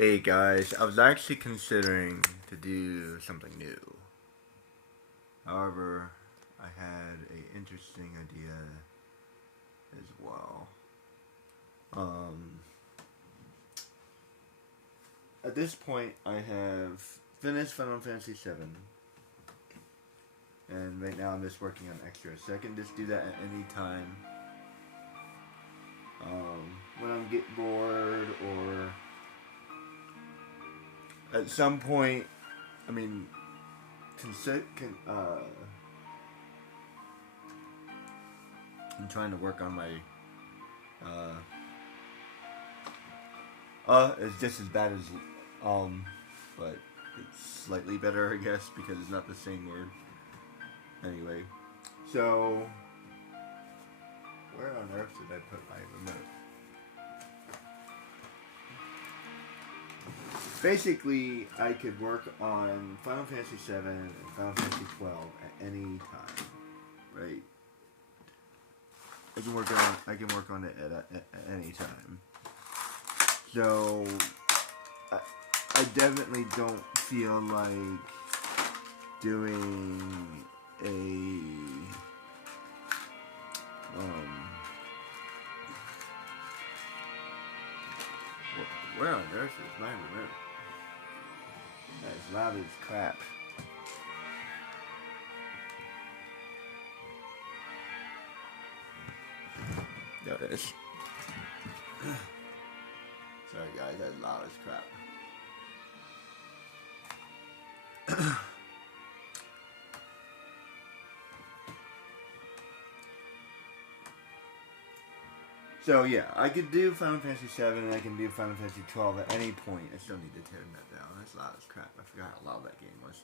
Hey guys, I was actually considering to do something new. However, I had an interesting idea as well. Um, at this point, I have finished Final Fantasy VII, and right now I'm just working on extras. So I can just do that at any time. When I'm getting bored, or at some point, I mean, I'm trying to work on my it's just as bad as but it's slightly better, I guess, because it's not the same word. Anyway, so where on earth did I put my remote? Basically, I could work on Final Fantasy VII and Final Fantasy 12 at any time, right? I can work on it at any time. So I definitely don't feel like doing a where on earth is my remote? That's loud as crap. There it is. Sorry guys, that's loud as crap. So yeah, I could do Final Fantasy VII and I can do Final Fantasy 12 at any point. I still need to turn that down. That's loud as crap. I forgot how loud that game was.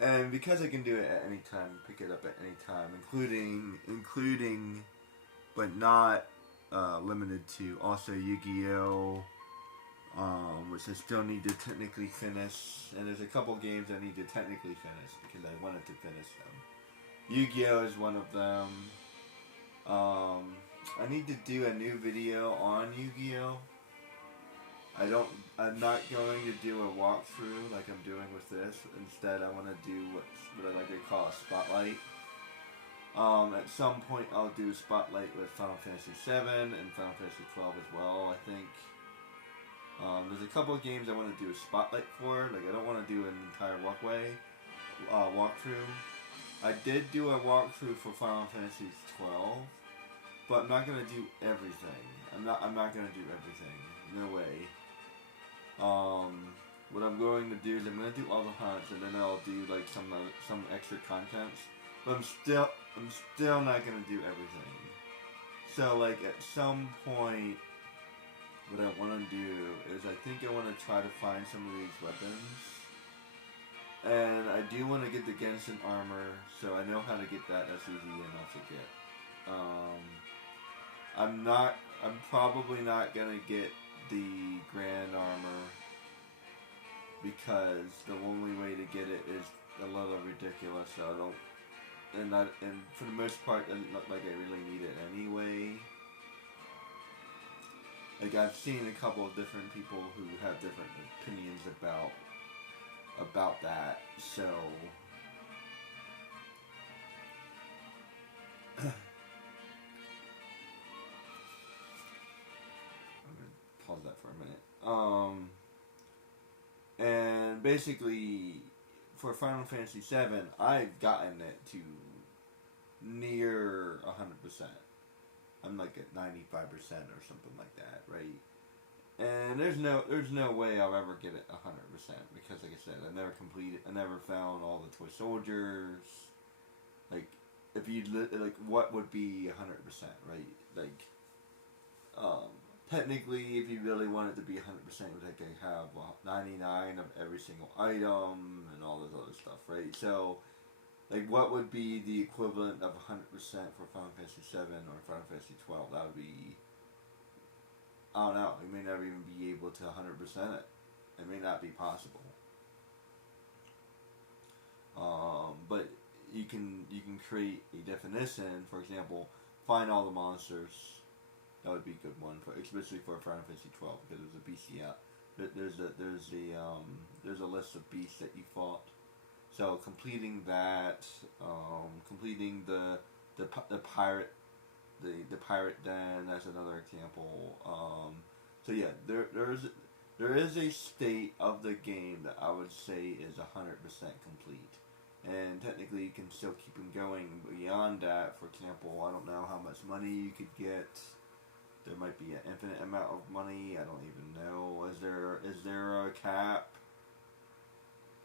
And because I can do it at any time, pick it up at any time, including, but not limited to, also Yu-Gi-Oh, which I still need to technically finish. And there's a couple games I need to technically finish because I wanted to finish them. Yu-Gi-Oh is one of them. I need to do a new video on Yu-Gi-Oh. I'm not going to do a walkthrough like I'm doing with this. Instead, I want to do what I like to call a spotlight. At some point, I'll do a spotlight with Final Fantasy VII and Final Fantasy 12 as well, I think. There's a couple of games I want to do a spotlight for. Like, I don't want to do an entire walkthrough. I did do a walkthrough for Final Fantasy 12, but I'm not going to do everything. I'm not going to do everything. No way. What I'm going to do is I'm going to do all the hunts, and then I'll do like some extra contents. But I'm still not going to do everything. So like at some point, what I want to do is I think I want to try to find some of these weapons. And I do want to get the Genshin armor, so I know how to get that. That's easy enough to get. I'm probably not going to get the Grand Armor because the only way to get it is a little ridiculous, so I don't, and for the most part it doesn't look like I really need it anyway. Like, I've seen a couple of different people who have different opinions about that, so pause that for a minute. And basically, for Final Fantasy VII, I've gotten it to near 100%. I'm like at 95% or something like that, right? And there's no way I'll ever get it 100% because, like I said, I never found all the toy soldiers. Like, if you like, what would be 100%, right? Like, technically, if you really want it to be 100%, you'd have to have 99 of every single item and all this other stuff, right? So, like, what would be the equivalent of 100% for Final Fantasy VII or Final Fantasy 12? That would be, I don't know. You may never even be able to 100% it. It may not be possible. But you can create a definition. For example, find all the monsters. That would be a good one for, especially for Final Fantasy 12 because there's a BC out. There's a list of beasts that you fought. So completing that, completing the pirate the pirate den. That's another example. So yeah, there is a state of the game that I would say is 100% complete, and technically you can still keep them going beyond that. For example, I don't know how much money you could get. There might be an infinite amount of money. I don't even know. Is there a cap?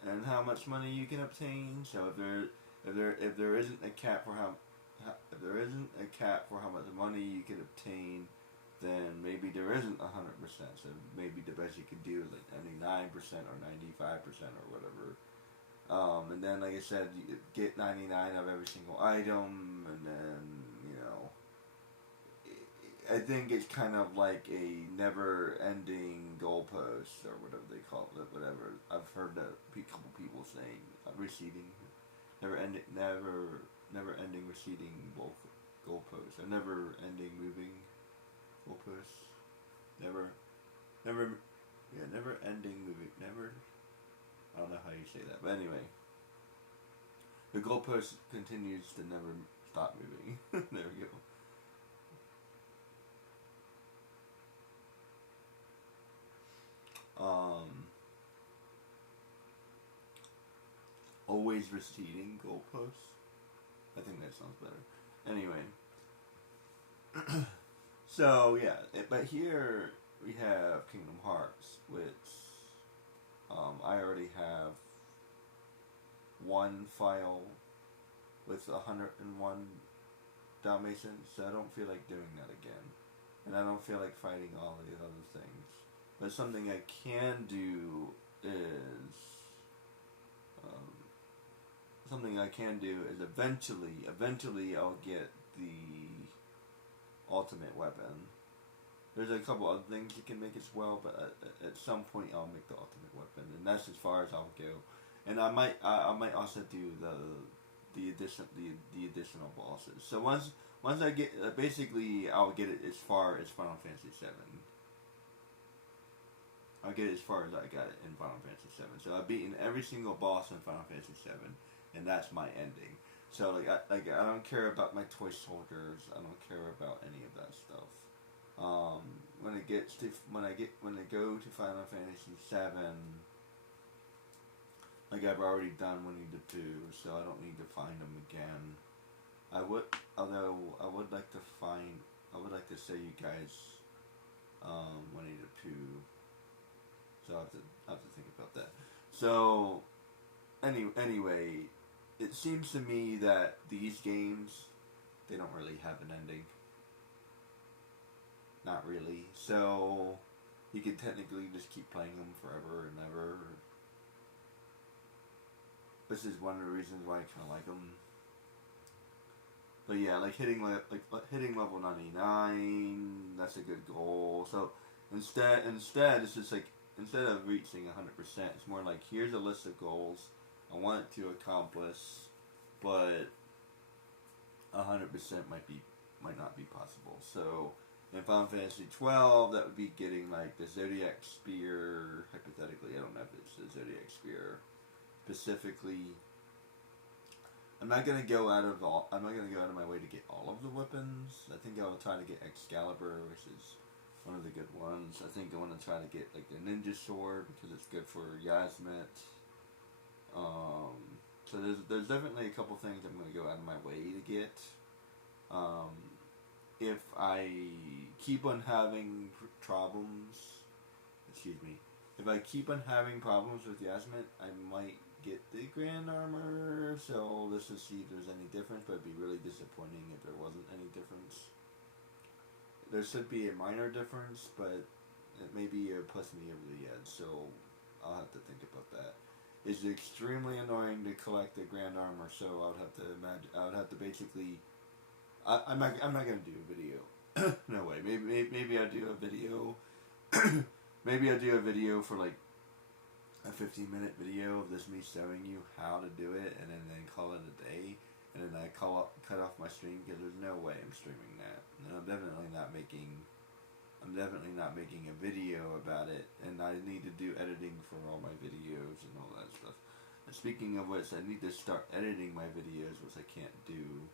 And how much money you can obtain? So if there isn't a cap for how if there isn't a cap for how much money you can obtain, then maybe there isn't 100%. So maybe the best you could do is like 99% or 95% or whatever. And then, like I said, you get 99 of every single item, and then, you know, I think it's kind of like a never-ending goalpost, or whatever they call it, whatever. I've heard that a couple people saying, receding, never-ending receding goalposts, or never-ending moving goalposts, never-ending moving, I don't know how you say that, but anyway, the goalpost continues to never stop moving. There we go. Always receding goalposts. I think that sounds better. Anyway. So, yeah. But here we have Kingdom Hearts, which I already have one file with 101 Dalmatians, so I don't feel like doing that again. And I don't feel like fighting all of these other things. But something I can do is eventually I'll get the ultimate weapon. There's a couple other things you can make as well, but at some point I'll make the ultimate weapon, and that's as far as I'll go. And I might also do the additional bosses. So once I get basically I'll get it as far as Final Fantasy 7. I'll get it as far as I got it in Final Fantasy 7. So I've beaten every single boss in Final Fantasy 7, and that's my ending. So I don't care about my toy soldiers. I don't care about any of that stuff. When I go to Final Fantasy 7, like I've already done Winnie the Pooh, so I don't need to find them again. I would like to show you guys Winnie the Pooh. So I have to think about that. So anyway, it seems to me that these games, they don't really have an ending. Not really. So you can technically just keep playing them forever and ever. This is one of the reasons why I kind of like them. But yeah, like hitting level 99, that's a good goal. So instead it's just like, instead of reaching 100%, it's more like, here's a list of goals I want to accomplish, but 100% might not be possible. So in Final Fantasy 12, that would be getting like the Zodiac Spear. Hypothetically, I don't know if it's the Zodiac Spear specifically. I'm not gonna go out of my way to get all of the weapons. I think I'll try to get Excalibur, which is one of the good ones. I think I want to try to get like the Ninja Sword because it's good for Yasmet. So there's definitely a couple things I'm going to go out of my way to get. If I keep on having problems, if I keep on having problems with Yasmet, I might get the Grand Armor. So let's just see if there's any difference, but it'd be really disappointing if there wasn't any difference. There should be a minor difference, but it may be pushing me over the edge, so I'll have to think about that. It's extremely annoying to collect the Grand Armor, so I would have to basically. I'm not gonna do a video. No way. Maybe I'll do a video. Maybe I'll do a video for like a 15-minute video of this me showing you how to do it, and then call it a day, and then I cut off my stream because there's no way I'm streaming that. And I'm definitely not making a video about it, and I need to do editing for all my videos and all that stuff. And speaking of which, I need to start editing my videos, which I can't do.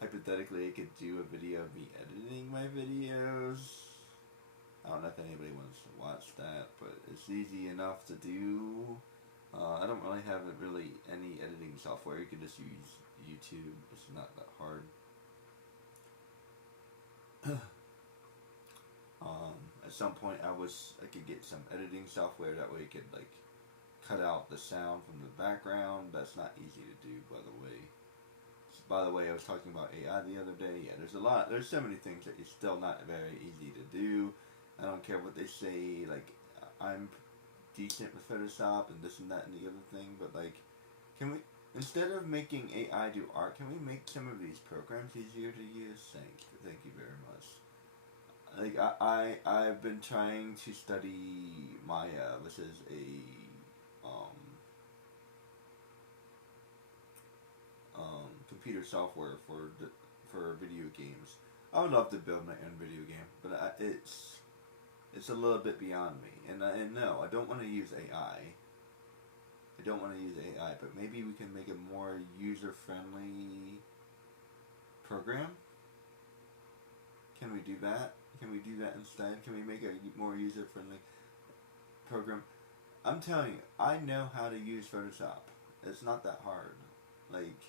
Hypothetically, I could do a video of me editing my videos. I don't know if anybody wants to watch that, but it's easy enough to do. I don't really have any editing software. You can just use YouTube. It's not that hard. At some point, I could get some editing software. That way, you could like cut out the sound from the background. That's not easy to do, by the way. By the way, I was talking about AI the other day. Yeah, there's so many things that it's still not very easy to do. I don't care what they say, like, I'm decent with Photoshop and this and that and the other thing, but like, can we, instead of making AI do art, can we make some of these programs easier to use? Thank you very much. Like, I've been trying to study Maya, which is a, computer software for video games. I would love to build my own video game, but it's a little bit beyond me. And no, I don't want to use AI. But maybe we can make a more user-friendly program. Can we do that? Can we do that instead? Can we make a more user-friendly program? I'm telling you, I know how to use Photoshop. It's not that hard. Like,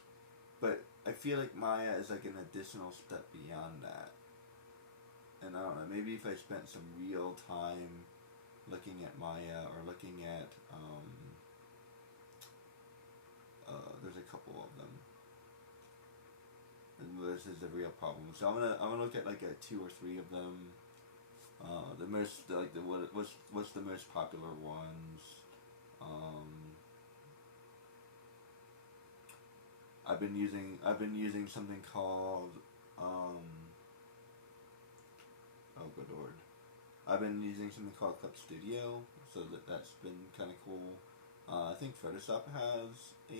but I feel like Maya is like an additional step beyond that. And I don't know, maybe if I spent some real time looking at Maya or looking at, there's a couple of them. And this is a real problem. So I'm gonna look at like 2 or 3 of them. The most, like, what's the most popular ones? I've been using something called, oh good lord. I've been using something called Clip Studio, so that's been kind of cool. I think Photoshop has a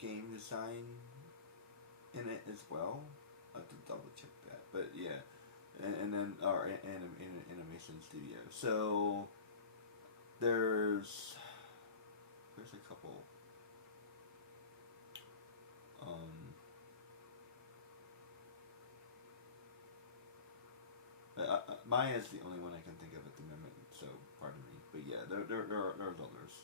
game design in it as well. I have to double check that, but yeah, and then animation studio. So there's a couple. Maya is the only one I can think of at the moment, so pardon me. But yeah, there's others.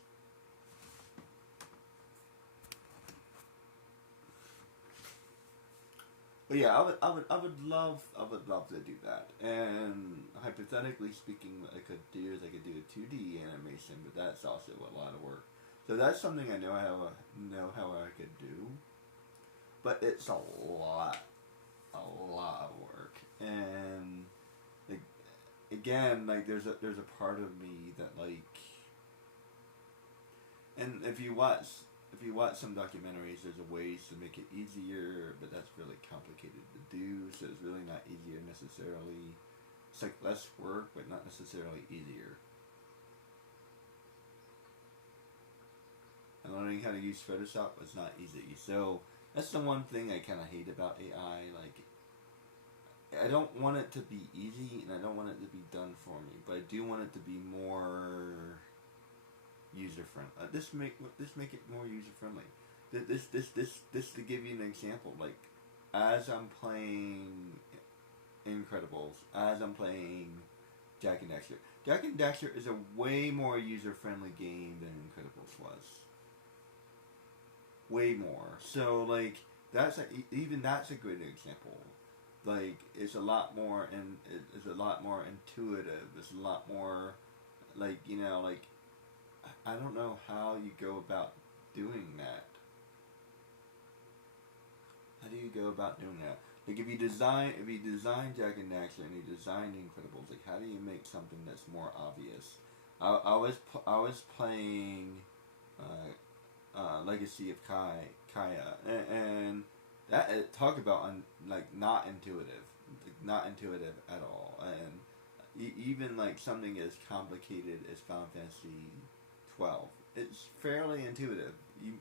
But yeah, I would love to do that. And hypothetically speaking, what I could do is I could do a 2D animation, but that's also a lot of work. So that's something I know how I could do, but it's a lot of work. And like, again, like there's a part of me that like, and if you watch some documentaries, there's ways to make it easier, but that's really complicated to do, so it's really not easier necessarily. It's like less work, but not necessarily easier. And learning how to use Photoshop was not easy. So that's the one thing I kind of hate about AI. Like, I don't want it to be easy, and I don't want it to be done for me, but I do want it to be more user-friendly. This make it more user-friendly. This to give you an example. Like, as I'm playing Incredibles, as I'm playing Jak and Daxter. Jak and Daxter is a way more user-friendly game than Incredibles was. Way more. So like that's even that's a great example. Like it's a lot more intuitive. It's a lot more like like I don't know how you go about doing that. How do you go about doing that? Like if you design Jak and Daxter and you design Incredibles, like how do you make something that's more obvious? I was playing Legacy of Kaya, and that talk about like not intuitive at all, and even like something as complicated as Final Fantasy 12, it's fairly intuitive.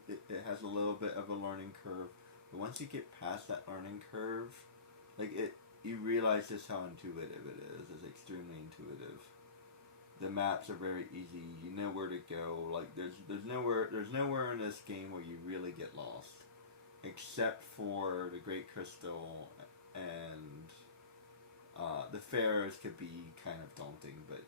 It has a little bit of a learning curve, but once you get past that learning curve, like you realize just how intuitive it is. It's extremely intuitive. The maps are very easy. You know where to go. Like there's nowhere in this game where you really get lost, except for the Great Crystal and the Pharaohs could be kind of daunting. But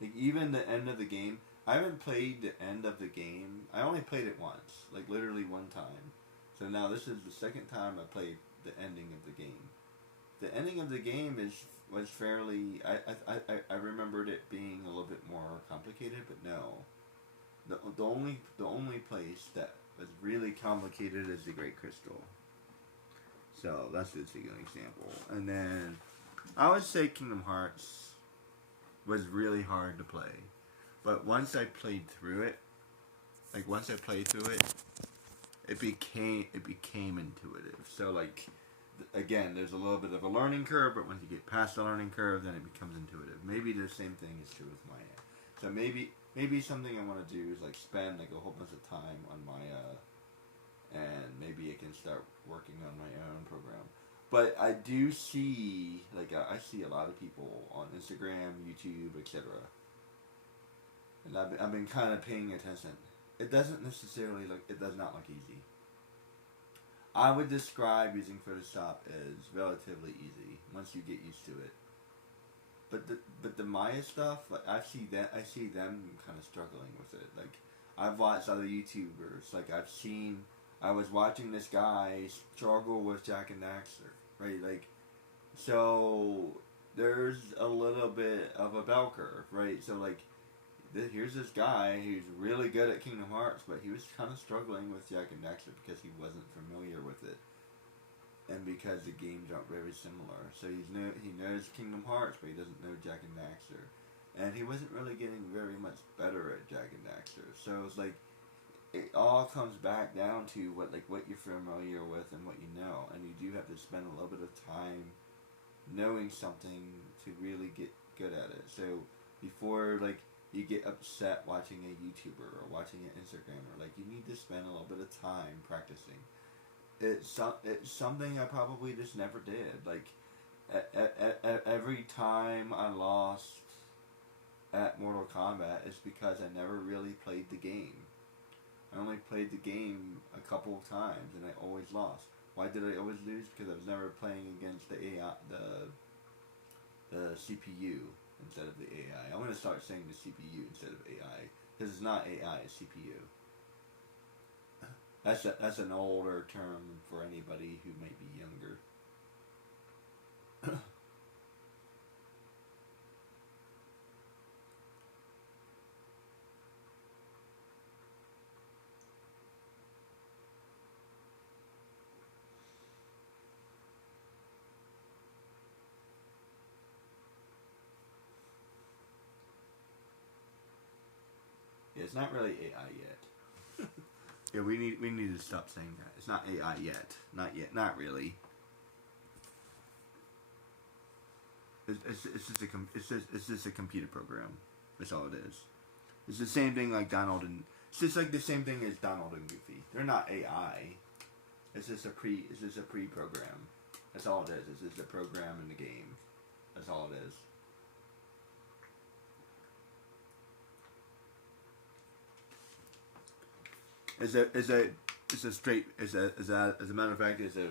like even the end of the game, I haven't played the end of the game. I only played it once, like literally one time. So now this is the second time I played the ending of the game. The ending of the game was fairly. I remembered it being a little bit more complicated, but no. The only place that was really complicated is the Great Crystal. So that's just a good example. And then I would say Kingdom Hearts was really hard to play, but once I played through it, it became intuitive. So like. Again, there's a little bit of a learning curve, but once you get past the learning curve, then it becomes intuitive. Maybe the same thing is true with Maya. So maybe something I want to do is like spend like a whole bunch of time on Maya, and maybe I can start working on my own program. But I do see I see a lot of people on Instagram, YouTube, etc. And I've been kind of paying attention. It doesn't necessarily it does not look easy. I would describe using Photoshop as relatively easy once you get used to it. But the Maya stuff, like I see them kind of struggling with it. Like I've watched other YouTubers, I was watching this guy struggle with Jak and Daxter, right? Like so there's a little bit of a bell curve, right? So like here's this guy who's really good at Kingdom Hearts, but he was kind of struggling with Jak and Daxter because he wasn't familiar with it, and because the games aren't very similar. So he knows Kingdom Hearts, but he doesn't know Jak and Daxter, and he wasn't really getting very much better at Jak and Daxter. So it's like it all comes back down to what you're familiar with and what you know, and you do have to spend a little bit of time knowing something to really get good at it. So before you get upset watching a YouTuber or watching an Instagrammer. You need to spend a little bit of time practicing. It's something I probably just never did. Every time I lost at Mortal Kombat, it's because I never really played the game. I only played the game a couple of times, and I always lost. Why did I always lose? Because I was never playing against the AI, the CPU. Instead of the AI. I'm going to start saying the CPU instead of AI. Because it's not AI, it's CPU. That's an older term for anybody who might be younger. Yeah, it's not really AI yet. Yeah, we need to stop saying that. It's not AI yet. Not yet. Not really. It's just a computer program. That's all it is. It's the same thing like Donald and it's just like the same thing as Donald and Goofy. They're not AI. It's just a pre-program. That's all it is. It's just a program in the game. That's all it is. As a matter of fact, it's a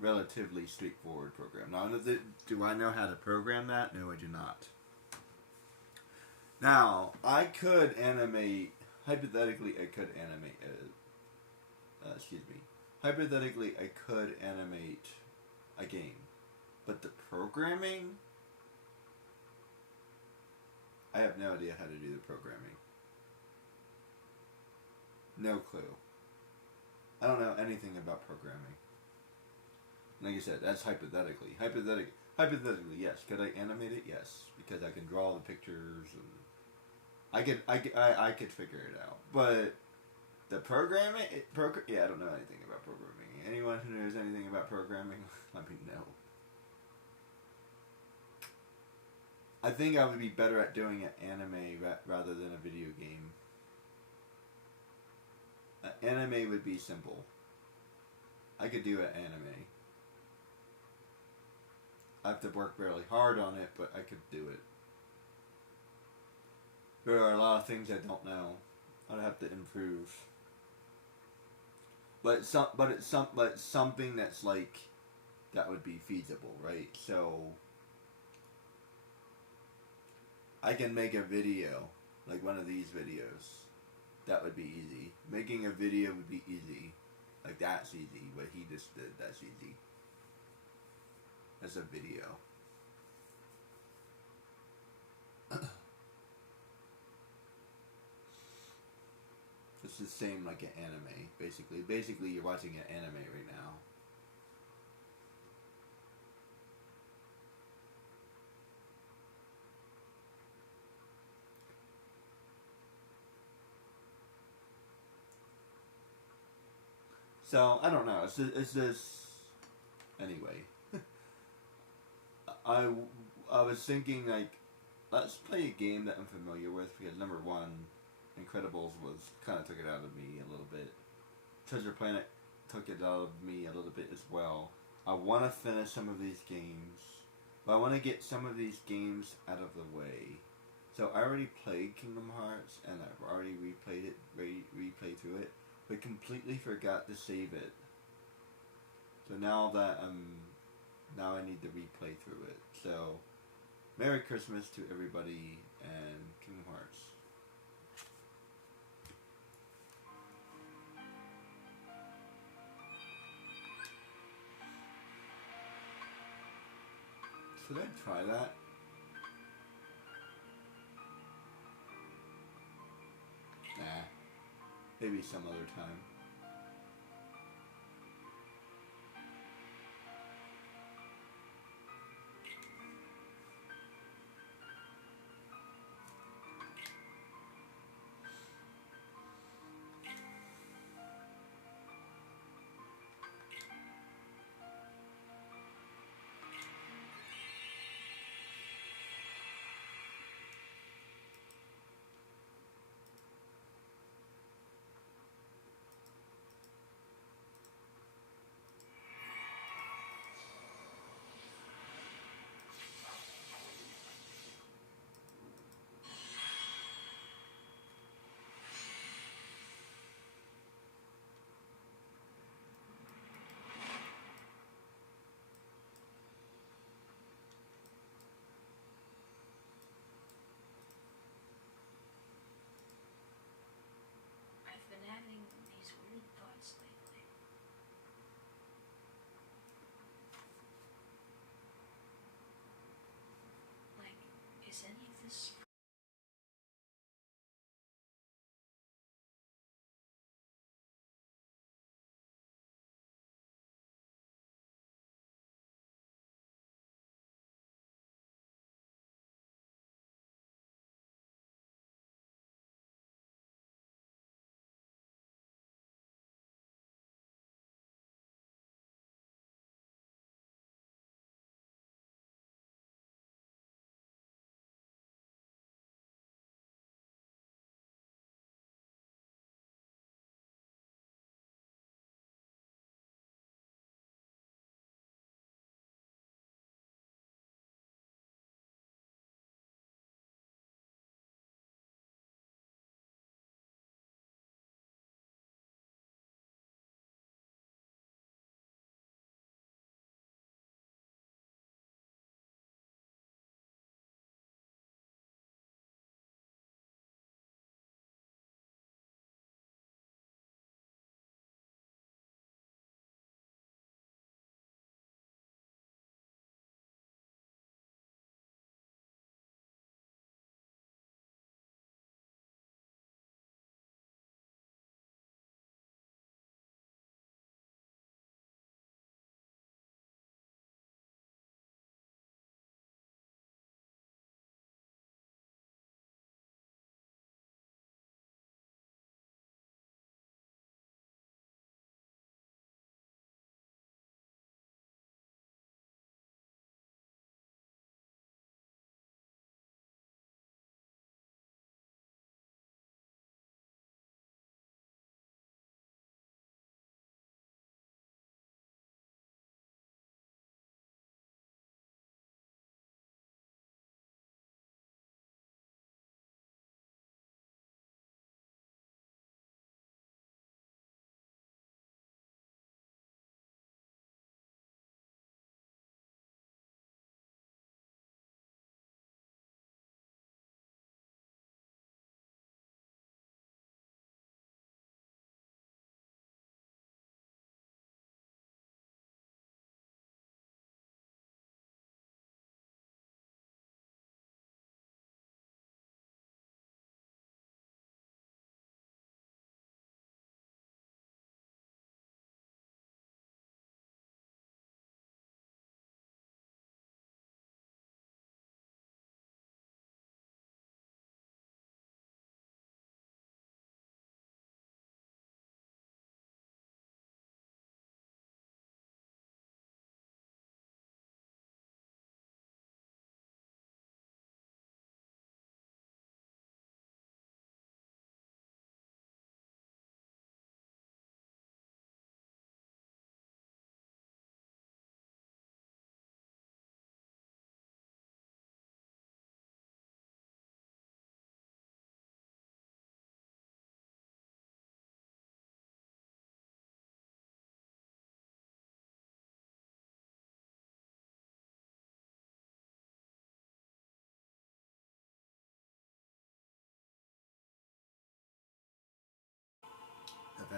relatively straightforward program. Now, do I know how to program that? No, I do not. Now, I could animate. Hypothetically, I could animate. Hypothetically, I could animate a game, but the programming, I have no idea how to do the programming. No clue. I don't know anything about programming. Like I said, that's hypothetically. Hypothetically, yes. Could I animate it? Yes, because I can draw the pictures and I could figure it out. But the programming, I don't know anything about programming. Anyone who knows anything about programming, let me know. I think I would be better at doing an anime rather than a video game. Anime would be simple. I could do an anime. I have to work really hard on it, but I could do it. There are a lot of things I don't know. I'd have to improve. But it's something that's like that would be feasible, right? So I can make a video, like one of these videos. That would be easy. Making a video would be easy. Like that's easy. What he just did, that's easy. That's a video. It's the same like an anime, basically. Basically, you're watching an anime right now. So, I don't know. It's this... Anyway. I was thinking, like, let's play a game that I'm familiar with, because number one, Incredibles kind of took it out of me a little bit. Treasure Planet took it out of me a little bit as well. I want to finish some of these games, but I want to get some of these games out of the way. So I already played Kingdom Hearts, and I've already replayed through it, but completely forgot to save it. So now I need to replay through it. So, Merry Christmas to everybody, and Kingdom Hearts. Should I try that? Nah. Maybe some other time.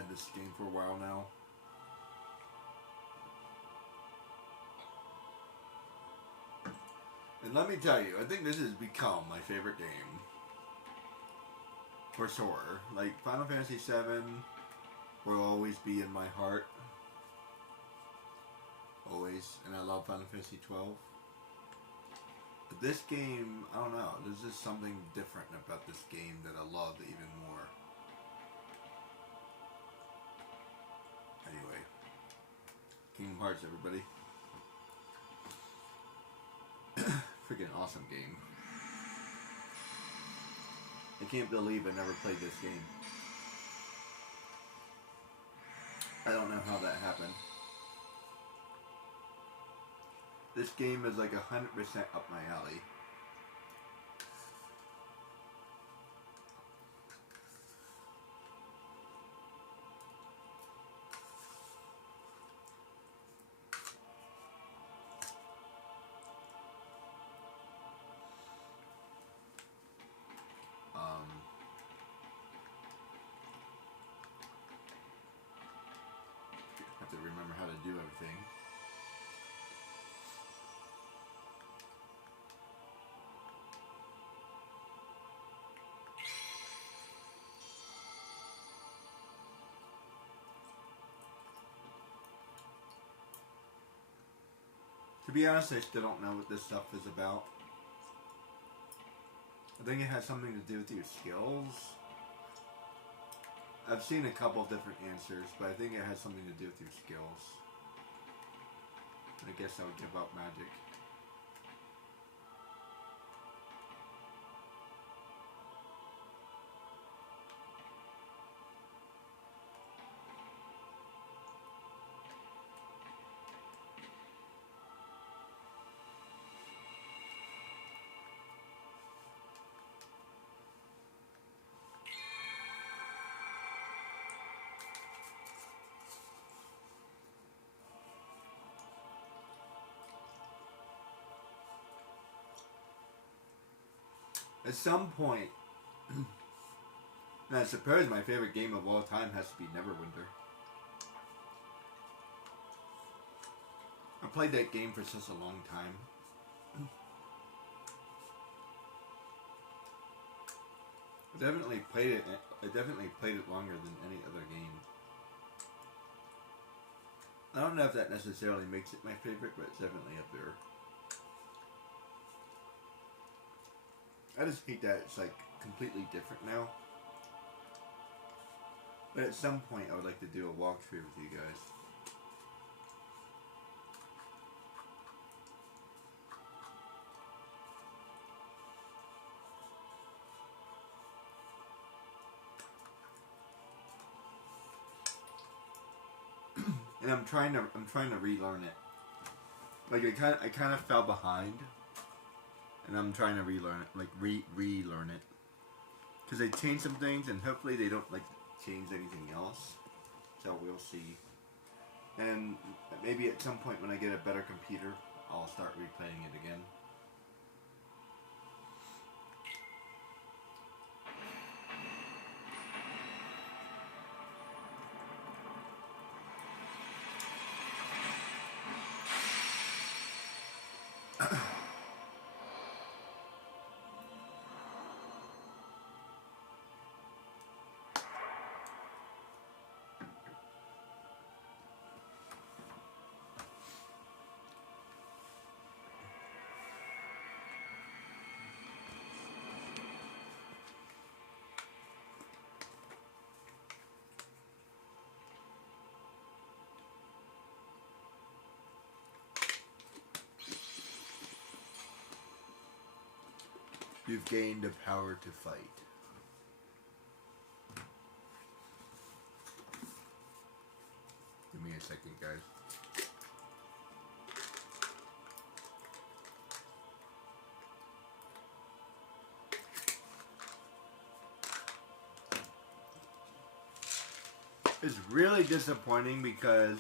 had this game for a while now. And let me tell you, I think this has become my favorite game. For sure. Like, Final Fantasy VII will always be in my heart. Always. And I love Final Fantasy 12. But this game, I don't know. There's just something different about this game that I love even more. Anyway. Kingdom Hearts, everybody. Freaking awesome game. I can't believe I never played this game. I don't know how that happened. This game is like 100% up my alley. Have to remember how to do everything. To be honest, I still don't know what this stuff is about. I think it has something to do with your skills. I've seen a couple of different answers, but I think it has something to do with your skills. I guess I would give up magic. At some point, and I suppose my favorite game of all time has to be Neverwinter. I played that game for such a long time. I definitely played it longer than any other game. I don't know if that necessarily makes it my favorite, but it's definitely up there. I just hate that it's like completely different now. But at some point I would like to do a walkthrough with you guys. And I'm trying to relearn it. Like I kind of fell behind. And I'm trying to relearn it, like relearn it, because they changed some things, and hopefully they don't like change anything else. So we'll see. And maybe at some point when I get a better computer, I'll start replaying it again. You've gained the power to fight. Give me a second, guys. It's really disappointing because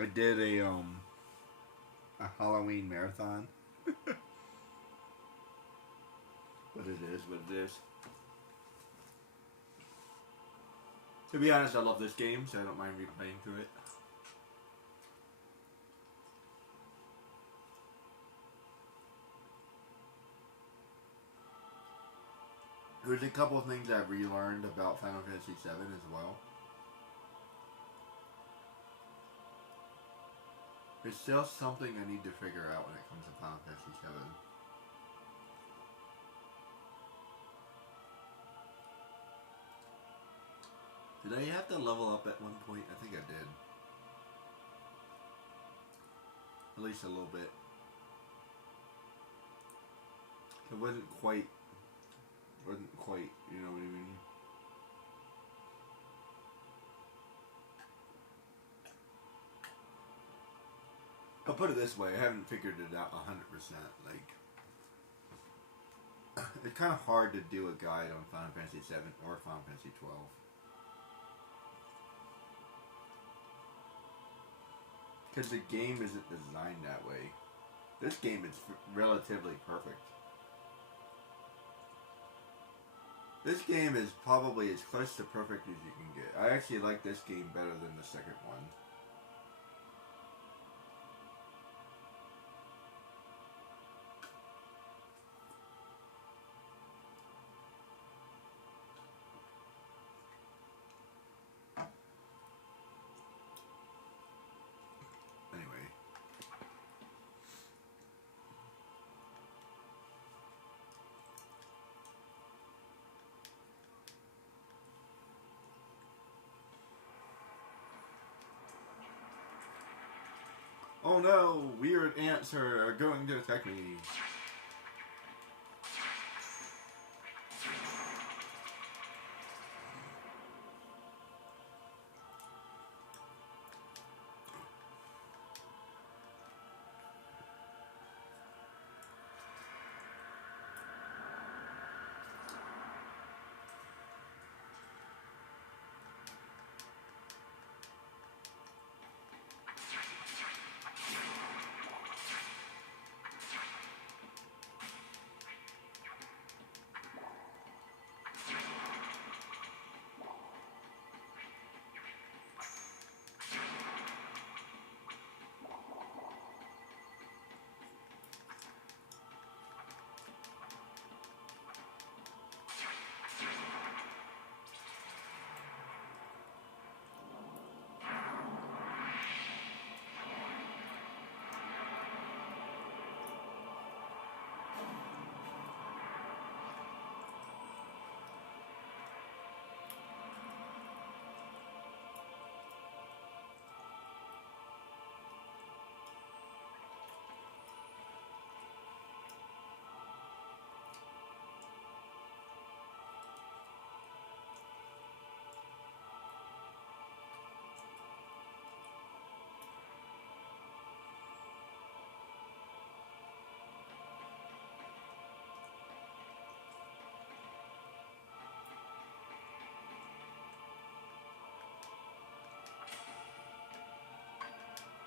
I did a Halloween marathon. But it is what it is. To be honest, I love this game, so I don't mind replaying through it. There's a couple of things I've relearned about Final Fantasy VII as well. There's still something I need to figure out when it comes to Final Fantasy VII. Did I have to level up at one point? I think I did. At least a little bit. It wasn't quite, you know what I mean? I'll put it this way, I haven't figured it out 100%. Like, it's kind of hard to do a guide on Final Fantasy VII or Final Fantasy XII. Because the game isn't designed that way. This game is relatively perfect. This game is probably as close to perfect as you can get. I actually like this game better than the second one. Oh no, weird ants are going to attack me.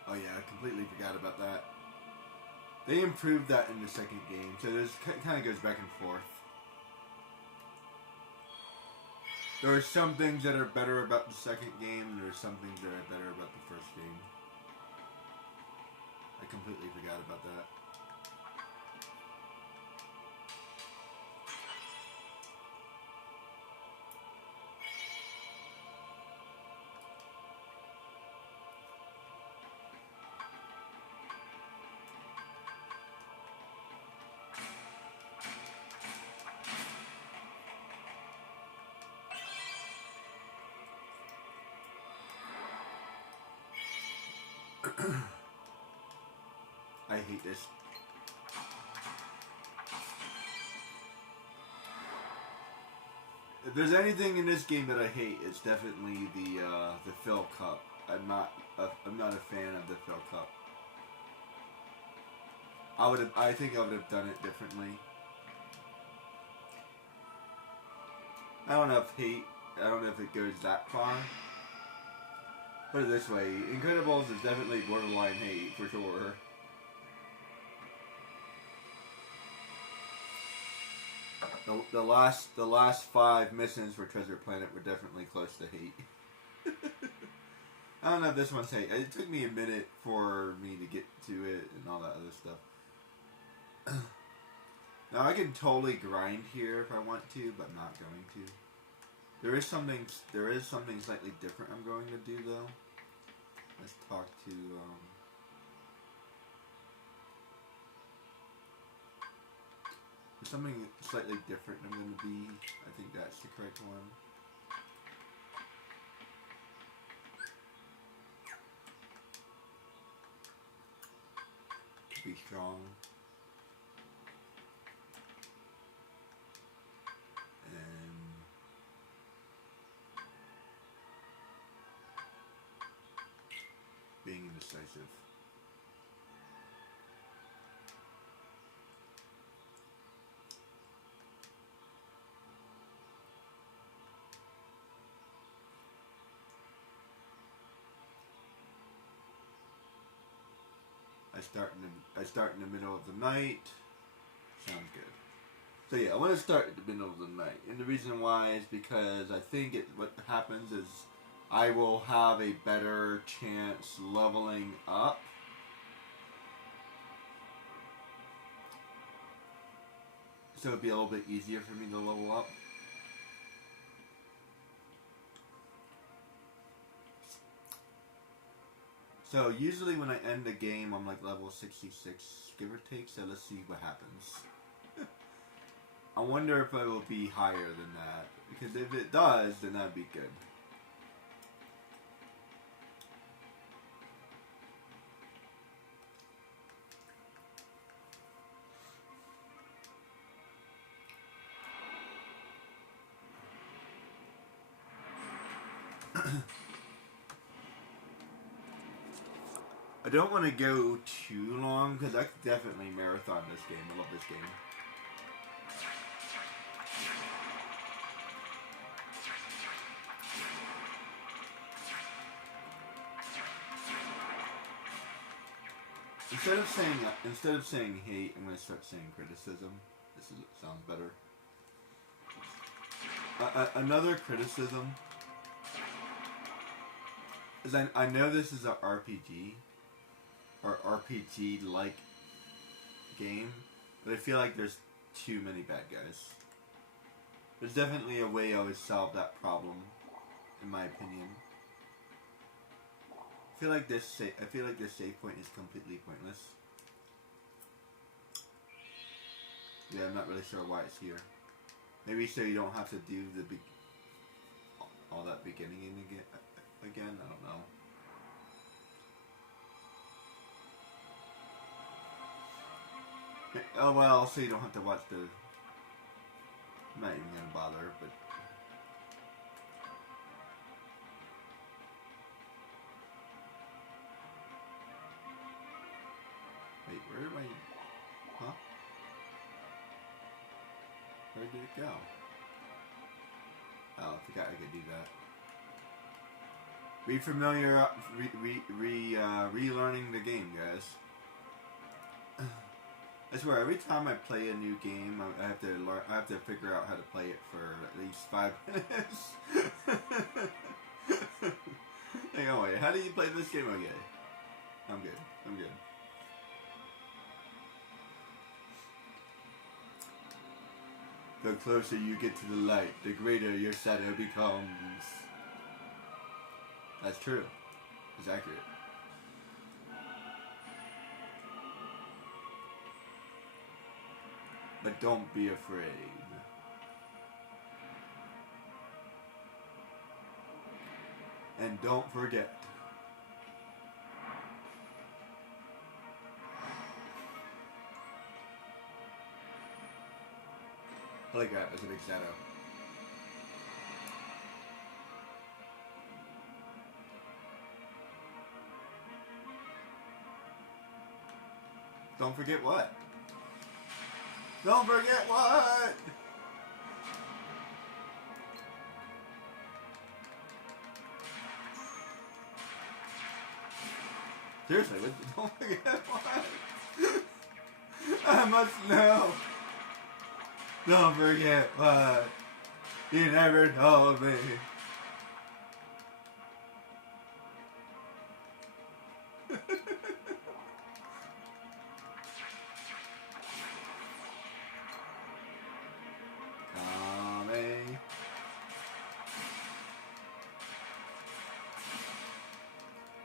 Oh yeah, I completely forgot about that. They improved that in the second game, so this kind of goes back and forth. There are some things that are better about the second game, and there are some things that are better about the first game. I completely forgot about that. I hate this. If there's anything in this game that I hate, it's definitely the fill cup. I'm not a fan of the fill cup. I think I would have done it differently. I don't know if it goes that far. Put it this way, Incredibles is definitely borderline hate for sure. The last 5 missions for Treasure Planet were definitely close to hate. I don't know if this one's hate. It took me a minute for me to get to it and all that other stuff. Now I can totally grind here if I want to, but I'm not going to. There is something slightly different I'm going to do though. Let's talk to there's something slightly different I'm going to be. I think that's the correct one. To be strong. Being indecisive. I start in the middle of the night. Sounds good. So yeah, I want to start at the middle of the night, and the reason why is because I think what happens is I will have a better chance leveling up. So it'd be a little bit easier for me to level up. So usually when I end the game, I'm like level 66, give or take, so let's see what happens. I wonder if it will be higher than that, because if it does, then that'd be good. I don't want to go too long because I could definitely marathon this game. I love this game. Instead of saying hate, I'm going to start saying criticism. Sounds better. Another criticism is I know this is an RPG or RPG-like game, but I feel like there's too many bad guys. There's definitely a way I would solve that problem, in my opinion. I feel like this save point is completely pointless. Yeah, I'm not really sure why it's here. Maybe so you don't have to do all that beginning again. I don't know. Oh well, so you don't have to watch the. I'm not even gonna bother, but. Wait, where am I? Huh? Where did it go? Oh, I forgot I could do that. Relearning the game, guys. I swear, every time I play a new game, I have to learn. I have to figure out how to play it for at least 5 minutes. Hang on, wait. How do you play this game again? I'm good. I'm good. The closer you get to the light, the greater your shadow becomes. That's true. It's accurate. But don't be afraid. And don't forget. I like that as a big shadow. Don't forget what? Don't forget what? Seriously, what, don't forget what? I must know. Don't forget what you never told me. Tommy.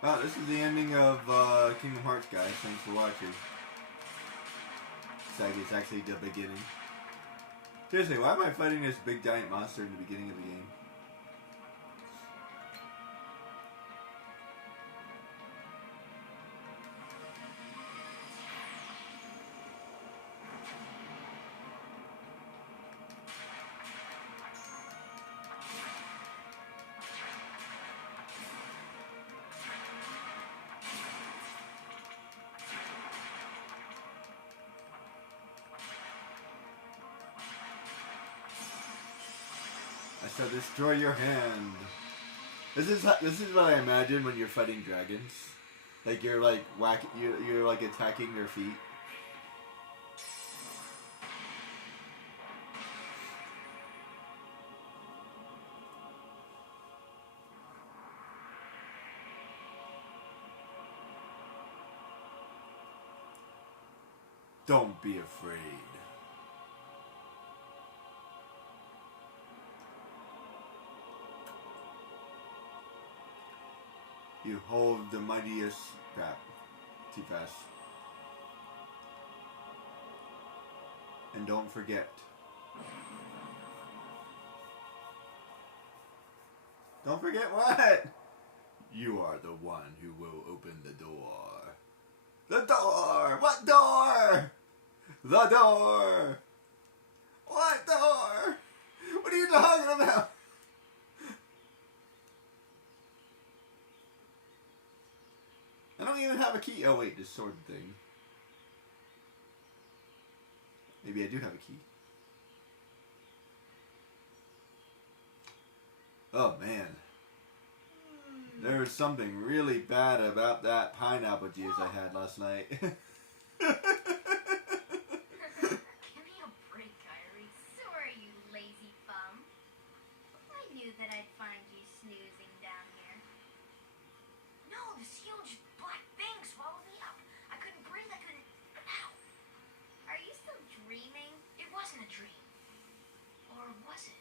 Wow, this is the ending of Kingdom Hearts, guys. Thanks for watching. It's actually the beginning. Seriously, why am I fighting this big giant monster in the beginning of the game? I shall destroy your hand. This is what I imagine when you're fighting dragons. Like you're like you're like attacking their feet. Don't be afraid. You hold the mightiest crap. Too fast. And don't forget. Don't forget what? You are the one who will open the door. The door! What door? The door! What door? What are you talking about? I don't even have a key. Oh wait, this sword thing. Maybe I do have a key. Oh man. There was something really bad about that pineapple juice I had last night. Give me a break, Kyrie. Sorry, you lazy bum. I knew that I'd find you snoozing down here. No, this huge black thing swallowed me up. I couldn't breathe, I couldn't... Ow! Are you still dreaming? It wasn't a dream. Or was it?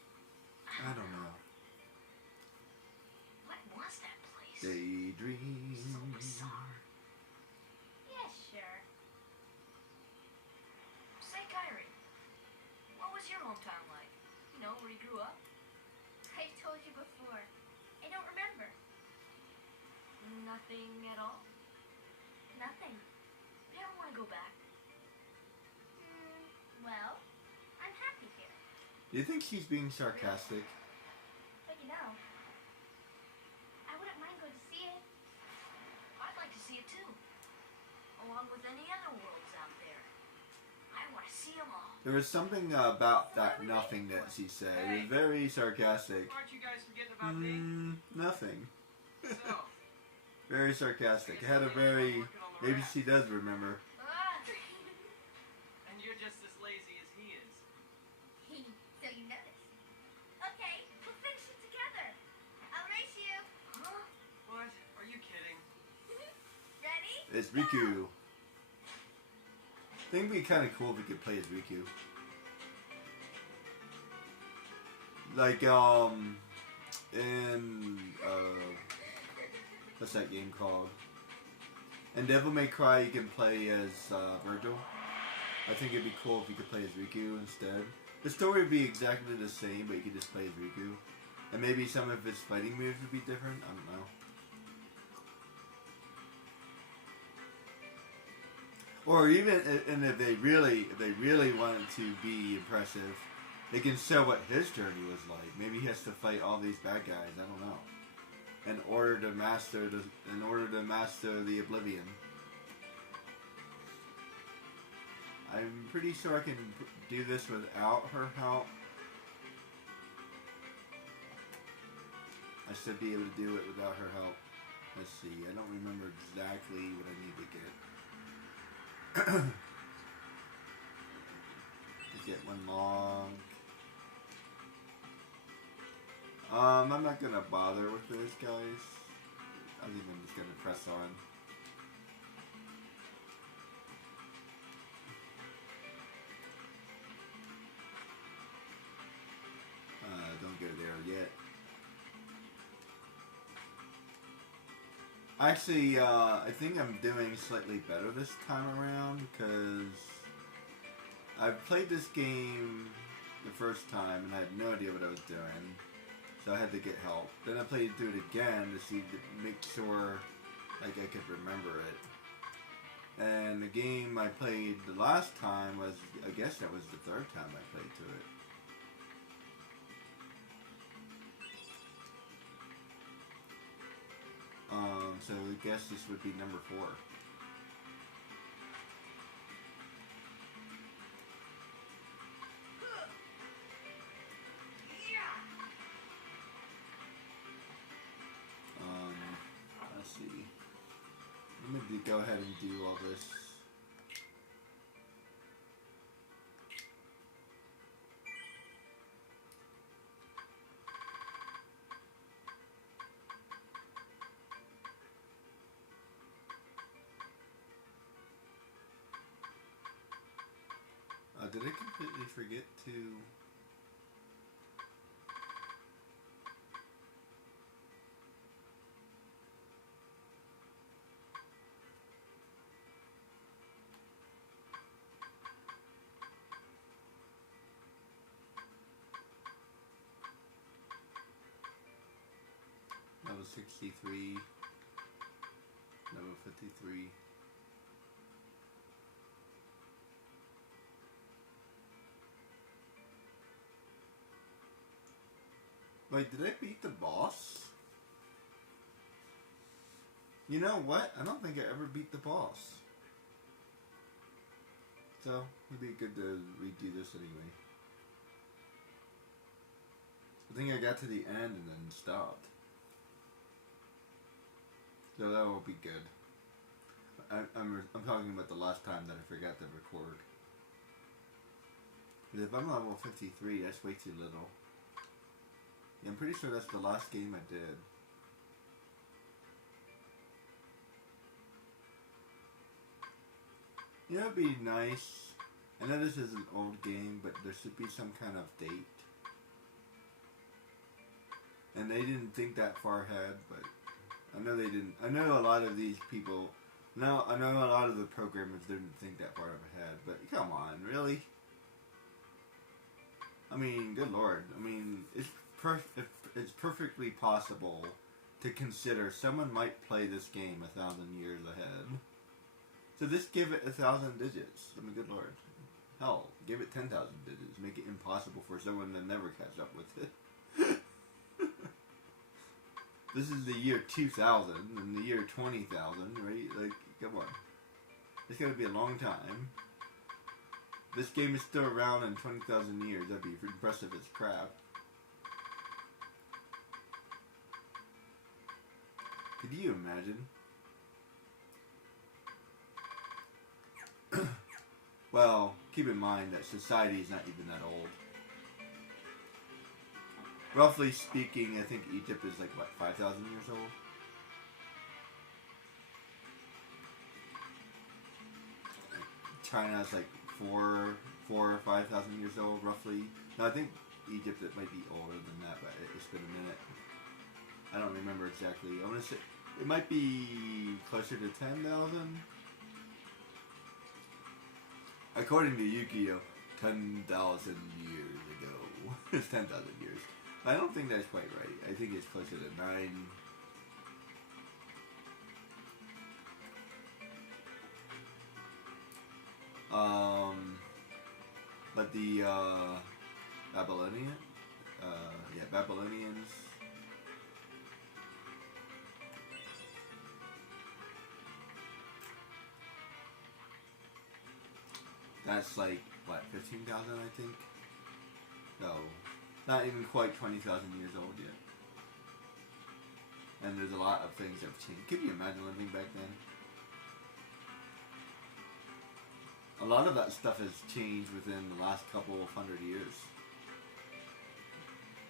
I don't know. What was that place? Daydream. So bizarre. Yeah, sure. Say, Kyrie, what was your hometown like? You know, where you grew up? I've told you before. I don't remember. Nothing at all? Nothing. You ever want to go back? Well, I'm happy here. Do you think she's being sarcastic? But you know, I wouldn't mind going to see it. I'd like to see it too. Along with any other worlds out there. I want to see them all. There was something about that nothing that she said. It was very sarcastic. Aren't you guys forgetting about me? Nothing. So, Very sarcastic. It had a very... Maybe she does remember. and you're just as lazy as he is. So you noticed. Okay, we'll finish it together. I'll race you. Huh? What? Are you kidding? Ready? It's Riku. I think it'd be kind of cool if we could play as Riku. Like, in, what's that game called? In Devil May Cry, you can play as, Virgil. I think it'd be cool if you could play as Riku instead. The story would be exactly the same, but you could just play as Riku. And maybe some of his fighting moves would be different, I don't know. Or even, and if they really wanted to be impressive, they can show what his journey was like. Maybe he has to fight all these bad guys. I don't know. In order to master the Oblivion. I'm pretty sure I can do this without her help. I should be able to do it without her help. Let's see, I don't remember exactly what I need to get. Just get one log. I'm not gonna bother with this, guys. I think I'm just gonna press on. Don't go there yet. Actually, I think I'm doing slightly better this time around because I've played this game the first time and I had no idea what I was doing, so I had to get help. Then I played through it again to make sure like I could remember it. And the game I played the last time was, I guess that was the third time I played through it. So I guess this would be number 4. Let's see. I'm going to go ahead and do all this. Did I completely forget to... Level 63, level 53. Wait, did I beat the boss? You know what? I don't think I ever beat the boss. So, it'd be good to redo this anyway. I think I got to the end and then stopped. So that will be good. I'm talking about the last time that I forgot to record. But if I'm level 53, that's way too little. Yeah, I'm pretty sure that's the last game I did. You know, it'd be nice. I know this is an old game, but there should be some kind of date. And they didn't think that far ahead, but I know they didn't. I know a lot of these people. No, I know a lot of the programmers didn't think that far ahead, but come on, really? I mean, good lord. I mean, it's perfectly possible to consider someone might play this game 1,000 years ahead. So just give it 1,000 digits. I mean, good lord. Hell, give it 10,000 digits. Make it impossible for someone to never catch up with it. This is the year 2000 and the year 20,000, right? Like, come on. It's gonna be a long time. This game is still around in 20,000 years. That'd be impressive as crap. Could you imagine? Well, keep in mind that society is not even that old. Roughly speaking, I think Egypt is like, what, 5,000 years old? China's like 4 or 5,000 years old, roughly. No, I think Egypt, it might be older than that, but it's been a minute. I don't remember exactly. I want to say it might be closer to 10,000. According to Yukio, 10,000 years ago. It's 10,000 years. I don't think that's quite right. I think it's closer to 9. But the Babylonians. That's like, what, 15,000 I think? No, not even quite 20,000 years old yet. And there's a lot of things that have changed. Can you imagine living back then? A lot of that stuff has changed within the last couple of 100 years.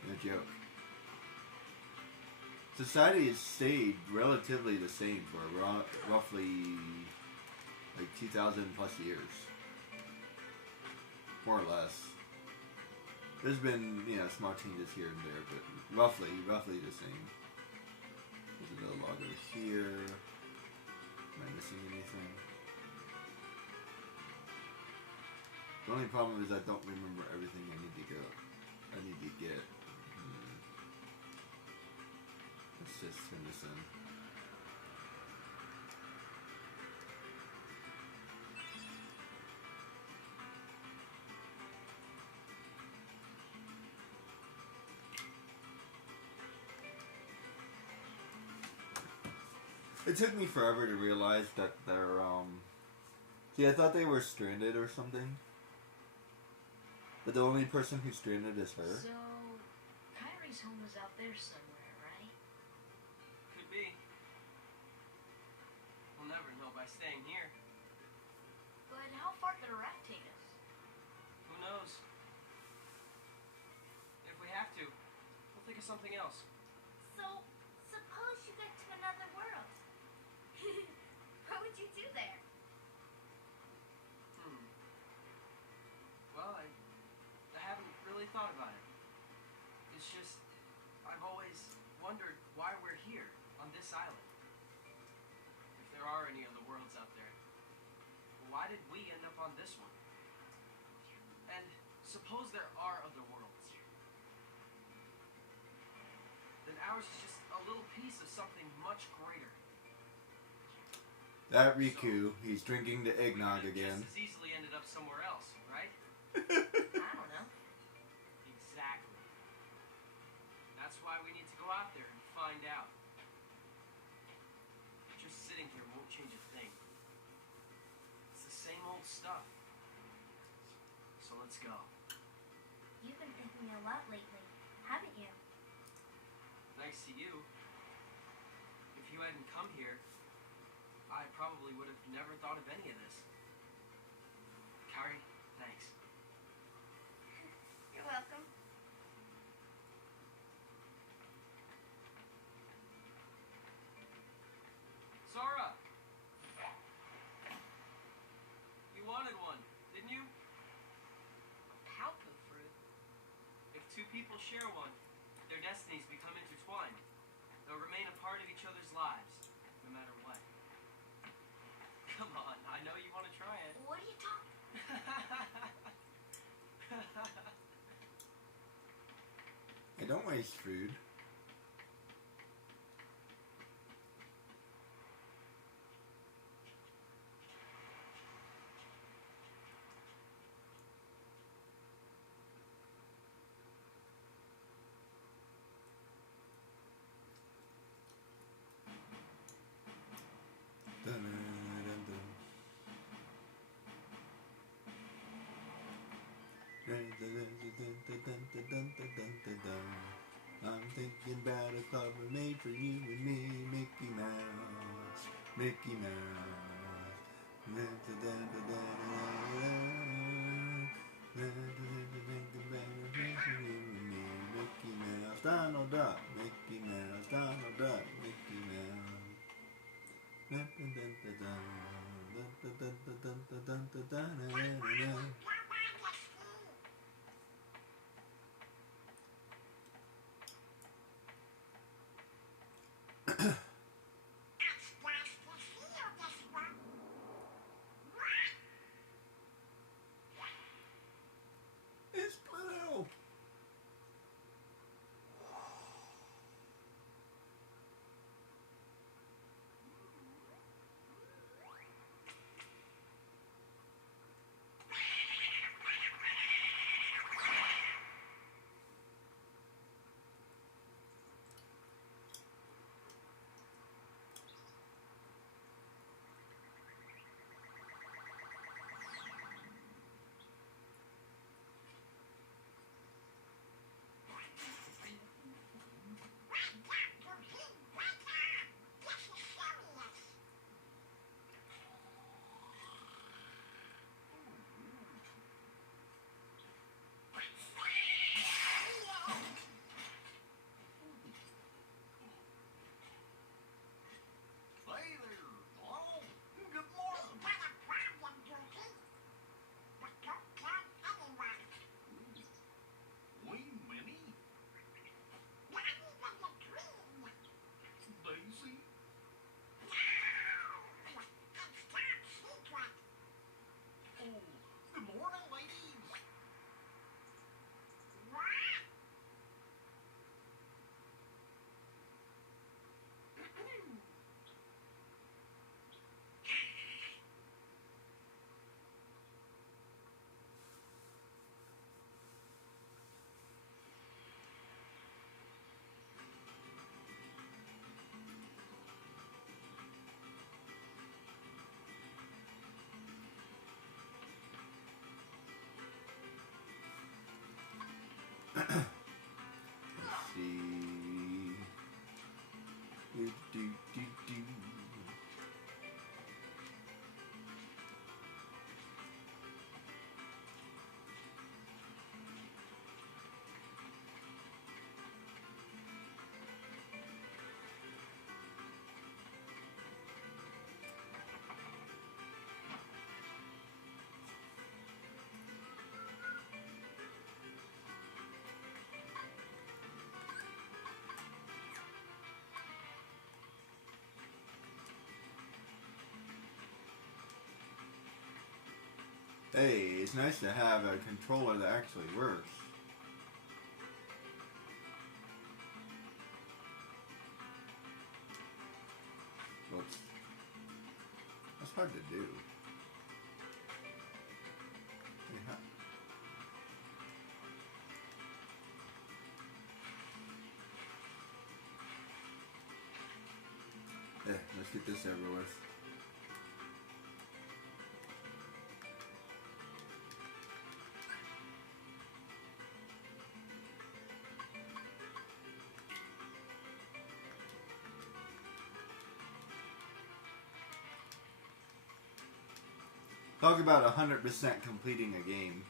No joke. Society has stayed relatively the same for roughly like 2,000 plus years. More or less. There's been, small changes here and there, but roughly the same. There's another log over here. Am I missing anything? The only problem is I don't remember everything I need to get. Let's just turn this in. It took me forever to realize that they're, See, I thought they were stranded or something. But the only person who's stranded is her. So, Kyrie's home is out there somewhere, right? Could be. We'll never know by staying here. But how far could a rat take us? Who knows? If we have to, we'll think of something else. So, suppose you get to another world. What would you do there? Well, I haven't really thought about it. It's just, I've always wondered why we're here, on this island. If there are any other worlds out there, why did we end up on this one? And suppose there are other worlds. Then ours is just a little piece of something much greater. That Riku, he's drinking the eggnog We could have again. just as easily ended up somewhere else, right? I don't know. Exactly. That's why we need to go out there and find out. Just sitting here won't change a thing. It's the same old stuff. So let's go. You've been thinking a lot lately, haven't you? Thanks to you. If you hadn't come here, I probably would have never thought of any of this. Kyrie, thanks. You're welcome. Sora! You wanted one, didn't you? Palpa fruit? If two people share one, their destinies become intertwined. They'll remain a part of each other's lives, no matter what. Come on, I know you want to try it. What are you talking? Hey, don't waste food. I'm thinking about a club made for you and me, Mickey Mouse, Mickey Mouse. Mickey Mouse, Donald Duck, Mickey Mouse, Donald Duck, Mickey Mouse. It's Pluto. Hey, it's nice to have a controller that actually works. Whoops. That's hard to do. Let's get this over with. Talk about 100% completing a game.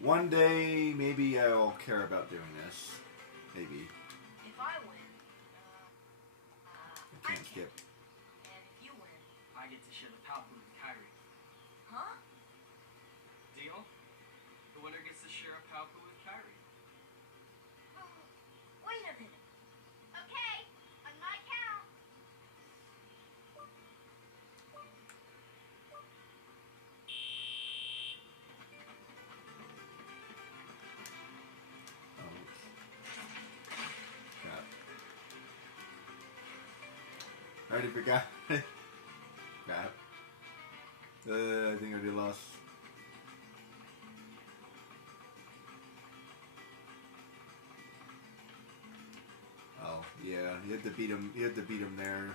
One day, maybe I'll care about doing this. Maybe. If I win, I can't skip. and if you win, I get to share the Palpu with Kyrie. huh? Deal? The winner gets to share a Palpu with Kyrie. Wait a minute. Okay, on my count. Crap. I already forgot. Crap. I think I already lost. Oh, yeah. You have to beat him. You have to beat him there.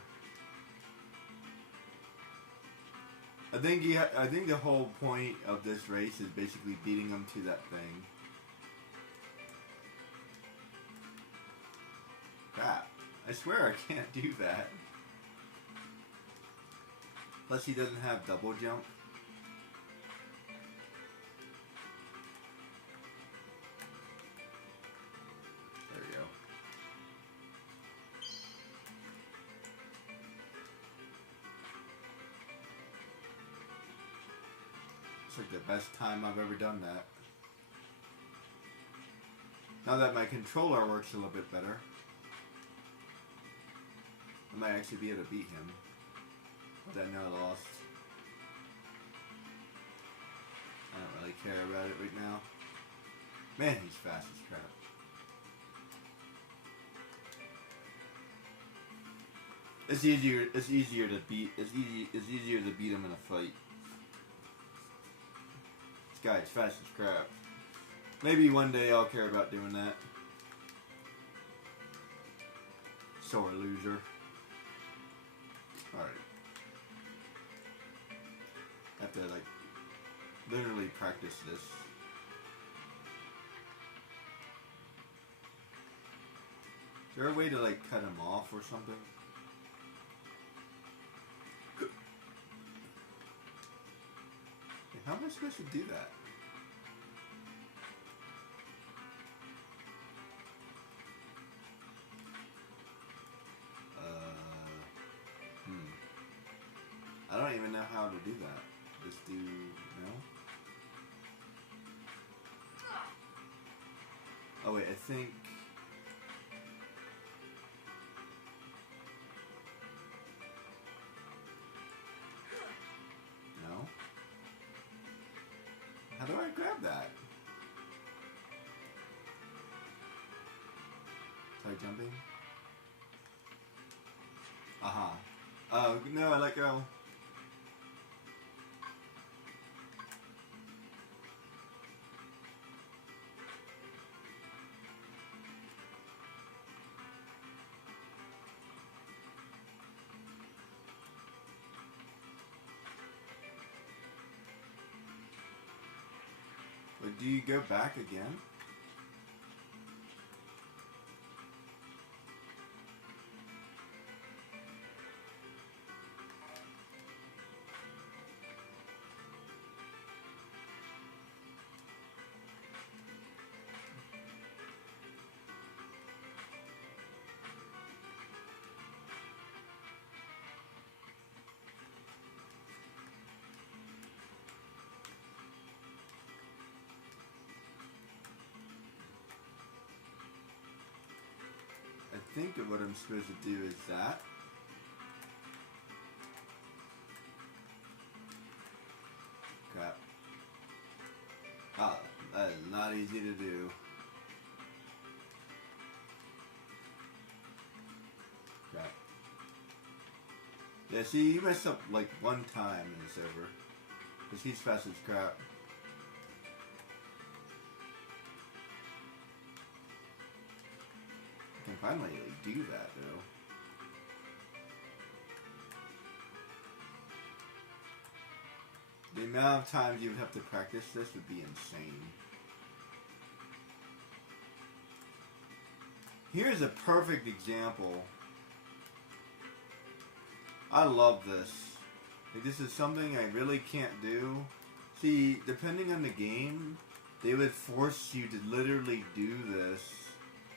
I think the whole point of this race is basically beating him to that thing. Crap. I swear I can't do that. Plus he doesn't have double jump. There we go. It's like the best time I've ever done that. Now that my controller works a little bit better, I might actually be able to beat him. But I know I lost. I don't really care about it right now. Man, he's fast as crap. It's easier to beat. It's easier to beat him in a fight. This guy's fast as crap. Maybe one day I'll care about doing that. Sore loser. Alright. Have to like literally practice this. Is there a way to like cut him off or something? How am I supposed to do that? I don't even know how to do that. Just do, no? Oh wait, I think... No? How do I grab that? Try jumping? Aha. Oh, no, I let go. But do you go back again? I think that what I'm supposed to do is that. easy to do. Crap. Yeah, see, you messed up like one time and it's over. Because he's fast as crap. I can finally like, do that though. The amount of times you would have to practice this would be insane. Here's a perfect example. I love this. Like, this is something I really can't do. See, depending on the game, they would force you to literally do this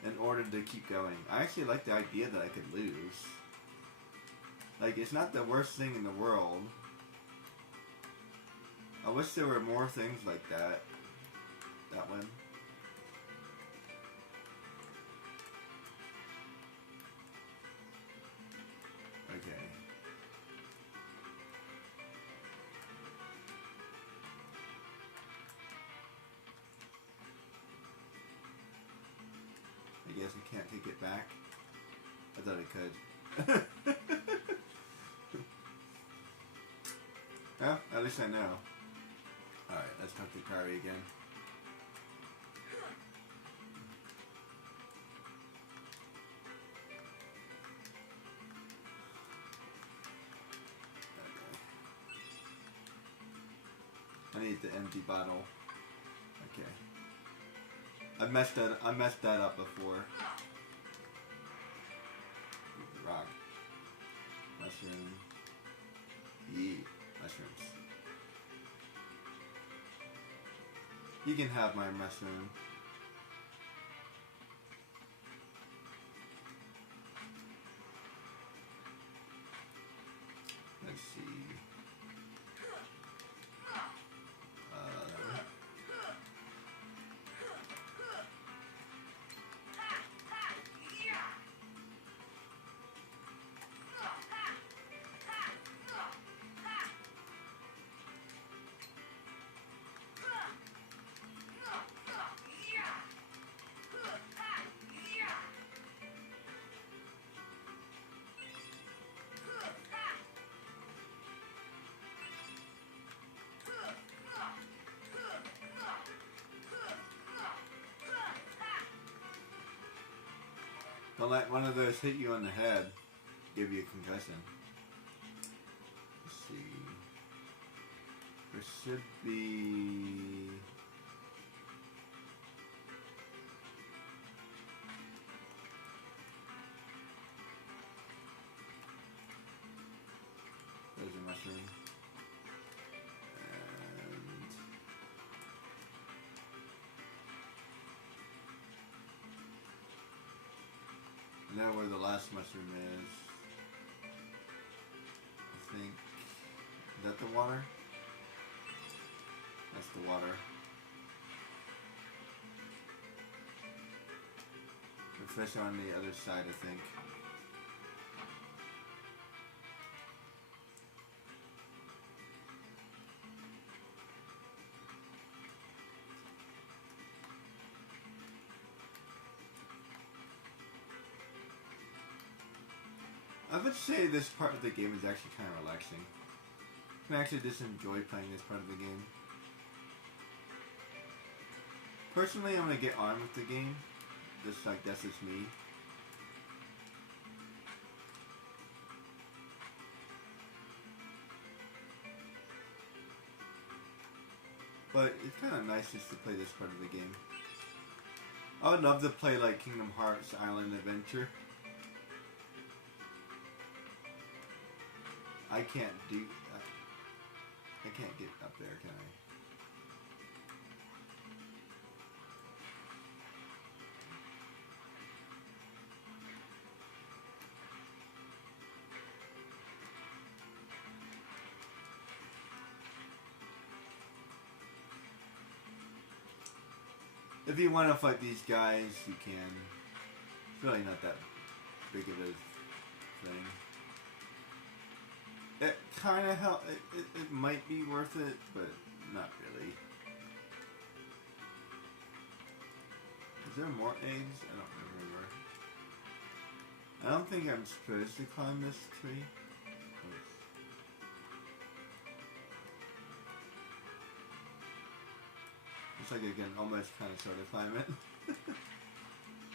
in order to keep going. I actually like the idea that I could lose. Like, it's not the worst thing in the world. I wish there were more things like that. That one. Okay. I guess I can't take it back. I thought I could. Well, at least I know. Alright, let's talk to Kari again. Okay. I need the empty bottle. Okay. I messed that up before. Rock. Mushroom. Yeet. Mushrooms. You can have my mushroom. Let's see. Don't let one of those hit you on the head, give you a concussion. Let's see. There should be... There's a mushroom. I know where the last mushroom is. I think... Is that the water? That's the water. The fish on the other side, I think. I would say this part of the game is actually kind of relaxing. I can actually just enjoy playing this part of the game. Personally, I'm going to get on with the game. Just like that's just me. But it's kind of nice just to play this part of the game. I would love to play like Kingdom Hearts Island Adventure. I can't do that. I can't get up there, can I? If you want to fight these guys, you can. It's really not that big of a thing. It kind of help. It might be worth it, but not really. Is there more eggs? I don't remember. I don't think I'm supposed to climb this tree. Looks like I can almost kind of sort of climb it.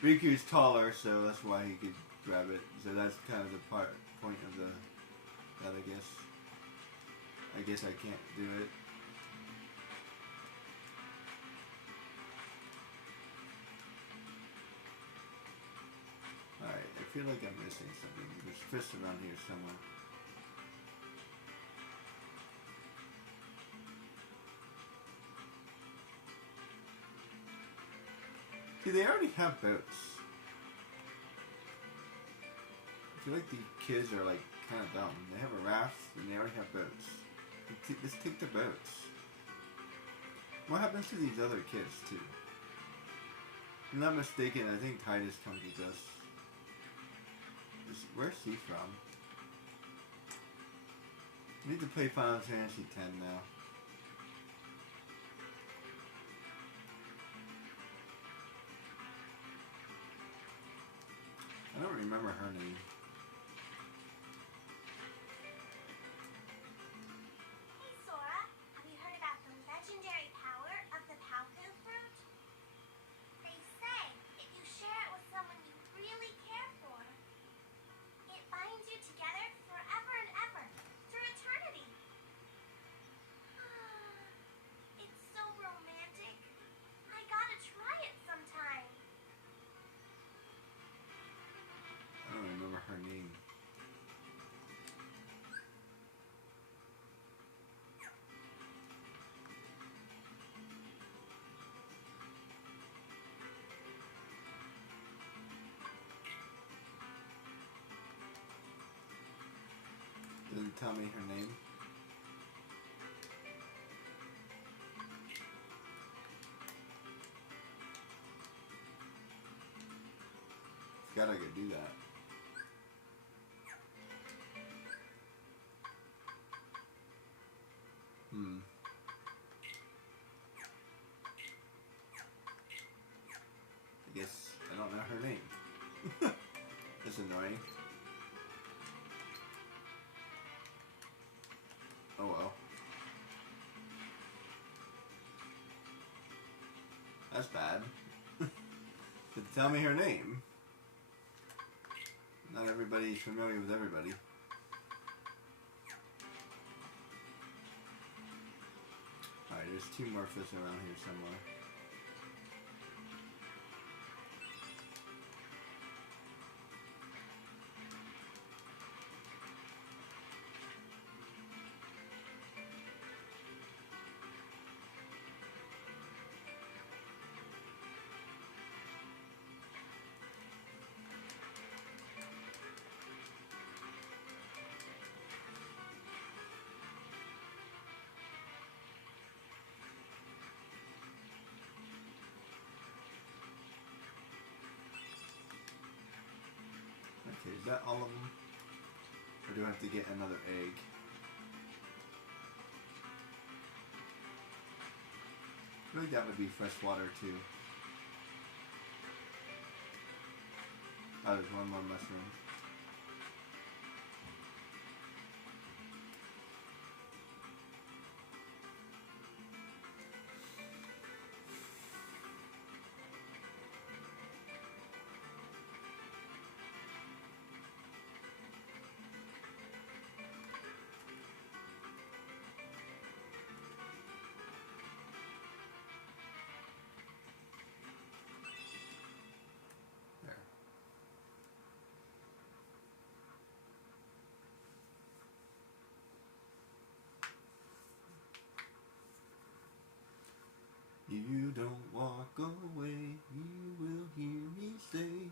Riku's taller, so that's why he could grab it. So that's kind of the point of that, I guess. I guess I can't do it. Alright, I feel like I'm missing something. There's fish around here somewhere. See, they already have boats. I feel like the kids are like kind of dumb. They have a raft and they already have boats. Let's take the boats. What happens to these other kids too? If I'm not mistaken, I think Titus comes with us. Where's he from? I need to play Final Fantasy X now. I don't remember her name. Hey Sora, have you heard about the legendary power of the Palco fruit? They say if you share it with someone you really care for, it binds you together forever and ever, through eternity. It's so romantic. I gotta try it sometime. I don't remember her name. Doesn't tell me her name. Forgot I could do that. I guess I don't know her name. That's annoying. Oh well. That's bad. Tell me her name. Not everybody's familiar with everybody. Alright, there's two more fish around here somewhere. Okay, is that all of them? Or do I have to get another egg? I feel like that would be fresh water too. Oh, there's one more mushroom. There. You don't walk away, you will hear me say.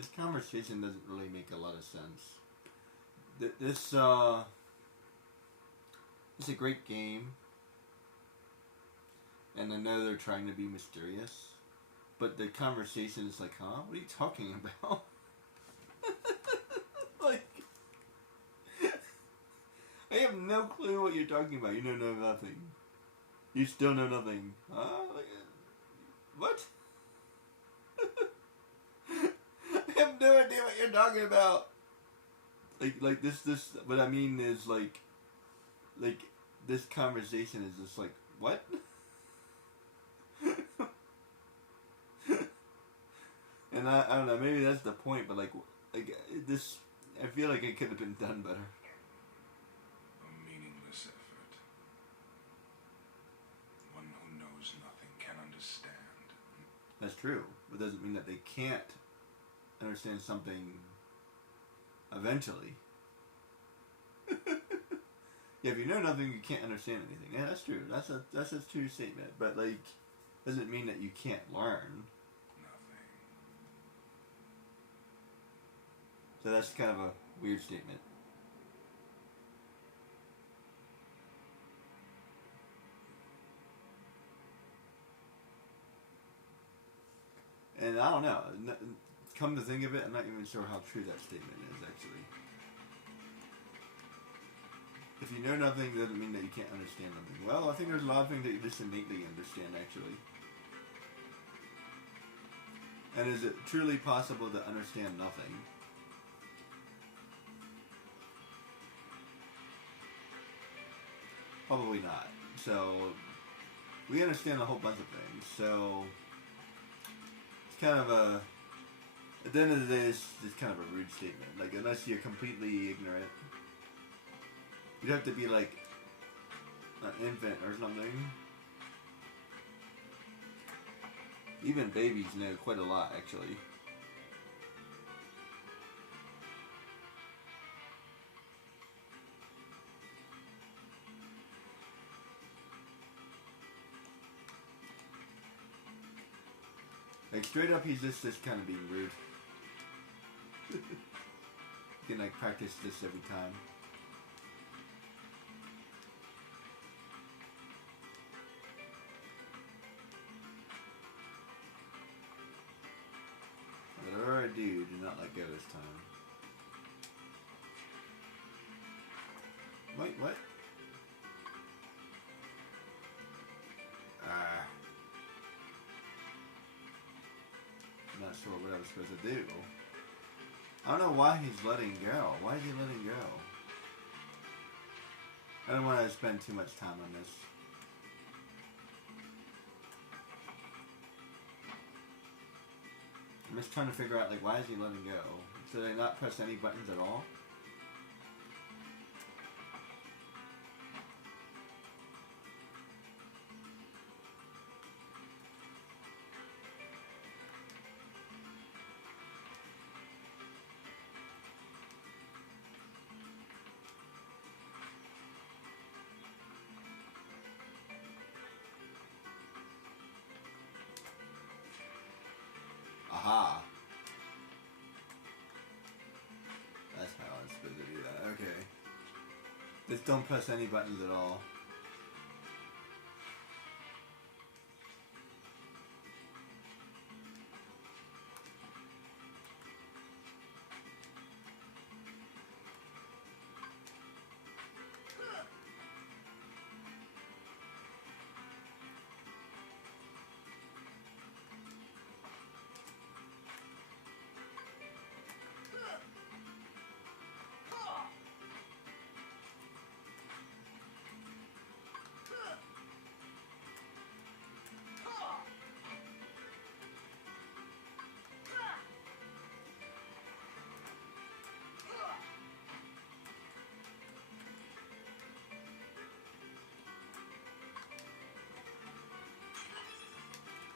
this conversation doesn't really make a lot of sense. This it's a great game, and I know they're trying to be mysterious, but the conversation is like, huh? What are you talking about? Like, I have no clue what you're talking about. You know nothing. You still know nothing. Huh? Like, what? I have no idea what you're talking about. Like this. What I mean is like this conversation is just like, what? And I don't know. Maybe that's the point, but like this, I feel like it could have been done better. A meaningless effort. One who knows nothing can understand. That's true, but doesn't mean that they can't understand something eventually. Yeah, if you know nothing, you can't understand anything. Yeah, that's true. That's a true statement. But like, doesn't mean that you can't learn. Nothing. So that's kind of a weird statement. And I don't know. Come to think of it, I'm not even sure how true that statement is, actually. If you know nothing, doesn't mean that you can't understand nothing. Well, I think there's a lot of things that you just innately understand, actually. And is it truly possible to understand nothing? Probably not. So, we understand a whole bunch of things. So, it's kind of a... At the end of the day, it's kind of a rude statement. Like, unless you're completely ignorant. You'd have to be like an infant or something. Even babies know quite a lot, actually. Like, straight up, he's just kind of being rude. You can, like, practice this every time. Whatever I do not let go this time. Wait, what? I'm not sure what I was supposed to do. I don't know why he's letting go. Why is he letting go? I don't want to spend too much time on this. I'm just trying to figure out, like, why is he letting go? Should I not press any buttons at all? Aha. That's how I'm supposed to do that. Okay. Just don't press any buttons at all.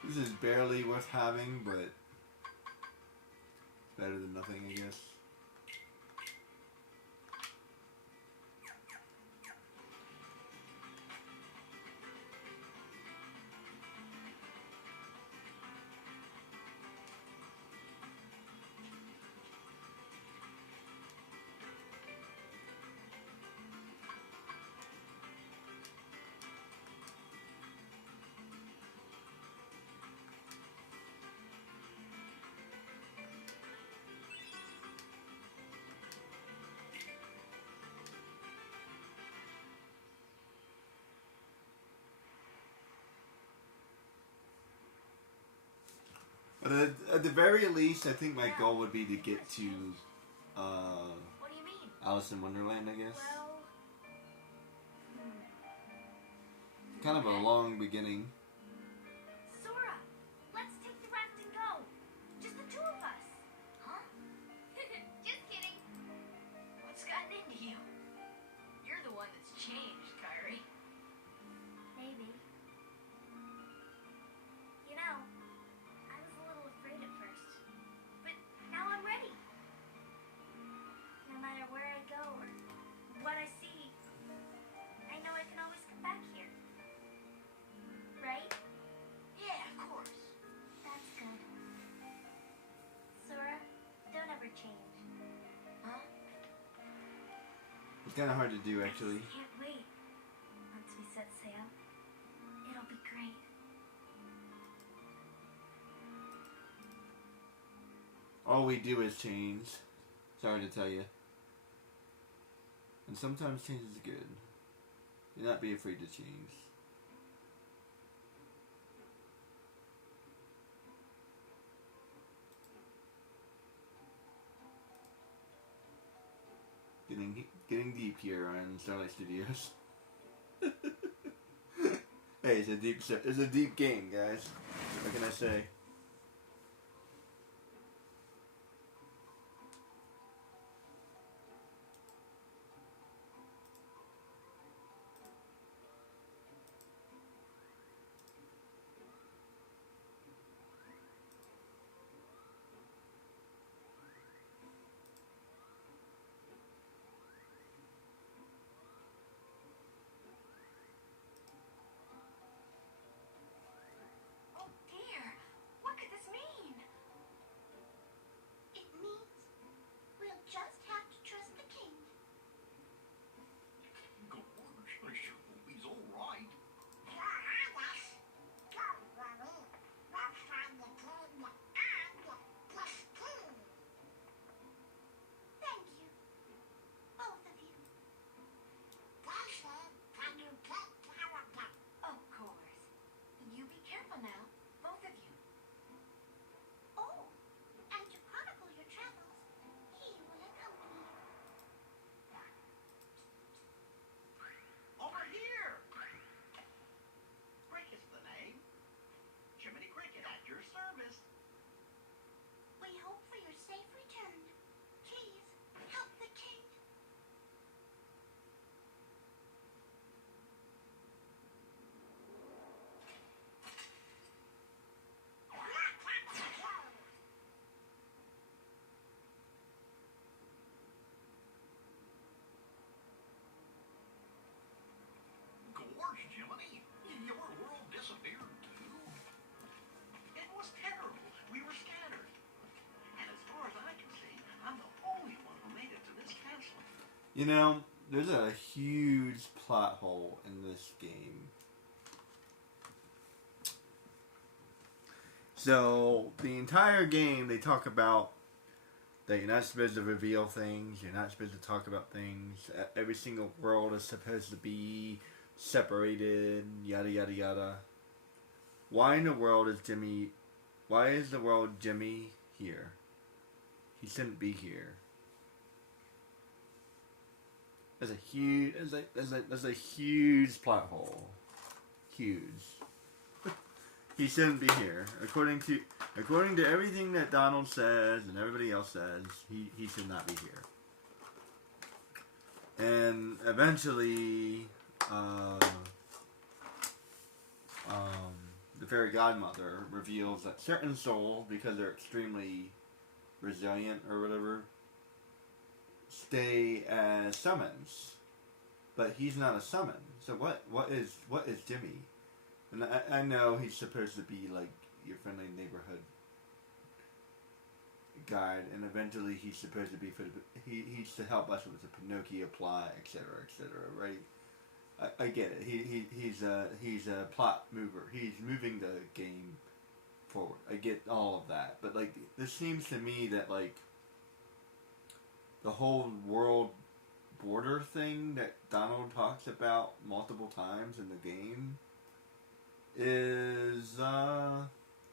This is barely worth having, but it's better than nothing, I guess. But at the very least, I think my goal would be to get to What do you mean? Alice in Wonderland, I guess. Well, Kind of a long beginning. Sora, let's take the raft and go. Just the two of us. huh? Just kidding. What's gotten into you? You're the one that's changed, Kyrie. Maybe. You know, I was a little afraid at first, but now I'm ready. No matter where I go or what I see, I know I can always come back here. Right? Yeah, of course. That's good. Sora, don't ever change. Huh? It's kind of hard to do, actually. I can't wait. Once we set sail, it'll be great. All we do is change. Sorry to tell you. And sometimes change is good. Do not be afraid to change. Getting deep here on Starlight Studios. Hey, it's a deep game, guys. What can I say? Oh dear, what could this mean? It means we'll just have to trust the king. Gorge, I sure hope he's alright. Thank you, both of you. Of course. You be careful now, both of you. Oh, and to chronicle your travels, he will accompany you. Over here! Cricket's the name. Jiminy Cricket at your service. We hope for your safe return. Please help the king. Gorge, Jiminy. Your world disappeared too. It was terrible. We were scattered. And as far as I can see, I'm the only one who made it to this castle. You know, there's a huge plot hole in this game. So, the entire game, they talk about that you're not supposed to reveal things, you're not supposed to talk about things, every single world is supposed to be separated, yada yada yada. Why in the world is the world Jimmy here? He shouldn't be here. There's a huge plot hole. Huge. He shouldn't be here. According to everything that Donald says and everybody else says, he should not be here. And eventually, the fairy godmother reveals that certain souls, because they're extremely resilient or whatever, stay as summons. But he's not a summon. So what is Jimmy? And I know he's supposed to be like your friendly neighborhood guide, and eventually he's supposed to be he's to help us with the Pinocchio plot, etc., right? I get it. He's a plot mover. He's moving the game forward. I get all of that, but like this seems to me that like the whole world border thing that Donald talks about multiple times in the game is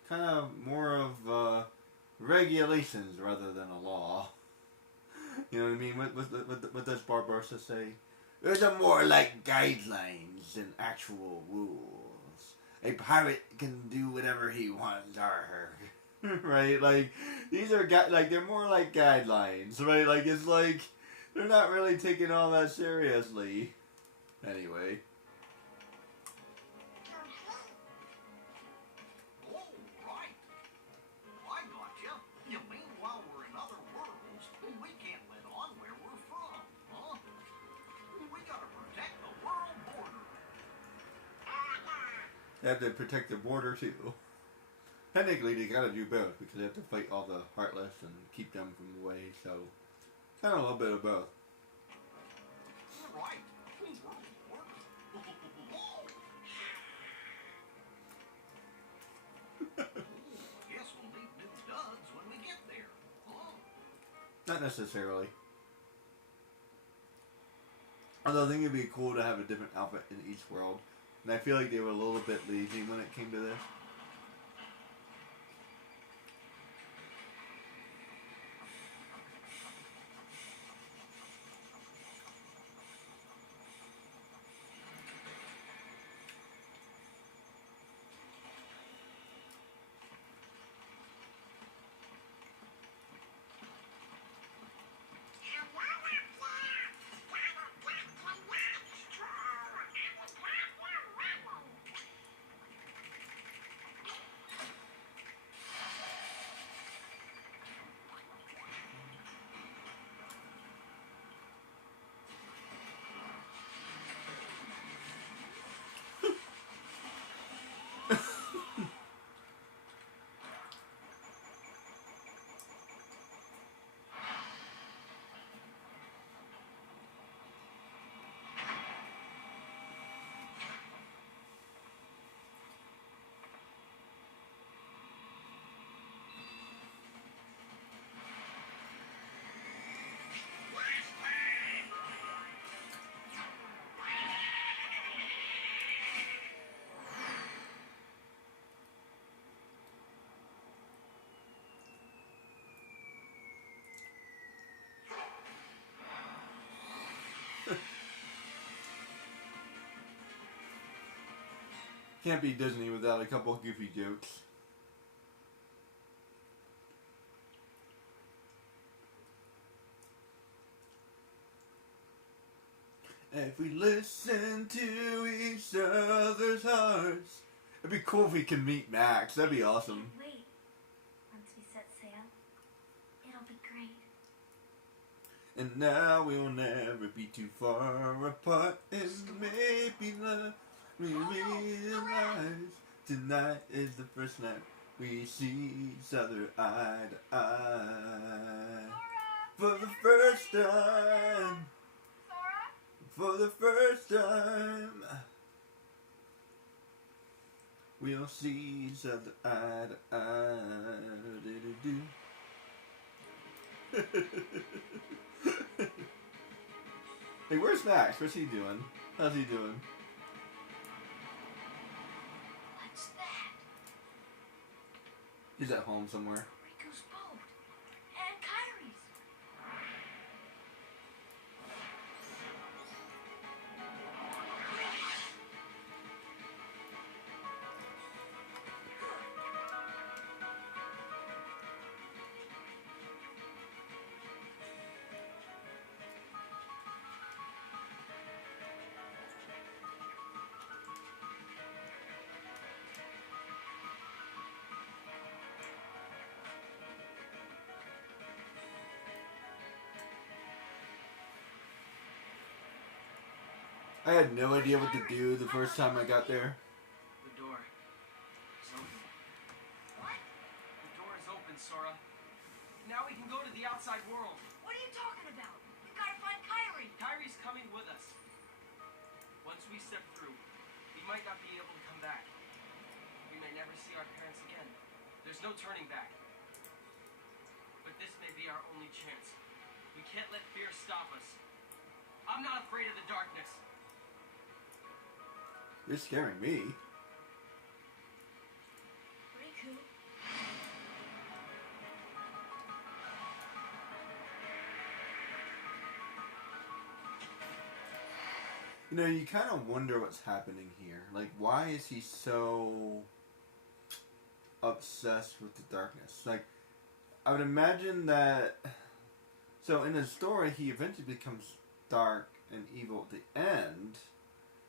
kind of more of regulations rather than a law. You know what I mean? What does Barbosa say? There's a more like guidelines than actual rules. A pirate can do whatever he wants, right? Like these are like they're more like guidelines, right? Like it's like they're not really taking all that seriously. Anyway. Oh, right. I gotcha. You mean while we're in other worlds, we can't let on where we're from, huh? We gotta protect the world border. They have to protect the border too. Technically, they gotta do both because they have to fight all the Heartless and keep them from the way. So, kind of a little bit of both. Right. World border. Guess we'll need new duds when we get there, huh? Not necessarily. Although I think it'd be cool to have a different outfit in each world. And I feel like they were a little bit lazy when it came to this. Can't be Disney without a couple goofy jokes. If we listen to each other's hearts. It'd be cool if we could meet Max. That'd be awesome. Wait. Once we set sail, it'll be great. And now we'll never be too far apart. And maybe love, we realize tonight is the first night we see each other eye to eye. For the first time. For the first time. We'll see each other eye to eye. Hey, where's Max? What's he doing? How's he doing? What's that? He's at home somewhere. Riku's boat. And Kyrie's. I had no idea what to do the first time I got there. The door is open. What? The door is open, Sora. Now we can go to the outside world. What are you talking about? You gotta find Kyrie. Kyrie's coming with us. Once we step through, we might not be able to come back. We may never see our parents again. There's no turning back. But this may be our only chance. We can't let fear stop us. I'm not afraid of the darkness. You're scaring me. Riku, You know, you kind of wonder what's happening here. Like, why is he so obsessed with the darkness? Like, I would imagine that... So, in the story, he eventually becomes dark and evil at the end.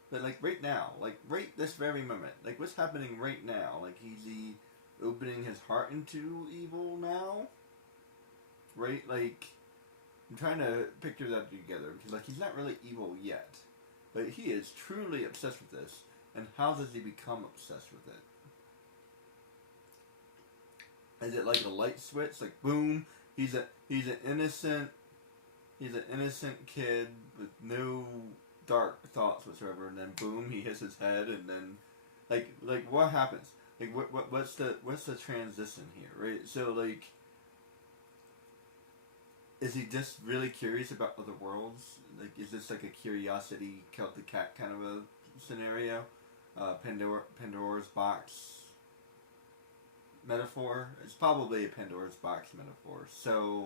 But, like, right now, like, right this very moment, like, what's happening right now? Like, is he opening his heart into evil now? Right? Like, I'm trying to picture that together. Because, like, he's not really evil yet. But he is truly obsessed with this. And how does he become obsessed with it? Is it like a light switch? Like, boom, he's an innocent kid with no dark thoughts whatsoever, and then boom, he hits his head, and then like what happens? Like what's the transition here, right? So like, is he just really curious about other worlds? Like, is this like a curiosity killed the cat kind of a scenario? Pandora's box metaphor. It's probably a Pandora's box metaphor. So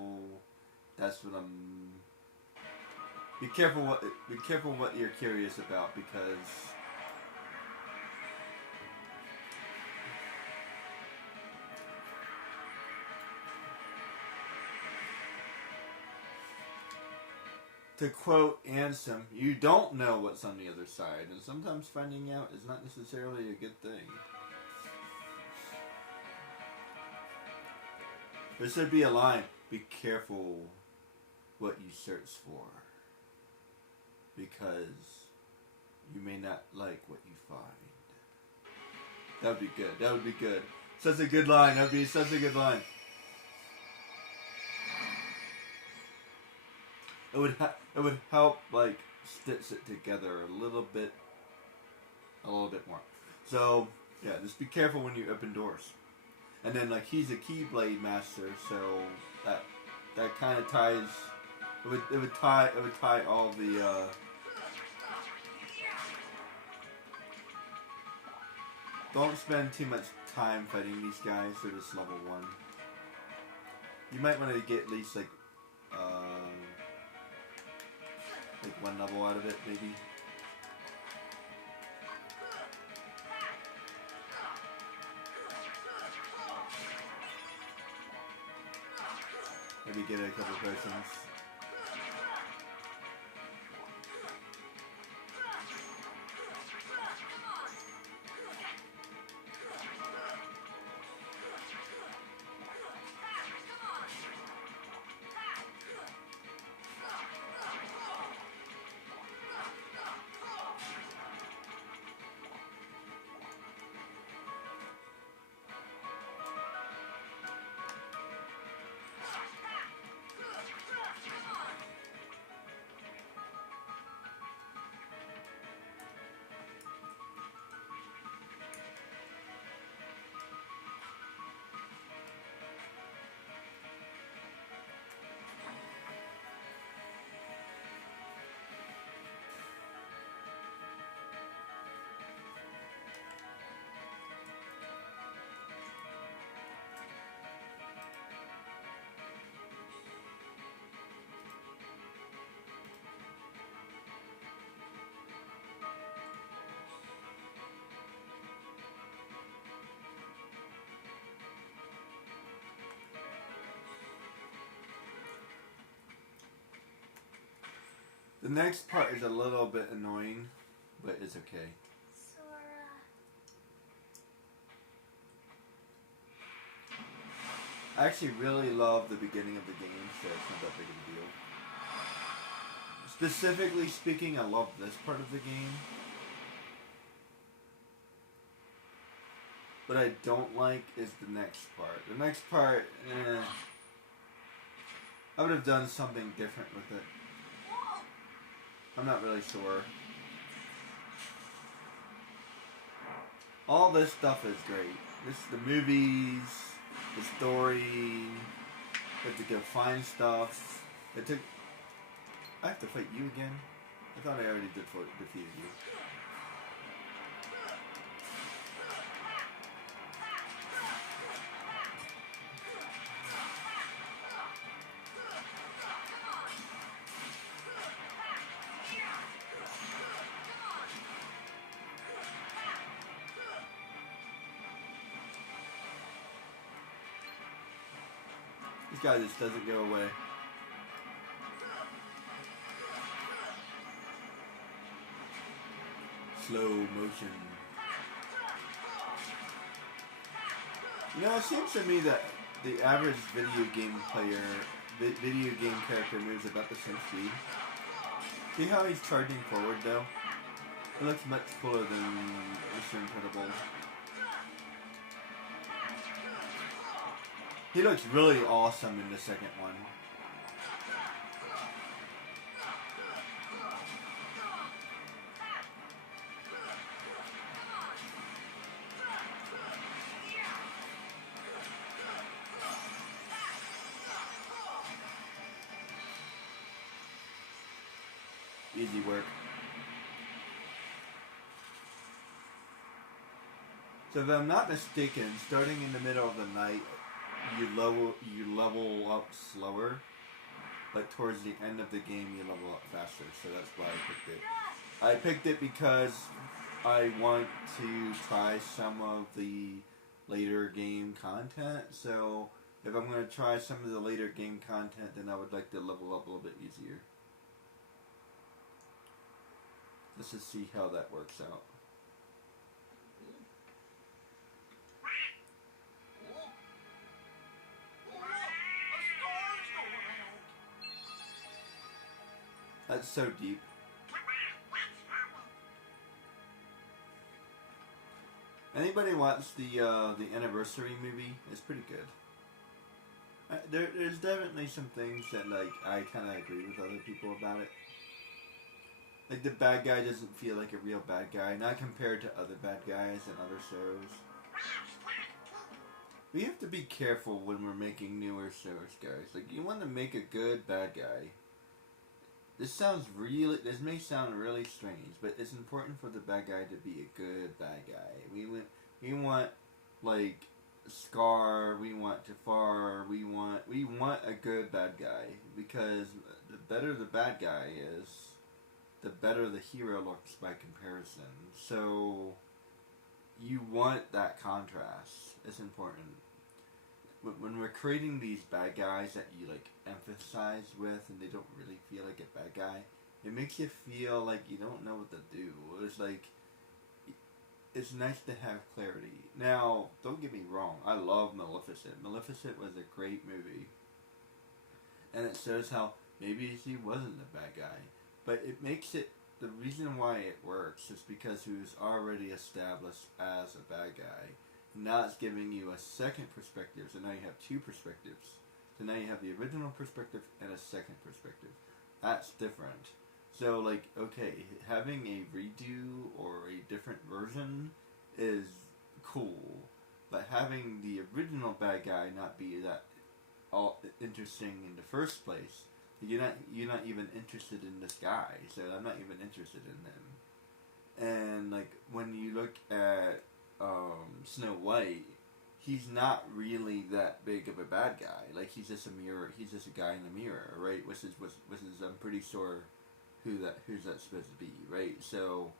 that's what I'm. Be careful what you're curious about, because to quote Ansem, you don't know what's on the other side, and sometimes finding out is not necessarily a good thing. There should be a line, be careful what you search for, because you may not like what you find. That would be good. That would be good. Such a good line. That would be such a good line. It would help, like, stitch it together a little bit more. So yeah, just be careful when you open doors. And then, like, he's a Keyblade master, so that kind of ties. It would tie all the. Don't spend too much time fighting these guys. They're just level 1. You might want to get at least like 1 level out of it, maybe. Maybe get a couple potions. The next part is a little bit annoying, but it's okay. Sora. I actually really love the beginning of the game, so it's not that big of a deal. Specifically speaking, I love this part of the game. What I don't like is the next part. The next part, I would have done something different with it. I'm not really sure. All this stuff is great. The movies, the story. You have to go find stuff. I have to fight you again? I thought I already defeated you. This guy just doesn't go away. Slow motion. You know, it seems to me that the average video game player, video game character moves about the same speed. See how he's charging forward though? It looks much cooler than Mr. Incredible. He looks really awesome in the second one. Easy work. So if I'm not mistaken, starting in the middle of the night, you level up slower, but towards the end of the game you level up faster. So that's why I picked it. I picked it because I want to try some of the later game content. So if I'm going to try some of the later game content, then I would like to level up a little bit easier. Let's just see how that works out. That's so deep. Anybody watch the anniversary movie? It's pretty good. There's definitely some things that like I kind of agree with other people about it. Like the bad guy doesn't feel like a real bad guy, not compared to other bad guys in other shows. We have to be careful when we're making newer shows, guys. Like you want to make a good bad guy. This may sound really strange, but it's important for the bad guy to be a good bad guy. We want like Scar, we want Jafar, we want a good bad guy, because the better the bad guy is, the better the hero looks by comparison. So you want that contrast. It's important. When we're creating these bad guys that you like emphasize with and they don't really feel like a bad guy, it makes you feel like you don't know what to do. It's like, it's nice to have clarity. Now, don't get me wrong, I love Maleficent. Maleficent was a great movie. And it shows how maybe he wasn't a bad guy. But it makes it, the reason why it works is because he was already established as a bad guy. Now it's giving you a second perspective, so now you have two perspectives. So now you have the original perspective and a second perspective. That's different. So like, okay, having a redo or a different version is cool, but having the original bad guy not be that all interesting in the first place, you're not even interested in this guy, so I'm not even interested in him. And like when you look at Snow White, he's not really that big of a bad guy. Like he's just a mirror. He's just a guy in a mirror, right? Which is I'm pretty sure who's that supposed to be, right? So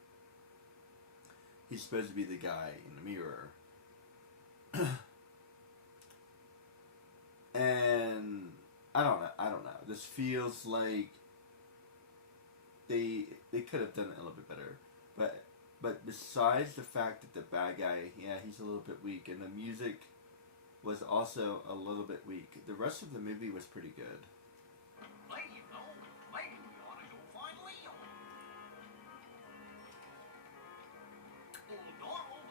he's supposed to be the guy in the mirror. And I don't know. This feels like they could have done it a little bit better, but besides the fact that the bad guy, yeah, he's a little bit weak, and the music was also a little bit weak, the rest of the movie was pretty good. Maybe we ought to go find Leo. Oh, Donald,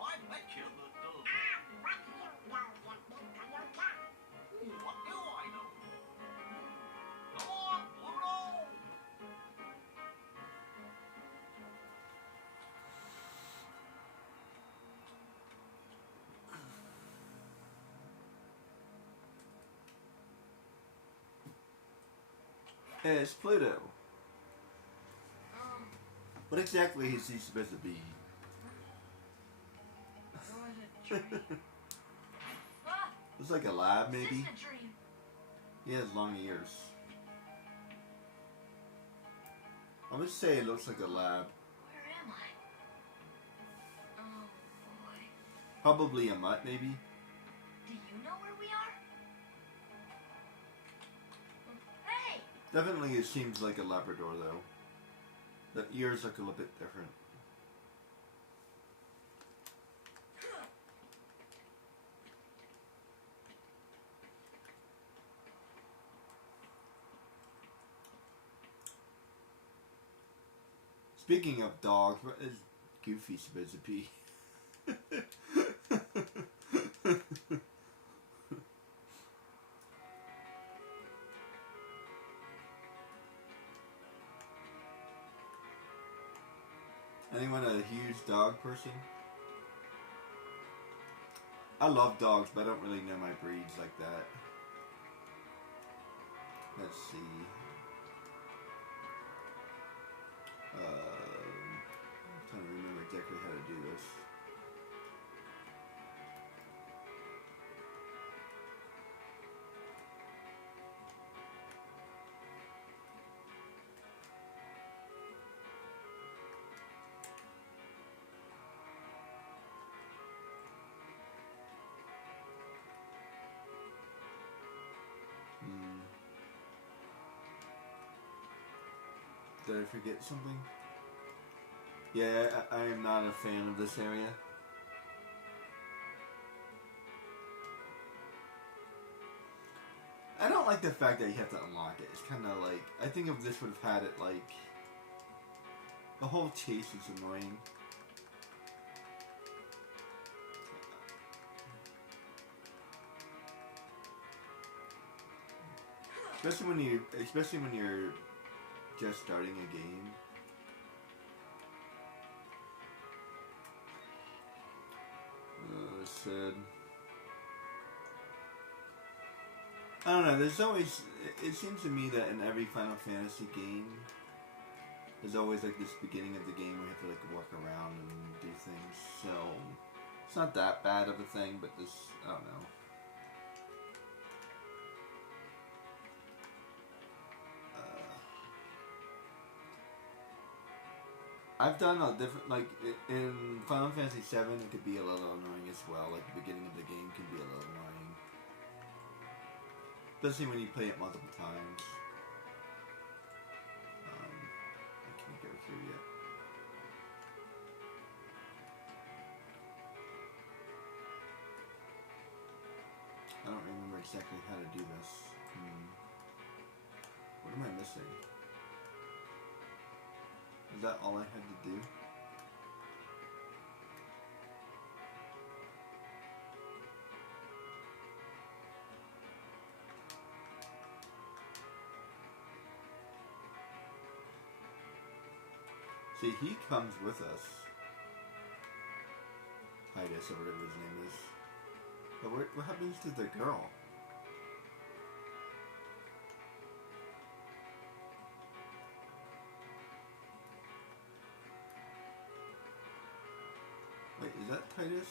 I bet you that, what do I know? Come on, Pluto! Hey, it's Pluto. What exactly is he supposed to be? Looks like a lab, maybe? This is a dream. He has long ears. I would say it looks like a lab. Where am I? Oh boy. Probably a mutt, maybe? Do you know where we are? Definitely it seems like a Labrador though. The ears look a little bit different. Speaking of dogs, what is Goofy supposed to be? Anyone a huge dog person? I love dogs, but I don't really know my breeds like that. Let's see. I'm trying to remember exactly how to do this. Did I forget something? Yeah, I am not a fan of this area. I don't like the fact that you have to unlock it. It's kind of like, I think if this would have had it like, the whole chase is annoying. Especially when you're just starting a game. Sad. I don't know, there's always, it seems to me that in every Final Fantasy game, there's always like this beginning of the game where you have to like walk around and do things, so it's not that bad of a thing, but this, I don't know. I've done a different, like, in Final Fantasy VII, it could be a little annoying as well. Like, the beginning of the game can be a little annoying. Especially when you play it multiple times. I can't go through yet. I don't remember exactly how to do this. What am I missing? Is that all I had to do? See, he comes with us. Titus, or whatever his name is. But what happens to the girl? Wait, is that Titus?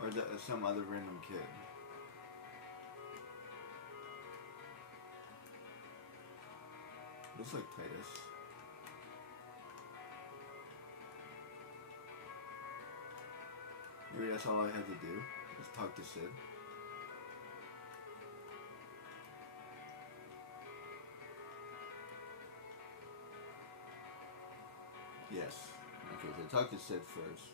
Or is that some other random kid? Looks like Titus. Maybe that's all I had to do, is talk to Sid. Yes. Okay, so talk to Sid first.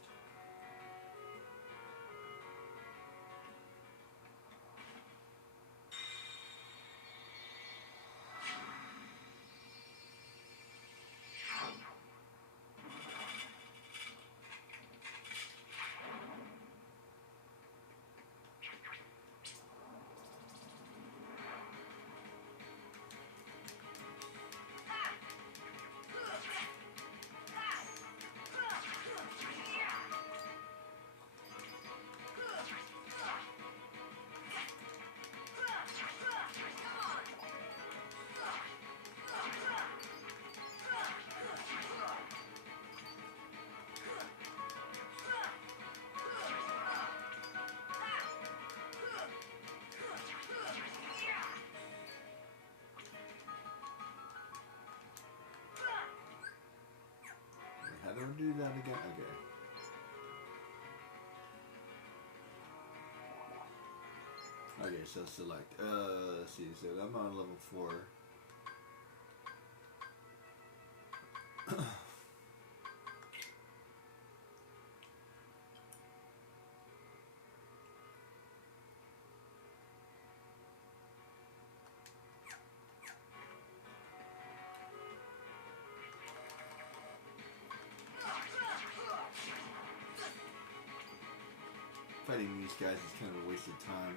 How do I do that again? Okay. Okay, so select. Let's see. So I'm on level 4. Fighting these guys is kind of a waste of time.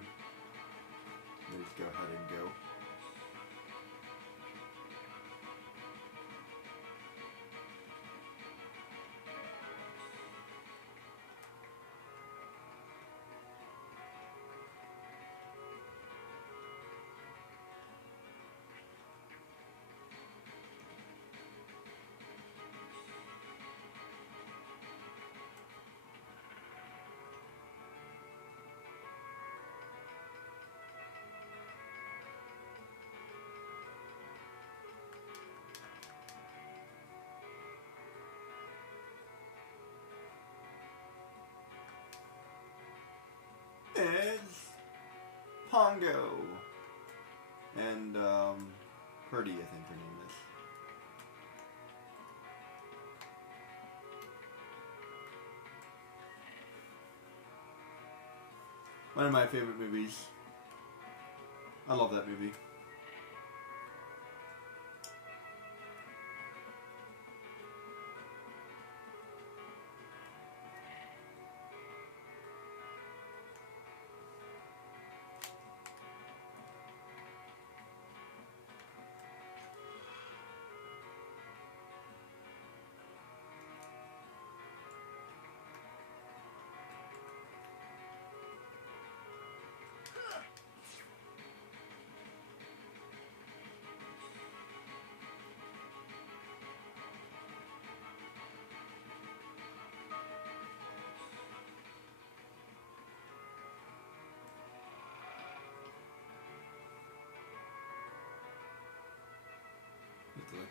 Let's go ahead and go. It's Pongo and Purdy, I think her name is. One of my favorite movies. I love that movie.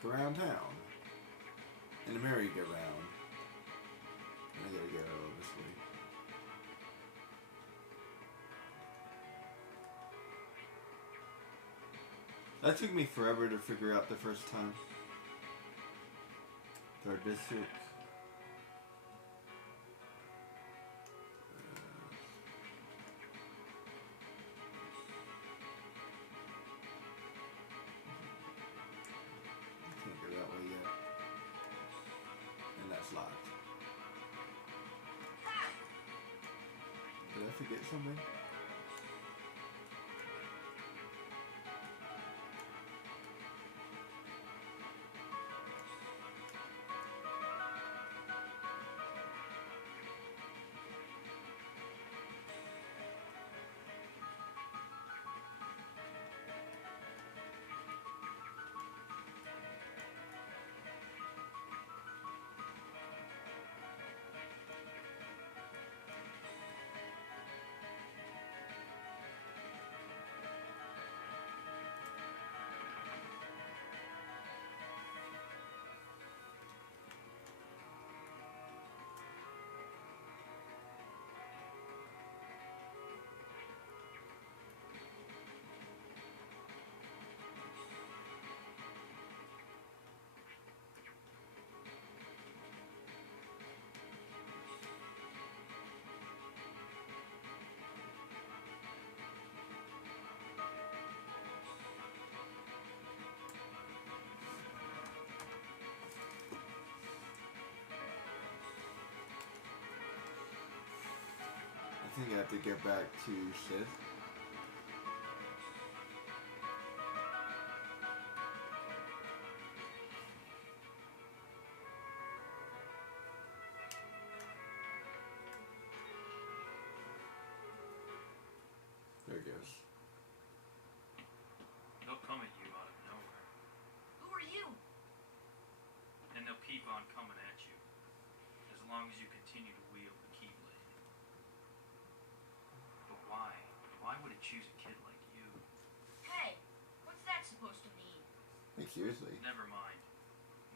Look around town. In a merry-go-round. And I gotta go this way. That took me forever to figure out the first time. Third district. Can't go that way yet. And that's locked. Did I forget something? I think I have to get back to Sith. There it goes. They'll come at you out of nowhere, Who are you? and they'll keep on coming at you, as long as you continue to wield the Keyblade. But why? Why would it choose a kid like you? Hey, what's that supposed to mean? Like, seriously. Never mind.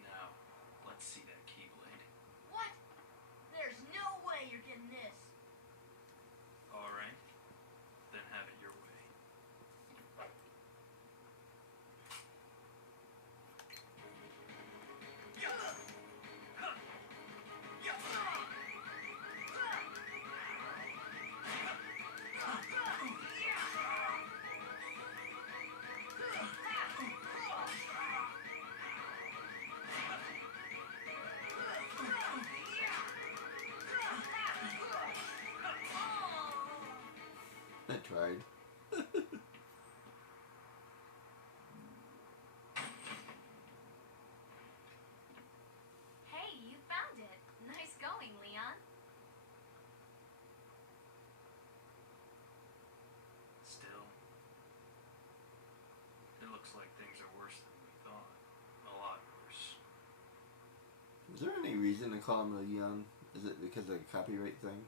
Now, let's see that Keyblade. What? There's no way you're getting this. Alright, then have it your way. Is there any reason to call him Leon? Is it because of the copyright thing?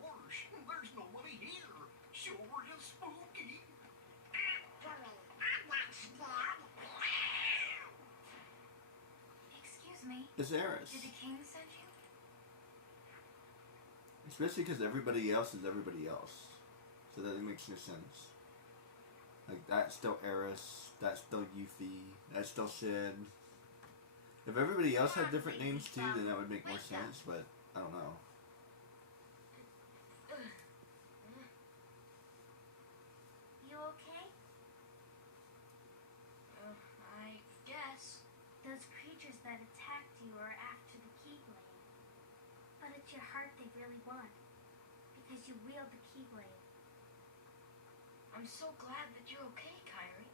Gosh, there's nobody here. Sure is spooky. Actually, I'm not scared. Excuse me. It's Eris. Did the king send you? Especially because everybody else is everybody else. So that it makes no sense. Like, that's still Eris, that's still Yuffie, that's still Sid. If everybody else had different names too, then that would make more sense, but I don't know. You okay? I guess. Those creatures that attacked you are after the Keyblade. But it's your heart they really want. Because you wield the Keyblade. I'm so glad that you're okay, Kyrie.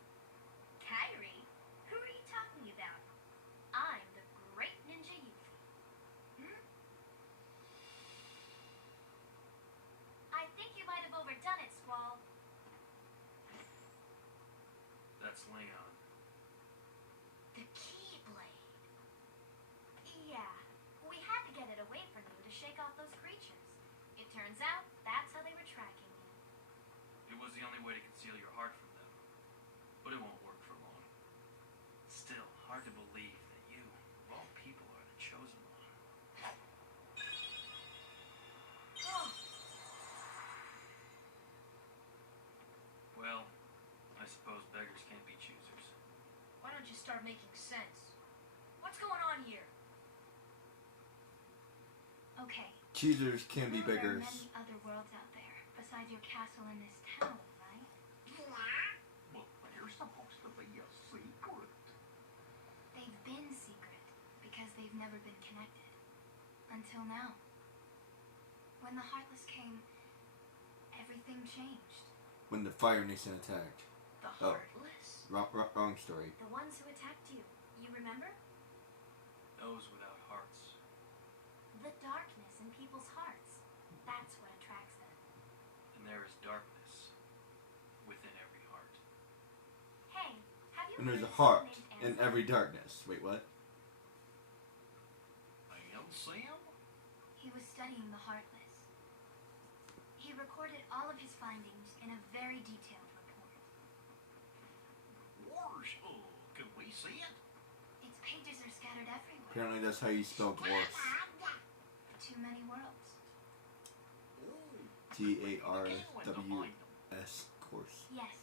Kyrie? Who are you talking about? I'm the great ninja Yuffie. Hmm? I think you might have overdone it, Squall. That's Leon. The Keyblade. Yeah. We had to get it away from you to shake off those creatures. It turns out that's how they were tracking you. It was the only way to conceal your heart from them. But it won't work for long. Still, hard to believe that you, of all people, are the chosen one. Oh, Well, I suppose beggars can't be choosers. why don't you start making sense? What's going on here? Okay. Choosers can be There are beggars. many other worlds out there besides your castle in this town, right? Yeah. But there's supposed to be a secret. They've been secret because they've never been connected. Until now. When the Heartless came, everything changed. When the Fire Nation attacked. The Oh. Heartless? Wrong story. The ones who attacked you, you remember? Those without hearts. The darkness in people's hearts. That's what attracts them. And there is darkness within every heart. Hey, have you And there's heard a of someone heart named in Ansel? every darkness. Wait, what? And Sam? He was studying the Heartless. He recorded all of his findings in a very detailed report. Wars. Can we see it? Its pages are scattered everywhere. Apparently that's how you spell dwarf. Too many worlds. Oh. Garws, course. Yes,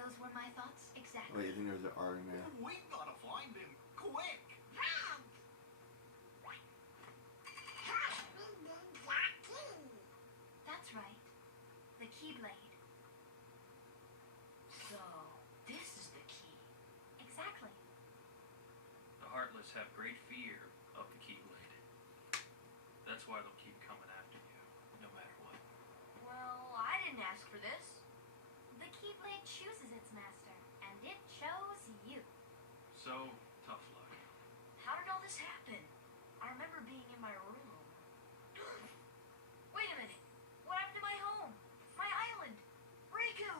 those were my thoughts exactly. Wait, I think there's an R in there. We gotta find him quick. That's right. The Keyblade. So, this is the key. Exactly. The Heartless have great fear of the Keyblade. That's why they'll keep coming after you, no matter what. Well, I didn't ask for this. The Keyblade chooses its master, and it chose you. So, tough luck. How did all this happen? I remember being in my room. Wait a minute. What happened to my home? My island? Riku!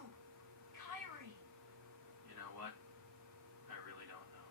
Kyrie! You know what? I really don't know.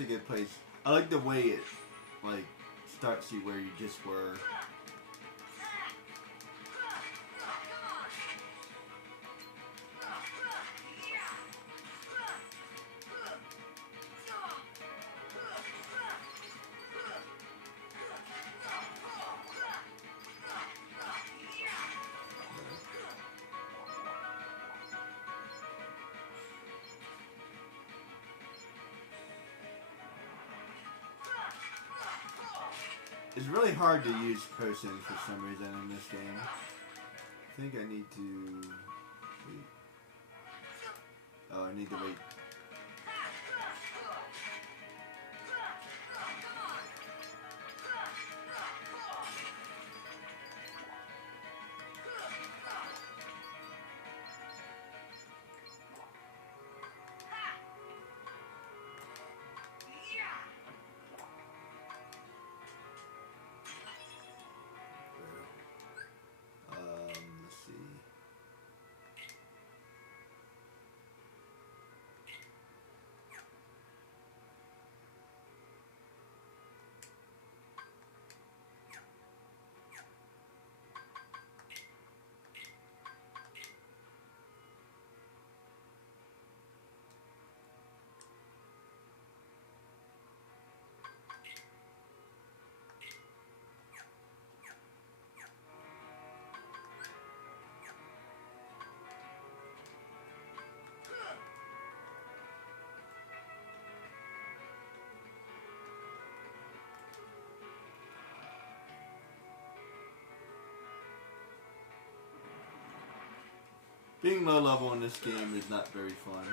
a good place. I like the way it, like, starts you where you just were. It's really hard to use potions for some reason in this game. I think I need to wait. Oh, I need to wait. Let's see. Being low level in this game is not very fun.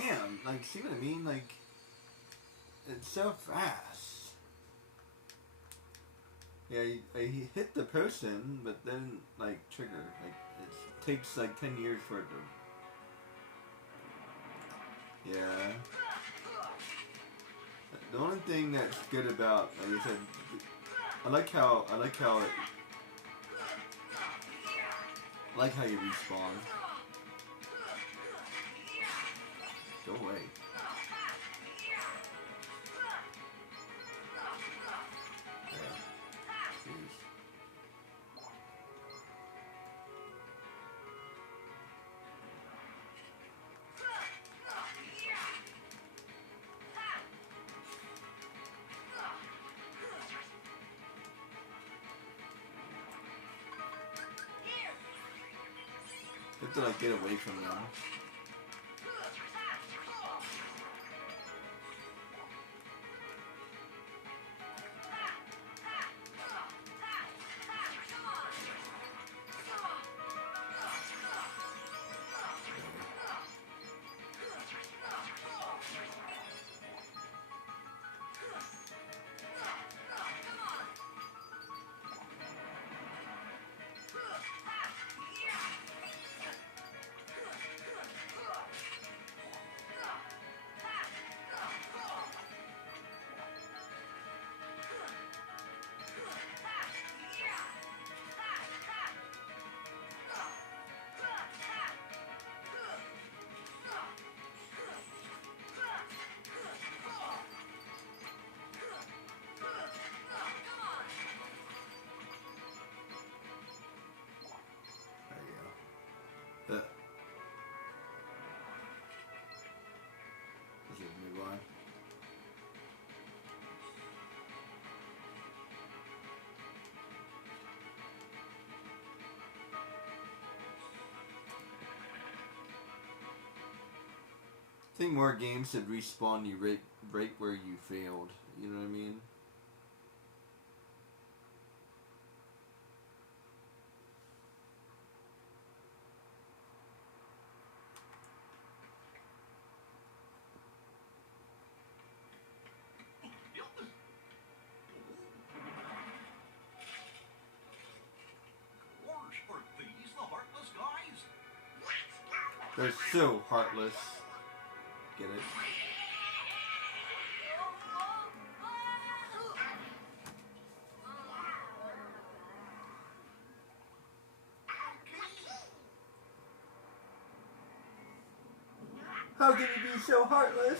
Damn, like, see what I mean? Like, it's so fast. Yeah, he hit the person, but then, like, trigger. Like, it takes, like, 10 years for it to... Yeah. The only thing that's good about, like I said, I like how it... I like how you respawn. Go away. You have to, like, get away from them. think more games should respawn you right where you failed. You know what I mean? Gosh, are these the heartless guys? They're so heartless. Get it? How can you be so heartless?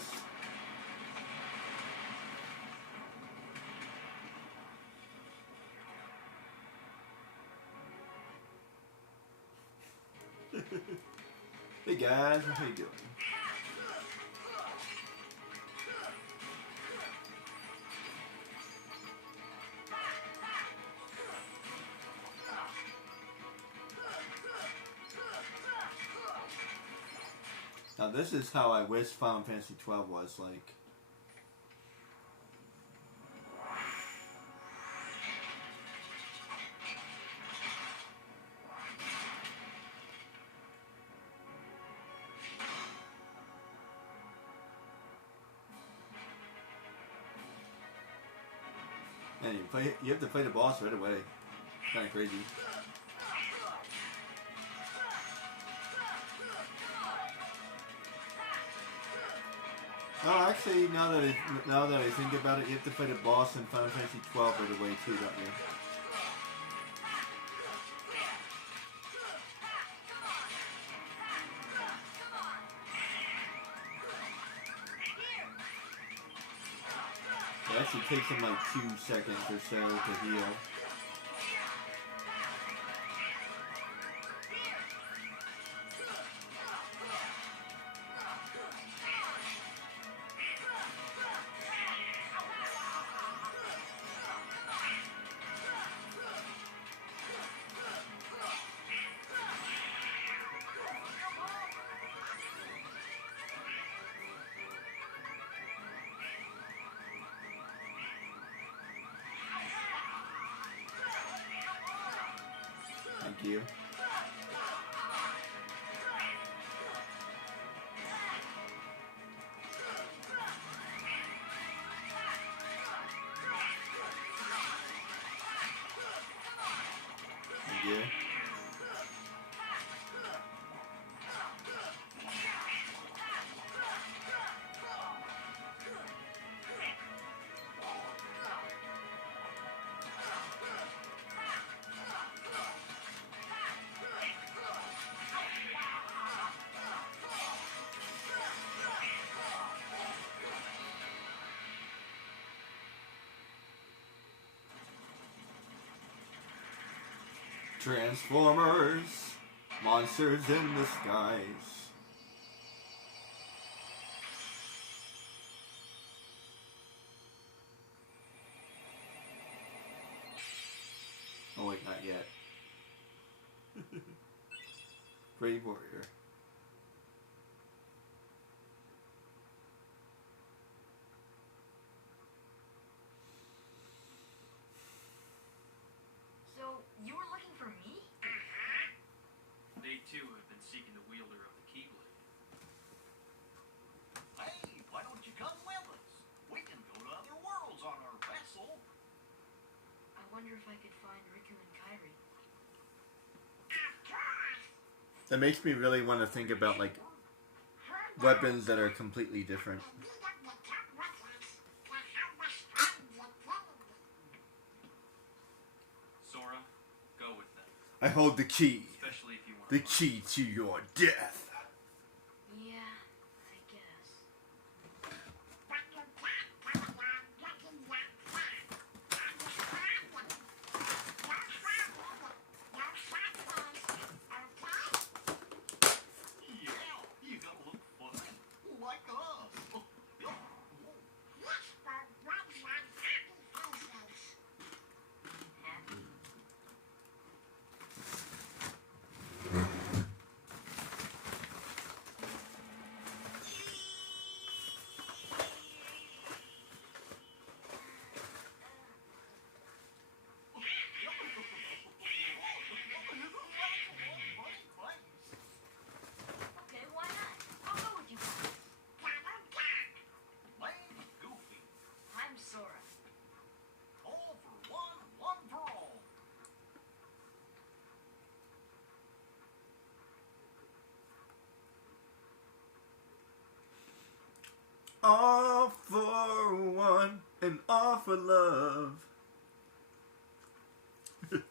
Hey guys, how you doing? Now this is how I wish Final Fantasy 12 was like. And you have to play the boss right away. Kind of crazy. No, actually, now that I think about it, you have to play the boss in Final Fantasy 12 right away too, don't you? It actually takes him like 2 seconds or so to heal. Thank you. Thank you. Transformers, monsters in the skies. Oh wait, not yet. Brave Warrior. So, you were looking for me? They too have been seeking the wielder of the Keyblade. Hey, why don't you come with us? We can go to other worlds on our vessel. I wonder if I could find Riku and Kairi. That makes me really want to think about like weapons that are completely different. Sora, go with them. I hold the key. Especially if you want The to key to your death. Yeah, I guess. Yeah, you gotta look fun. Like us. Happy. all for one and all for love. Little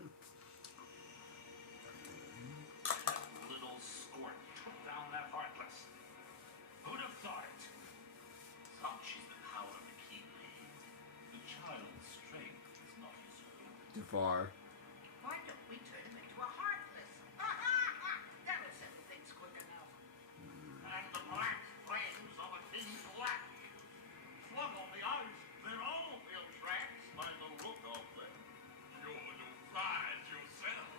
squirt took down that Heartless. Who'd have thought it? Thought she's the power of the Keyblade. The child's strength is not his own. Devar. Why don't we turn him into a Heartless? That'll settle things quick enough. And the black flames of a king's black. Flung on the ice, they're all in tracks by the look of them. You're no prize yourself.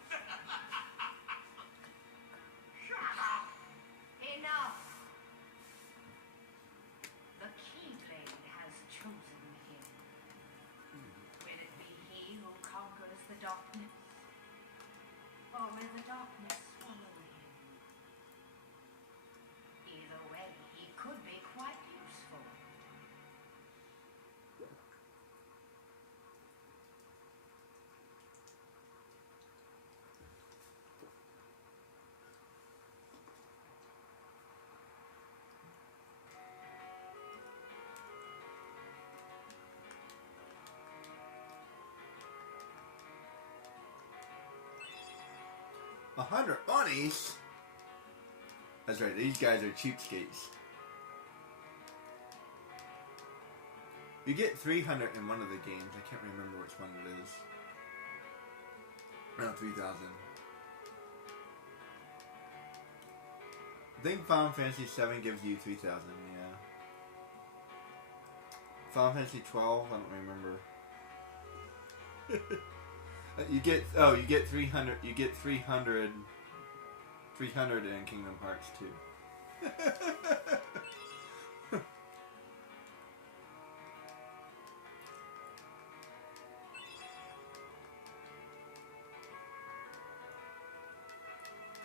Shut up! Enough! The Keyblade has chosen him. Will it be he who conquers the darkness? Or will the darkness swallow him? Either way, he could be quite useful. 100 bunnies? That's right, these guys are cheapskates. You get 300 in one of the games. I can't remember which one it is. No, 3,000. I think Final Fantasy 7 gives you 3,000, yeah. Final Fantasy 12, I don't remember. You get 300. You get 300 in Kingdom Hearts 2.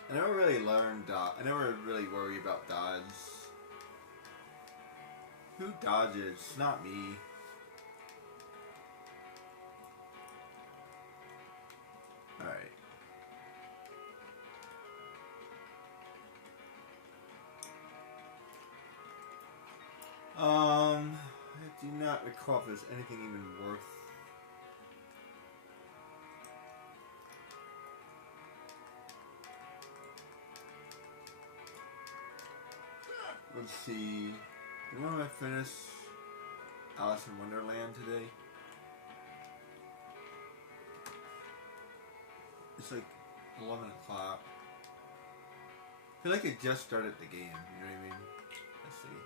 I never really learned dodge. I never really worry about dodge. Who dodges? Not me. Alright. I do not recall if there's anything even worth. Let's see. When I finish Alice in Wonderland today? It's like 11 o'clock. I feel like I just started the game, you know what I mean? Let's see.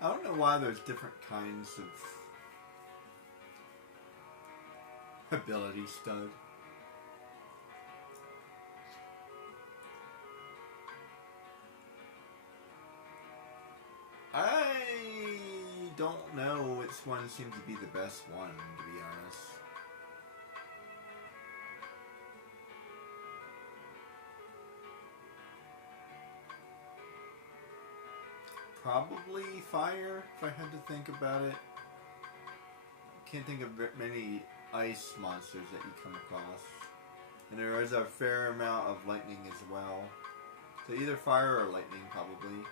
I don't know why there's different kinds of ability stud. I don't know which one seems to be the best one, to be honest. Probably fire, if I had to think about it. Can't think of many ice monsters that you come across. And there is a fair amount of lightning as well. So either fire or lightning, probably.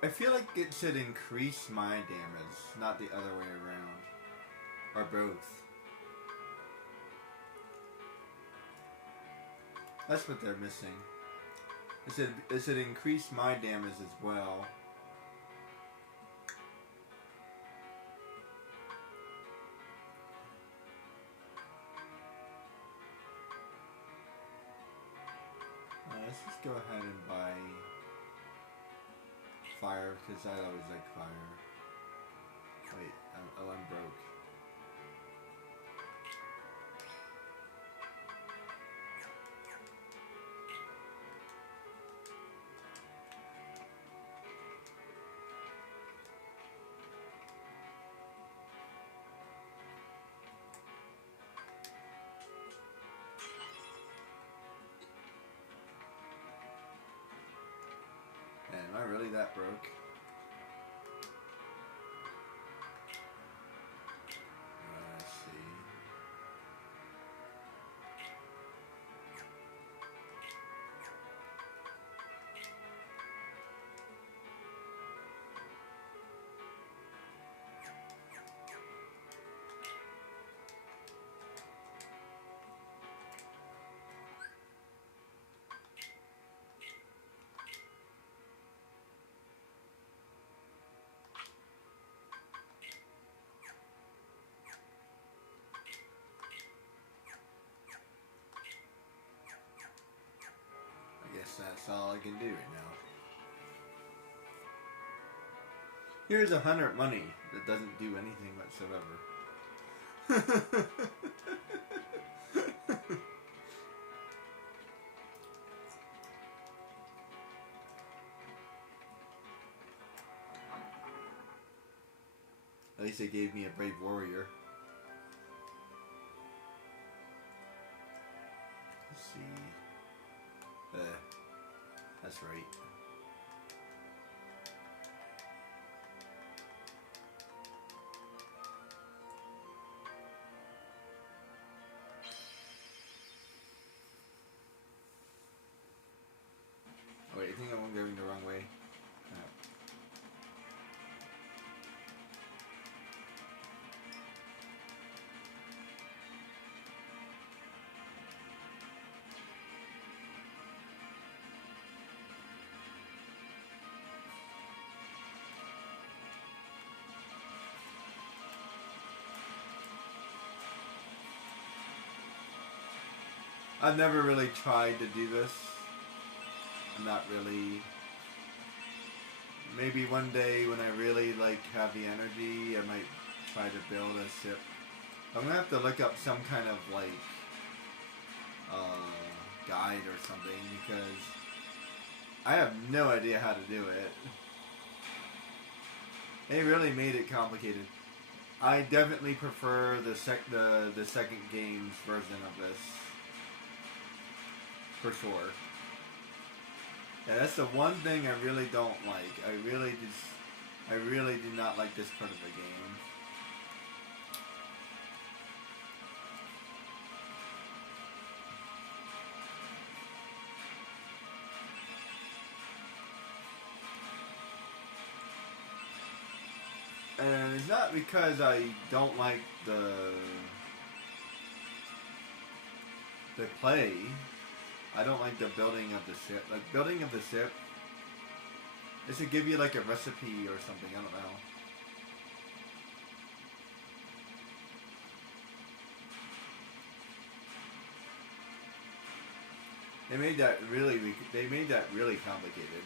I feel like it should increase my damage, not the other way around. Or both. That's what they're missing. It should increase my damage as well. Let's just go ahead and buy fire, because I always like fire. Wait, I'm broke. that broke. Let's see. I guess that's all I can do right now. Here's 100 money that doesn't do anything whatsoever. At least they gave me a brave warrior. Let's see. That's right. Oh wait, I think I'm going the wrong way. I've never really tried to do this. I'm not really. Maybe one day when I really like have the energy, I might try to build a ship. I'm gonna have to look up some kind of like guide or something because I have no idea how to do it. They really made it complicated. I definitely prefer the second game's version of this. For sure. Yeah, that's the one thing I really don't like. I really do not like this part of the game. And it's not because I don't like the play. I don't like the building of the ship. Like, building of the ship, it should give you like a recipe or something, I don't know. They made that really complicated.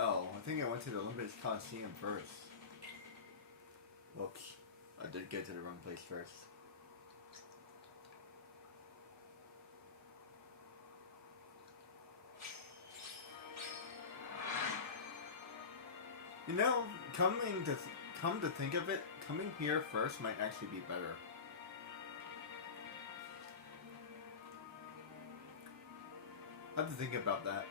Oh, I think I went to the Olympics Coliseum first. Whoops. I did get to the wrong place first. You know, come to think of it, coming here first might actually be better. I have to think about that.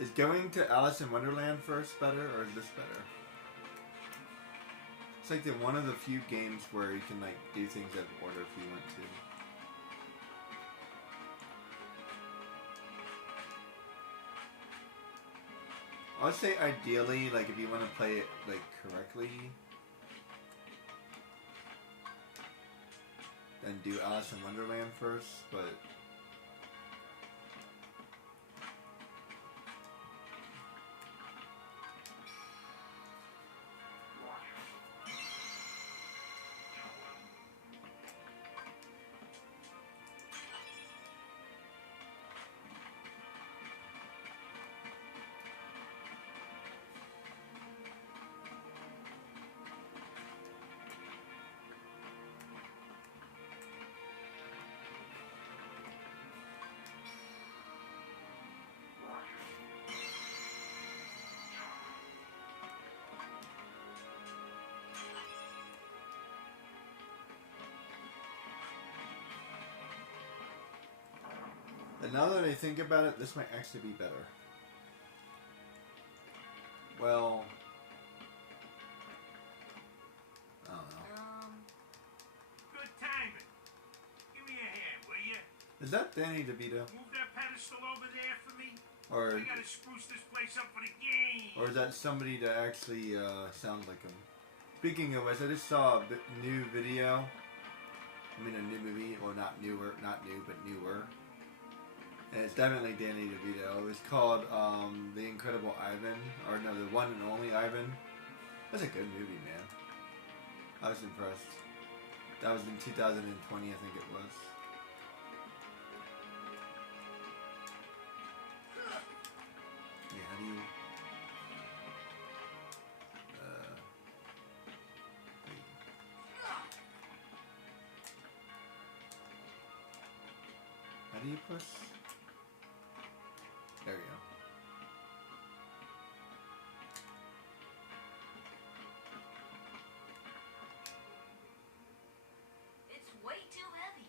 Is going to Alice in Wonderland first better, or is this better? It's like one of the few games where you can like do things out of order if you want to. I would say ideally, like if you want to play it like correctly, then do Alice in Wonderland first, but And now that I think about it, this might actually be better. Well, I don't know. Good timing. Give me a hand, will you? Is that Danny DeVito? Move that pedestal over there for me. Or We gotta spruce this place up for the game. is that somebody that actually sounds like him? Speaking of which, I just saw a new video. I mean, a new movie. Well, not newer, not new, but newer. And it's definitely Danny DeVito. It was called The Incredible Ivan, or no, The One and Only Ivan. That's a good movie, man. I was impressed. That was in 2020, I think it was. Yeah, how do you... How do you push? There you go. It's way too heavy.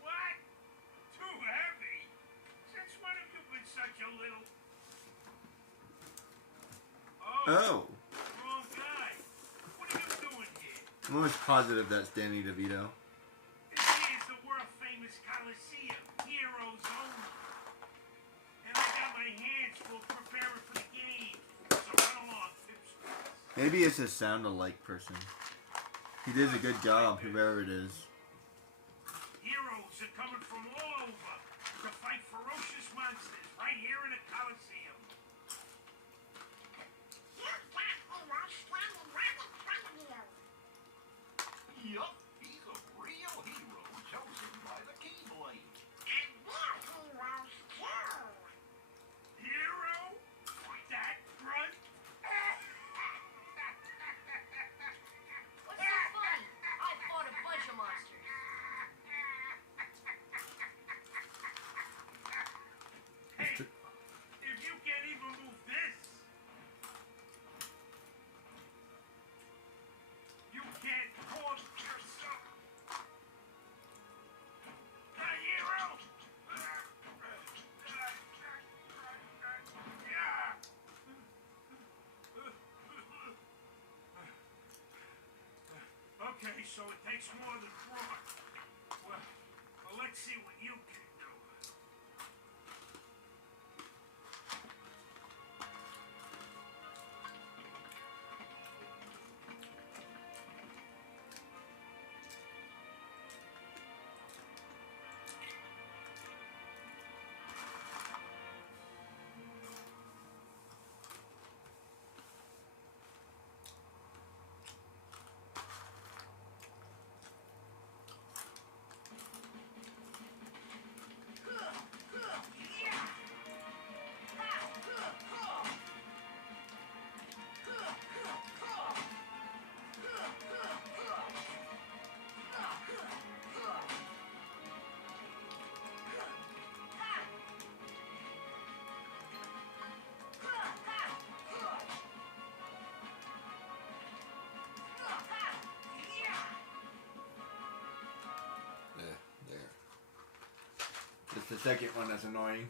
What? Too heavy? Since when have you been such a little... Oh! Wrong guy. What are you doing here? I'm almost positive that's Danny DeVito. This here is the world-famous Coliseum, heroes only. And I got my hands full preparing for the game. So run along, tipsters. Maybe it's a sound-alike person. He does a good job, whoever it is. Heroes are coming from all over to fight ferocious monsters right here in the Coliseum. You've got hero standing right in front of you. Yup, he's a real hero chosen by the Keyblade. And we're heroes too. Hero? That grunt? What's so funny? I fought a bunch of monsters. Hey, if you can't even move this, you can't call yourself a hero. Okay, so it takes more than brawn. Well, let's see what you can do. There. It's the second one that's annoying.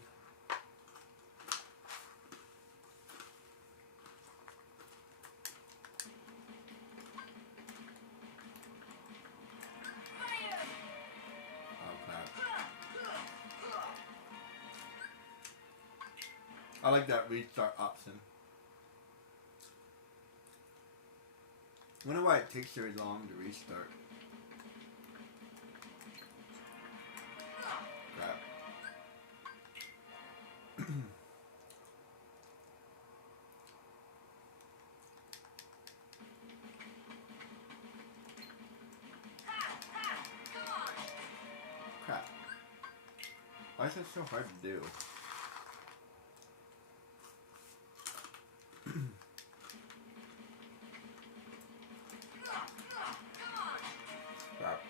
Oh crap. I like that restart option. I wonder why it takes so long to restart. Crap. Crap. Why is that so hard to do? Crap.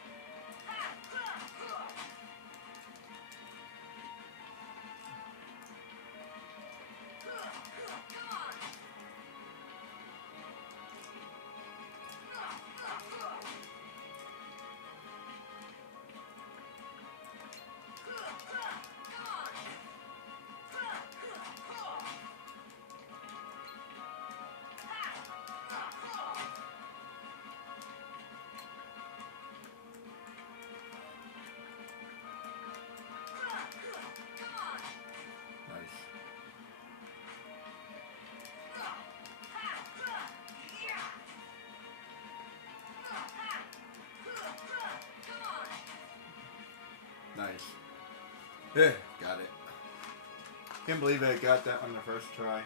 Got it. Can't believe I got that on the first try.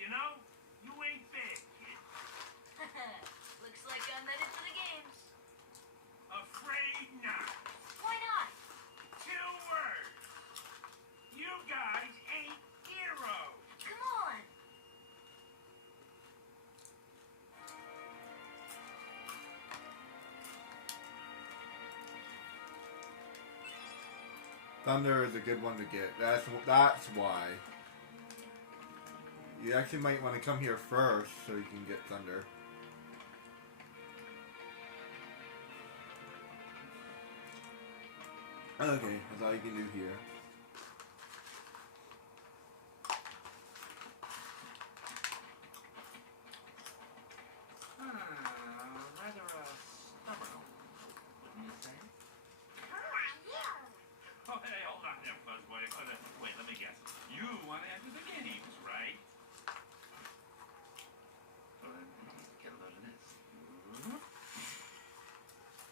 You know, you ain't bad, kid. Looks like I'm headed for the games. Afraid not. Why not? 2 words. You guys ain't heroes. Come on. Thunder is a good one to get. That's why. You actually might want to come here first so you can get Thunder. Okay, that's all you can do here. Rather stubborn, wouldn't you say? Who are you? Oh, hey, hold on there, Fuzzboy. Wait, let me guess. You want to enter the games, right? Well, then, get a load of this.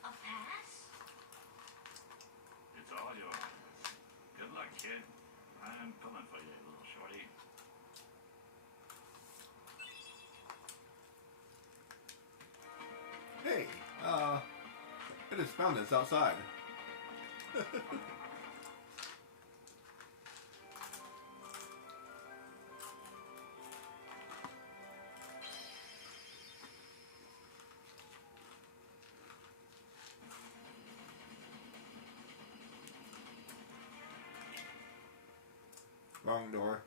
A pass? It's all yours. Good luck, kid. I'm pulling for you, little shorty. Hey, I just found this outside. Wrong door.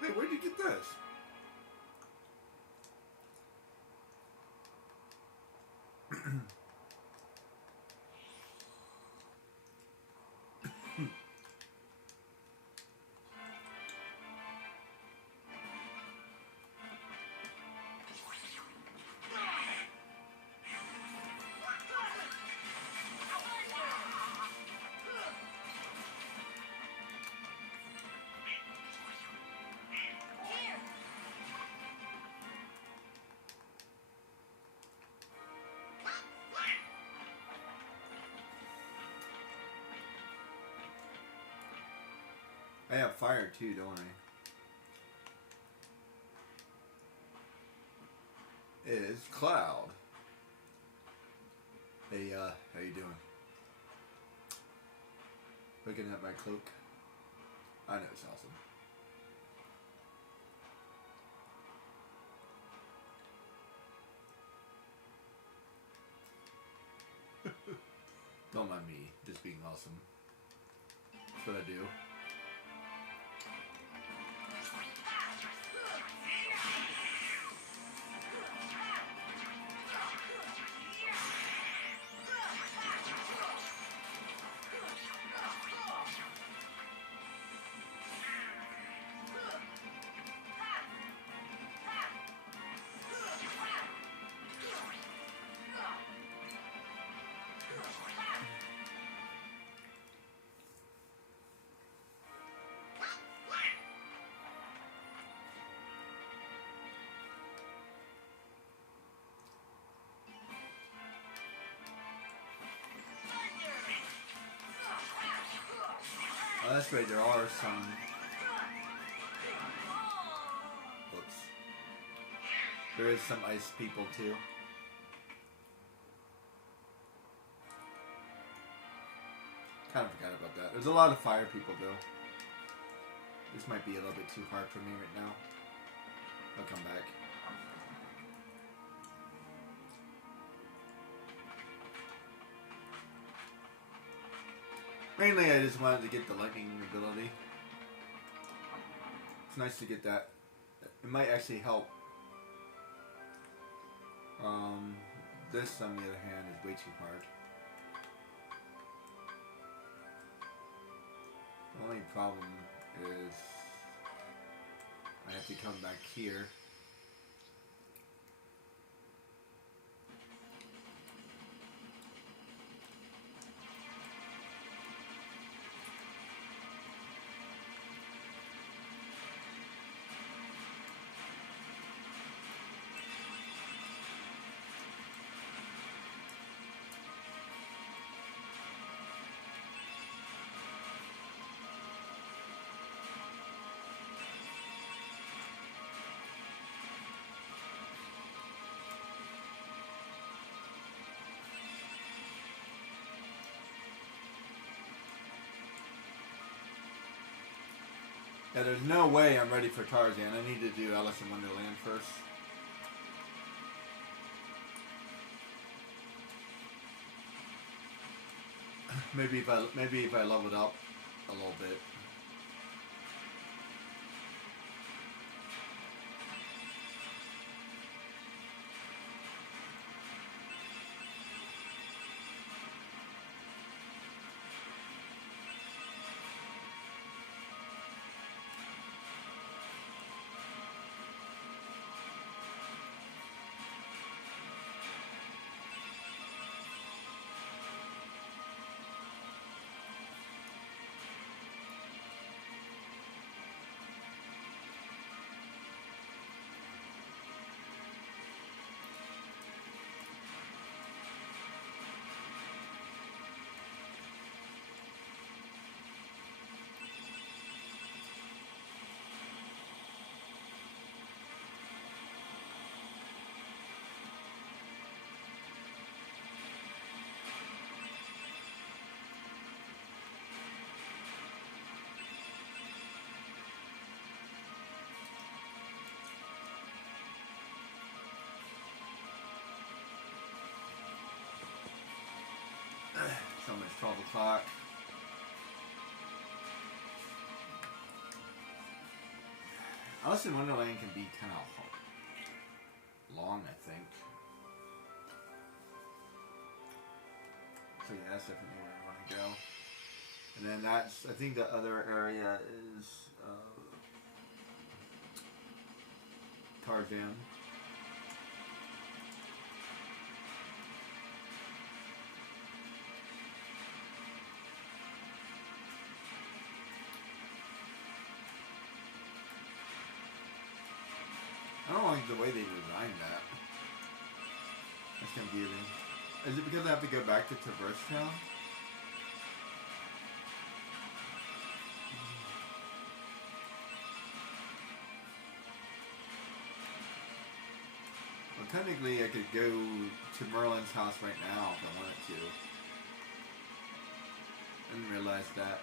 Hey, where'd you get this? Here. I have fire too, don't I? Is Cloud. Hey, how you doing? Looking at my cloak. I know it's awesome. Don't mind me, just being awesome. That's what I do. Oh, that's right, there are some... Whoops. There is some ice people too. Kind of forgot about that. There's a lot of fire people though. This might be a little bit too hard for me right now. I'll come back. Mainly I just wanted to get the lightning ability. It's nice to get that. It might actually help This, on the other hand, is way too hard. The only problem is I have to come back here. Yeah, there's no way I'm ready for Tarzan. I need to do Alice in Wonderland first. Maybe if I level it up a little bit. It's almost 12 o'clock. Alice in Wonderland can be kind of long, I think. So yeah, that's definitely where I want to go. And then that's, I think the other area is Tarzan. I don't like the way they designed that. That's confusing. Is it because I have to go back to Traverse Town? Well, technically I could go to Merlin's house right now if I wanted to. I didn't realize that.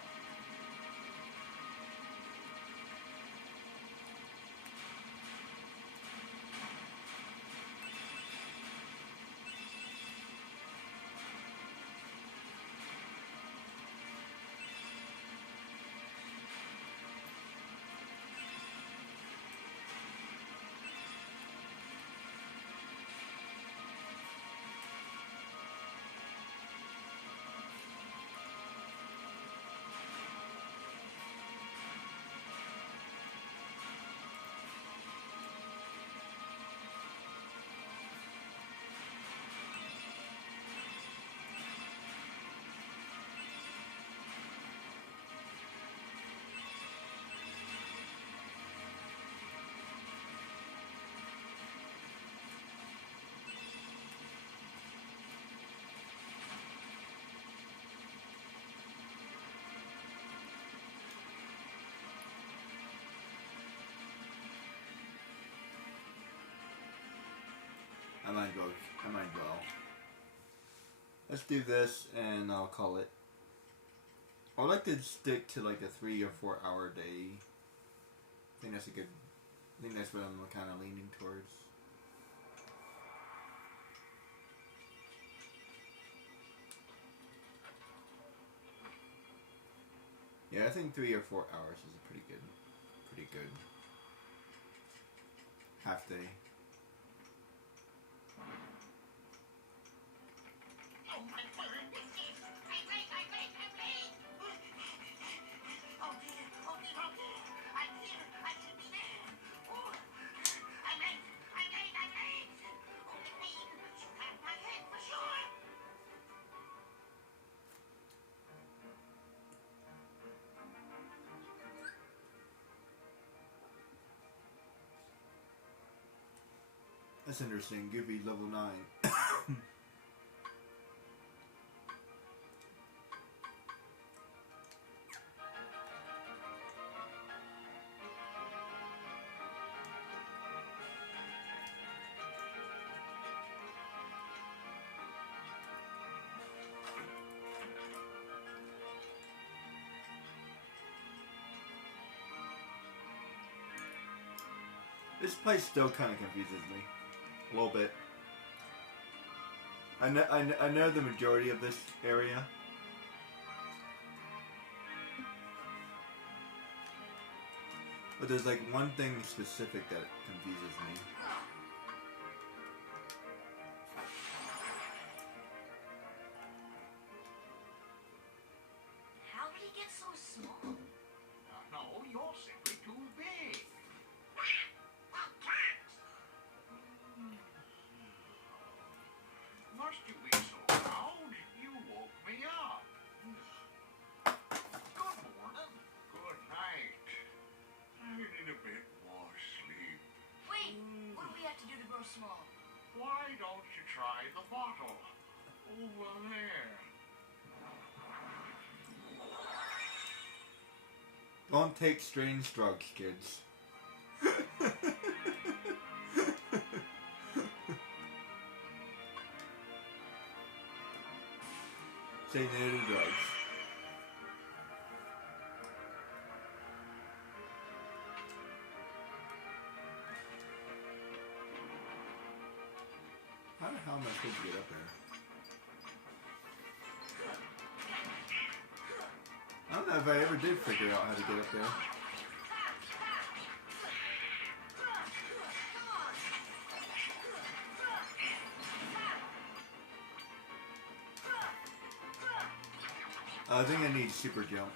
I might go. Let's do this and I'll call it. I would like to stick to like a 3 or 4 hour day. I think that's a good, I think that's what I'm kind of leaning towards. Yeah, I think 3 or 4 hours is a pretty good half day. That's interesting. Goofy's level 9. This place still kind of confuses me. A little bit. I know the majority of this area. But there's like one thing specific that confuses me. How did he get so small? No, you're simply too big. Must you be so loud? You woke me up. Good morning. Good night. I need a bit more sleep. Wait, what do we have to do to grow small? Why don't you try the bottle? Over there. Don't take strange drugs, kids. Say no to drugs. How the hell am I supposed to get up there? I don't know if I ever did figure out how to get up there. I think I need super jump.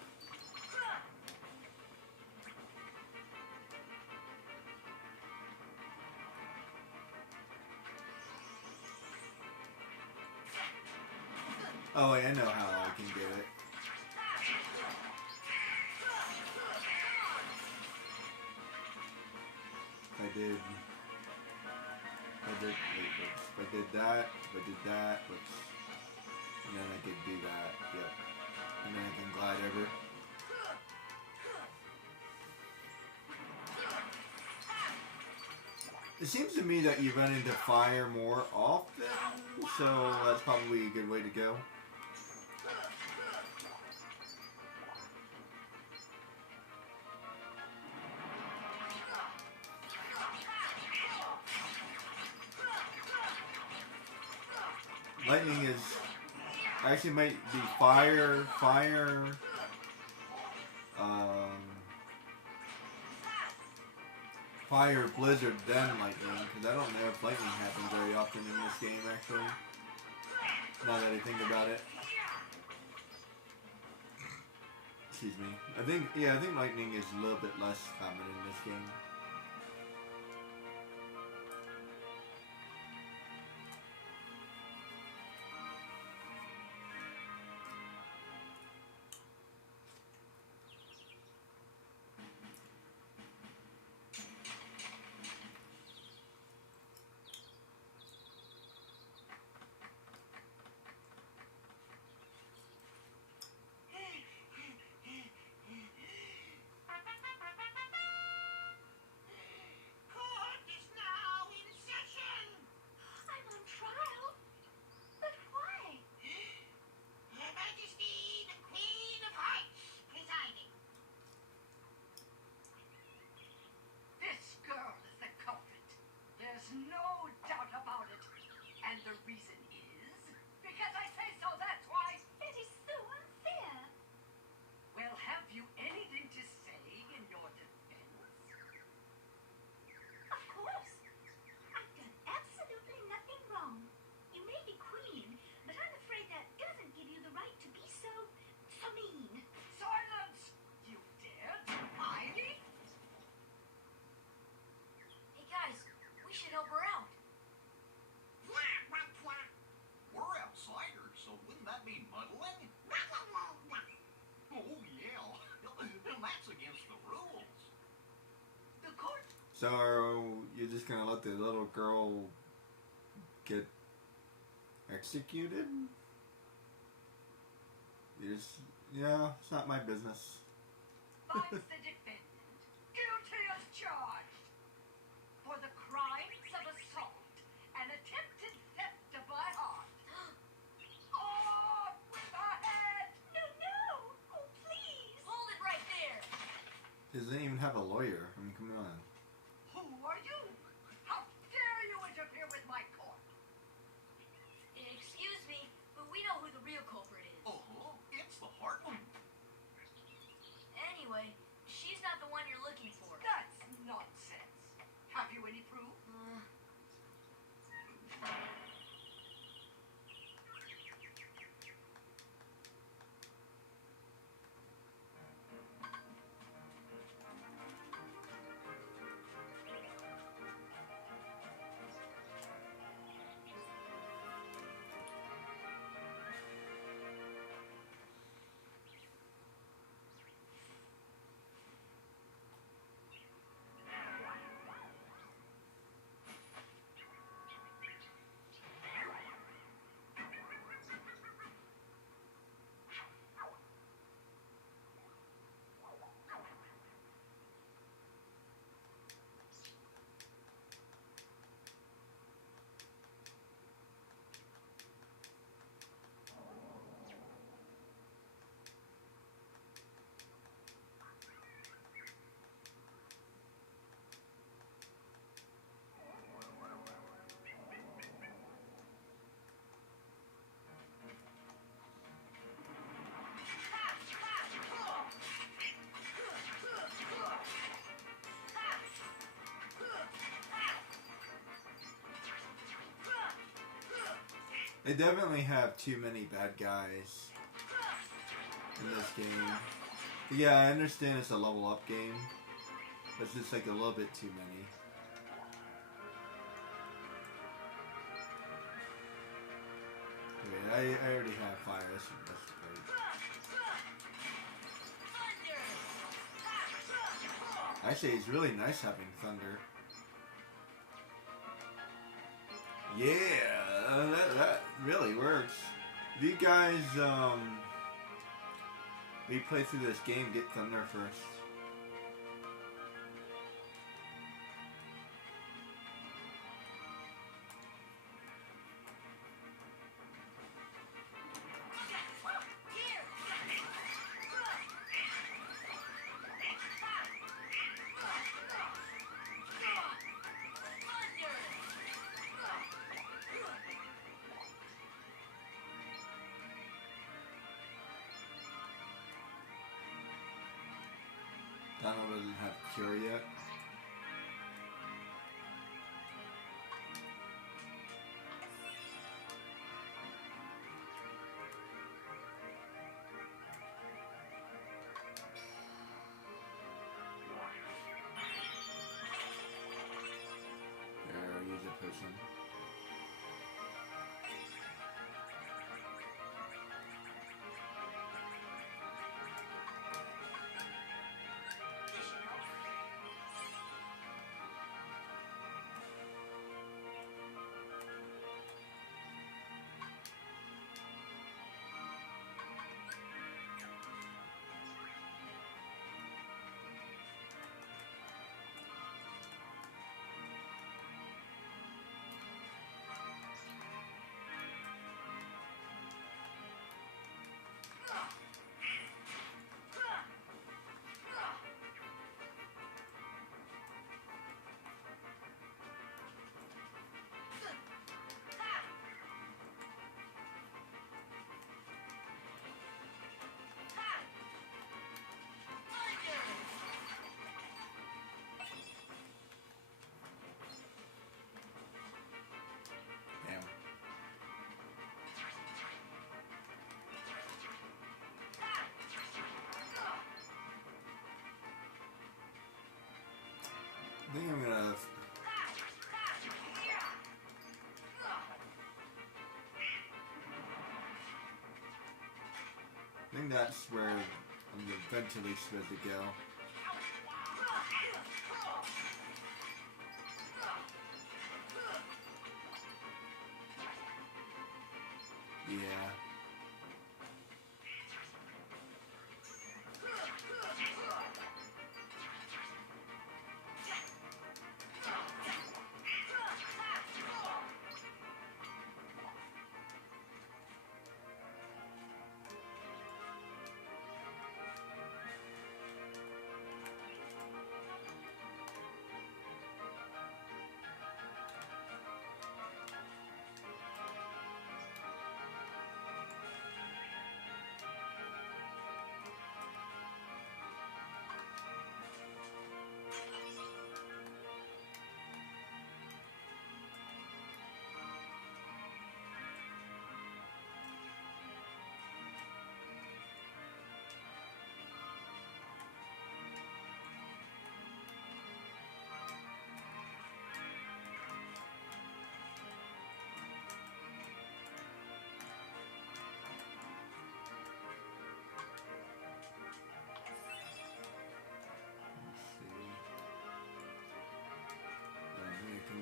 Oh wait, I know how I can get it. If I did that, whoops. And then I could do that, yep. And then I can glide over. It seems to me that you run into fire more often, so that's probably a good way to go. Lightning is actually might be fire, fire, blizzard, then lightning, because I don't know if lightning happens very often in this game, actually. Now that I think about it. Excuse me. I think lightning is a little bit less common in this game. Court is now in session. I'm on trial. But why? Her Majesty, the Queen of Hearts, presiding. This girl is the culprit. There's no doubt about it. And the reason is because I say so, that's why. It is so unfair. Well, have you anything to say in your defense? Of course. I've done absolutely nothing wrong. You may be queen, but I'm afraid that doesn't give you the right to be so mean. Silence! You dare deny me? Hey guys, we should help her out. We're outsiders, so wouldn't that be muddling? Oh, yeah. And that's against the rules. The court So you're just gonna let the little girl get executed. Yeah, it's not my business. Finds the defendant guilty as charged for the crimes of assault and attempted theft of my heart. Off with my head! No, no! Oh, please! Hold it right there. He doesn't even have a lawyer. I mean, come on. Who are you? How dare you interfere with my court? Excuse me, but we know who the real culprit is. Oh, it's the heart one. Anyway, she's not the one you're looking for. That's nonsense. Have you any proof? They definitely have too many bad guys in this game. Yeah, I understand it's a level up game, but it's just like a little bit too many. Okay, I already have fire. That's great. Actually, it's really nice having thunder. Yeah, that really works. If you guys we play through this game, get thunder first. Donald doesn't have cure yet. There, use a potion. Damn. I think I'm gonna. I think that's where I'm eventually supposed to go. Yeah.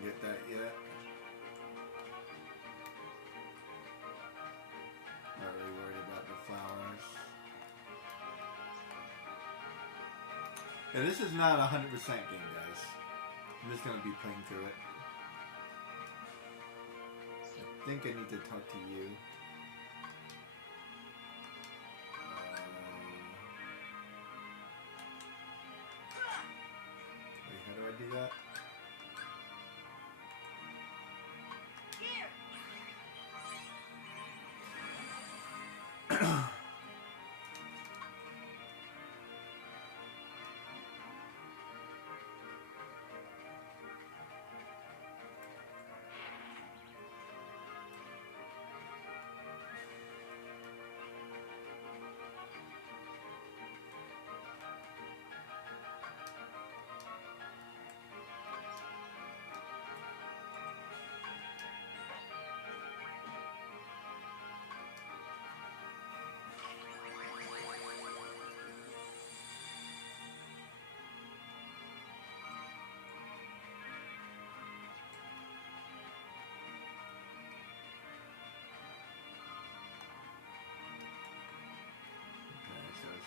Get that yet. Not really worried about the flowers. Yeah, this is not a 100% game, guys. I'm just gonna be playing through it. I think I need to talk to you. Wait, how do I do that?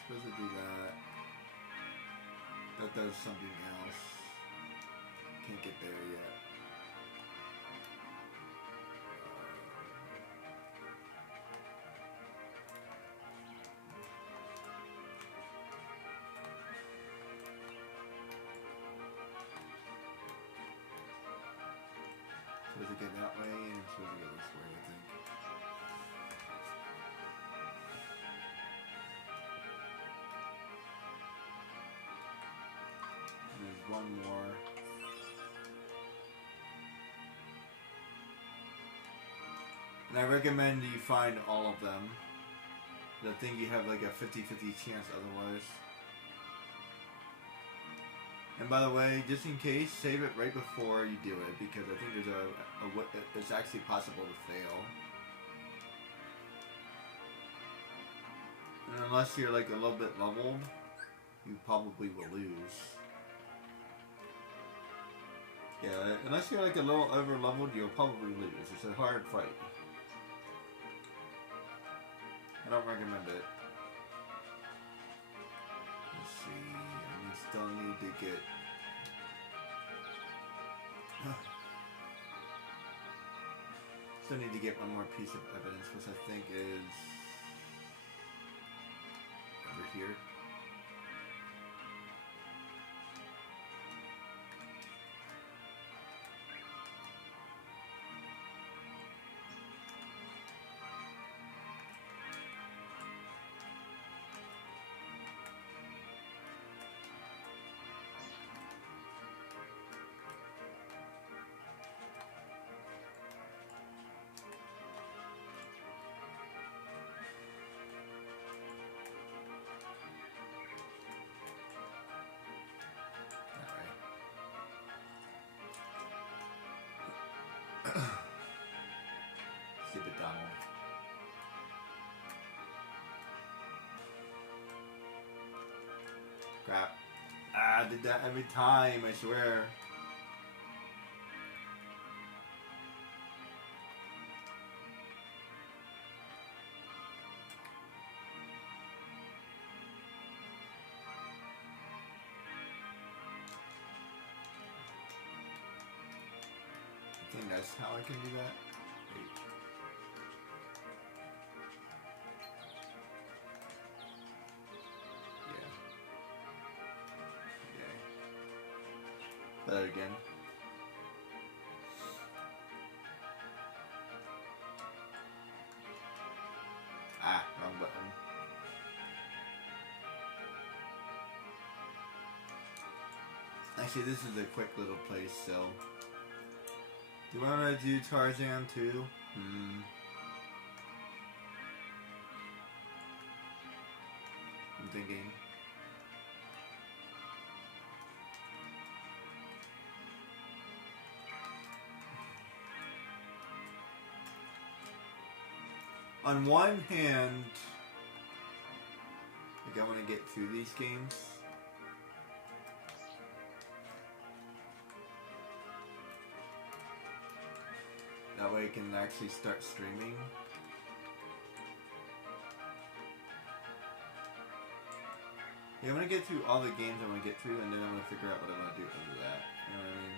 Supposed to do that. That does something else. Can't get there yet. Supposed to get that way and supposed to go this way, I think. One more. And I recommend you find all of them. I think you have like a 50-50 chance otherwise. And by the way, just in case, save it right before you do it, because I think there's it's actually possible to fail. And unless you're like a little bit leveled, you probably will lose. Yeah, unless you're like a little over leveled, you'll probably lose. It's a hard fight. I don't recommend it. Let's see. I still need to get. Still need to get one more piece of evidence, which I think is over here. Stupid Donald. Crap. I did that every time, I swear. guess how I can do that. Wait. Yeah. Okay. That again. Ah, wrong button. Actually, this is a quick little place, so... Do you want to do Tarzan too? I'm thinking. On one hand, like I want to get through these games. That way I can actually start streaming. Yeah, I'm gonna get through all the games I want to get through, and then I'm gonna figure out what I want to do after that. You know what I mean?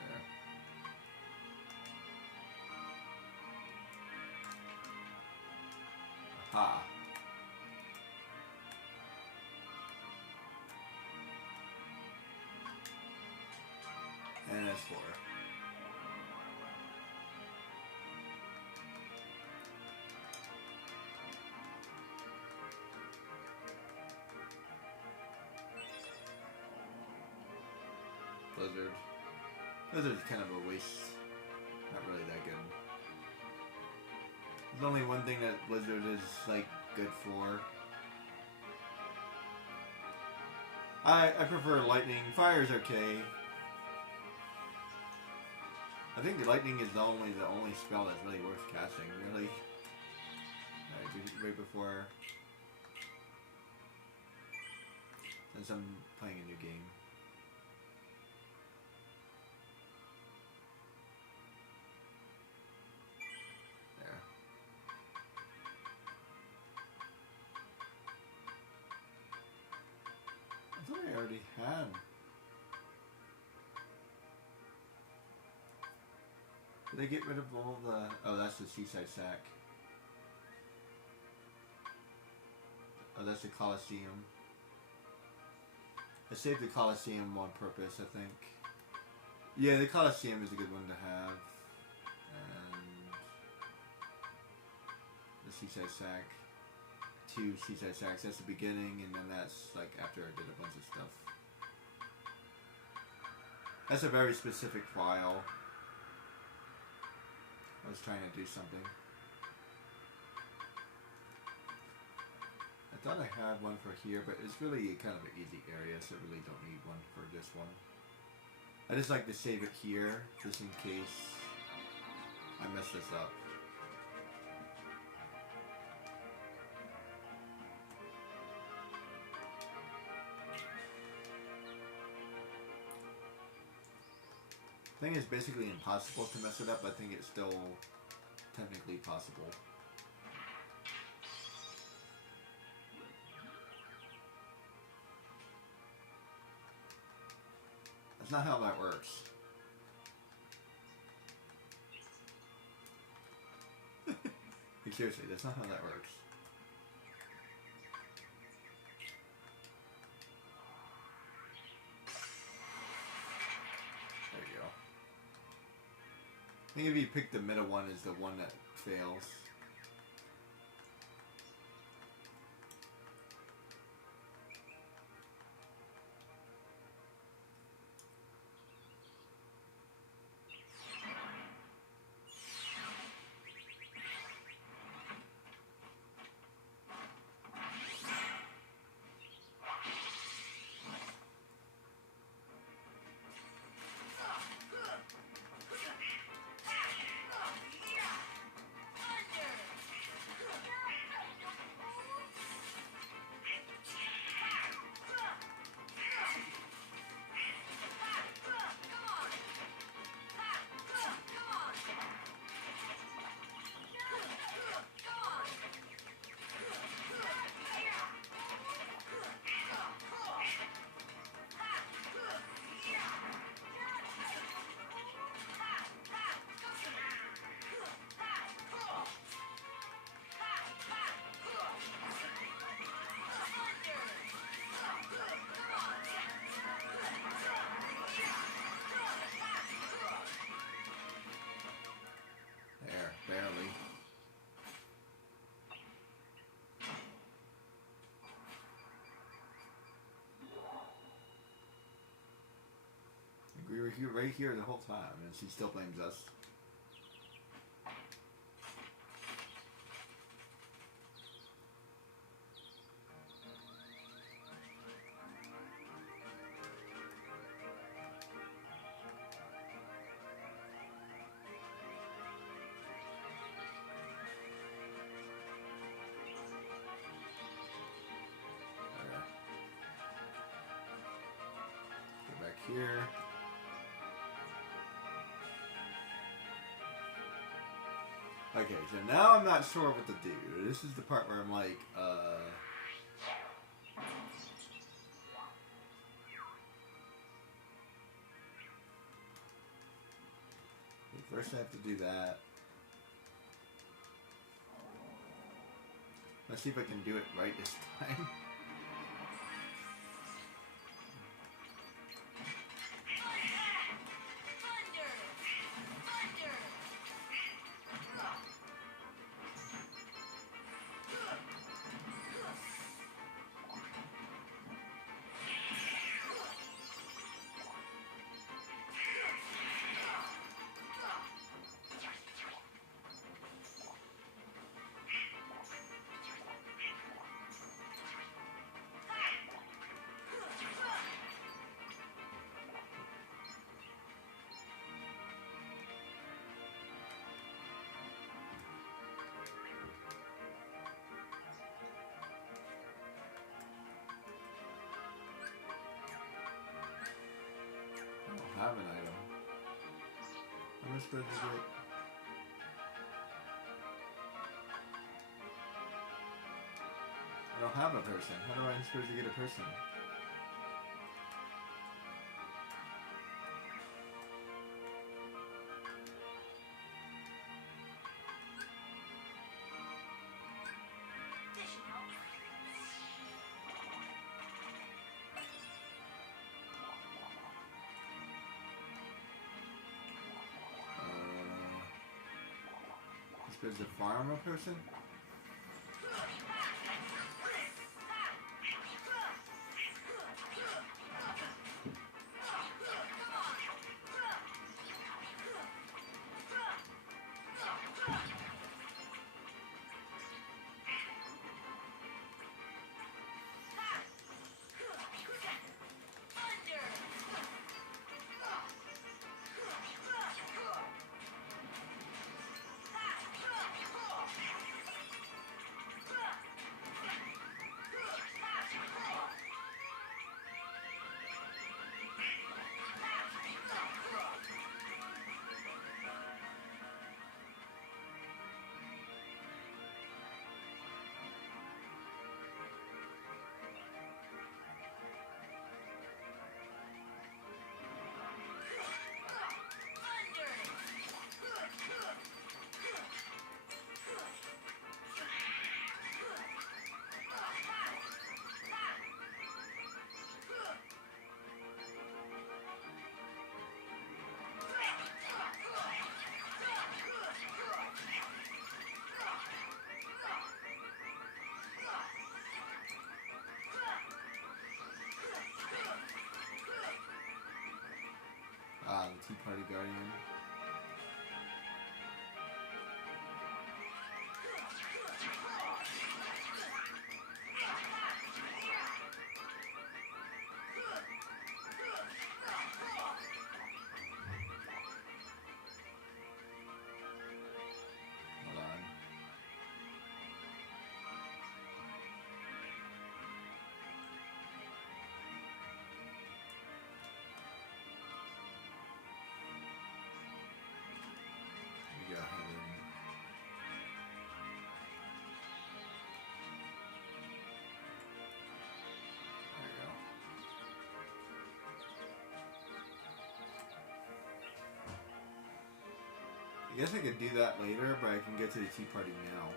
There. Aha. And that's 4. Blizzard. Blizzard's kind of a waste. Not really that good. There's only one thing that Blizzard is like good for. I prefer lightning. Fire's okay. I think the lightning is the only spell that's really worth casting, really. Right before, since I'm playing a new game. There. I thought I already had. Did I get rid of all the... Oh, that's the Seaside Sack. Oh, that's the Coliseum. I saved the Coliseum on purpose, I think. Yeah, the Coliseum is a good one to have. And... the Seaside Sack. 2 Seaside Sacks. That's the beginning, and then that's like after I did a bunch of stuff. That's a very specific file. I was trying to do something. I thought I had one for here, but it's really kind of an easy area, so I really don't need one for this one. I just like to save it here, just in case I mess this up. I think it's basically impossible to mess it up. I think it's still technically possible. That's not how that works. Like, seriously, that's not how that works. I think if you pick the middle one is the one that fails. We were here, right here the whole time, and she still blames us. Go back here. Okay, so now I'm not sure what to do. This is the part where I'm like, first I have to do that. Let's see if I can do it right this time. I don't have an item. How am I supposed to do it? I don't have a person. How do I supposed to get a person? This should help. I'm supposed to farm a person? The Tea Party Guardian. Hold on. Let me go ahead and there you go. I guess I could do that later, but I can get to the Tea Party now.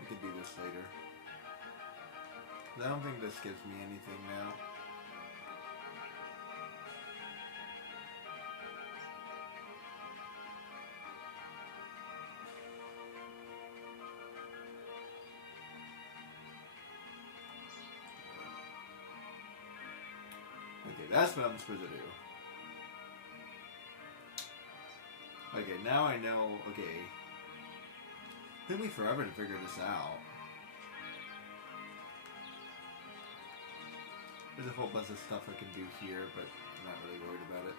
We could do this later. I don't think this gives me anything now. Okay, that's what I'm supposed to do. Okay, now I know, okay. It took me forever to figure this out. There's a whole bunch of stuff I can do here, but I'm not really worried about it.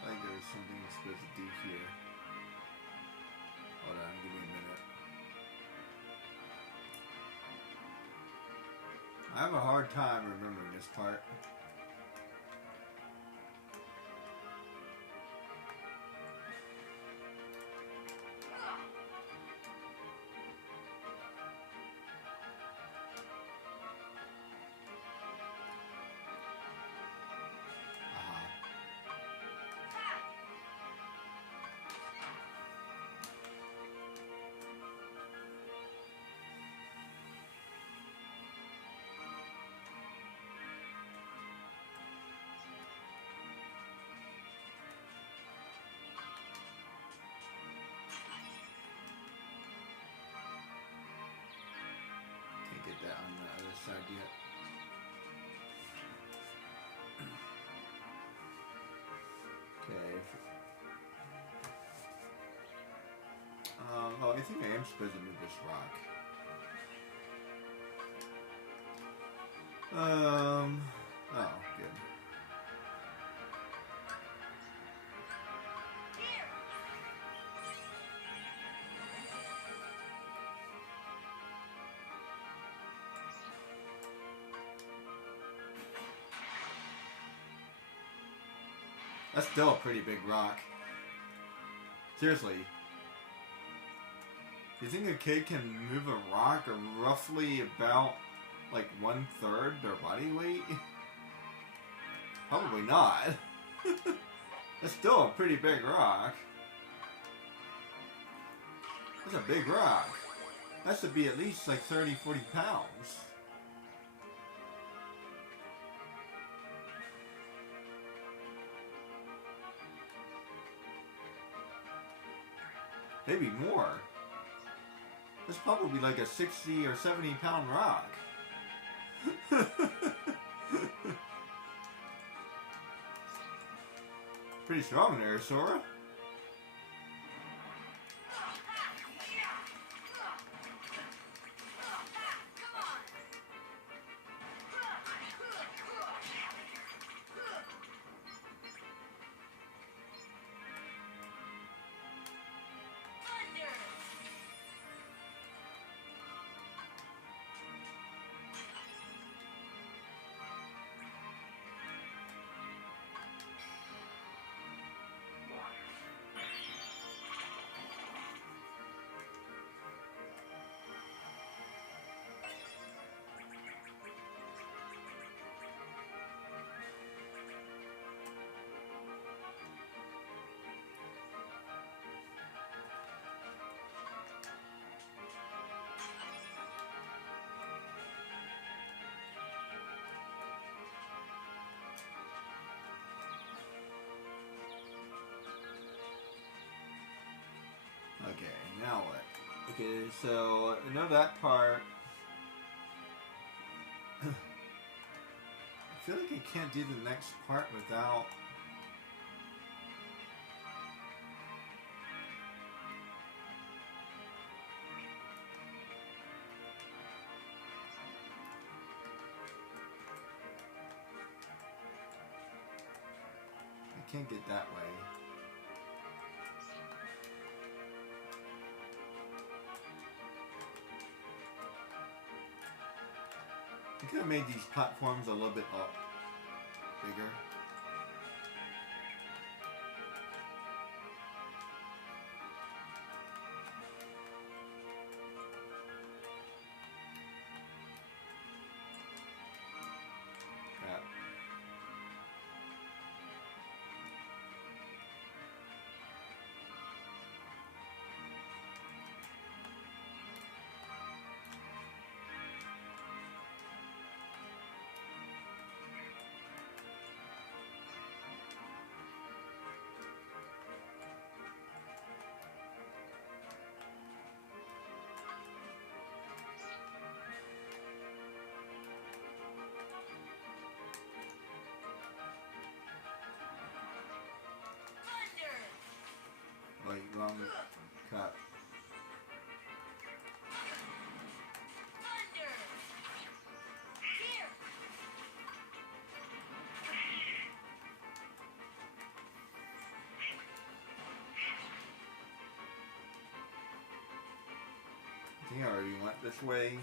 I think there's something I'm supposed to do here. Hold on, give me a minute. I have a hard time remembering this part. Can't get that on the other side yet. Okay. Oh, I think I am supposed to move this rock. Oh, good. That's still a pretty big rock. Seriously. Do you think a kid can move a rock roughly about like 1/3 their body weight? Probably not. That's still a pretty big rock. That's a big rock. That should be at least like 30, 40 pounds. Maybe more. It's probably like a 60 or 70 pound rock. Pretty strong there, Sora. Now what? Okay, so I know that part. I feel like I can't do the next part without. I can't get that way. I could have made these platforms a little bit up bigger. Crap. Wait, wrong. Crap. I think I already went this way.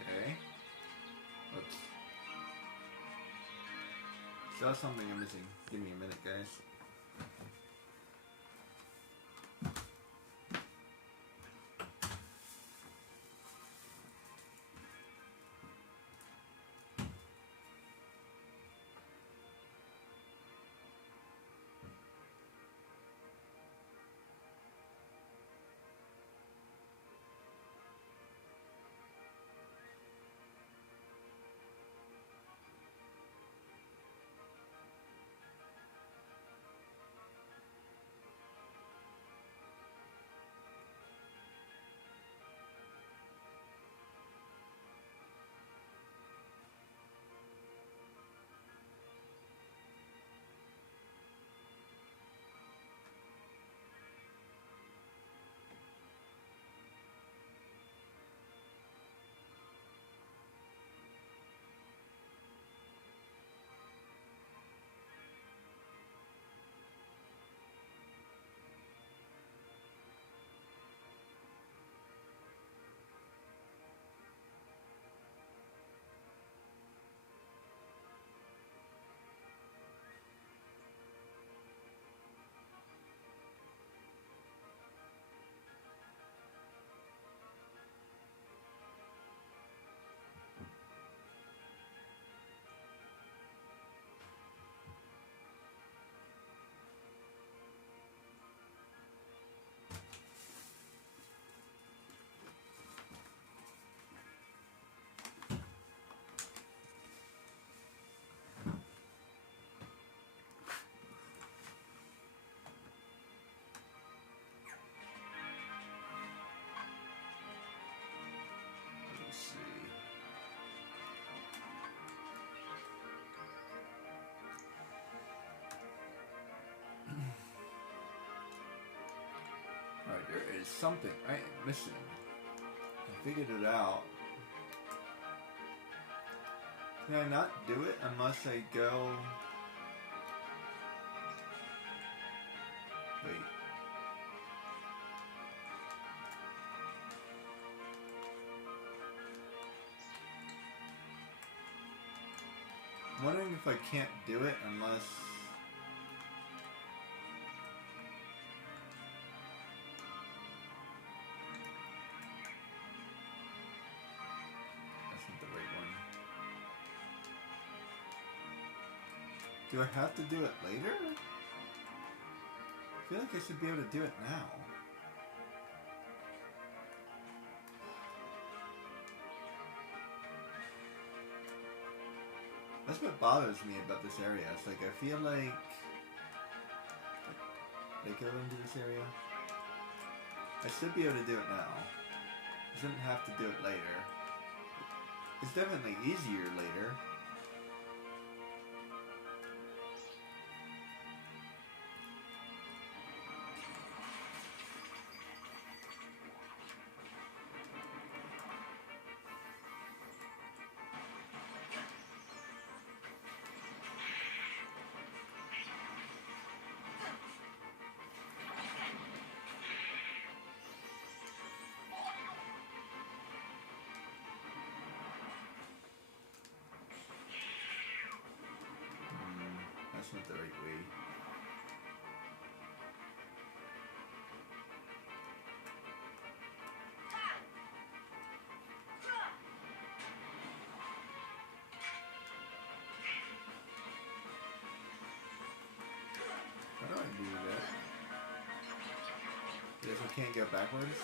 Okay. Oops. Still something I'm missing. Give me a minute, guys. is something I am missing. I figured it out. Can I not do it unless I go... Wait. I'm wondering if I can't do it unless... That's not the right one. Do I have to do it later? I feel like I should be able to do it now. That's what bothers me about this area. It's like I feel like they go into this area. I should be able to do it now. I shouldn't have to do it later. It's definitely easier later. That's not the right way. How do I do that? Guess I can't go backwards?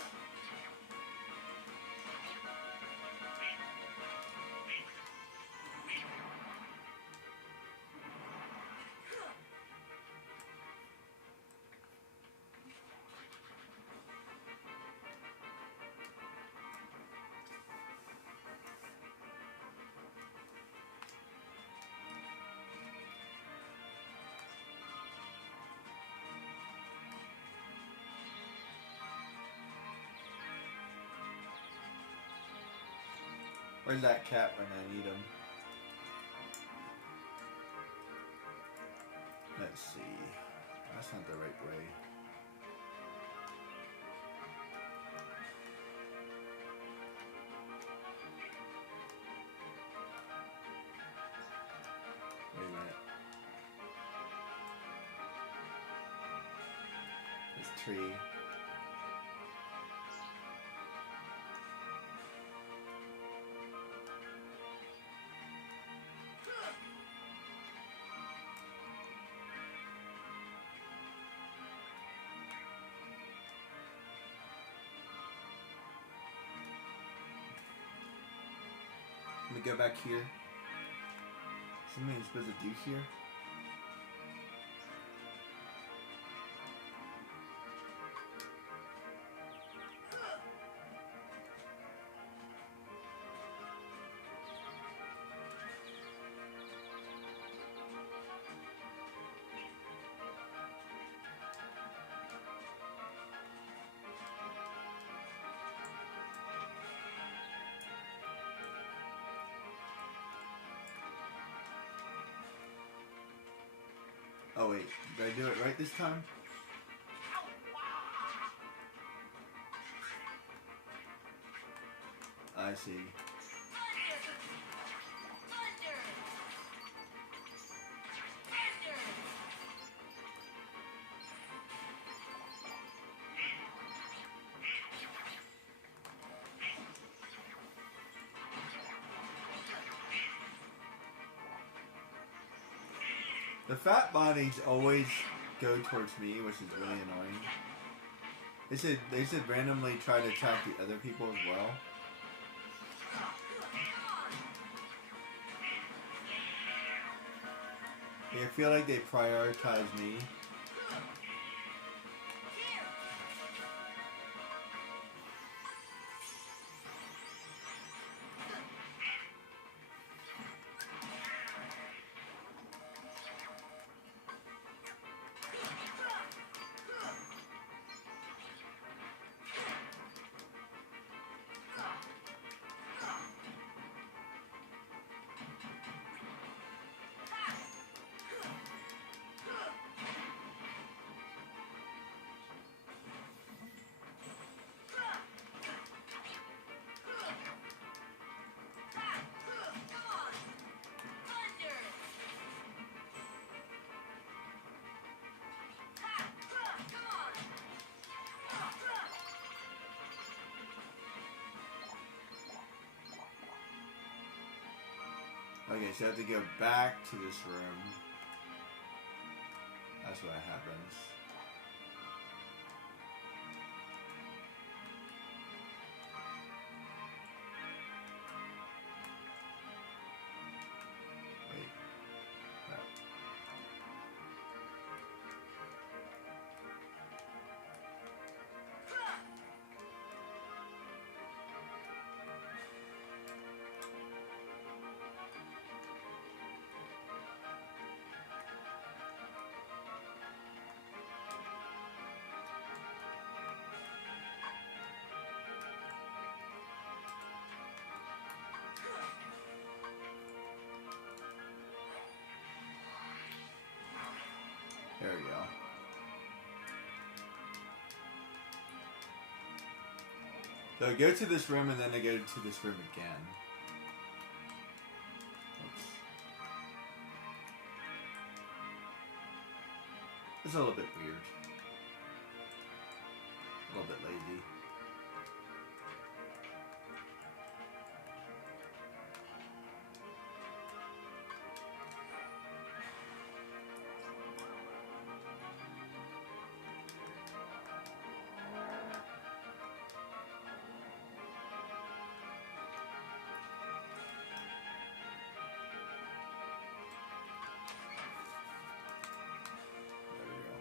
Where's that cat when I need him? Let's see. That's not the right way. Wait a minute. This tree. Let me go back here. Something I'm supposed to do here? Oh wait, did I do it right this time? I see. The fat bodies always go towards me, which is really annoying. They should randomly try to attack the other people as well. I feel like they prioritize me. Okay, so I have to go back to this room. That's what happens. Wait. No. There we go. So I go to this room and then I go to this room again. Oops. It's a little bit weird. A little bit lazy. There we go.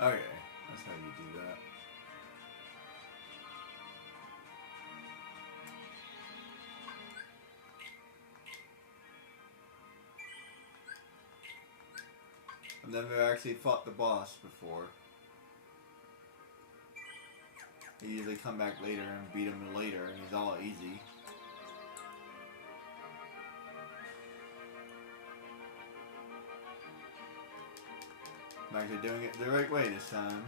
Okay, that's how you do that. I've never actually fought the boss before. I usually come back later and beat him later, and he's all easy. I'm actually doing it the right way this time.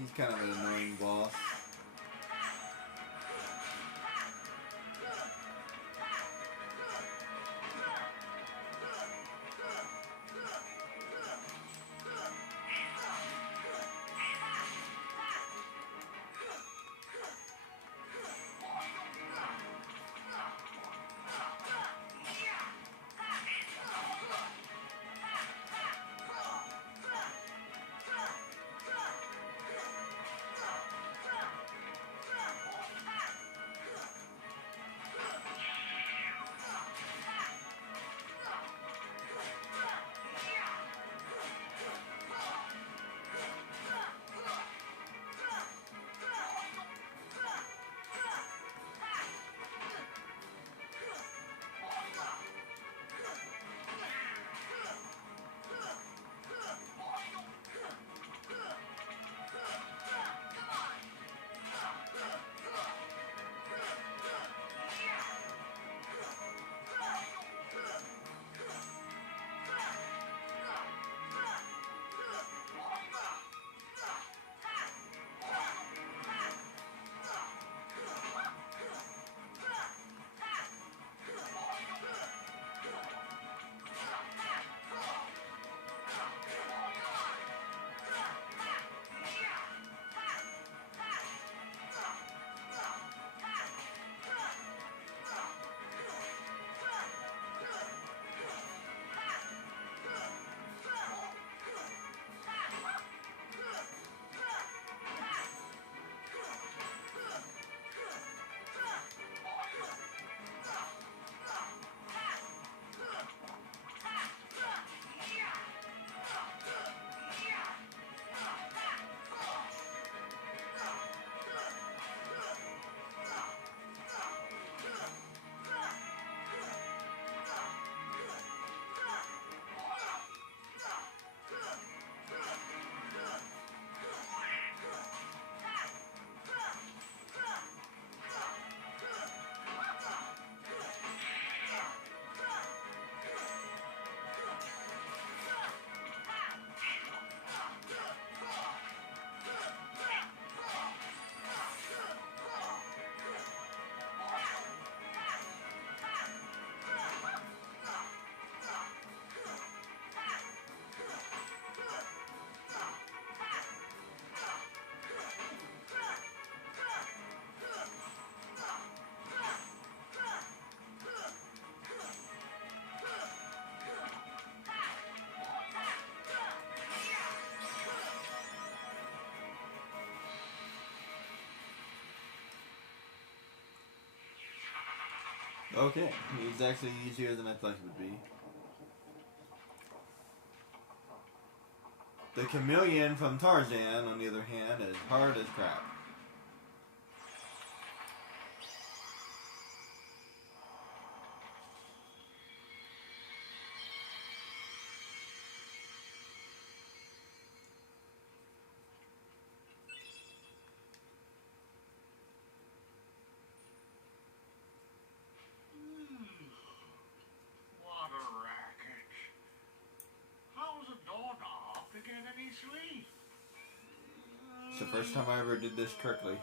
He's kind of an annoying boss. Okay, he's actually easier than I thought he would be. The chameleon from Tarzan, on the other hand, is hard as crap. What a racket. How's a dog to get any sleep? It's the first time I ever did this correctly.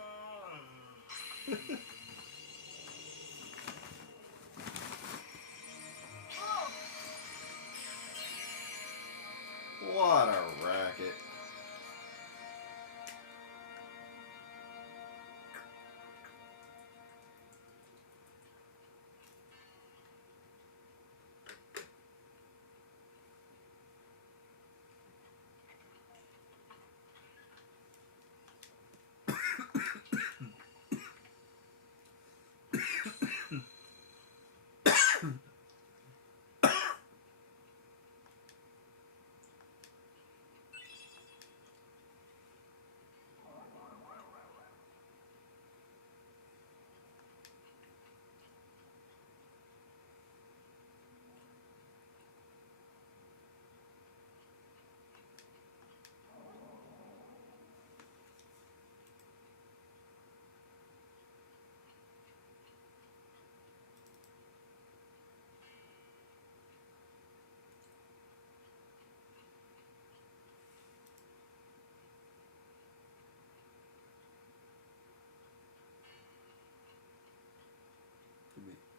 What a racket.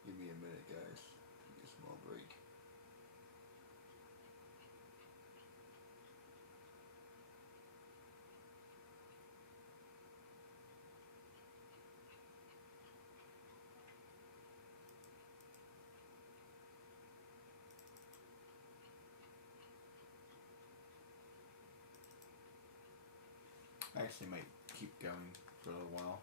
Give me a minute, guys. Give me a small break. I actually might keep going for a little while.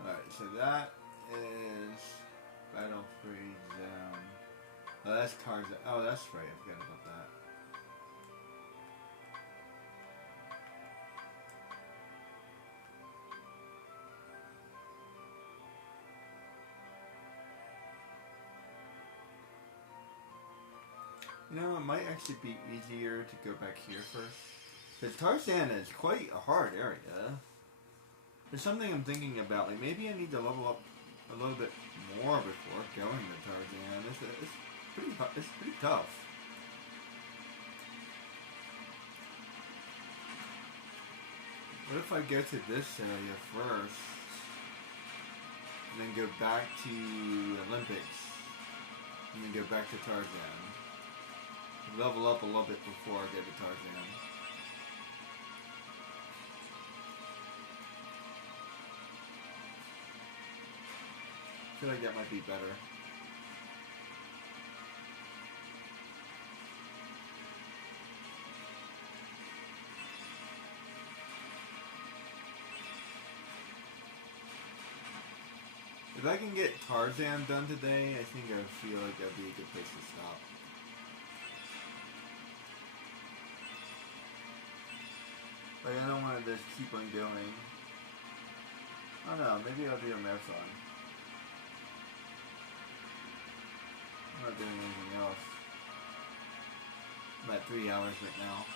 Alright, so that is Battle Free Zone. Oh, that's Tarzan. Oh, that's right. I forgot about that. You know, it might actually be easier to go back here first. Because Tarzan is quite a hard area. There's something I'm thinking about. Like, maybe I need to level up a little bit more before going to Tarzan. It's pretty tough. What if I go to this area first, and then go back to Olympics, and then go back to Tarzan? Level up a little bit before I go to Tarzan. I feel like that might be better. If I can get Tarzan done today, I think I feel like that'd be a good place to stop. Like, I don't want to just keep on going. I don't know, maybe I'll do a marathon. I'm not doing anything else. I'm at 3 hours right now.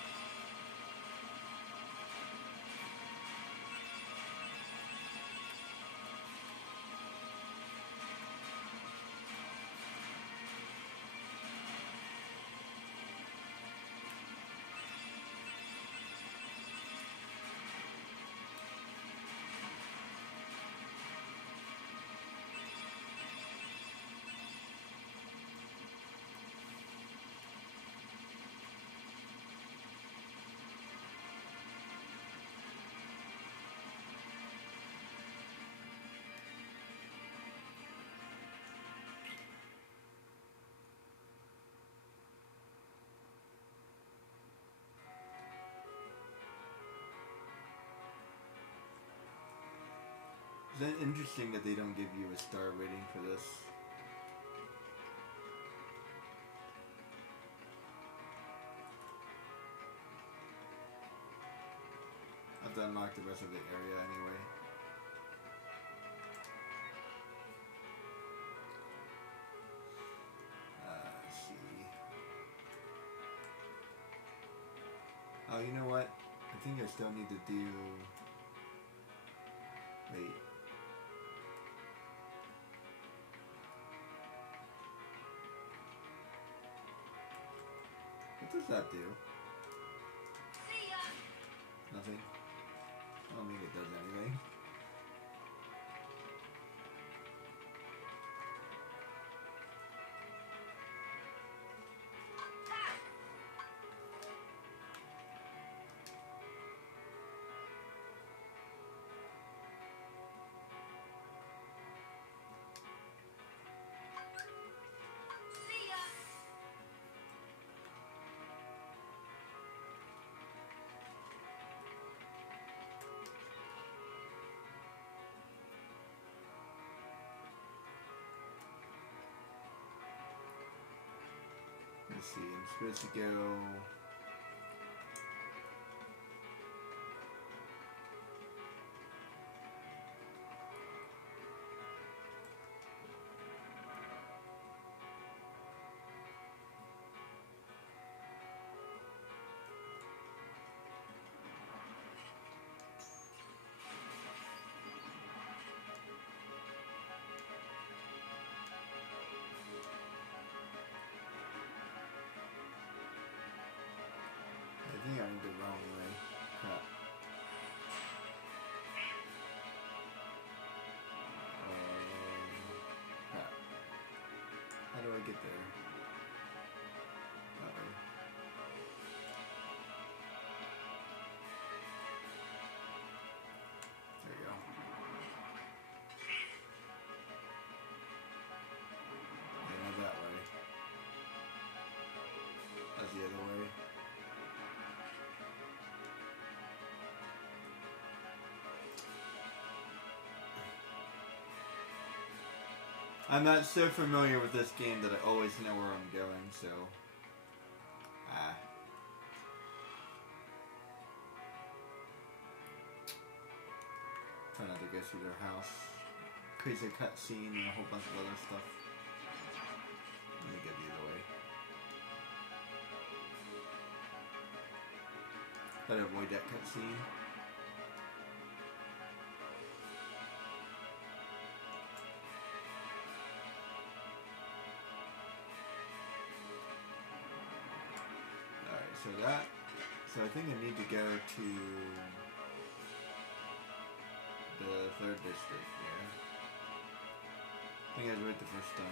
Is that interesting that they don't give you a star rating for this? I have to unlock the rest of the area anyway. Let's see. Oh, you know what? I think I still need to do... Wait. What does that do? See ya. Nothing? I don't think it does anything. See ya. Let's see, I'm supposed to go... I think I went the wrong way. Crap. Crap. How do I get there? That way. There we go. Yeah, not that way. That's the other way. I'm not so familiar with this game that I always know where I'm going, so... Try not to go through their house. Crazy cutscene and a whole bunch of other stuff. Let me go the other way. Try to avoid that cutscene. Alright, so I think I need to go to the 3rd district here. I think I was right the first time.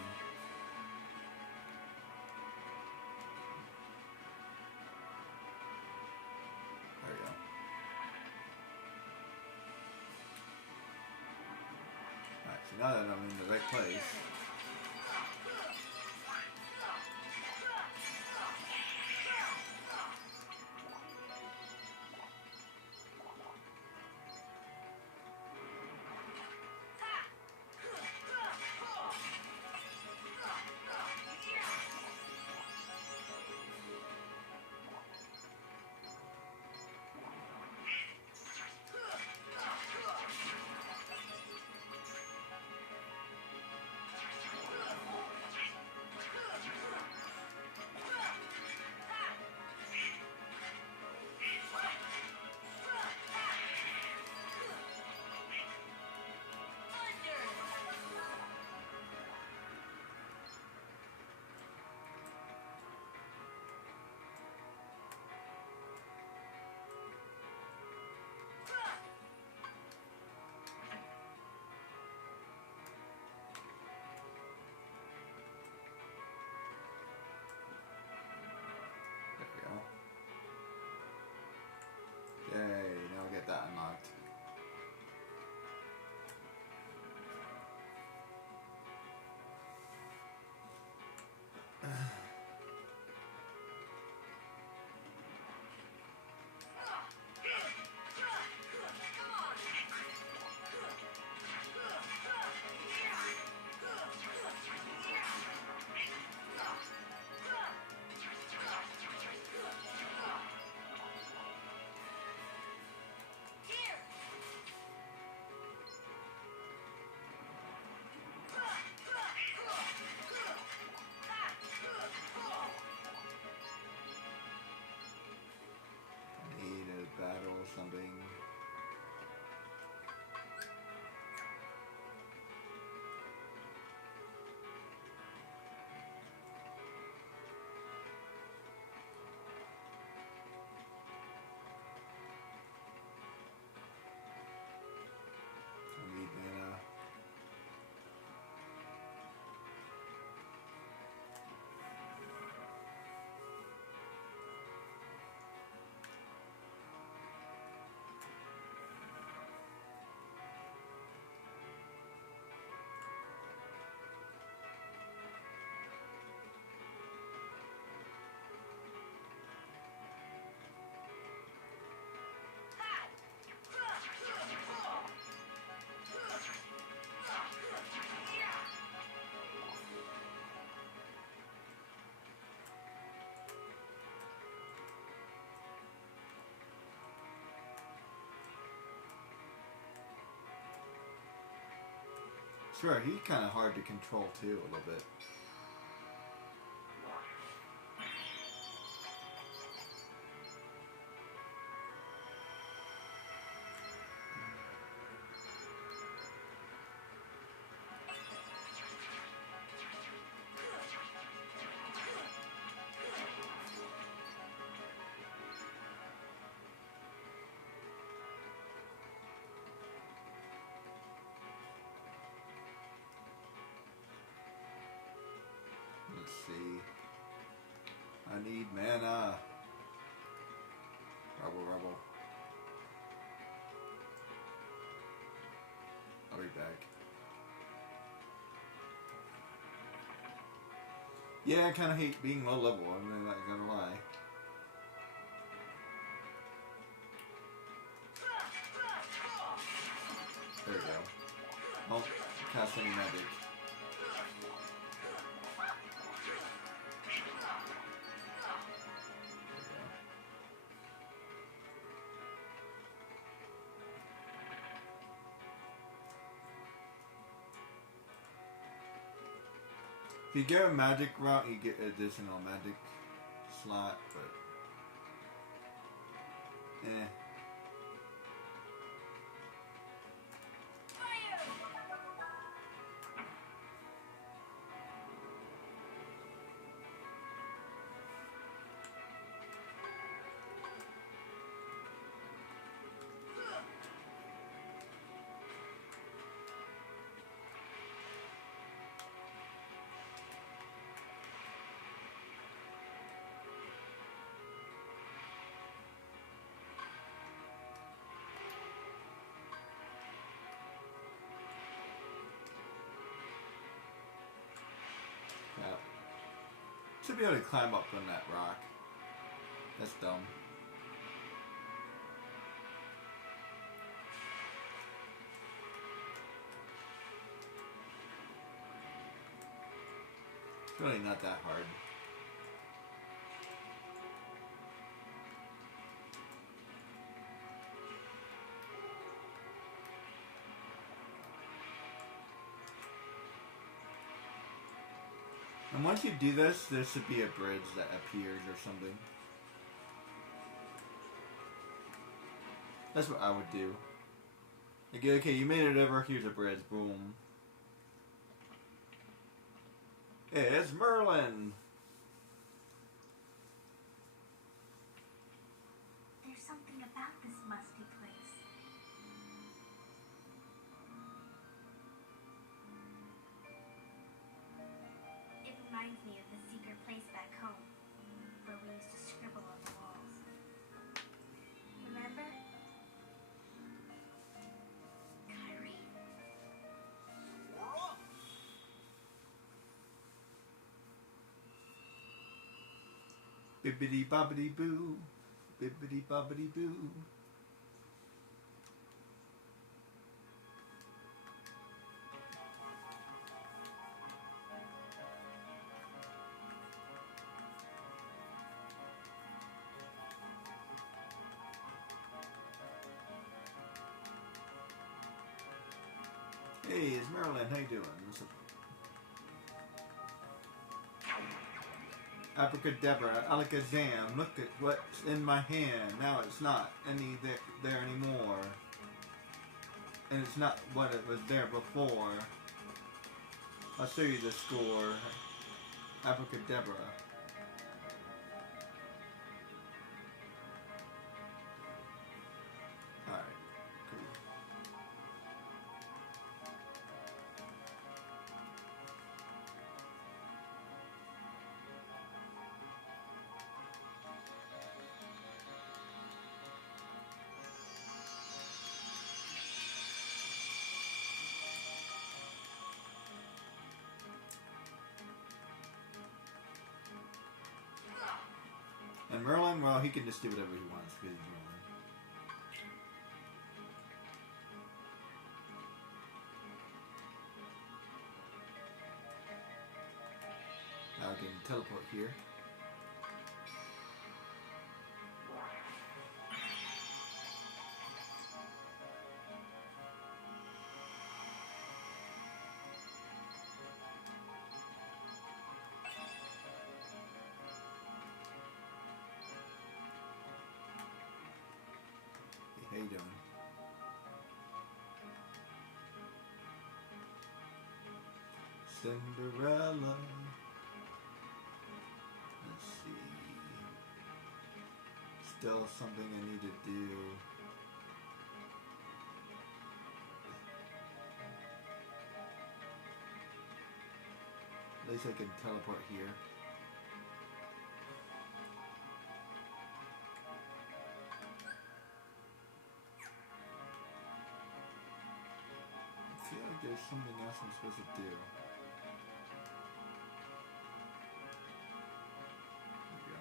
There we go. Alright, so now that I'm in the right place. Yay, now I get that unlocked. Battle or something. I need mana. Sure, he's kind of hard to control too, a little bit. Let's see. I need mana. Rubble. I'll be back. Yeah, I kind of hate being low level, I'm not gonna lie. There we go. Don't cast any magic. If you go a magic route, you get additional magic slot, but Eh. Yeah. Should be able to climb up on that rock. That's dumb. It's really not that hard. And once you do this, there should be a bridge that appears or something. That's what I would do. Like, okay, you made it over, here's a bridge, boom. It's Merlin! There's something about this musty place. It reminds me of the secret place back home, where we used to scribble on the walls. Remember? Kyrie? Sora? Bibbidi bobbidi boo. Bibbidi bobbidi boo. Hey, it's Marilyn. How you doing? What's up? Abracadabra, alakazam. Look at what's in my hand. Now it's not there anymore. And it's not what it was there before. I'll show you the score. Abracadabra. Alright, cool. And Merlin, well, he can just do whatever he wants because he's Merlin. Now I can teleport here. How you doing? Cinderella. Let's see. Still something I need to do. At least I can teleport here. I feel like there's something else I'm supposed to do. There we go.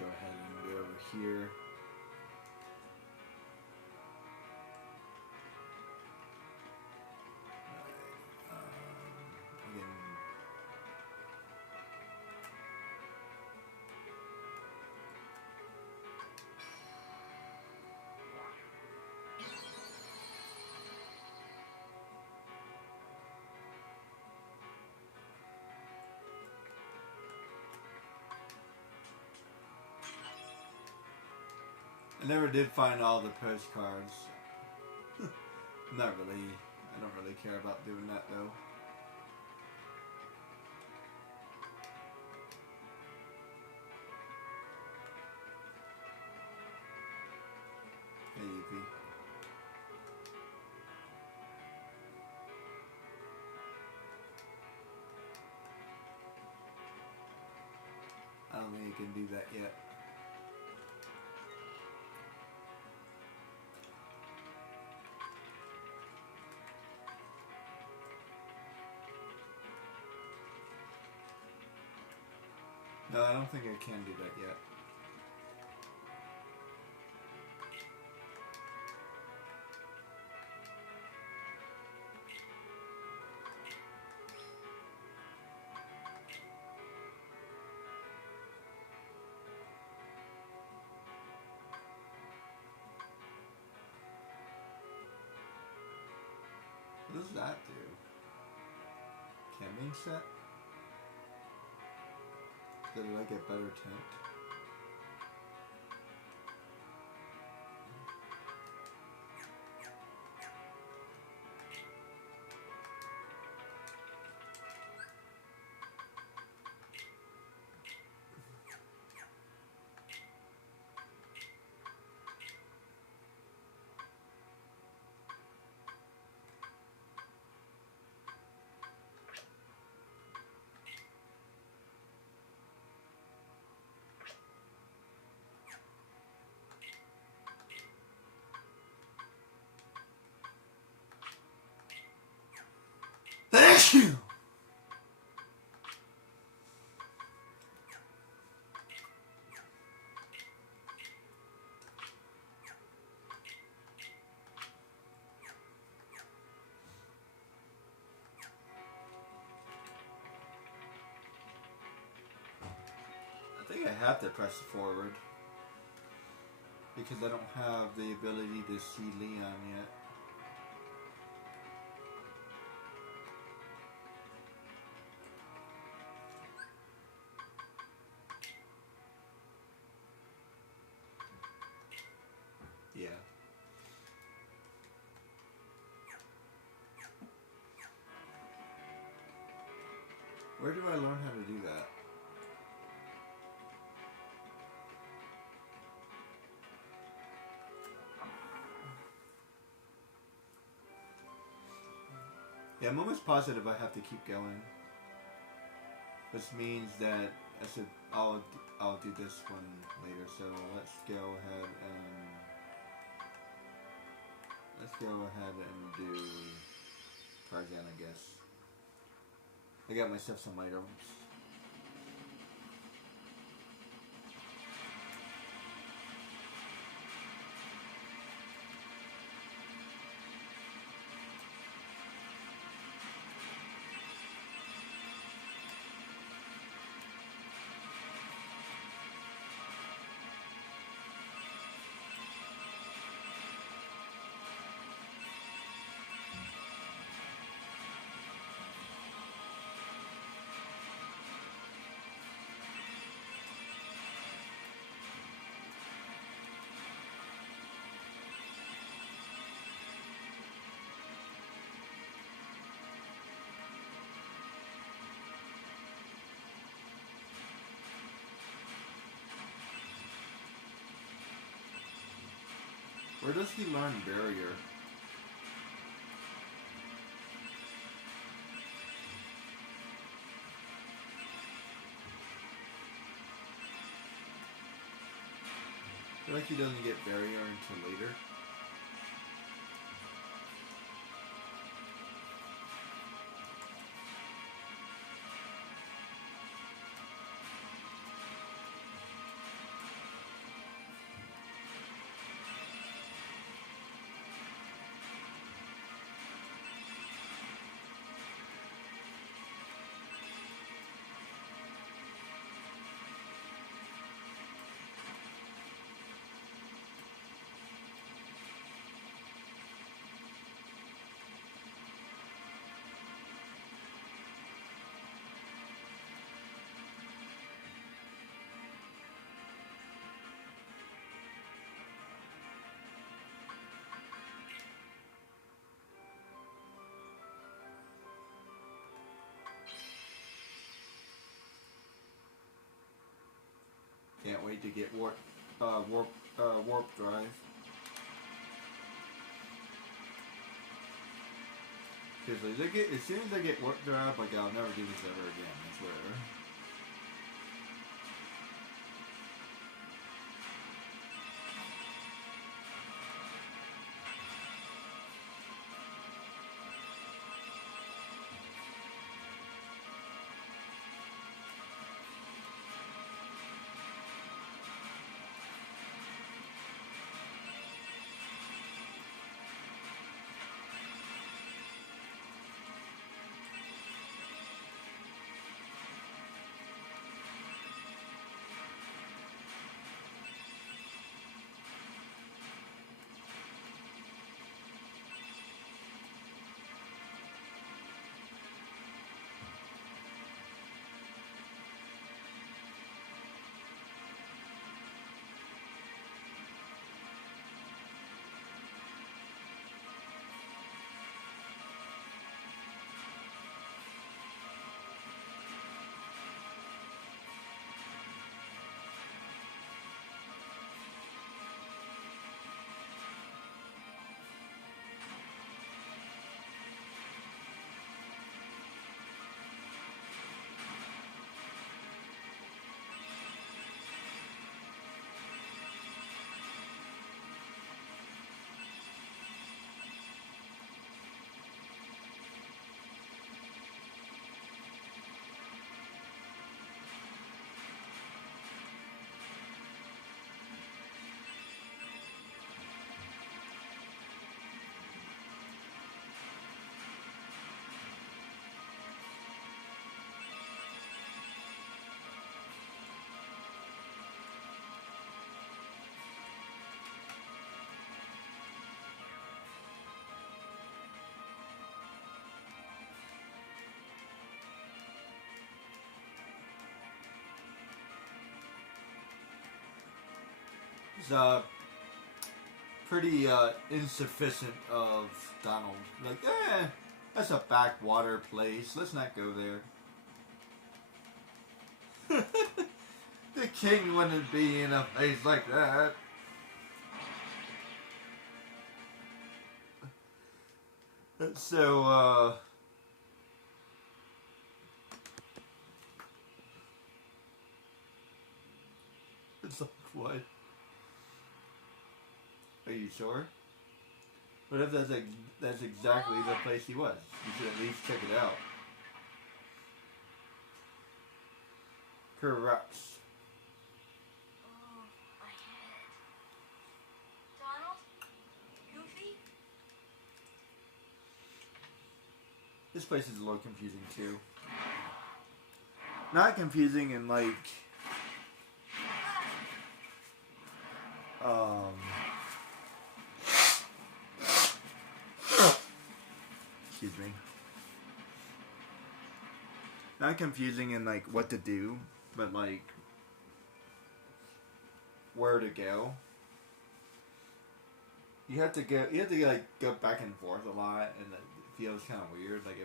go ahead and go over here. Again, I never did find all the postcards. Not really. I don't really care about doing that though. Hey, Evie. I don't think you can do that yet. No, I don't think I can do that yet. What does that do? Camping set? Did I get better tent? I think I have to press forward because I don't have the ability to see Leon yet. Yeah. Where do I learn how to do that? Yeah, I'm almost positive I have to keep going. Which means that I'll do this one later. So let's go ahead and do Tarzan, I guess. I got myself some items. Where does he learn barrier? I feel like he doesn't get barrier until later. wait to get warp drive. Because like, as soon as I get warp drive, like I'll never do this ever again. I swear. It's pretty insufficient of Donald. Like, that's a backwater place. Let's not go there. The king wouldn't be in a place like that. So, it's like, what? Are you sure? What if that's exactly the place he was? You should at least check it out. Correct. Oh, my head. Donald? Goofy? This place is a little confusing too. Not confusing in like excuse me. Not confusing in like what to do, but like where to go. You have to like go back and forth a lot, and it feels kind of weird. Like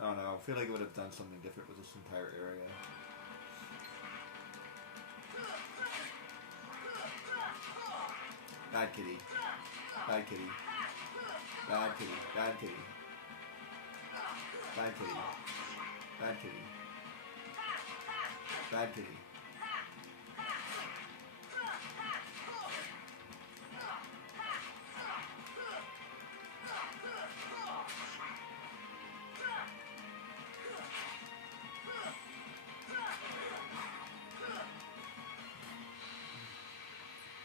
I don't know. I feel like it would have done something different with this entire area. Bad kitty. Bad kitty. Bad kitty. Bad kitty. Bad kitty. Bad kitty. Bad kitty.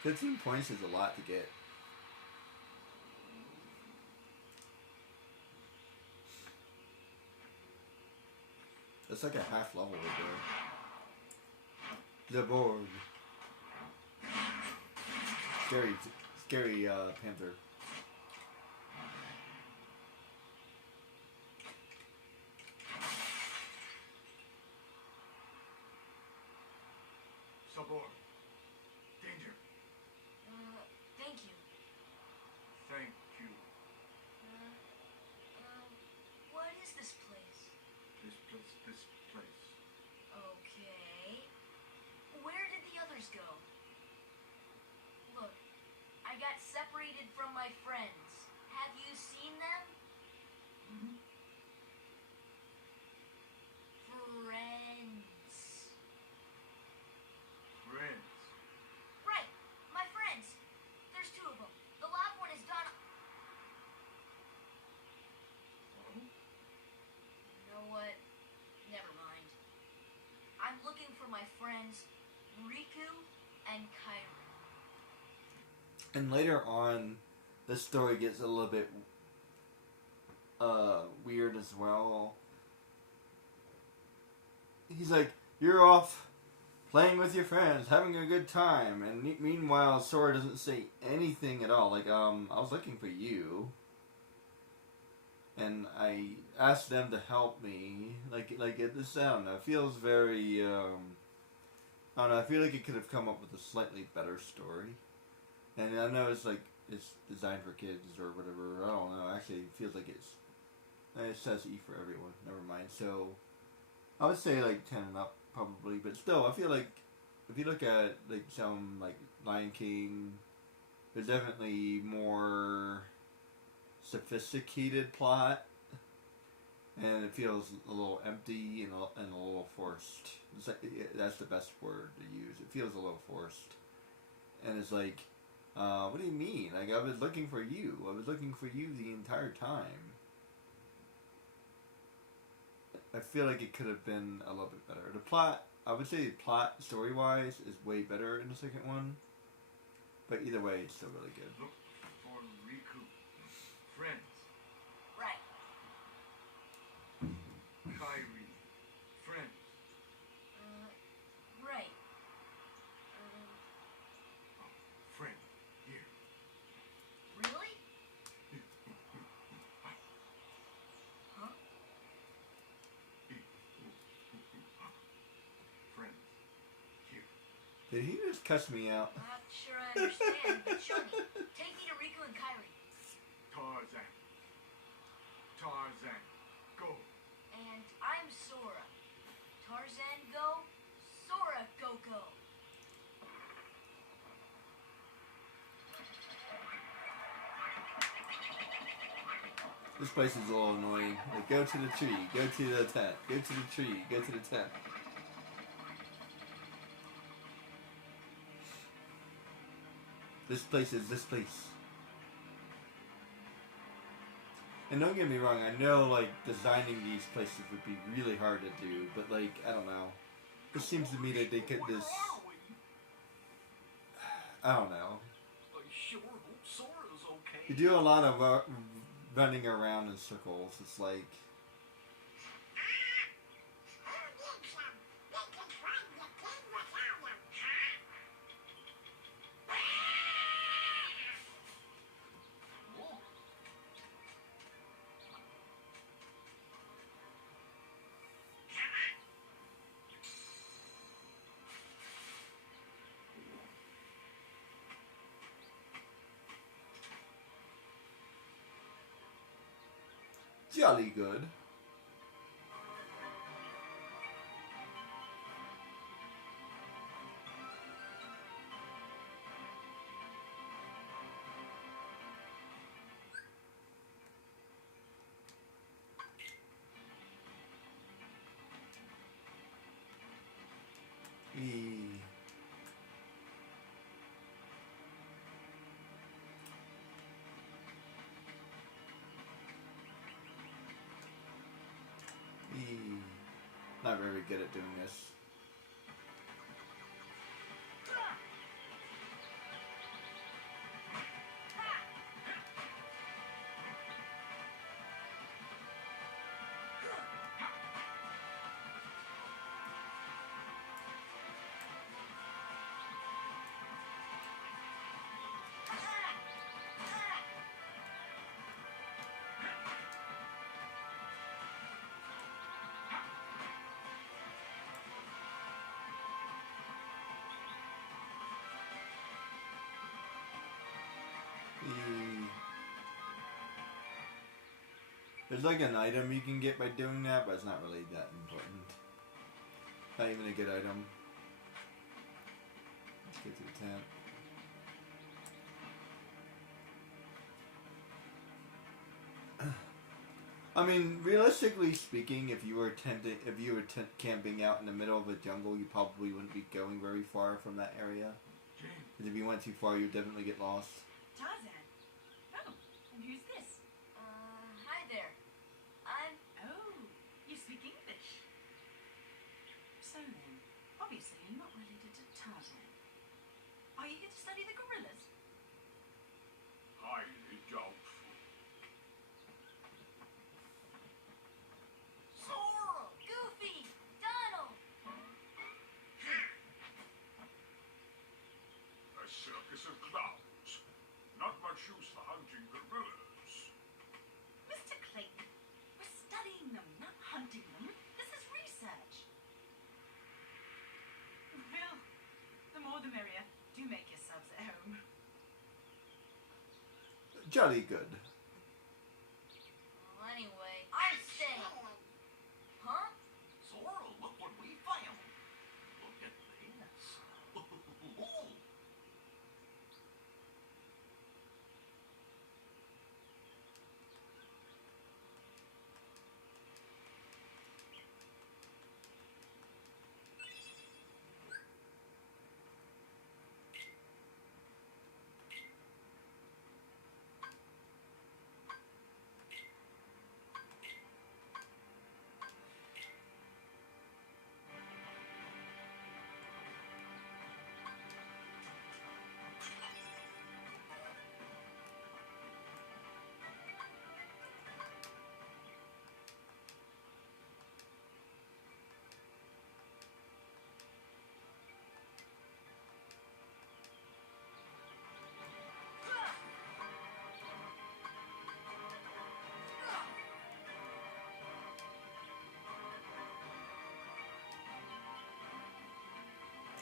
$15 points is a lot to get. It's like a half level right there. The board. Scary panther. Sabor. Danger. Thank you. Thank you. What is this place? This place. Okay. Where did got separated from my friends. Have you seen them? Friends. Friends. Right, my friends. There's two of them. The last one is done. You know what? Never mind. I'm looking for my friends Riku and Kairi. And later on, the story gets a little bit weird as well. He's like, you're off playing with your friends, having a good time, and meanwhile Sora doesn't say anything at all. Like, I was looking for you, and I asked them to help me. Like this, I don't know, it feels very, I don't know, I feel like it could have come up with a slightly better story. And I know it's like, it's designed for kids or whatever, I don't know, actually it feels like it says E for everyone, never mind. So, I would say like 10 and up, probably, but still, I feel like, if you look at like some, like Lion King, there's definitely more sophisticated plot, and it feels a little empty and a little forced. It's like, that's the best word to use. It feels a little forced. And it's like, what do you mean? Like, I was looking for you. I was looking for you the entire time. I feel like it could have been a little bit better. The plot, I would say the plot, story-wise, is way better in the second one. But either way, it's still really good. Look for Riku. Friends. Right. Kairi. Friends. Right. Friend. Here. Really? Huh? Friends. Here. Did he just cuss me out? Not sure I understand, but show me. Take me to Riku and Kairi. Tarzan. Tarzan. Go. And I'm Sora. Tarzan go, Sora go go. This place is a little annoying. Like, go to the tree, go to the tent, go to the tree, go to the tent. This place is this place. And don't get me wrong, I know, like, designing these places would be really hard to do, but, like, I don't know. It seems to me that they could just... I don't know. Sure hope Sora's okay. You do a lot of running around in circles. It's like... jolly good. Eee. Not very good at doing this. There's like an item you can get by doing that, but it's not really that important. Not even a good item. Let's get to the tent. I mean, realistically speaking, if you were camping out in the middle of a jungle, you probably wouldn't be going very far from that area. Because if you went too far, you'd definitely get lost. Tarzan. Oh, and who's this? Hi there. I'm... Oh, you speak English. So then, obviously you're not related to Tarzan. Are you here to study the gorillas? Highly doubtful. Zorro! Goofy! Donald! A circus of clowns. Not much use for hunting gorillas. Mr. Clayton, we're studying them, not hunting them. This is research. Well, the more the merrier. Do make yourselves at home. Jolly good. Well, anyway, I'm staying. Huh? Zorro, look what we found. Look at this.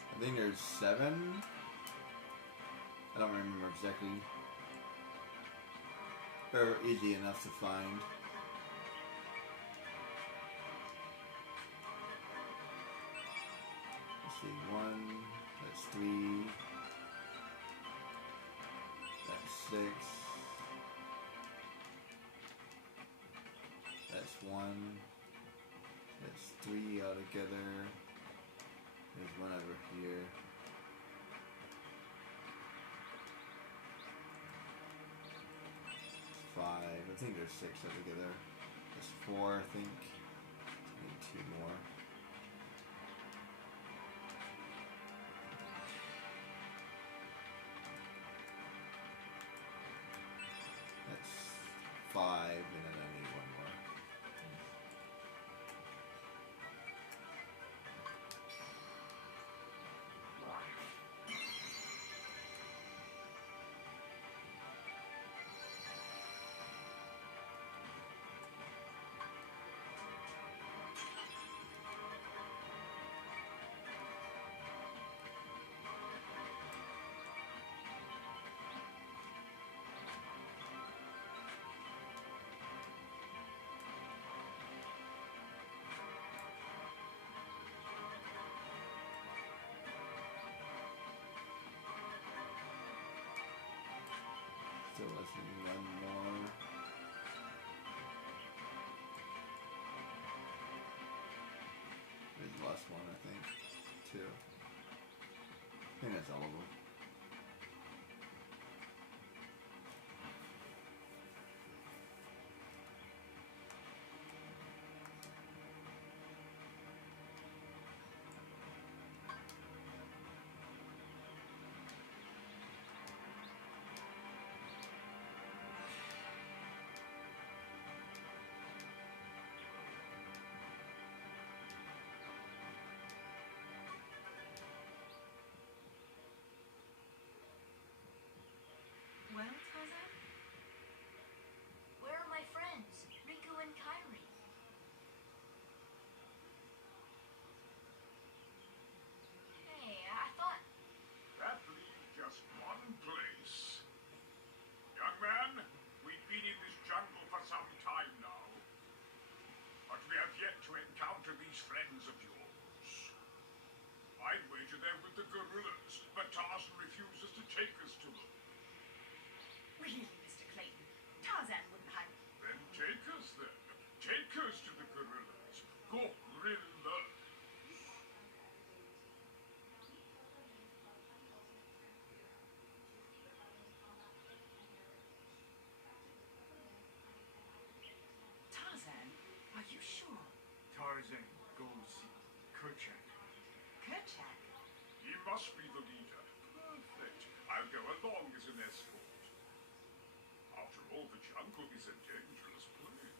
I think there's 7. I don't remember exactly. They're easy enough to find. Let's see, 1, that's 3, that's 6, that's 1, that's 3 altogether. There's one over here. It's 5. I think there's 6 altogether. There's 4, I think. Need 2 more. That's 5, and then I need 1 more. Still missing 1 more. There's the last one, I think. 2. I think that's all of them. sure. Tarzan, go see Kerchak. Kerchak? He must be the leader. Perfect. I'll go along as an escort. After all, the jungle is a dangerous place.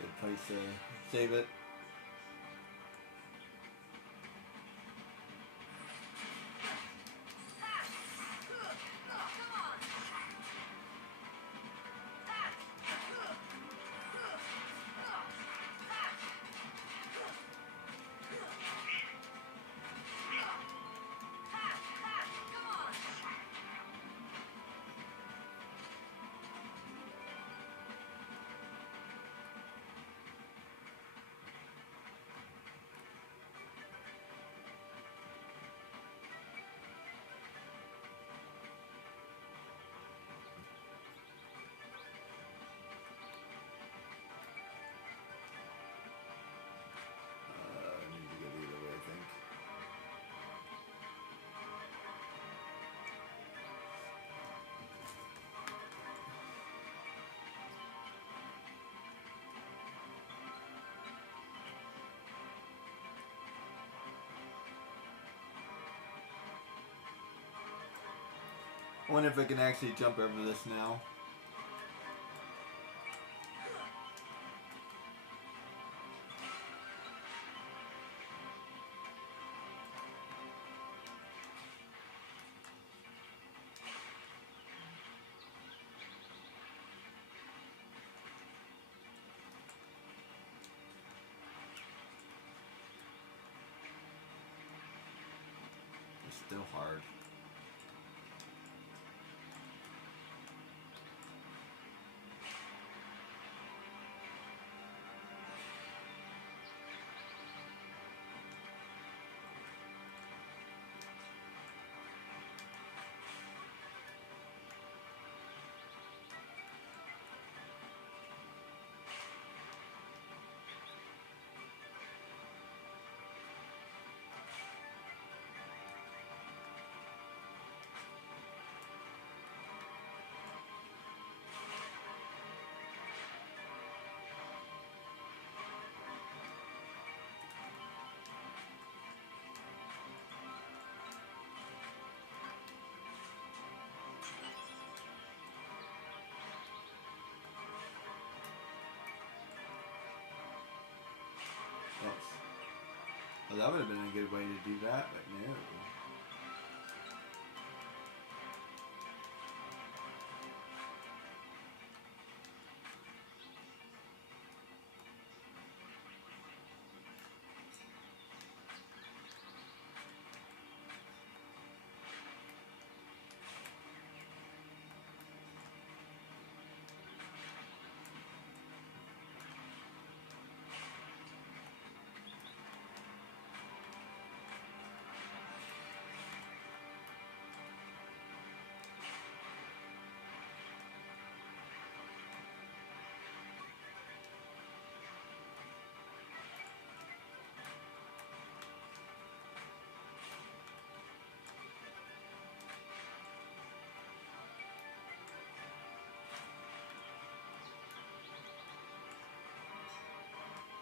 Good place to save it. I need to go the other way, I think. I wonder if I can actually jump over this now. It's still hard. Oops. Well, that would have been a good way to do that, but no.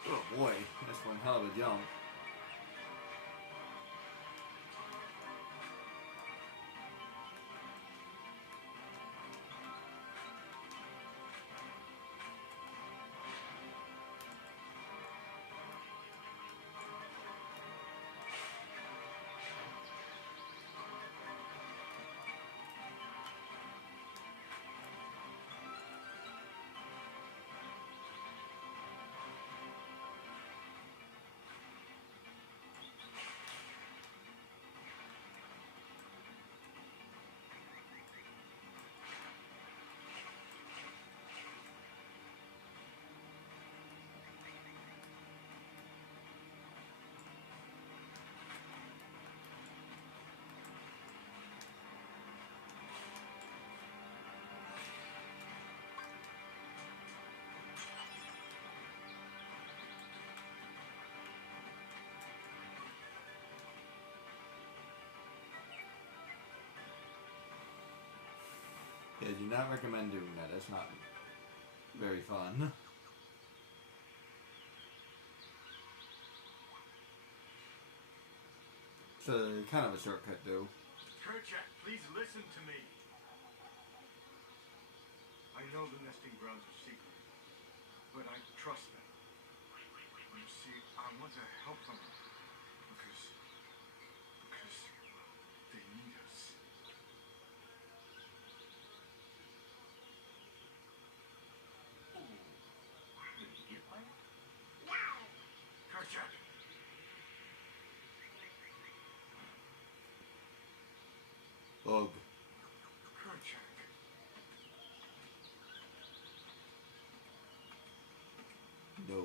Oh boy, that's one hell of a jump. do not recommend doing that. That's not very fun. It's kind of a shortcut though. Kerchak, please listen to me. I know the nesting grounds are secret, but I trust them. You see, I want to help them because they need us. Ooh, did you get that? Kerchak! Ugh. Kerchak. No.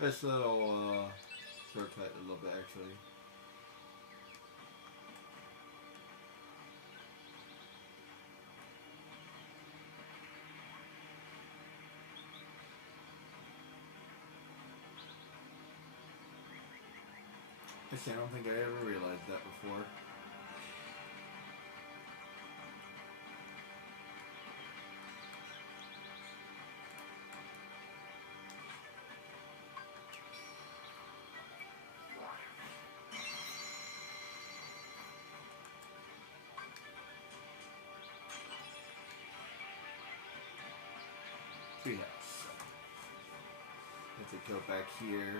That's a little shortcut a little bit actually. Actually, I don't think I ever realized that before. Treehouse. Have to go back here.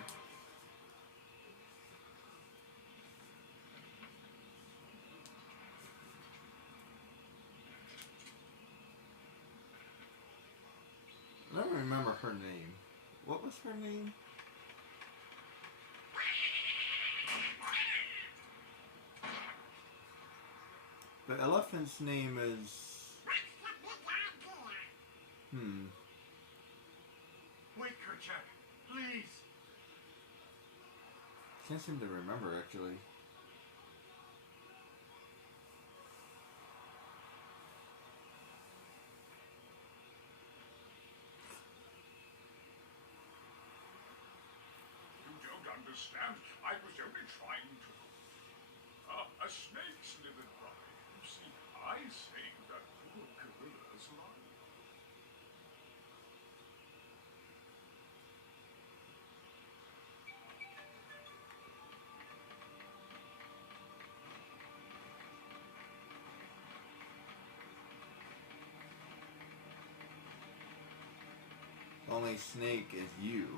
I don't remember her name. What was her name? The elephant's name is... Wait, Kerchak, please. Can't seem to remember actually. You don't understand. I was only trying to... a snake slithered by. You see, I saved that poor gorilla's life. Only snake is you.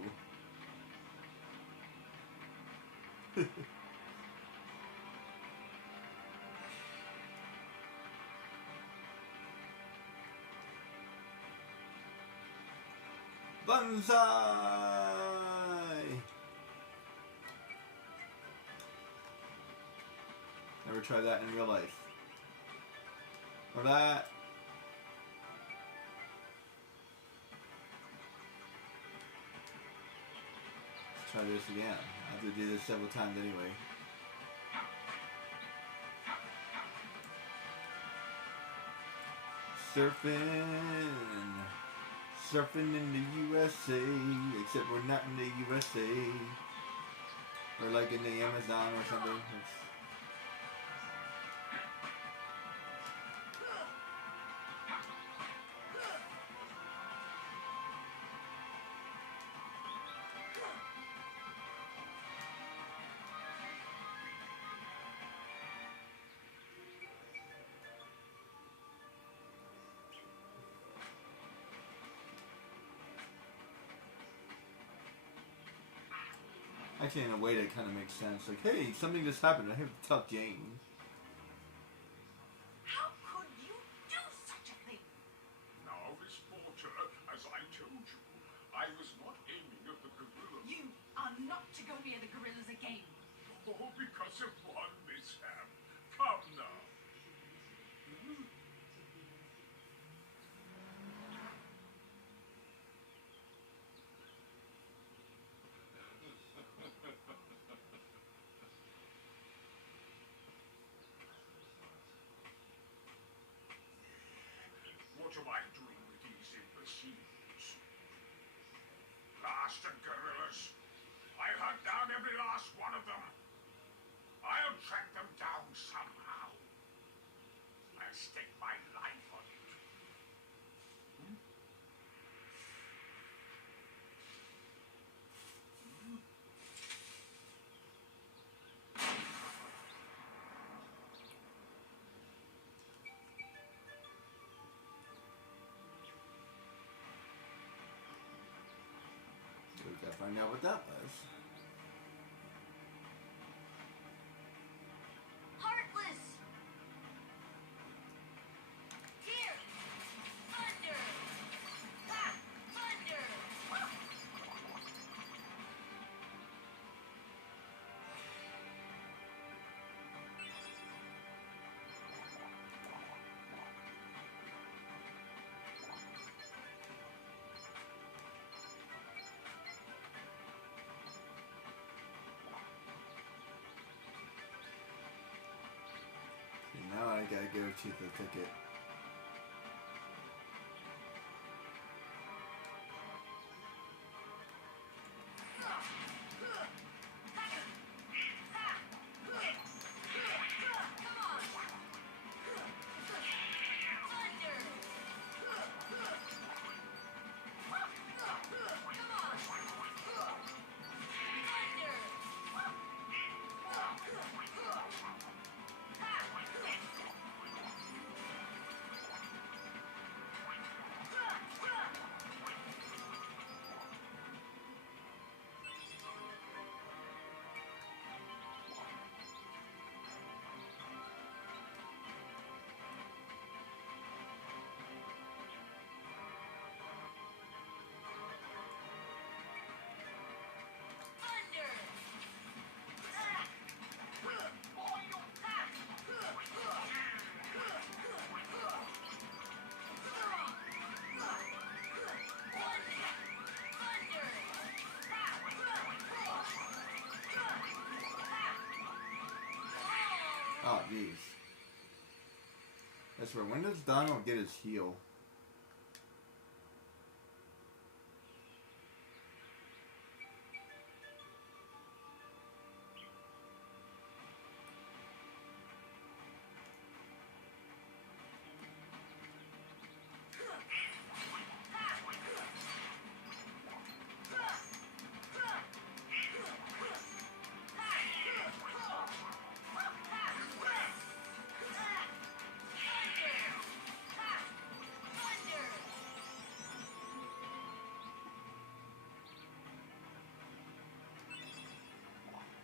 Banzai! Never try that in real life. Or that. Let's try this again. I have to do this several times anyway. Surfing in the USA, except we're not in the USA. Or like in the Amazon or something. Actually, in a way, that kind of makes sense. Like, hey, something just happened. I have to tell Jane. How could you do such a thing? Now, Miss Porter, as I told you, I was not aiming at the gorilla. You are not to go near the gorillas again. All because of one mishap. Come now. What am I doing with these imbeciles? bastard gorillas. I hunt down every last one of them. I'll track them down somehow. I'll stake my life on it. We gotta find out what that was. Heartless! Here! Thunder! Ha! Thunder! And now I gotta go to the ticket. Oh, jeez. That's where when it's done, I'll get his heal.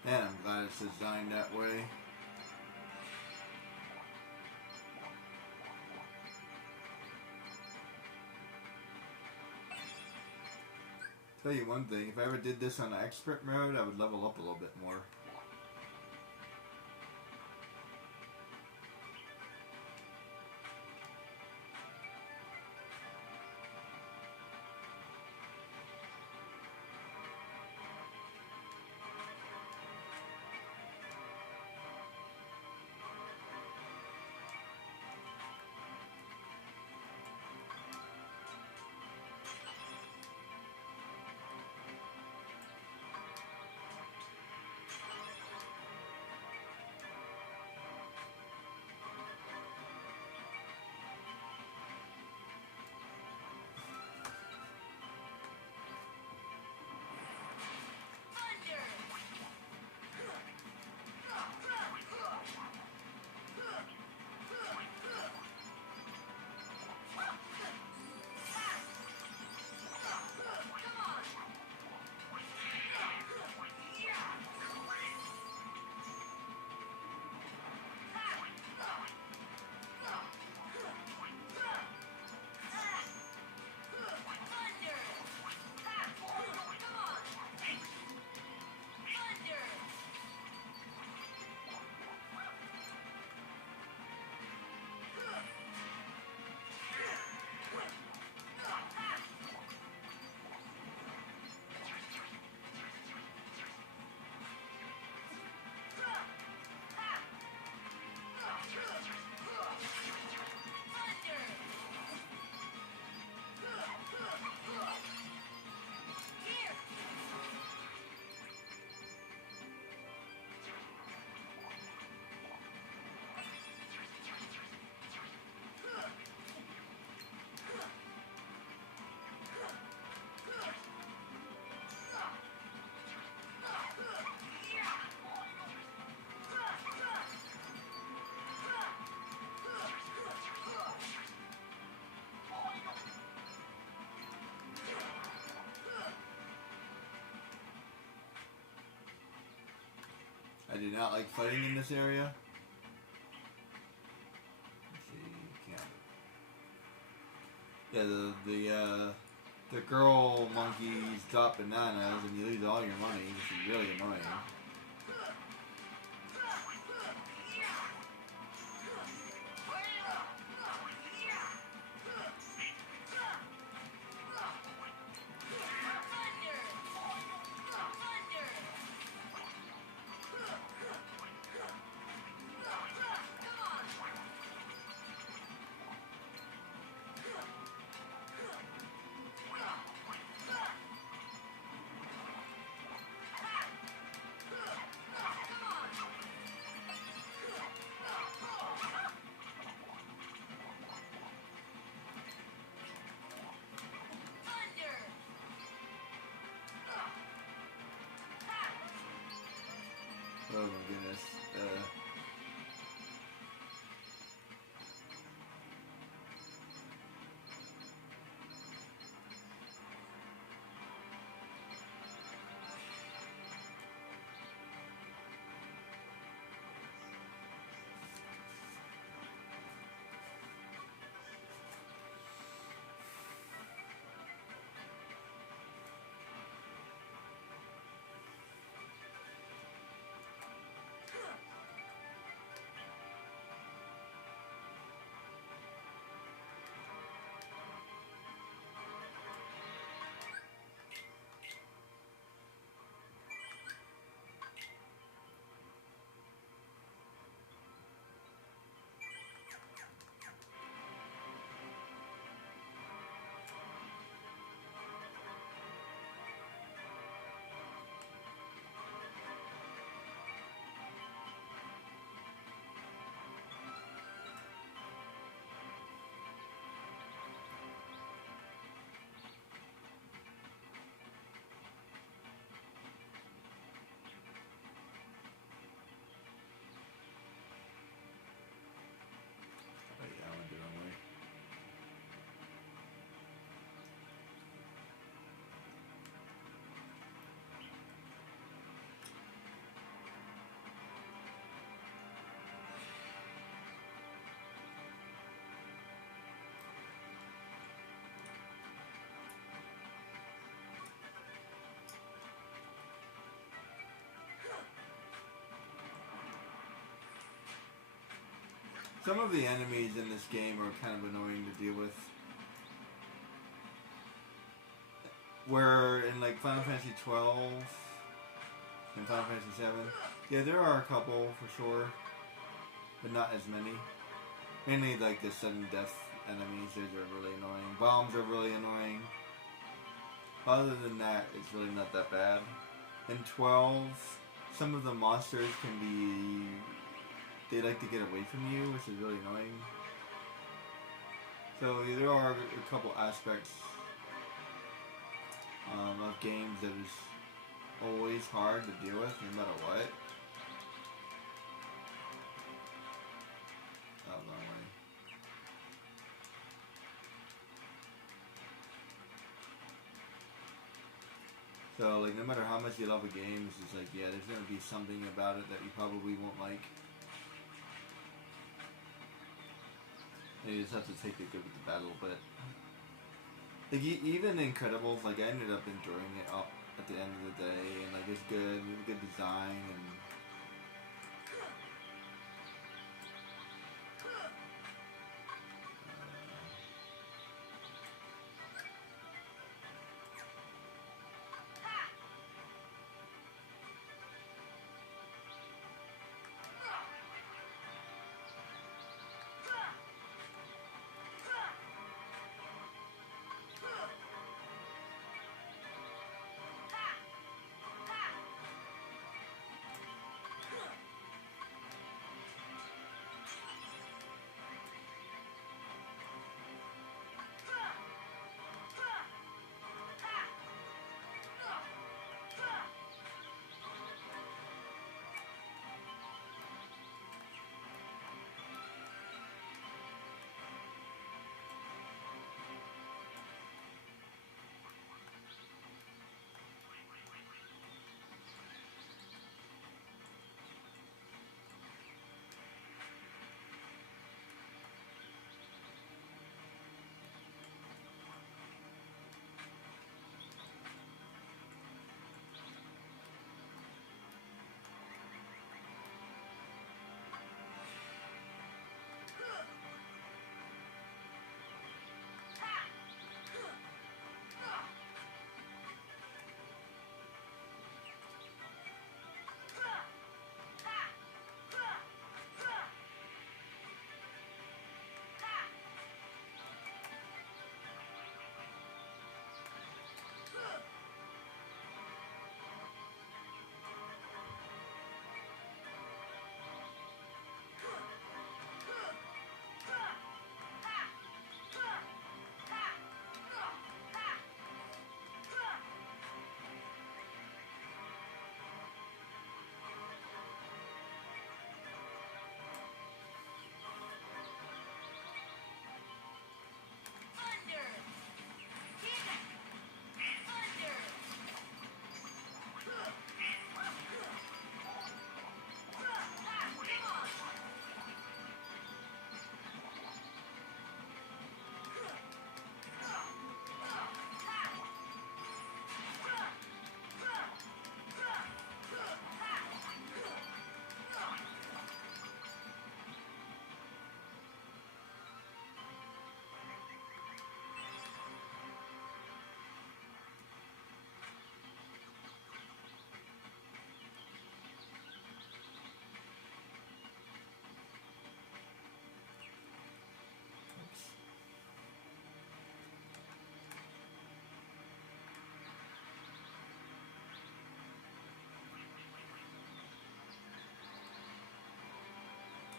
And I'm glad it's designed that way. Tell you one thing, if I ever did this on the expert mode, I would level up a little bit more. do not like fighting in this area. Let's see, can't. Yeah, the girl monkeys drop bananas and you lose all your money, which is really annoying. Oh my goodness. Some of the enemies in this game are kind of annoying to deal with. Where in like Final Fantasy 12 and Final Fantasy 7, yeah, there are a couple for sure, but not as many. Mainly like the sudden death enemies, those are really annoying. Bombs are really annoying. Other than that, it's really not that bad. In 12, some of the monsters can be... they like to get away from you, which is really annoying. So there are a couple aspects of games that is always hard to deal with, no matter what. Oh, long way. So, like, no matter how much you love a game, it's just like, yeah, there's gonna be something about it that you probably won't like. And you just have to take it good with the bad a little bit. Like, even Incredibles, like, I ended up enjoying it all at the end of the day, and, like, it's good, good design, and...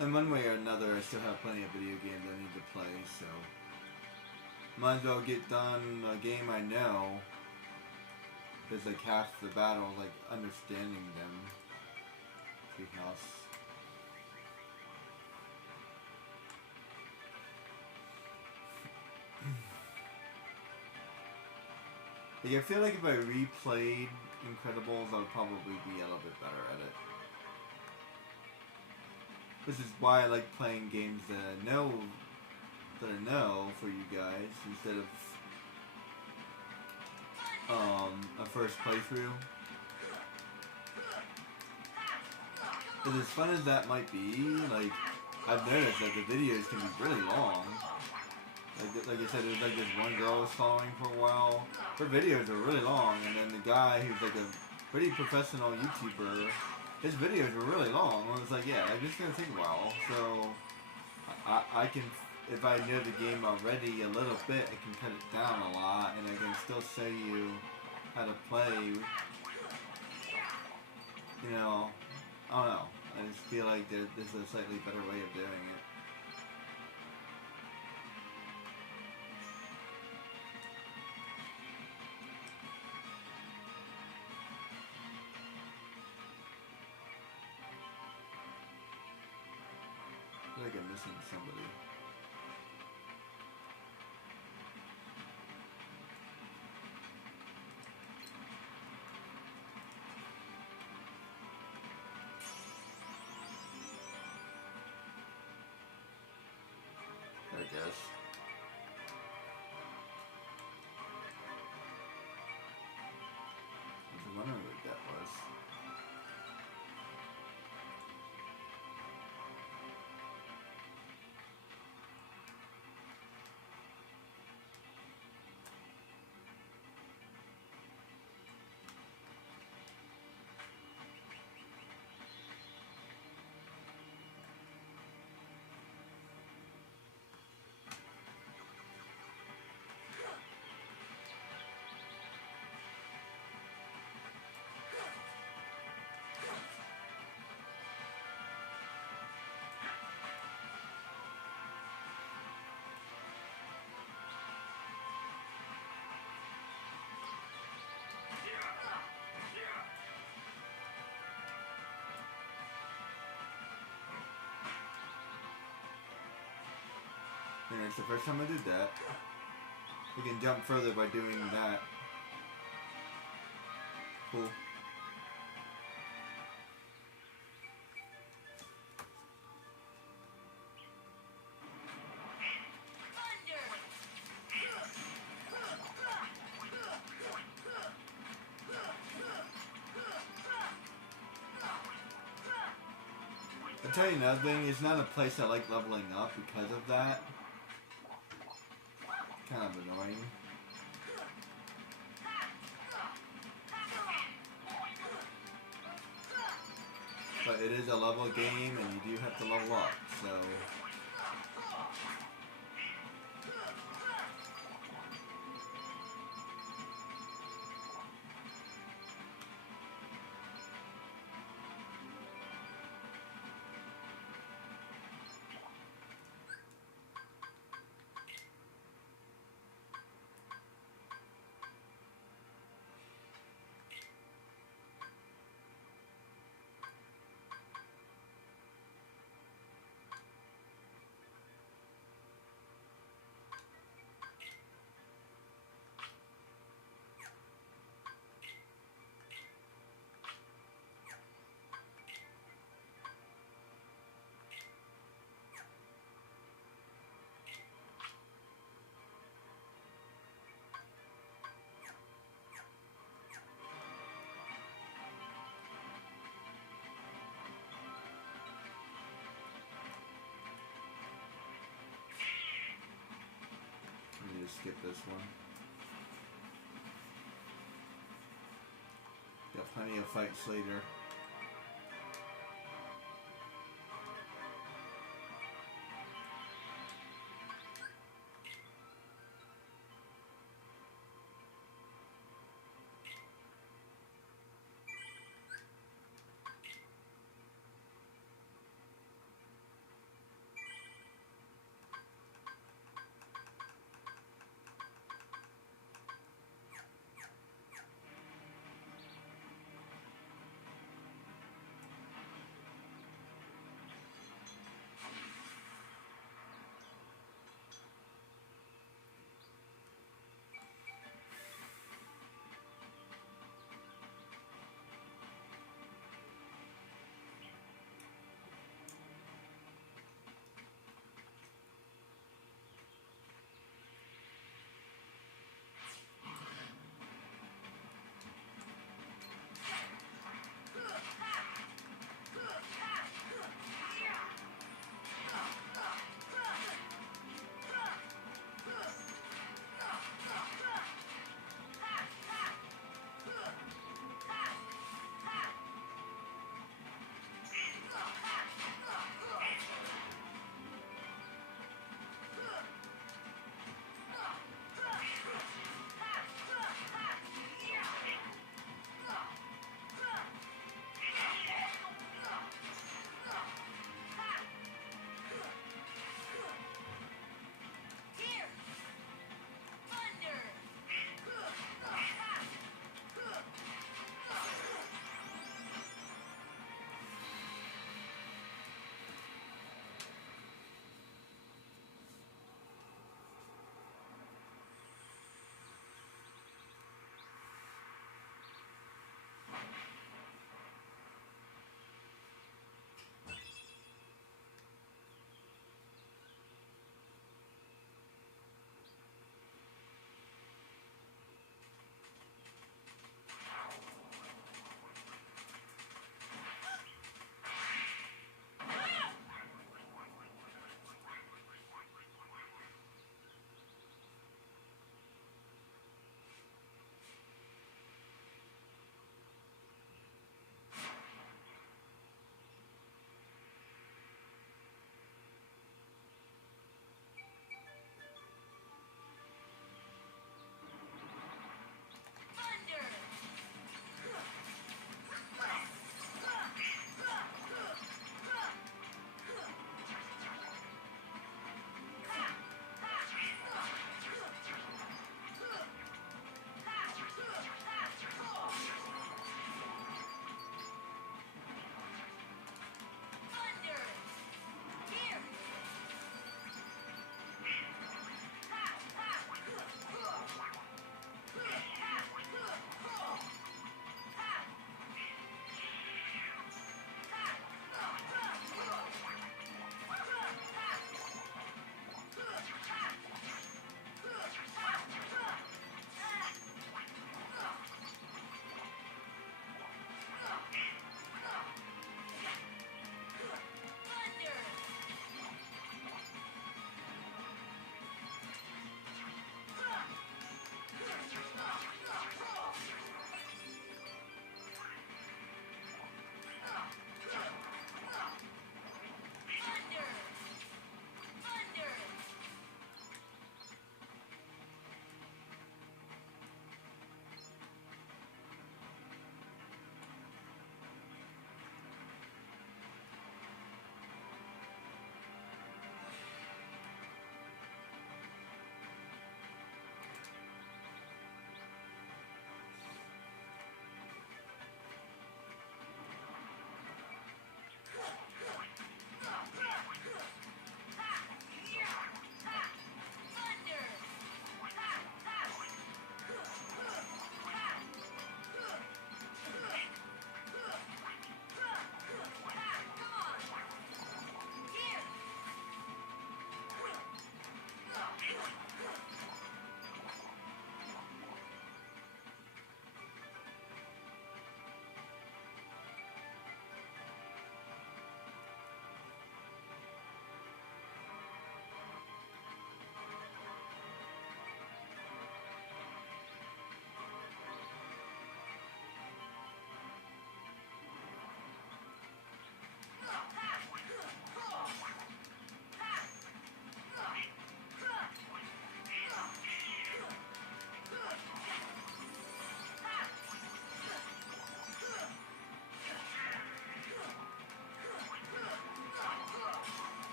in one way or another, I still have plenty of video games I need to play, so might as well get done a game I know. Because like half the battle, like understanding them. Treehouse. Like, I feel like if I replayed Incredibles, I would probably be a little bit better at it. Which is why I like playing games that I know for you guys instead of a first playthrough. Because as fun as that might be, like I've noticed that the videos can be really long. Like I said, there's like this one girl was following for a while. Her videos are really long, and then the guy who's like a pretty professional YouTuber, his videos were really long. I was like, yeah, it's gonna take a while. So I can, if I know the game already a little bit, I can cut it down a lot, and I can still show you how to play. You know, I don't know. I just feel like there's a slightly better way of doing it. I feel like I'm missing somebody. I guess. I was wondering what that was. And it's the first time I did that. We can jump further by doing that. Cool. I'll tell you another thing, it's not a place I like leveling up because of that. Kind of annoying. But it is a level game and you do have to level up, so... I'm gonna skip this one. Got plenty of fights later.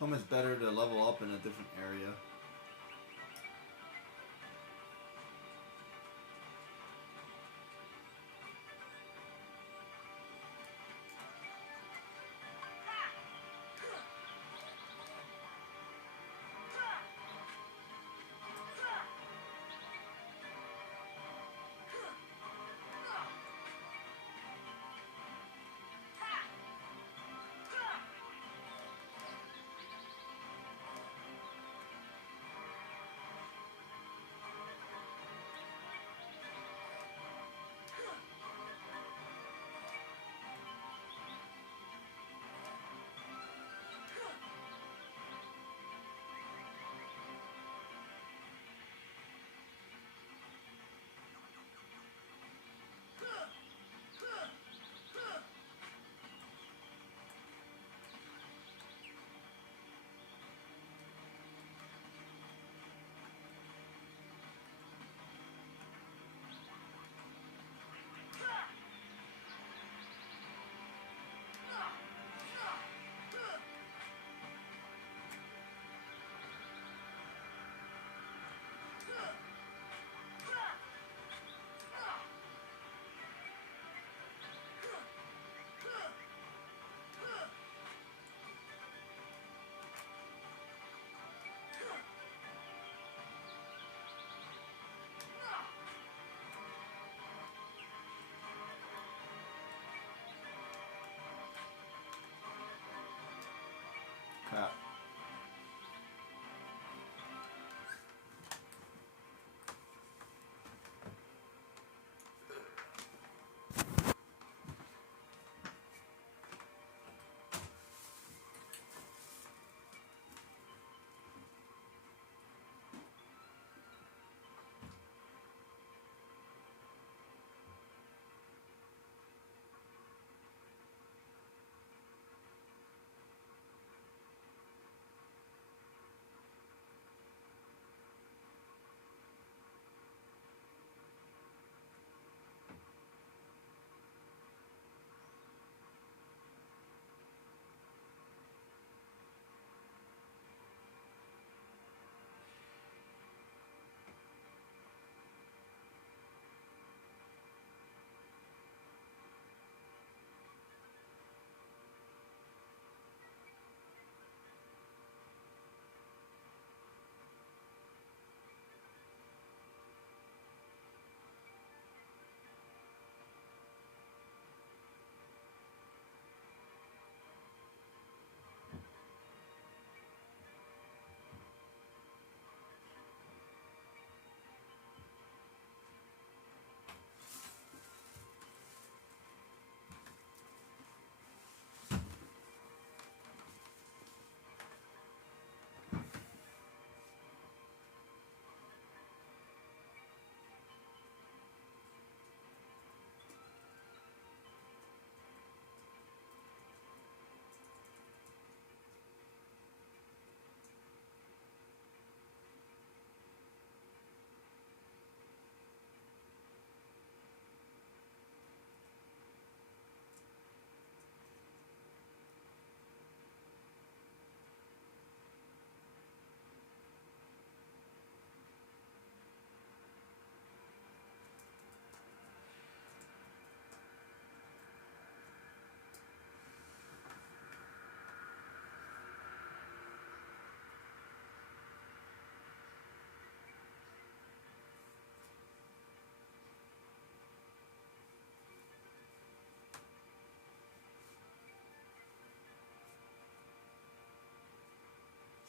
almost better to level up in a different area. Crap.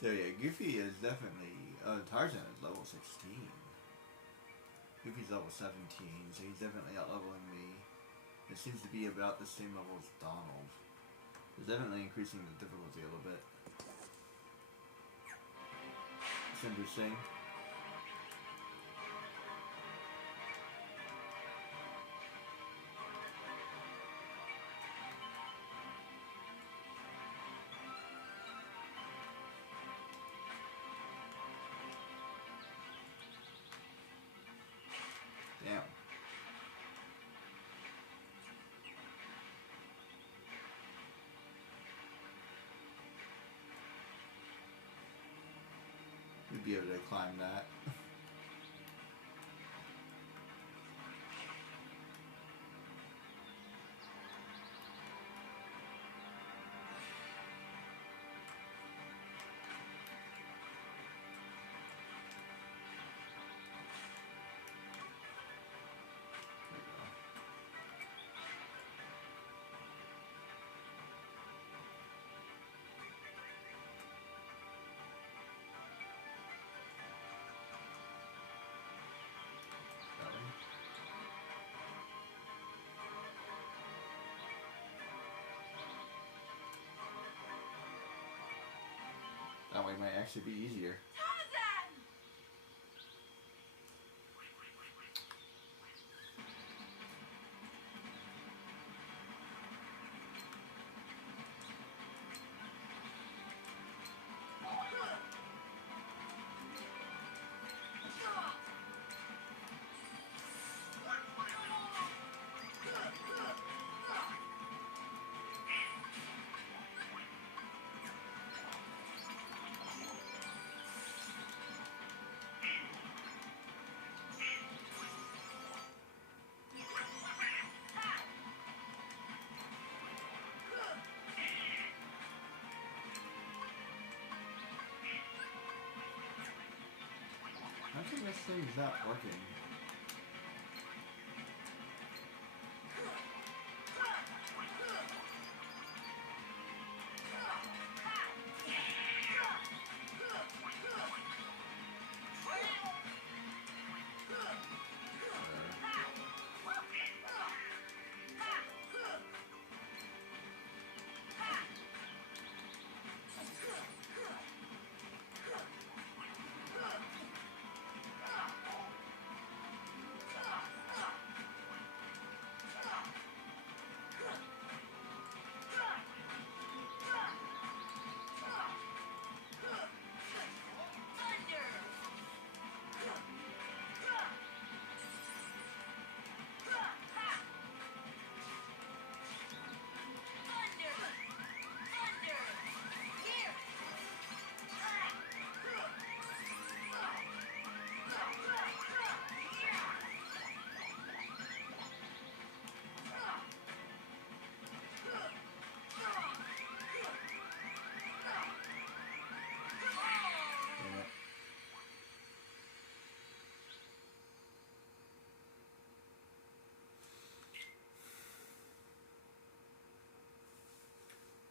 So yeah, Goofy is definitely Tarzan is level 16. Goofy's level 17, so he's definitely out leveling me. It seems to be about the same level as Donald. It's definitely increasing the difficulty a little bit. It's interesting. Damn. be able to climb that. That way might actually be easier. How come this thing's not working?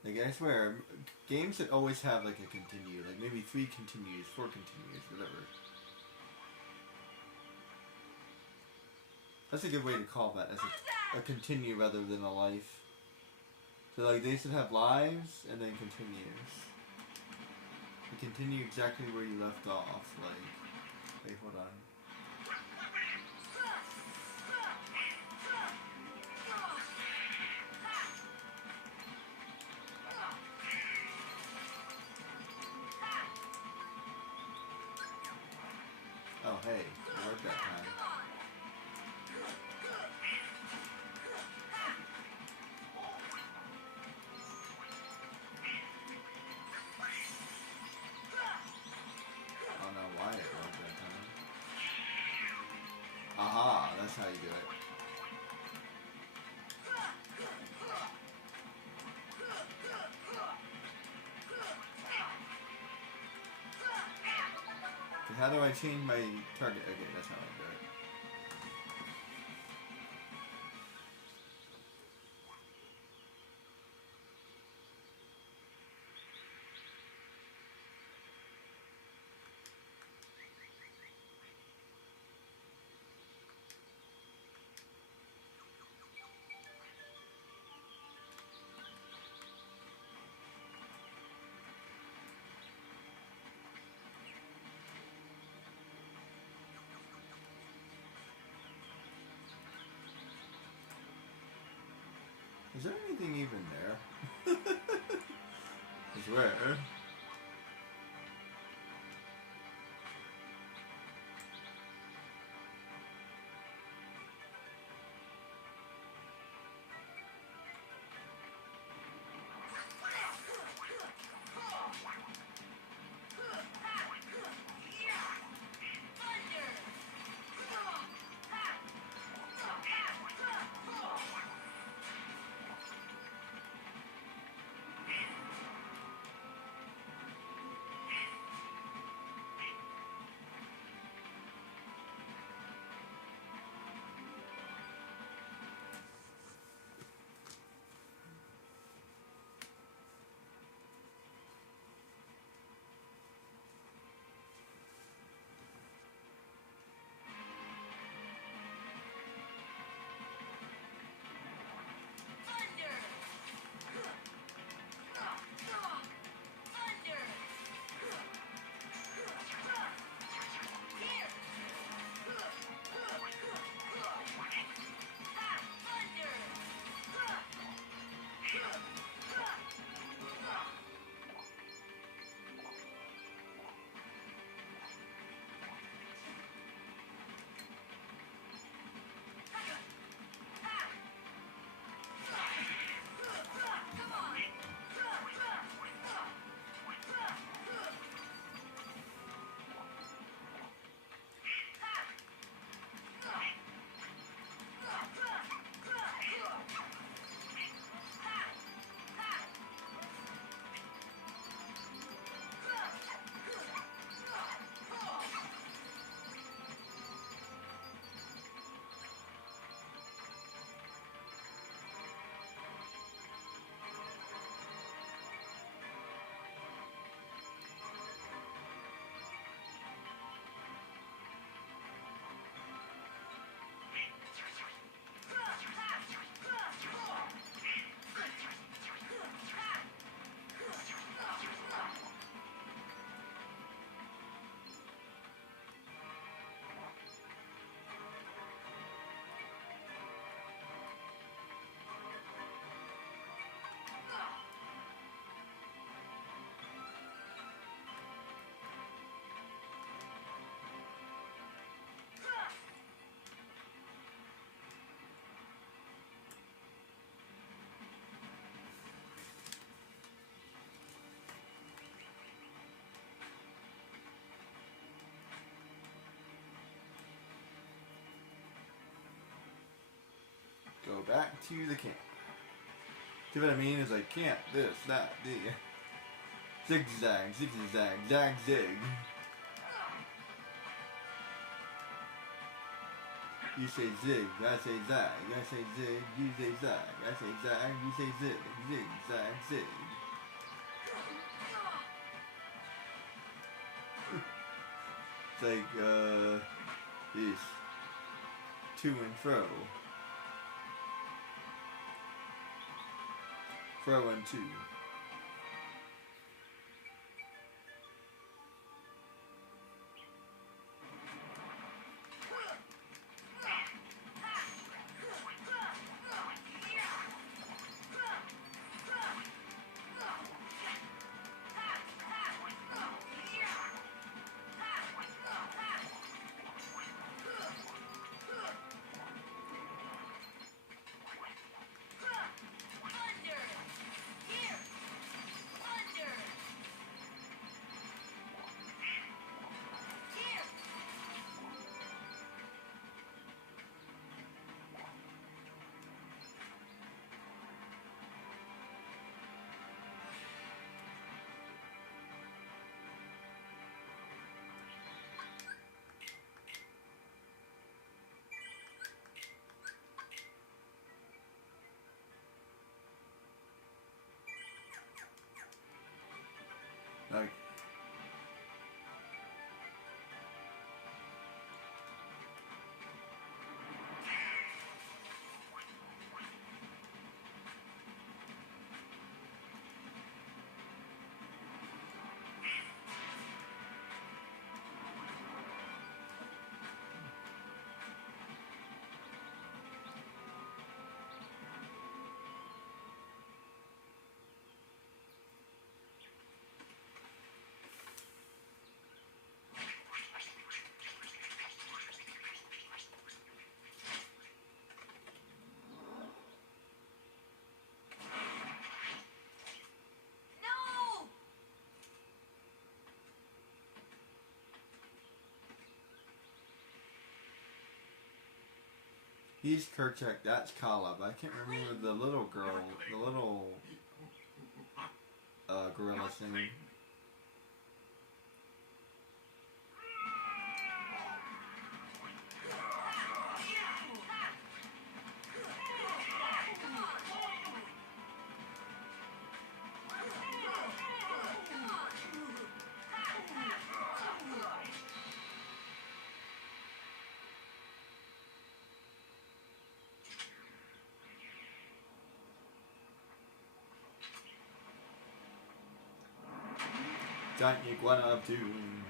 Like, I swear, games that always have, like, a continue, like, maybe 3 continues, 4 continues, whatever. That's a good way to call that, as a continue rather than a life. So, like, they should have lives, and then continues. You continue exactly where you left off, like, wait, hold on. Oh, hey, it worked that time. I don't know why it worked that time. Aha, that's how you do it. Okay, how do I change my target? Okay, that's how I do it. Is there anything even there? I swear. to the camp. See what I mean? It's like camp, this, that, the zigzag, zigzag, zag, zig. You say zig, I say zag, I say zig, you say zag, I say zag, you say zig, zig, zag, zig. It's like, this, to and fro. Fro and to. Like, No! he's Kerchak, that's Kaleb. I can't remember the little girl, the little gorilla singing. Giant iguana of doom.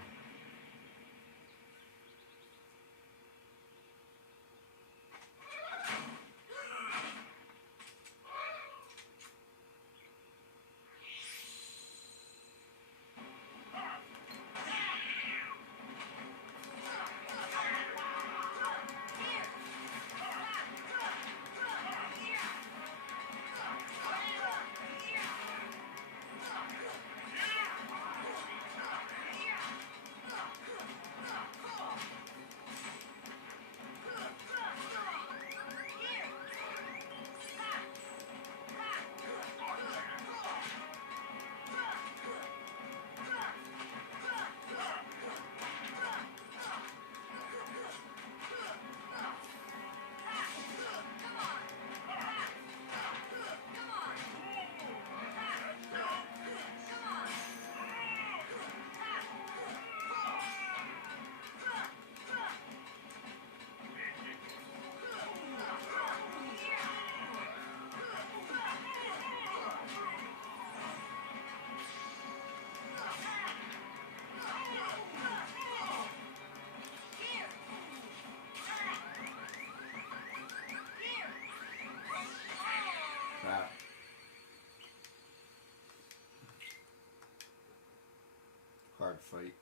Crap. Hard fight.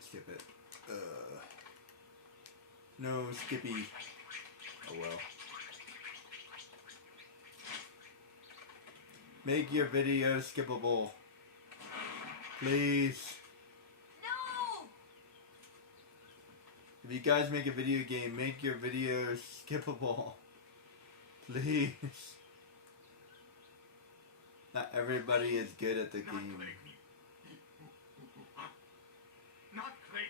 can't skip it. No, Skippy. Oh well. Make your video skippable. Please. No! If you guys make a video game, make your videos skippable. Please. Not everybody is good at the Not game. Clayton. Not Clayton.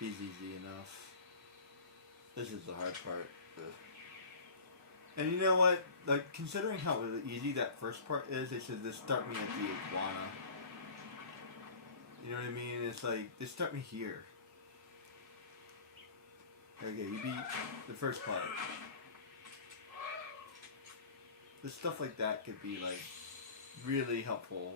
He's easy enough. This is the hard part. And you know what? Like, considering how easy that first part is, they should just start me at the iguana. You know what I mean? It's like, just start me here. Okay, you beat the first part. Just stuff like that could be, like, really helpful.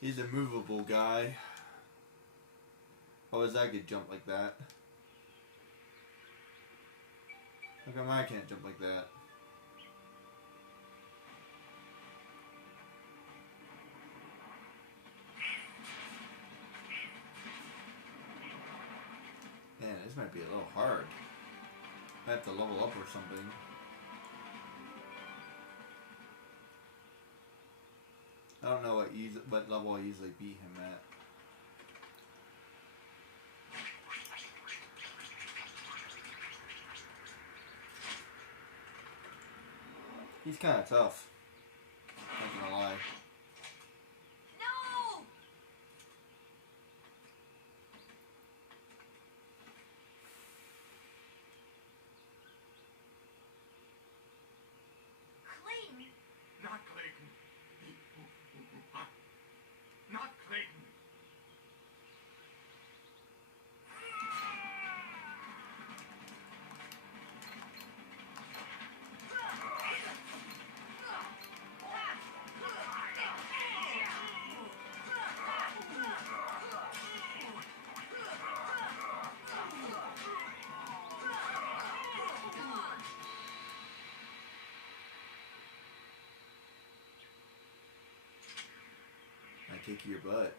He's a movable guy. How is that could jump like that? How come I can't jump like that? Man, this might be a little hard. I have to level up or something. I don't know what level I usually beat him at. He's kind of tough. Not gonna lie. No! Clayton! Not Clayton. Not Clayton. I kick your butt.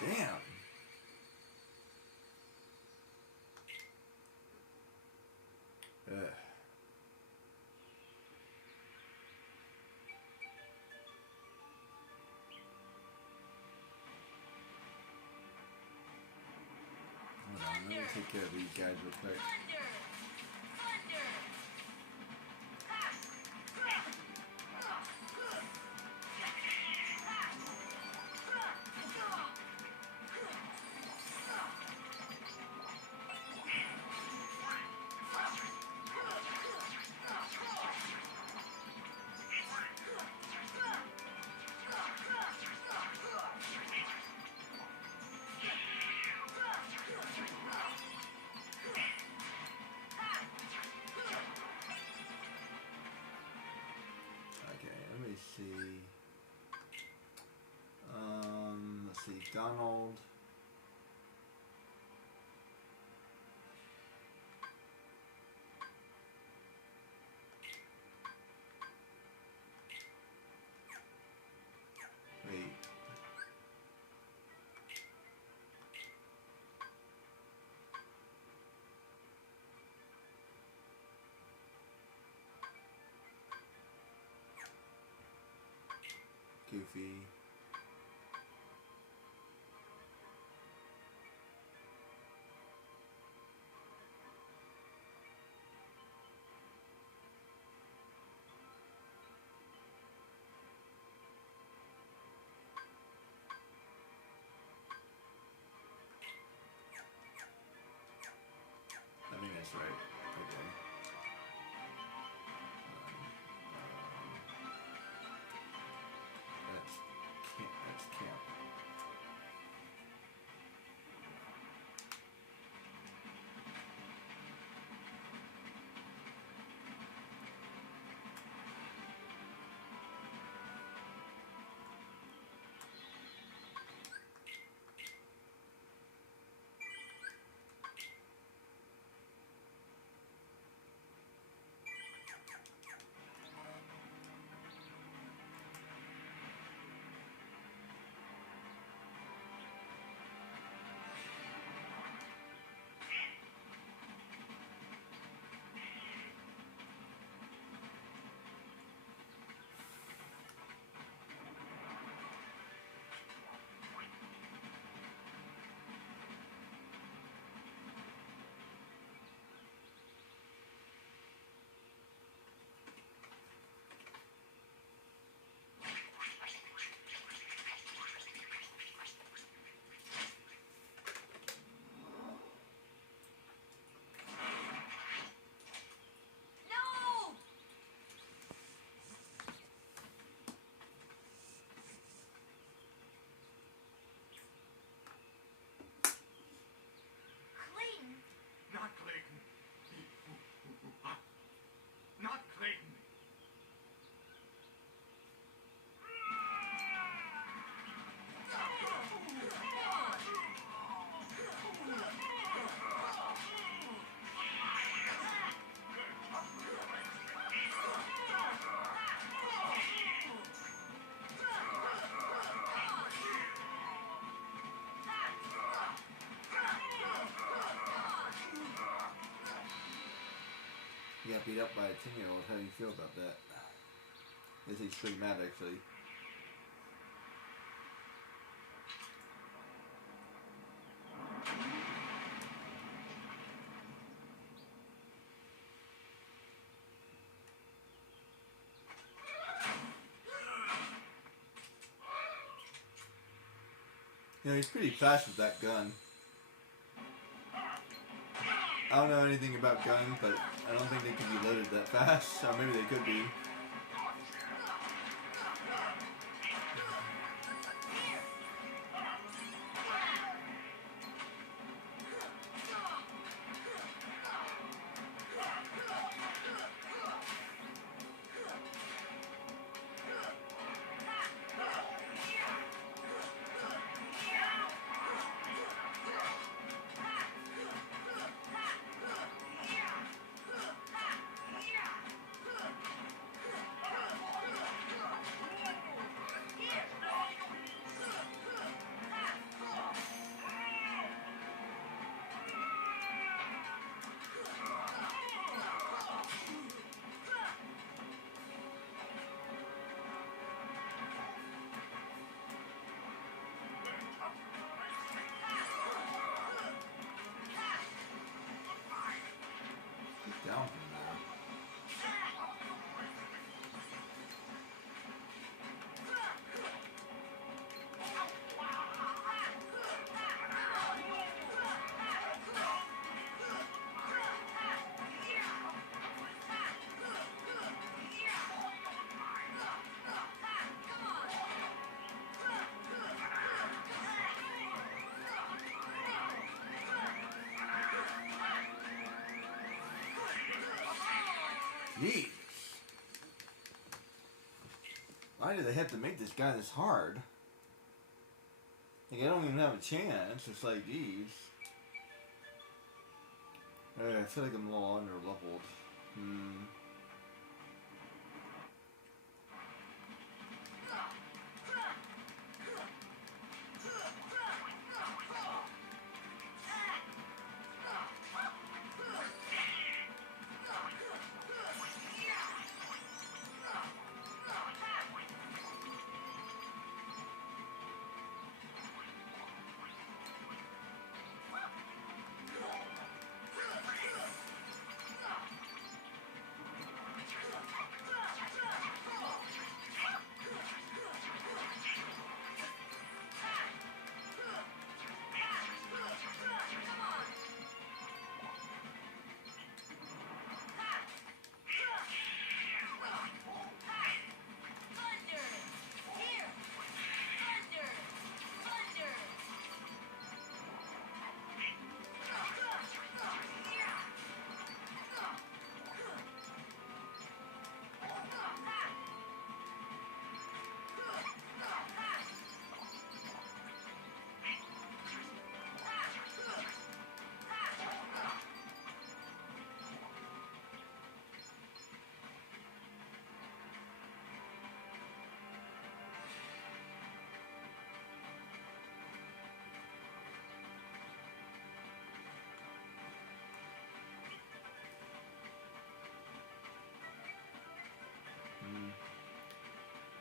Damn. Ugh. Hold on, let me take care of these guys real quick. Thunder! Thunder! Okay, let me see. Let's see, Donald. Wait. Goofy. I think that's right. Okay. That's camp. No! Clayton! Not Clayton. Not Clayton. You got beat up by a 10-year-old. How do you feel about that? I guess he's pretty mad, actually. You know, he's pretty fast with that gun. I don't know anything about guns, but I don't think they could be loaded that fast. Or maybe they could be. Jeez. Why do they have to make this guy this hard? Like, I don't even have a chance. It's like, geez. I feel like I'm a little under leveled.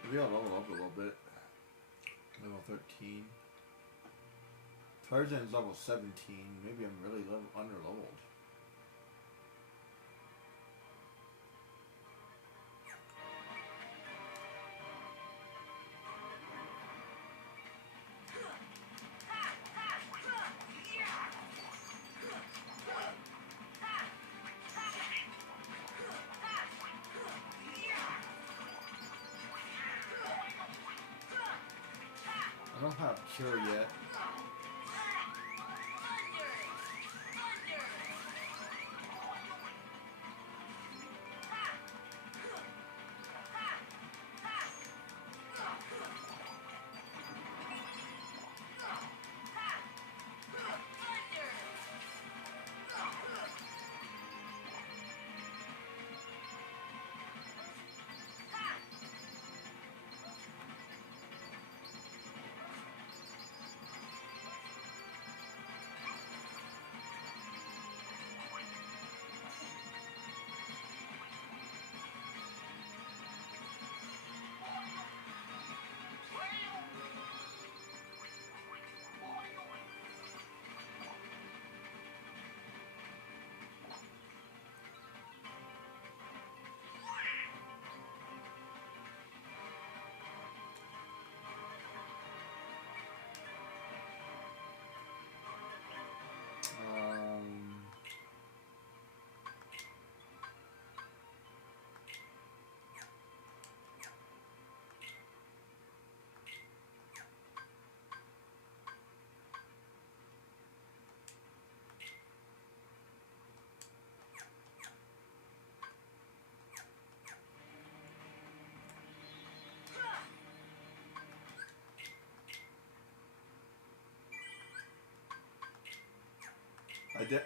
Maybe I'll level up a little bit. Level 13. Tarzan's level 17. Maybe I'm really under leveled. I don't have cure yet.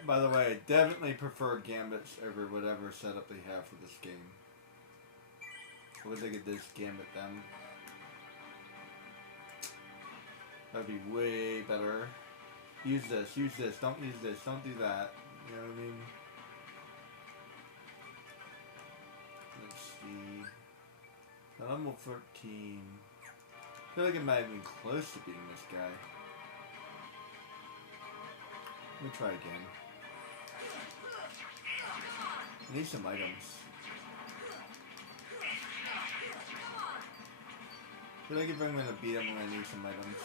By the way, I definitely prefer Gambits over whatever setup they have for this game. I wish I could just Gambit them. That'd be way better. Use this, don't use this, don't do that. You know what I mean? Let's see. Level 13. I feel like I'm not even close to beating this guy. Let me try again. I need some items. I feel like if I'm gonna beat him, I'm gonna need some items.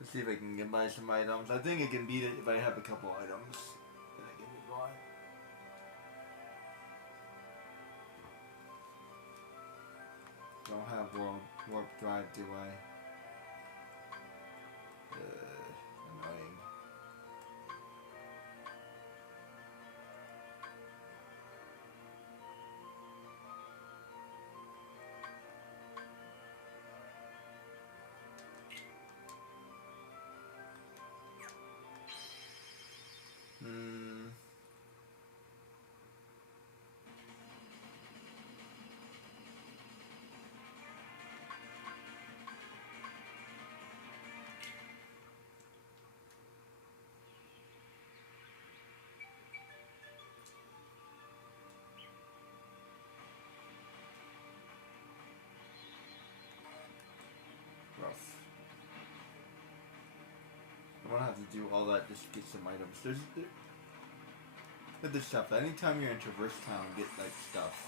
Let's see if I can get by some items. I think I can beat it if I have a couple items. Then I can move on. Don't have warp drive, do I? Annoying. Rough. I'm gonna have to do all that just to get some items. With this stuff, anytime you're in Traverse Town, get like stuff.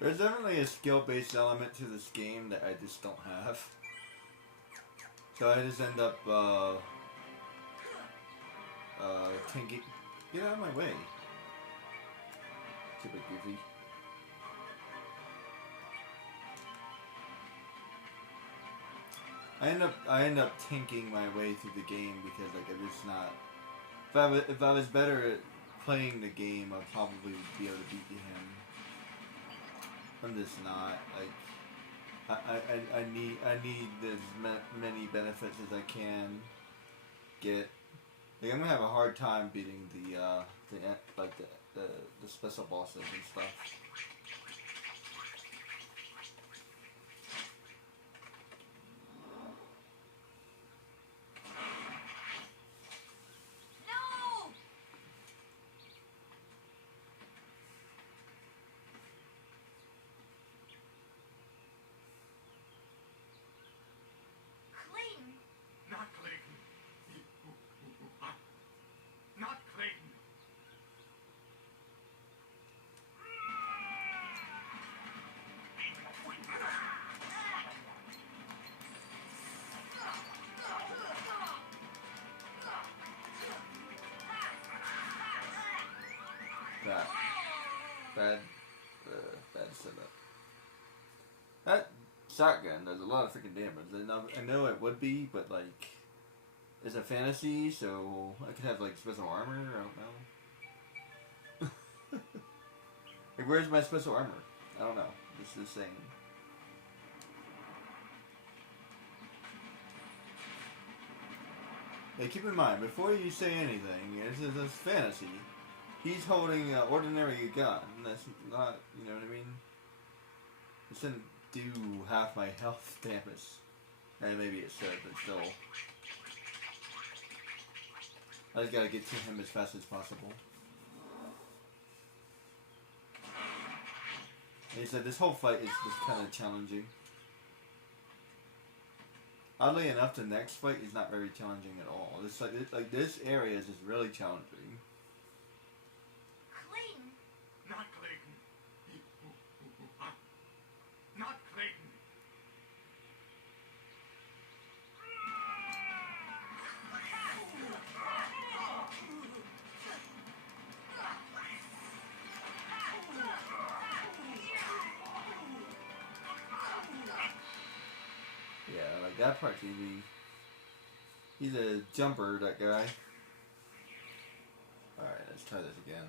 There's definitely a skill-based element to this game that I just don't have. So I just end up, tanking. Get out of my way. Stupid goofy. I end up tanking my way through the game because like I'm just not. If I was better at playing the game, I'd probably be able to beat him. I'm just not. Like I need as many benefits as I can get. Like I'm gonna have a hard time beating the special bosses and stuff. Not Clayton. Not Clayton. Bad setup. That shotgun does a lot of freaking damage. And I know it would be, but like, it's a fantasy, so I could have like special armor. I don't know. Like, where's my special armor? I don't know. Just saying. Hey, keep in mind, before you say anything, this is fantasy. He's holding an ordinary gun. That's not, you know what I mean? It shouldn't do half my health damage. And maybe it should, but still. I just gotta get to him as fast as possible. And he said this whole fight is just kind of challenging. Oddly enough, the next fight is not very challenging at all. It's like this area is just really challenging. Clayton. Not Clayton. Not Clayton. Yeah, like that part's easy. He's a jumper, that guy. Alright, let's try this again.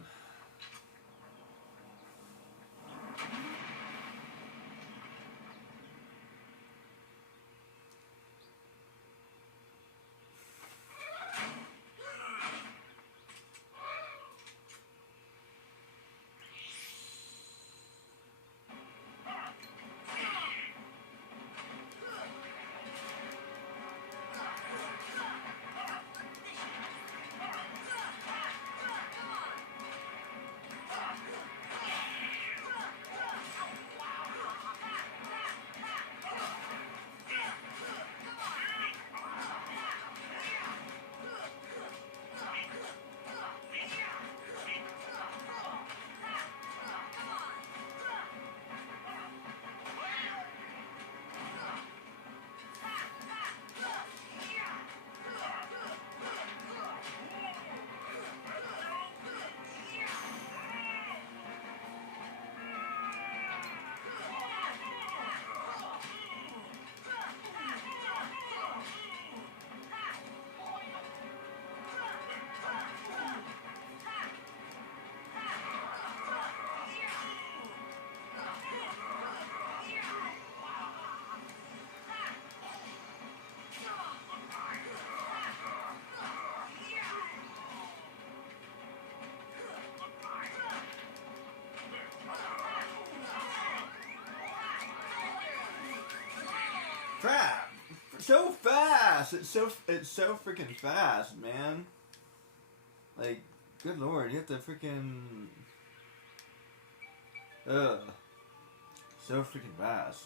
so fast. It's so freaking fast, man. Like, good lord, you have to freaking. Ugh. So freaking fast.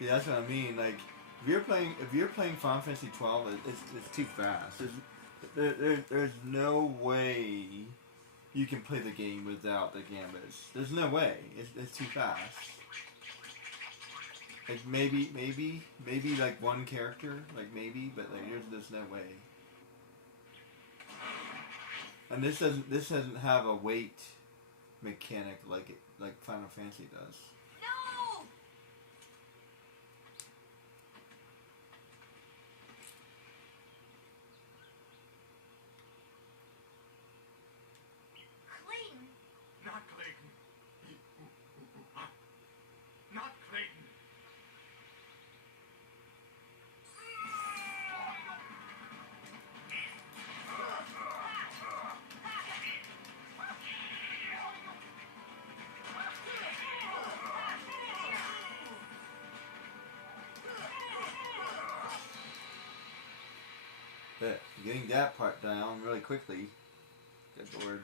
Yeah, that's what I mean. Like, if you're playing Final Fantasy 12, it's too fast. There's no way you can play the game without the gambits. There's no way. It's too fast. Like maybe like one character, like maybe, but like there's no way. And this doesn't have a weight mechanic like Final Fantasy does. No! Clayton! Not Clayton. Not Clayton. But getting that part down really quickly. Good lord.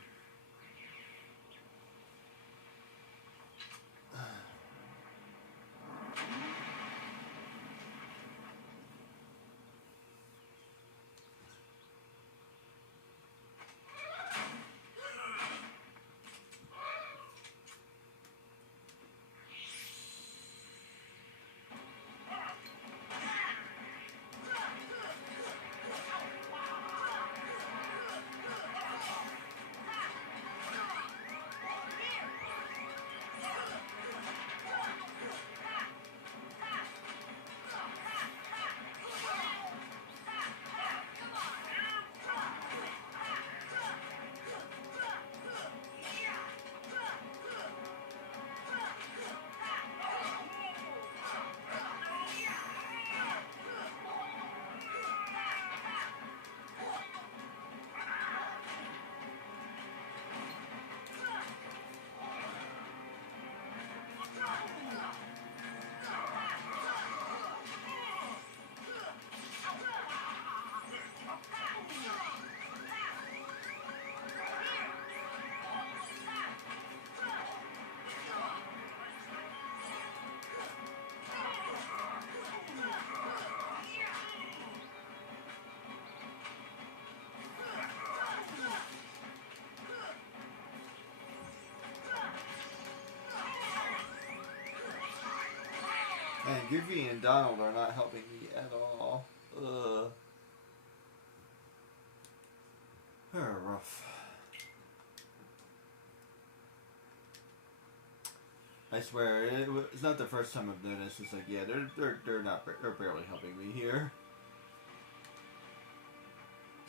Man, Goofy and Donald are not helping me at all. Ugh. They're rough. I swear, it's not the first time I've noticed. It's like, yeah, they're barely helping me here.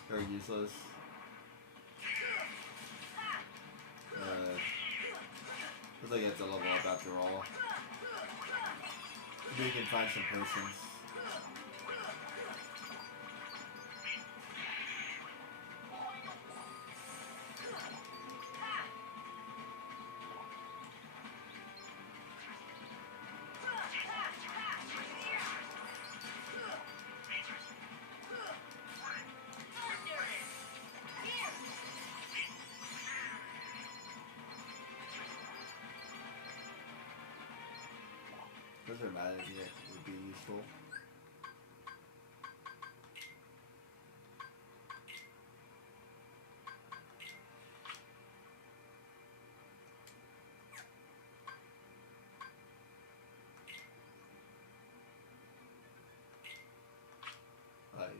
Very useless. Looks like you have to level up after all. Maybe you can find some potions. Doesn't matter if it would be useful.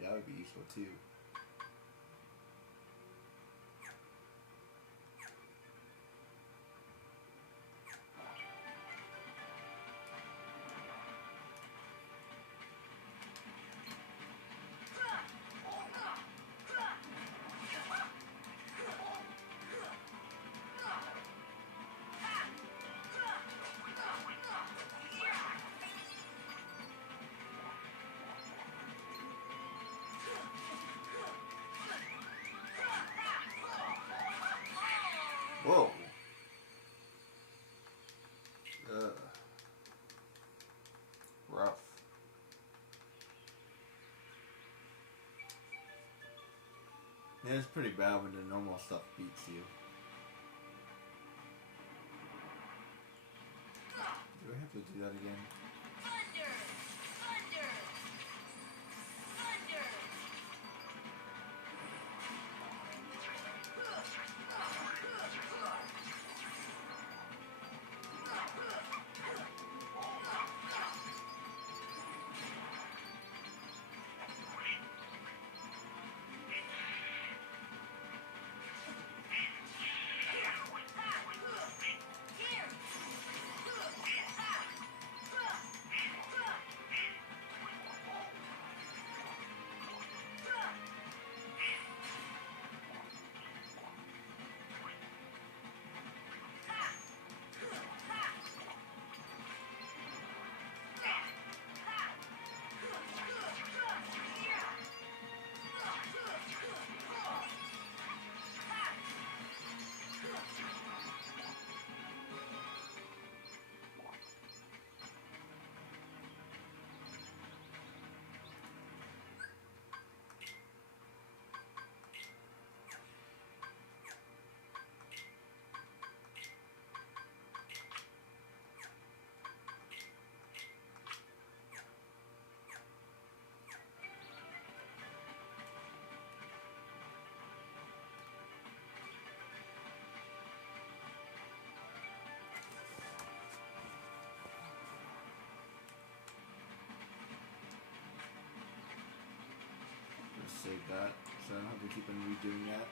That would be useful too. Whoa. Rough. Yeah, it's pretty bad when the normal stuff beats you. Do I have to do that again? Thunder! Thunder! Thunder! Let's save that so I don't have to keep on redoing that.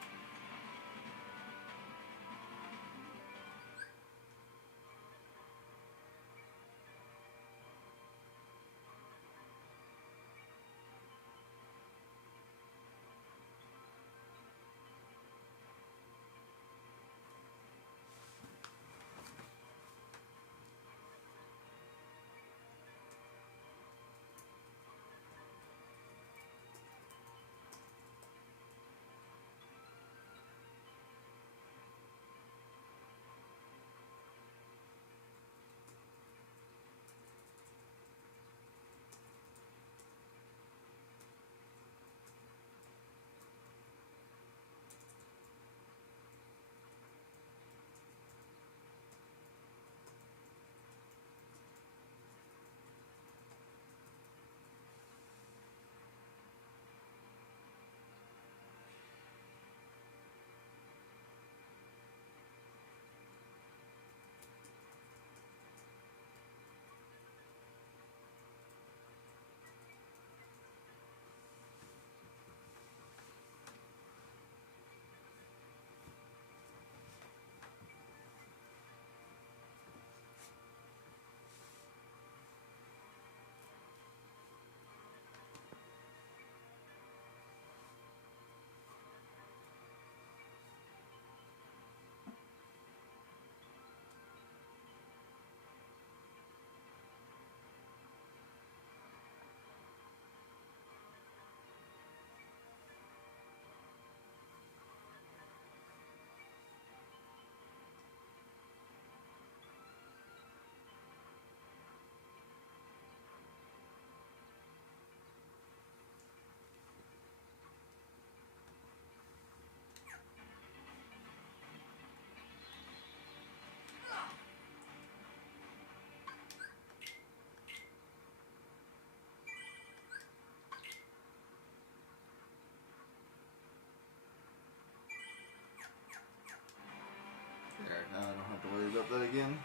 There, now I don't have to worry about that again.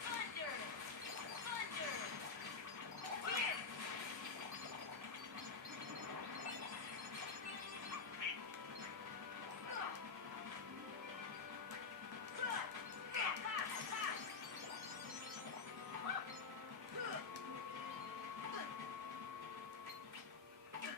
Thunder! Thunder! Here!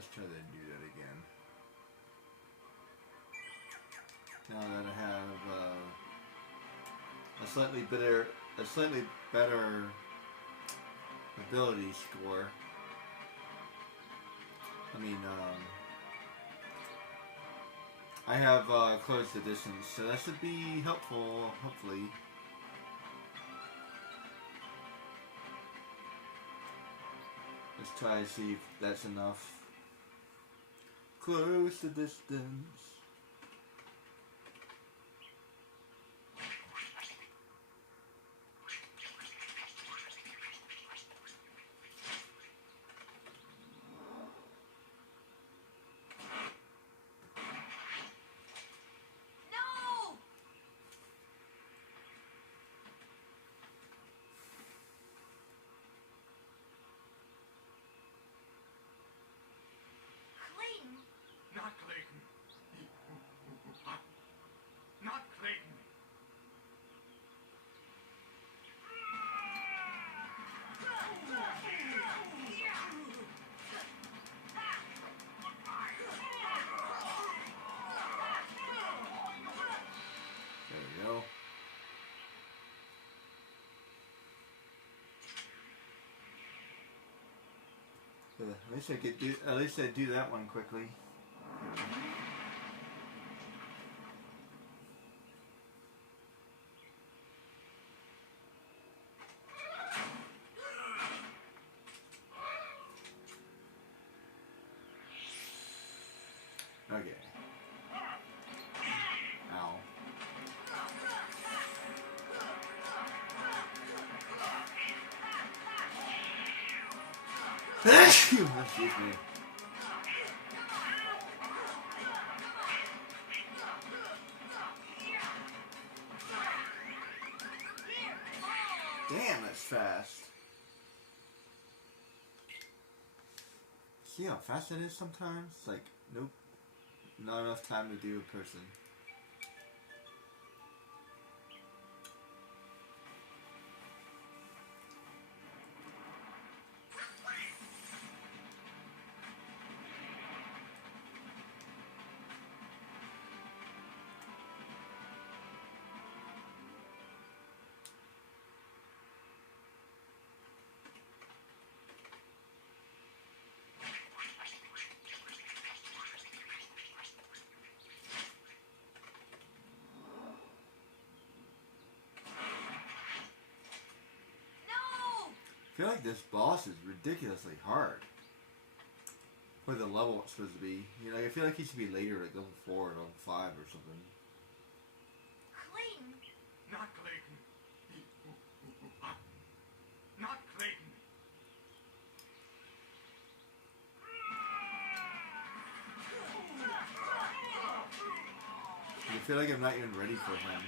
let's try to do that again. Now that I have a slightly better ability score. I mean, I have closed editions, so that should be helpful, hopefully. Let's try to see if that's enough. Close the distance. No! Clayton, Not Clayton. Not Clayton. There we go. At least I could do. At least I do that one quickly. Okay. Ow. Excuse me. Damn, that's fast. See how fast it is sometimes? It's like, nope. Not enough time to do a person. no! I feel like this boss is ridiculously hard for the level it's supposed to be. You know, I feel like he should be later, like level 4 or level 5 or something. Clayton, Not Clayton. Not Clayton. I feel like I'm not even ready for him.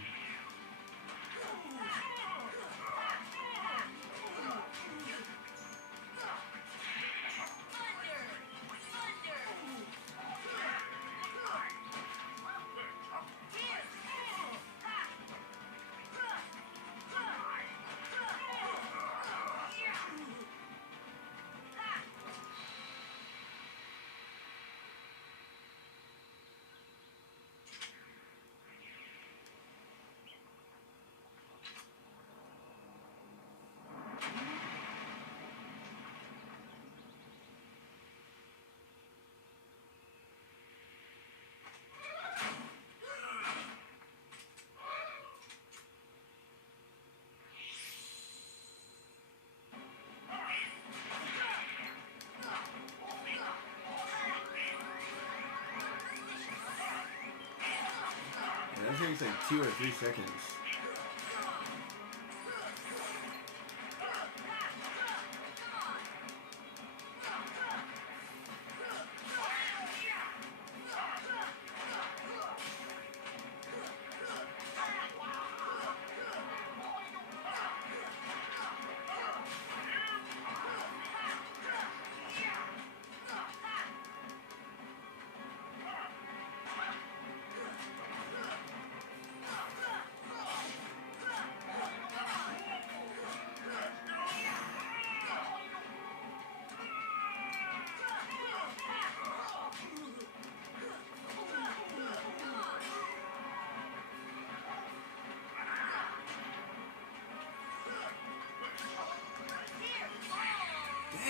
That takes like 2 or 3 seconds.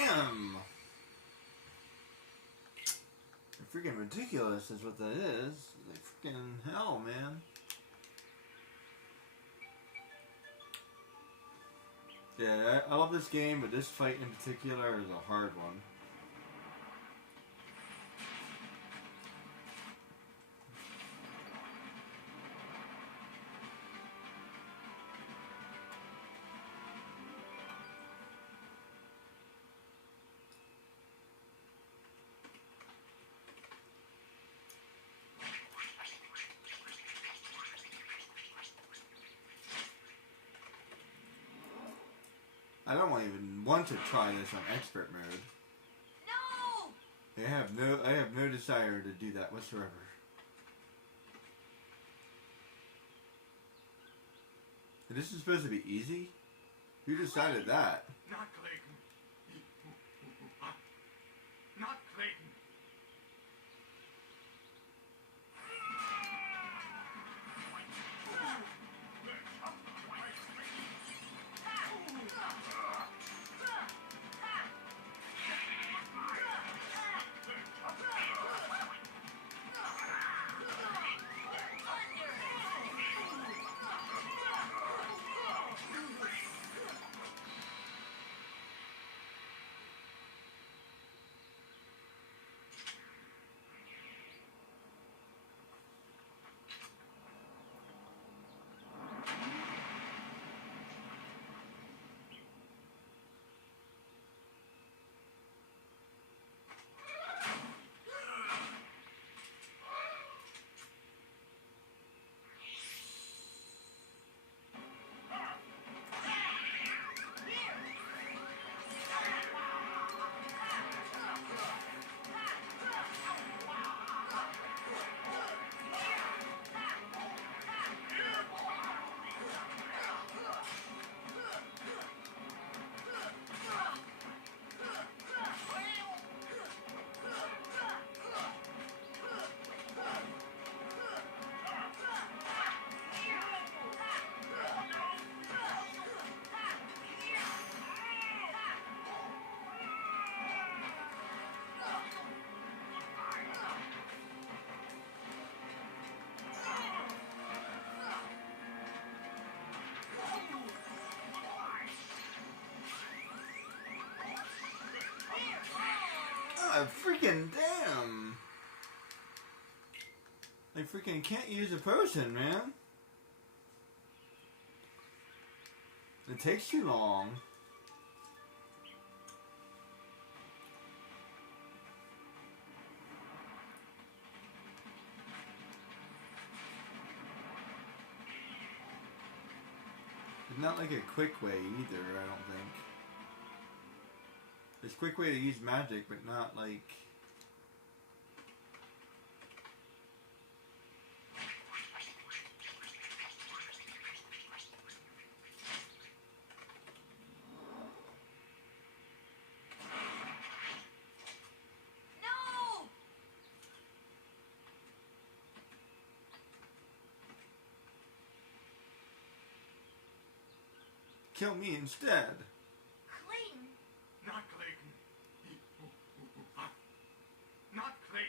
Damn! Freaking ridiculous is what that is. Like freaking hell, man. Yeah, I love this game, but this fight in particular is a hard one. I don't even want to try this on expert mode. No! I have no desire to do that whatsoever. This is supposed to be easy? Who decided that? Not Clayton. Not Clayton. Ah, freaking damn! I freaking can't use a potion, man. It takes too long. It's not like a quick way either, I don't think. There's a quick way to use magic, but not like... No! Kill me instead. Clayton! Not Clayton. Not Clayton.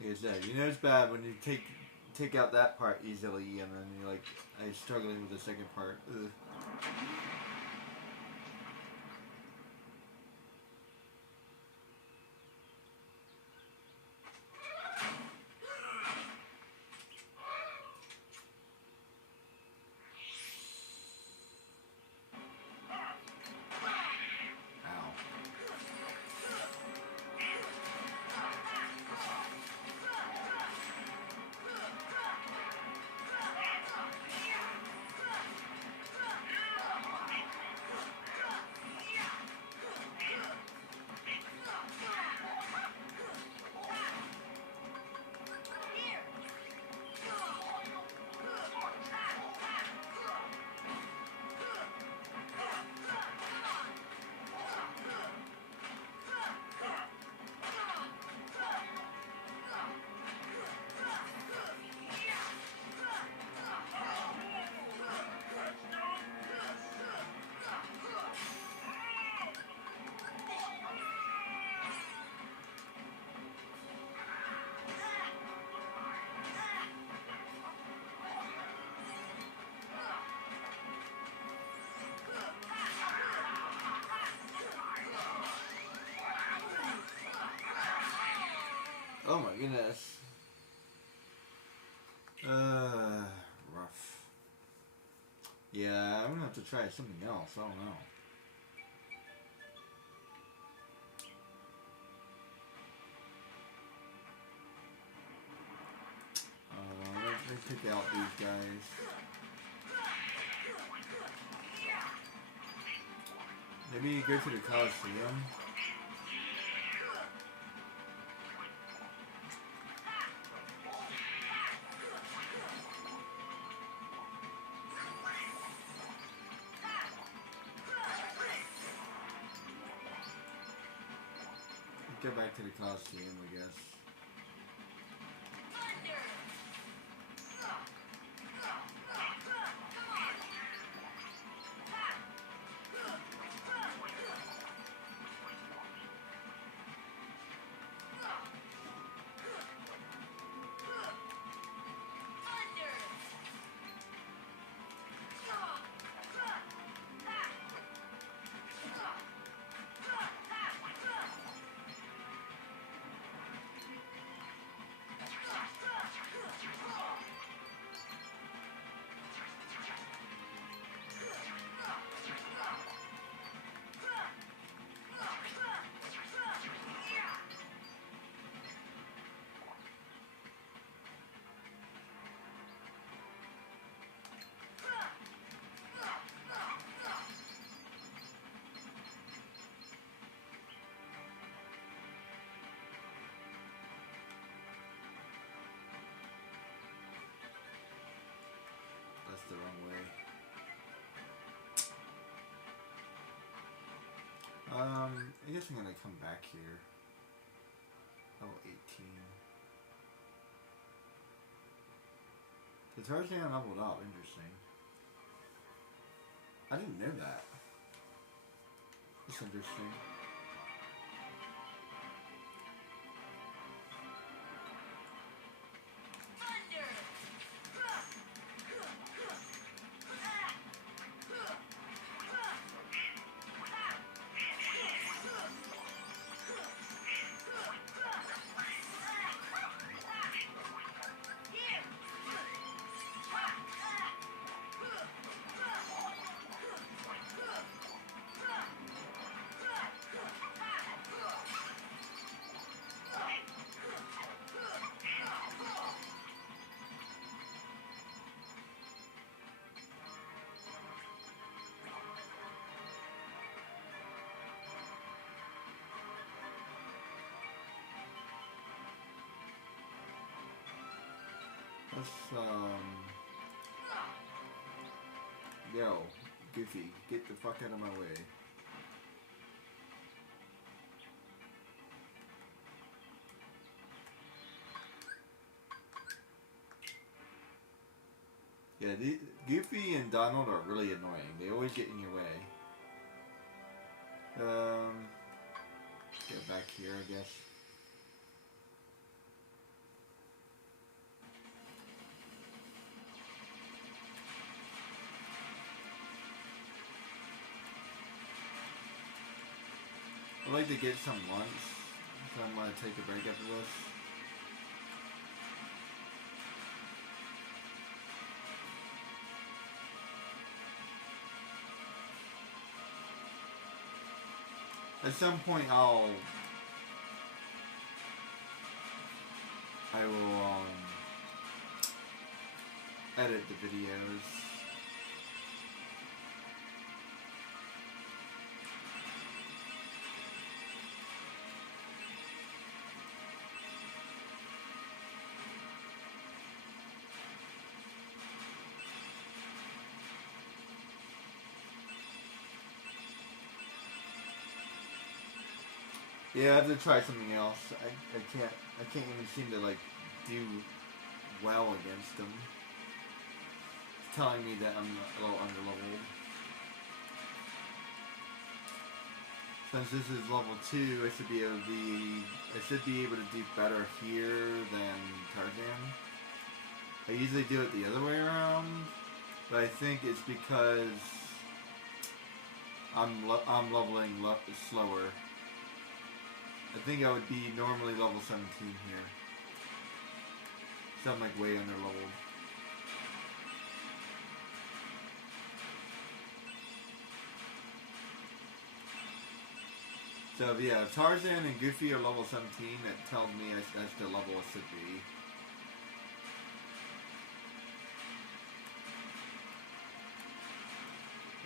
Like I said, you know it's bad when you take out that part easily and then you're like, I'm struggling with the second part. Ugh. Ow. Oh my goodness. Rough. Yeah, I'm gonna have to try something else. I don't know. Let me pick out these guys. Maybe go to the Coliseum. Go back to the Coliseum, I guess. The wrong way. I guess I'm gonna come back here. Level 18. The Tarzan leveled up. Interesting. I didn't know that. That's interesting. Let's, yo, Goofy, get the fuck out of my way. Yeah, Goofy and Donald are really annoying. They always get in your way. Get back here, I guess. I'd like to get some lunch, so I'm gonna take a break after this. At some point I will edit the videos. Yeah, I have to try something else. I can't even seem to like do well against them. It's telling me that I'm a little underleveled. Since this is level 2, I should be able to do better here than Tarzan. I usually do it the other way around, but I think it's because I'm leveling slower. I think I would be normally level 17 here. So I'm like way under leveled. So yeah, if Tarzan and Goofy are level 17, it tells me that's the level it should be.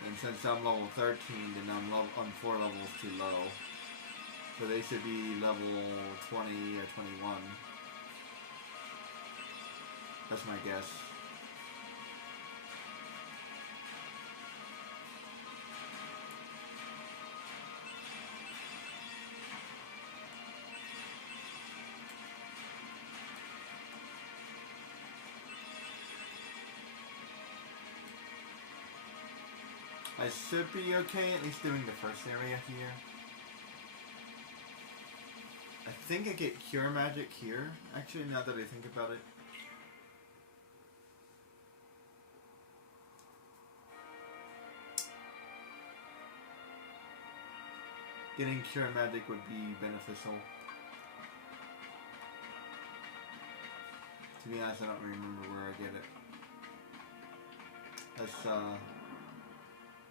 And since I'm level 13, then I'm 4 levels too low. So they should be level 20 or 21. That's my guess. I should be okay, at least doing the first area here. I think I get Cure Magic here, actually, now that I think about it. Getting Cure Magic would be beneficial. To be honest, I don't remember where I get it. That's,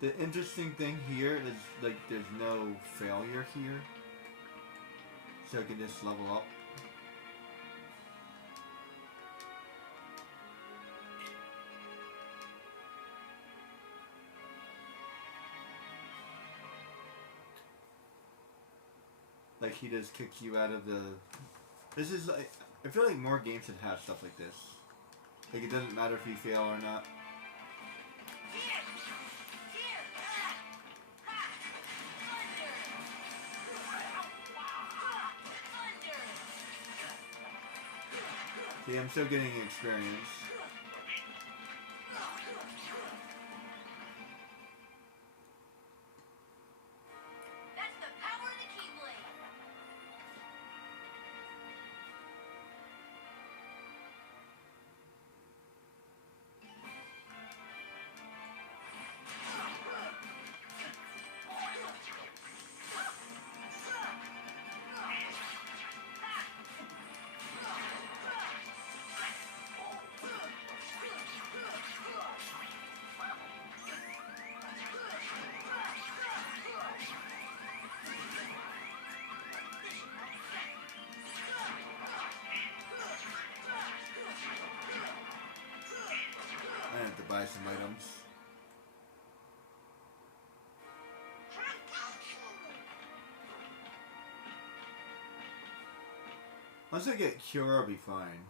the interesting thing here is, like, there's no failure here. So I can just level up. Like, he just kicks you out of the... This is, like... I feel like more games should have stuff like this. Like, it doesn't matter if you fail or not. See, I'm still getting experience. That's the power of the Keyblade. I have to buy some items. Once I get Cure, I'll be fine.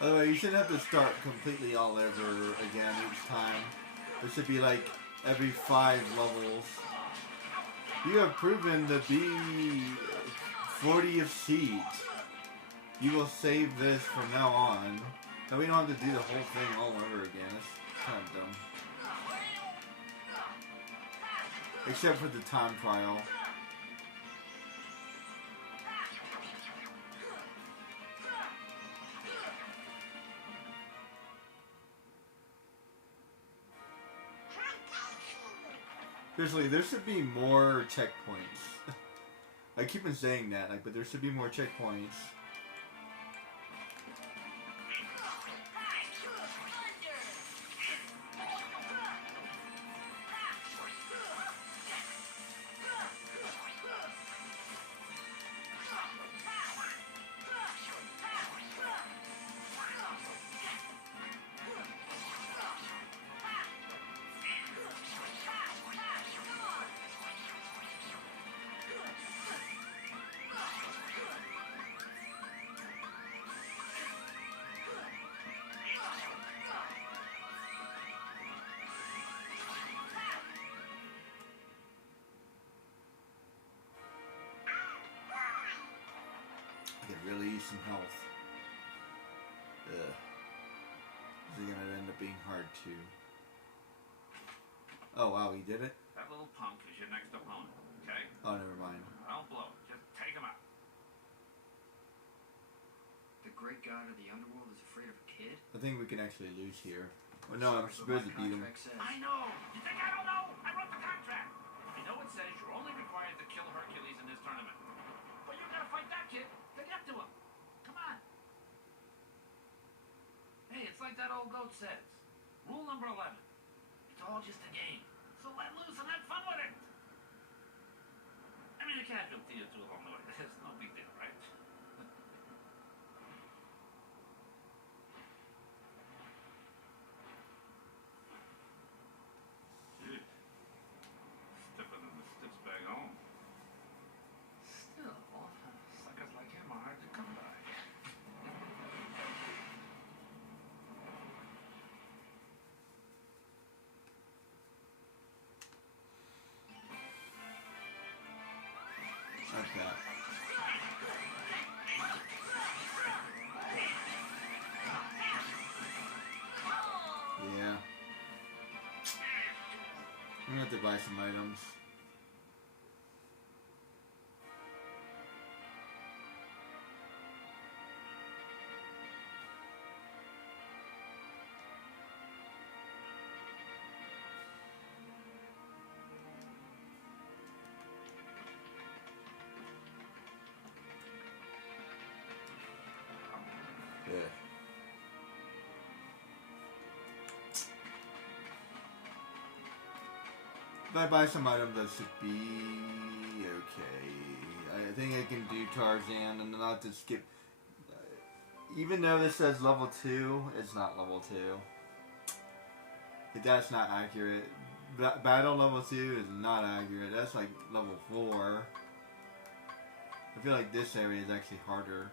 By the way, you shouldn't have to start completely all over again each time. There should be like every 5 levels. You have proven to be 40th seat. You will save this from now on. Now we don't have to do the whole thing all over again. It's kind of dumb. Except for the time trial. Seriously, there should be more checkpoints. I keep on saying that, like, but there should be more checkpoints. really? Some health. Ugh. This is gonna end up being hard too. Oh wow, he did it? That little punk is your next opponent, okay? Oh, never mind. Don't blow it. Just take him out. The great god of the underworld is afraid of a kid? I think we can actually lose here. Oh no, I'm supposed to beat him. I know! You think I don't know? I wrote the contract! I know it says you're only required to kill Hercules in this tournament. But you gotta fight that kid to get to him. Come on. Hey, it's like that old goat says. Rule number 11. It's all just a game. So let loose and have fun with it. I mean, a casualty or two along the way. It's no big deal, right? Gee. Stiffer than the stiffs back home. Still, suckers like him are hard to come by. Okay. Yeah. I'm gonna have to buy some items. Yeah. If I buy some items, that should be okay. I think I can do Tarzan and not to skip. Even though this says level 2, it's not level 2. That's not accurate. Battle level 2 is not accurate. That's like level 4. I feel like this area is actually harder.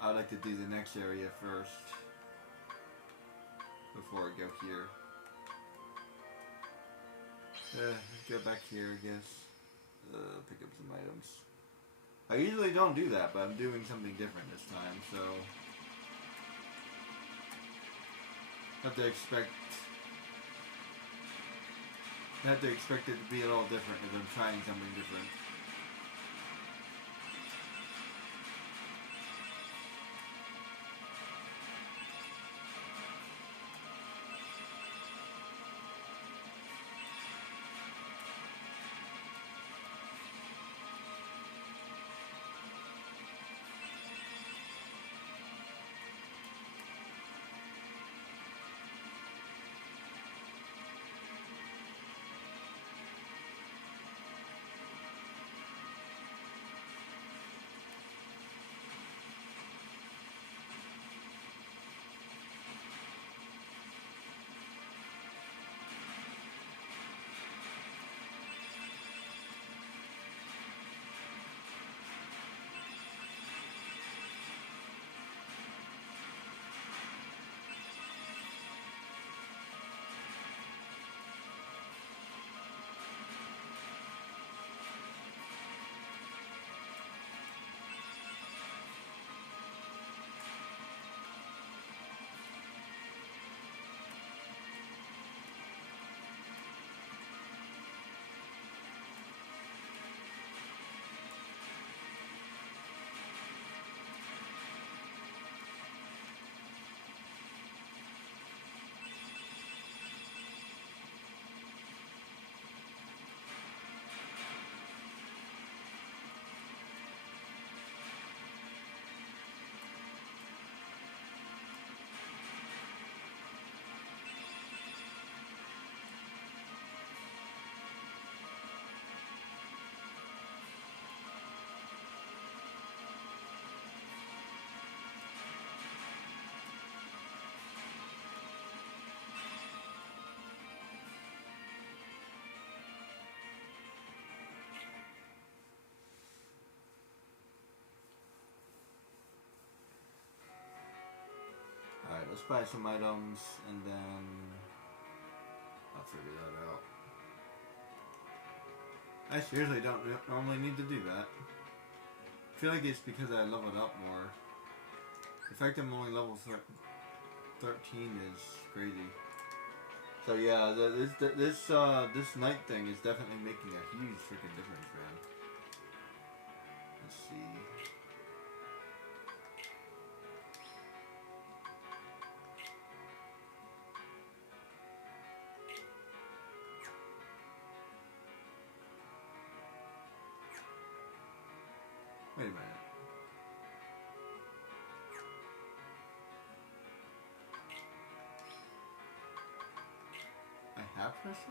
I'd like to do the next area first before I go here. Go back here, I guess. Pick up some items. I usually don't do that, but I'm doing something different this time, so have to expect it to be a little different if I'm trying something different. Alright, let's buy some items and then I'll figure that out. I seriously don't normally need to do that. feel like it's because I leveled up more. The fact I'm only level 13 is crazy. So yeah, this night thing is definitely making a huge freaking difference, man. Let's see. Wait a minute. I have presents?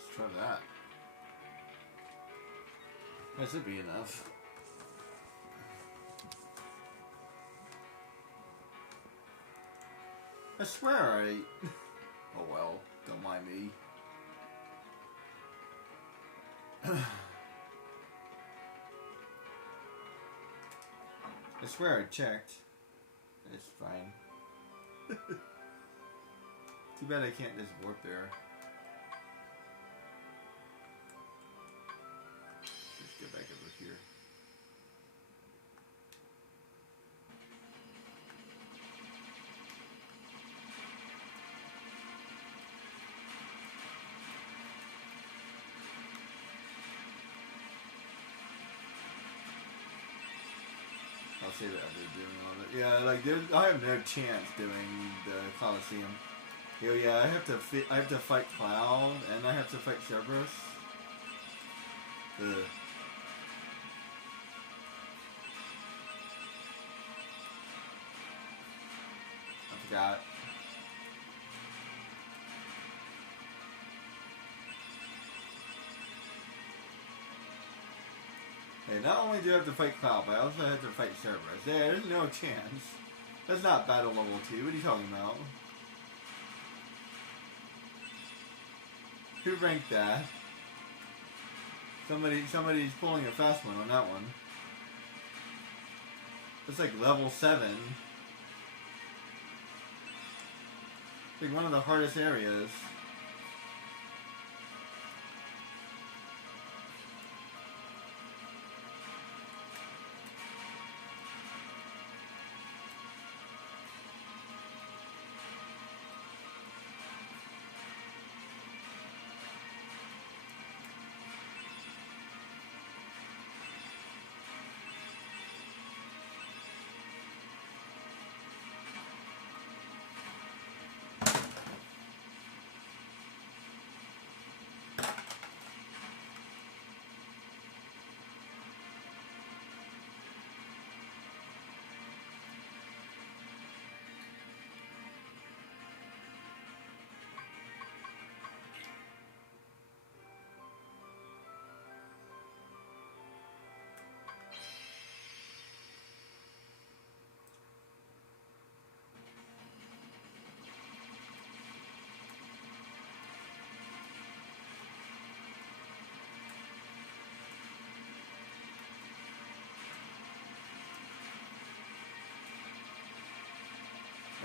Let's try that. That should be enough. I swear I... Oh well, don't mind me. I swear I checked. It's fine. Too bad I can't just warp there. Let's get back over here. I'll save it after doing all that. Yeah, like I have no chance doing the Coliseum. Yo, yeah, I have to fight Cloud and I have to fight Cerberus. Ugh. I forgot. Hey, not only do I have to fight Cloud, but I also have to fight Cerberus. Yeah, there's no chance. That's not battle level 2. What are you talking about? Who ranked that? Somebody's pulling a fast one on that one. It's like level 7. It's like one of the hardest areas.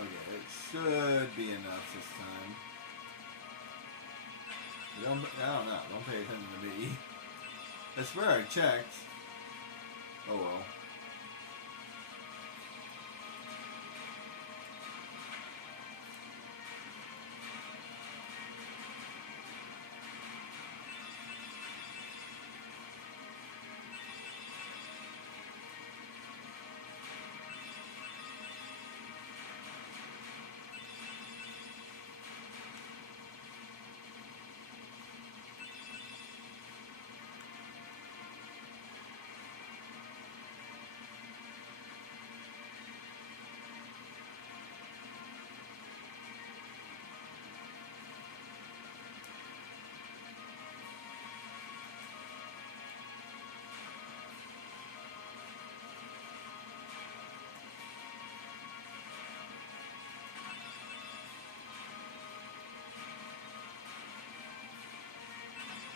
Okay, it should be enough this time. I don't know. Don't pay attention to me. I swear I checked. Oh well.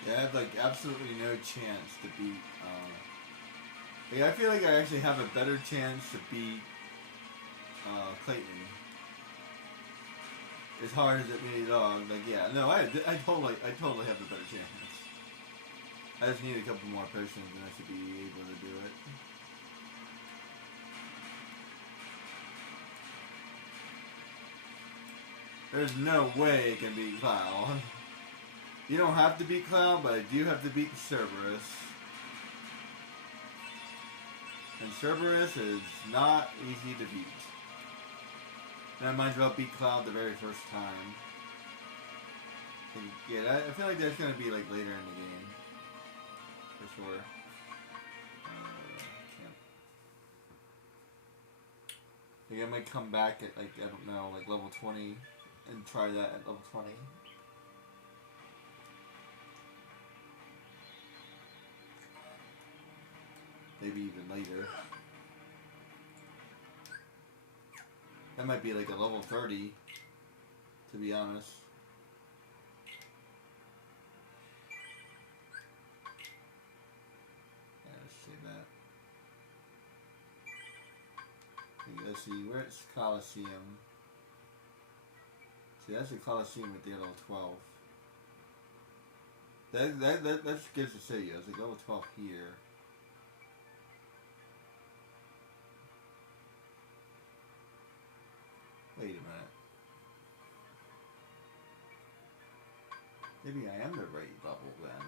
Yeah, I have like absolutely no chance to beat. I feel like I actually have a better chance to beat Clayton. As hard as it may dog, like yeah, no, I totally have a better chance. I just need a couple more potions and I should be able to do it. There's no way it can beat Cloud. You don't have to beat Cloud, but I do have to beat Cerberus. And Cerberus is not easy to beat. And I might as well beat Cloud the very first time. And yeah, I feel like that's going to be like later in the game. For sure. Can't. I think I might come back at like, I don't know, like level 20 and try that at level 20. Maybe even later. That might be like a level 30, to be honest. Yeah, let's save that. Okay, let's see, where's Coliseum? See, that's the Coliseum with the level 12. That gives the city. It's like level 12 here. Wait a minute. Maybe I am the right level then.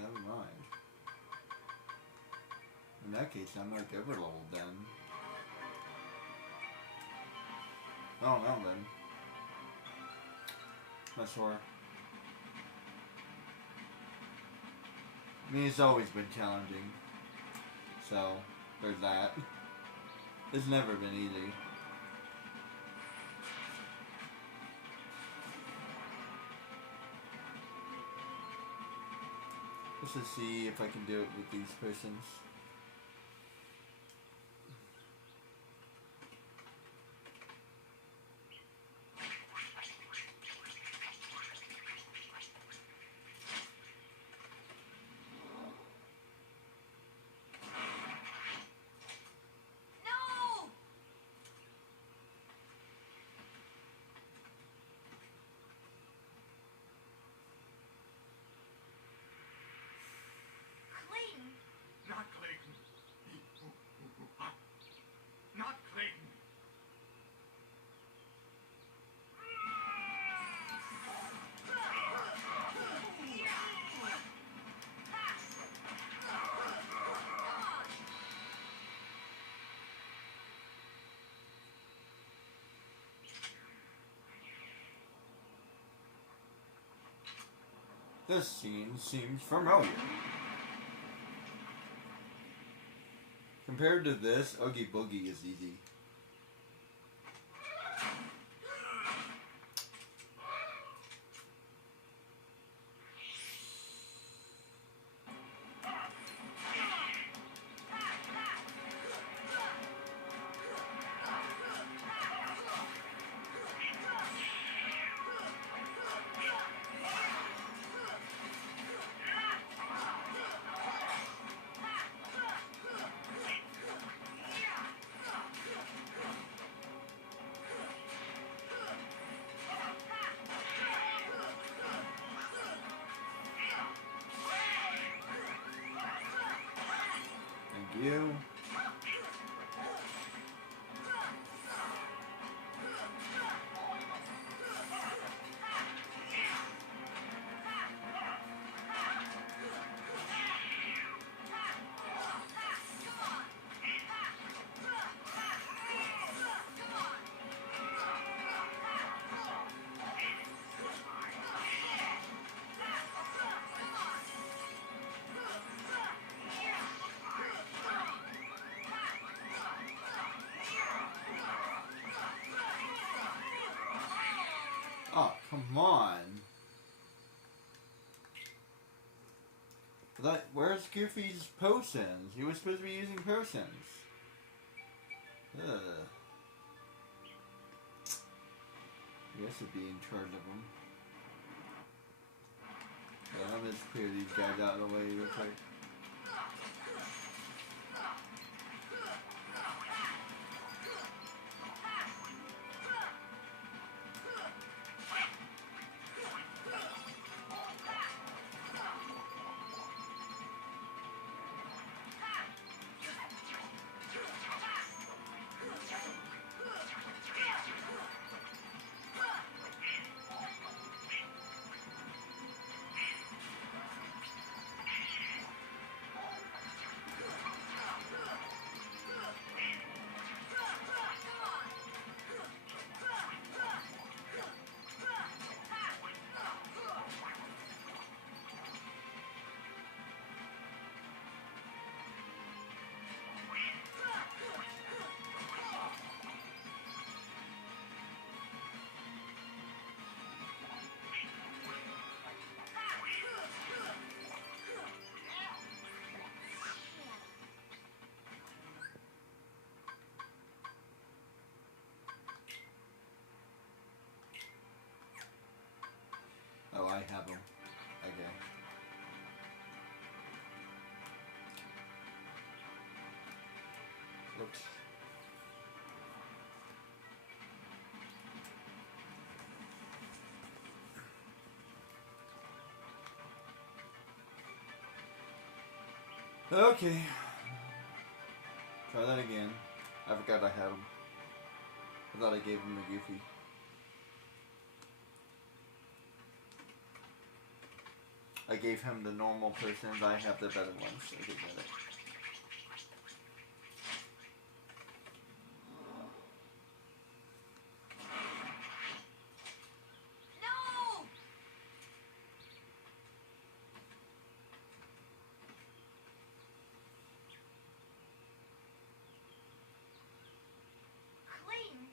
Never mind. In that case, I'm like over level then. Oh no then. Not sure. I mean, it's always been challenging. So, there's that. It's never been easy. Let's just see if I can do it with these potions. Not Clayton. Not Clayton. This scene seems familiar. Compared to this, Oogie Boogie is easy. you. Oh, come on. Where's Goofy's potions? He was supposed to be using potions. Ugh. I guess I'd be in charge of them. Yeah, I'm just clear these guys out of the way real quick. Oh, I have them. Okay. Whoops. Okay. Try that again. I forgot I had them. I thought I gave him the Goofy. I gave him the normal potions. I have the better ones. I get it. No! Clayton,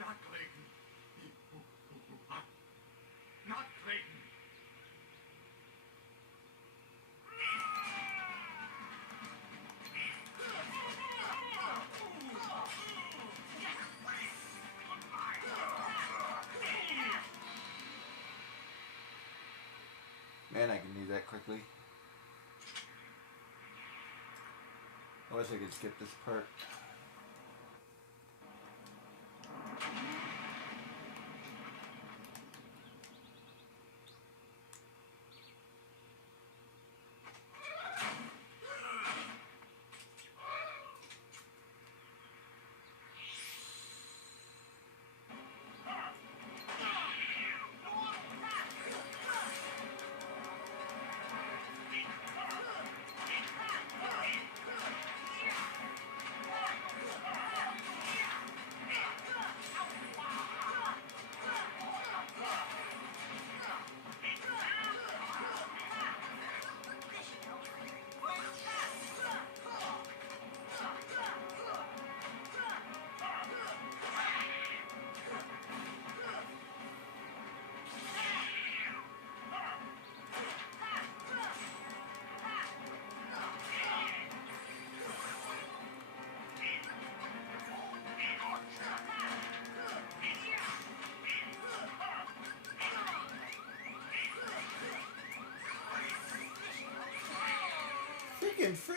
Not Clayton. Not Clayton. Man, I can do that quickly. I wish I could skip this part.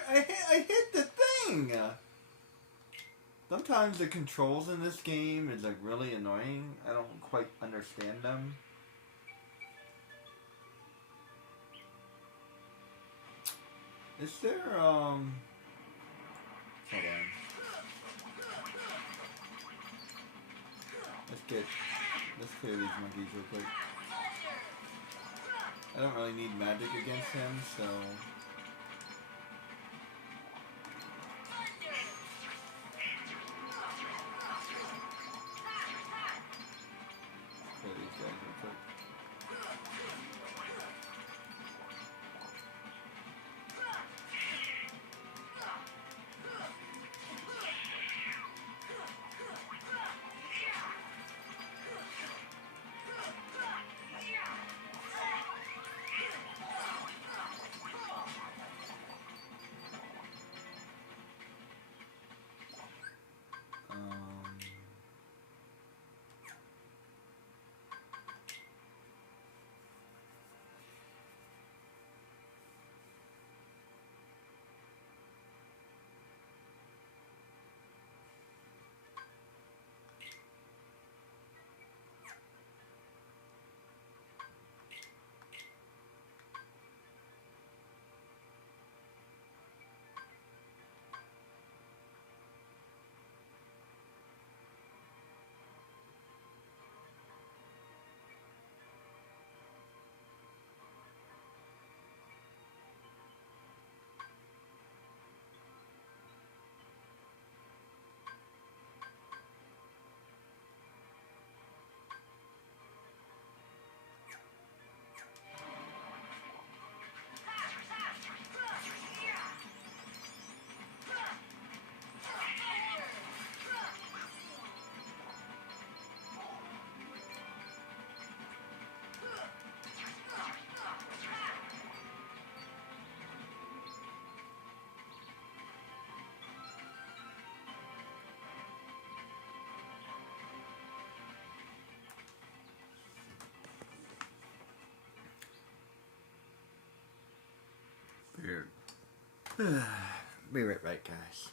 I hit the thing! Sometimes the controls in this game is like really annoying. I don't quite understand them. Is there Hold on. Let's clear these monkeys real quick. I don't really need magic against him, so clear these guys real quick. Be right back, guys.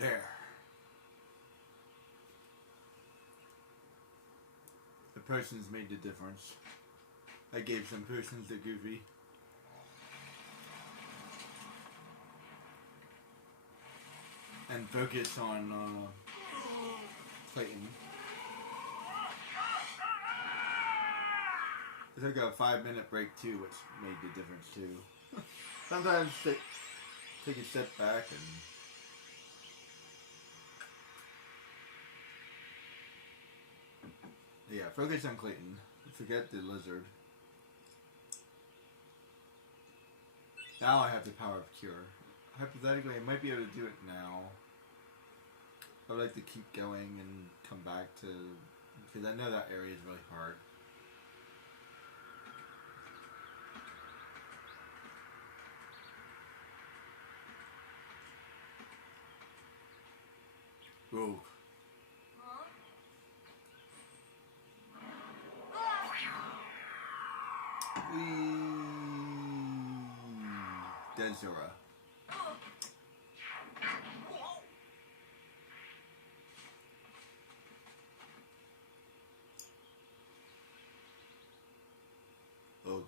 There. The persons made the difference. I gave some persons the goofy. And focus on Clayton. I took a 5-minute break too, which made the difference too. Sometimes take a step back and yeah, focus on Clayton. Forget the lizard. Now I have the power of cure. Hypothetically, I might be able to do it now. I would like to keep going and come back to, because I know that area is really hard. Rogue. Dead Zora. Ugh.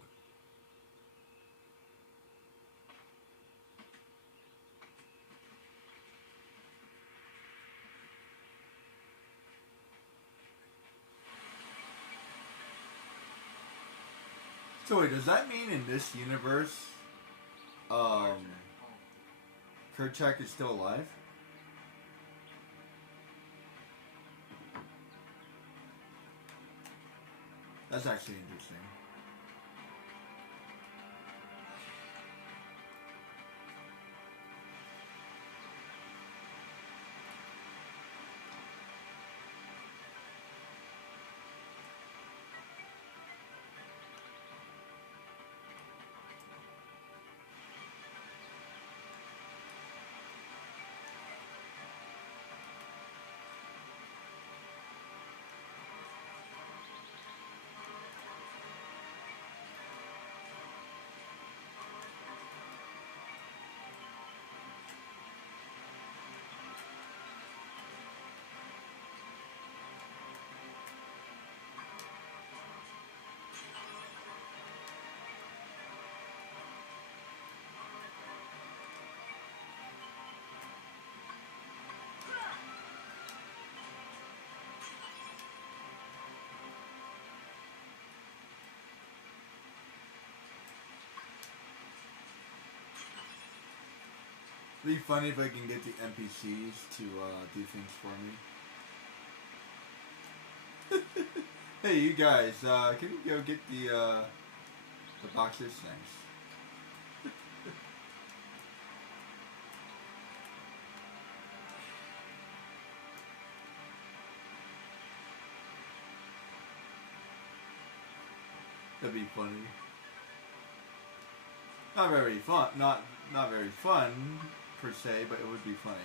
So wait, does that mean in this universe, Kerchak is still alive? That's actually interesting. It'd be funny if I can get the NPCs to do things for me. Hey, you guys, can you go get the boxes? Thanks. That'd be funny. Not very fun. Not very fun per se, but it would be funny.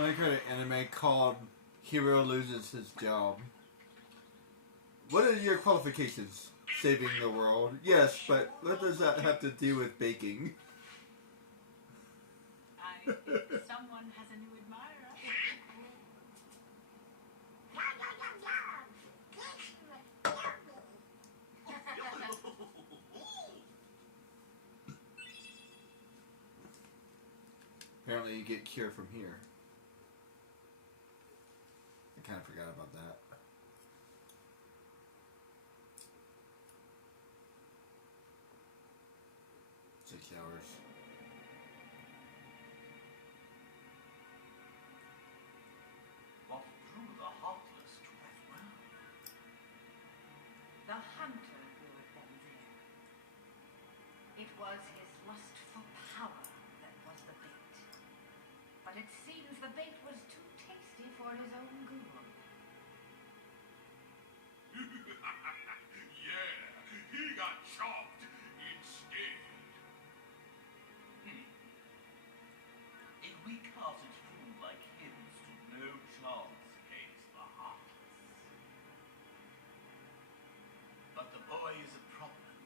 I heard an anime called Hero Loses His Job. What are your qualifications? Saving the world? Yes, but what does that have to do with baking? I think someone has a new admirer. Apparently you get cure from here. I kind of forgot about that. $6 hours. What drew the heartless to that well? The hunter lured them there. It was his lust for power that was the bait. But it seems the bait was too tasty for his own good. Yeah, he got chopped instead. A weak-hearted fool like him stood no chance against the heartless. But the boy is a problem.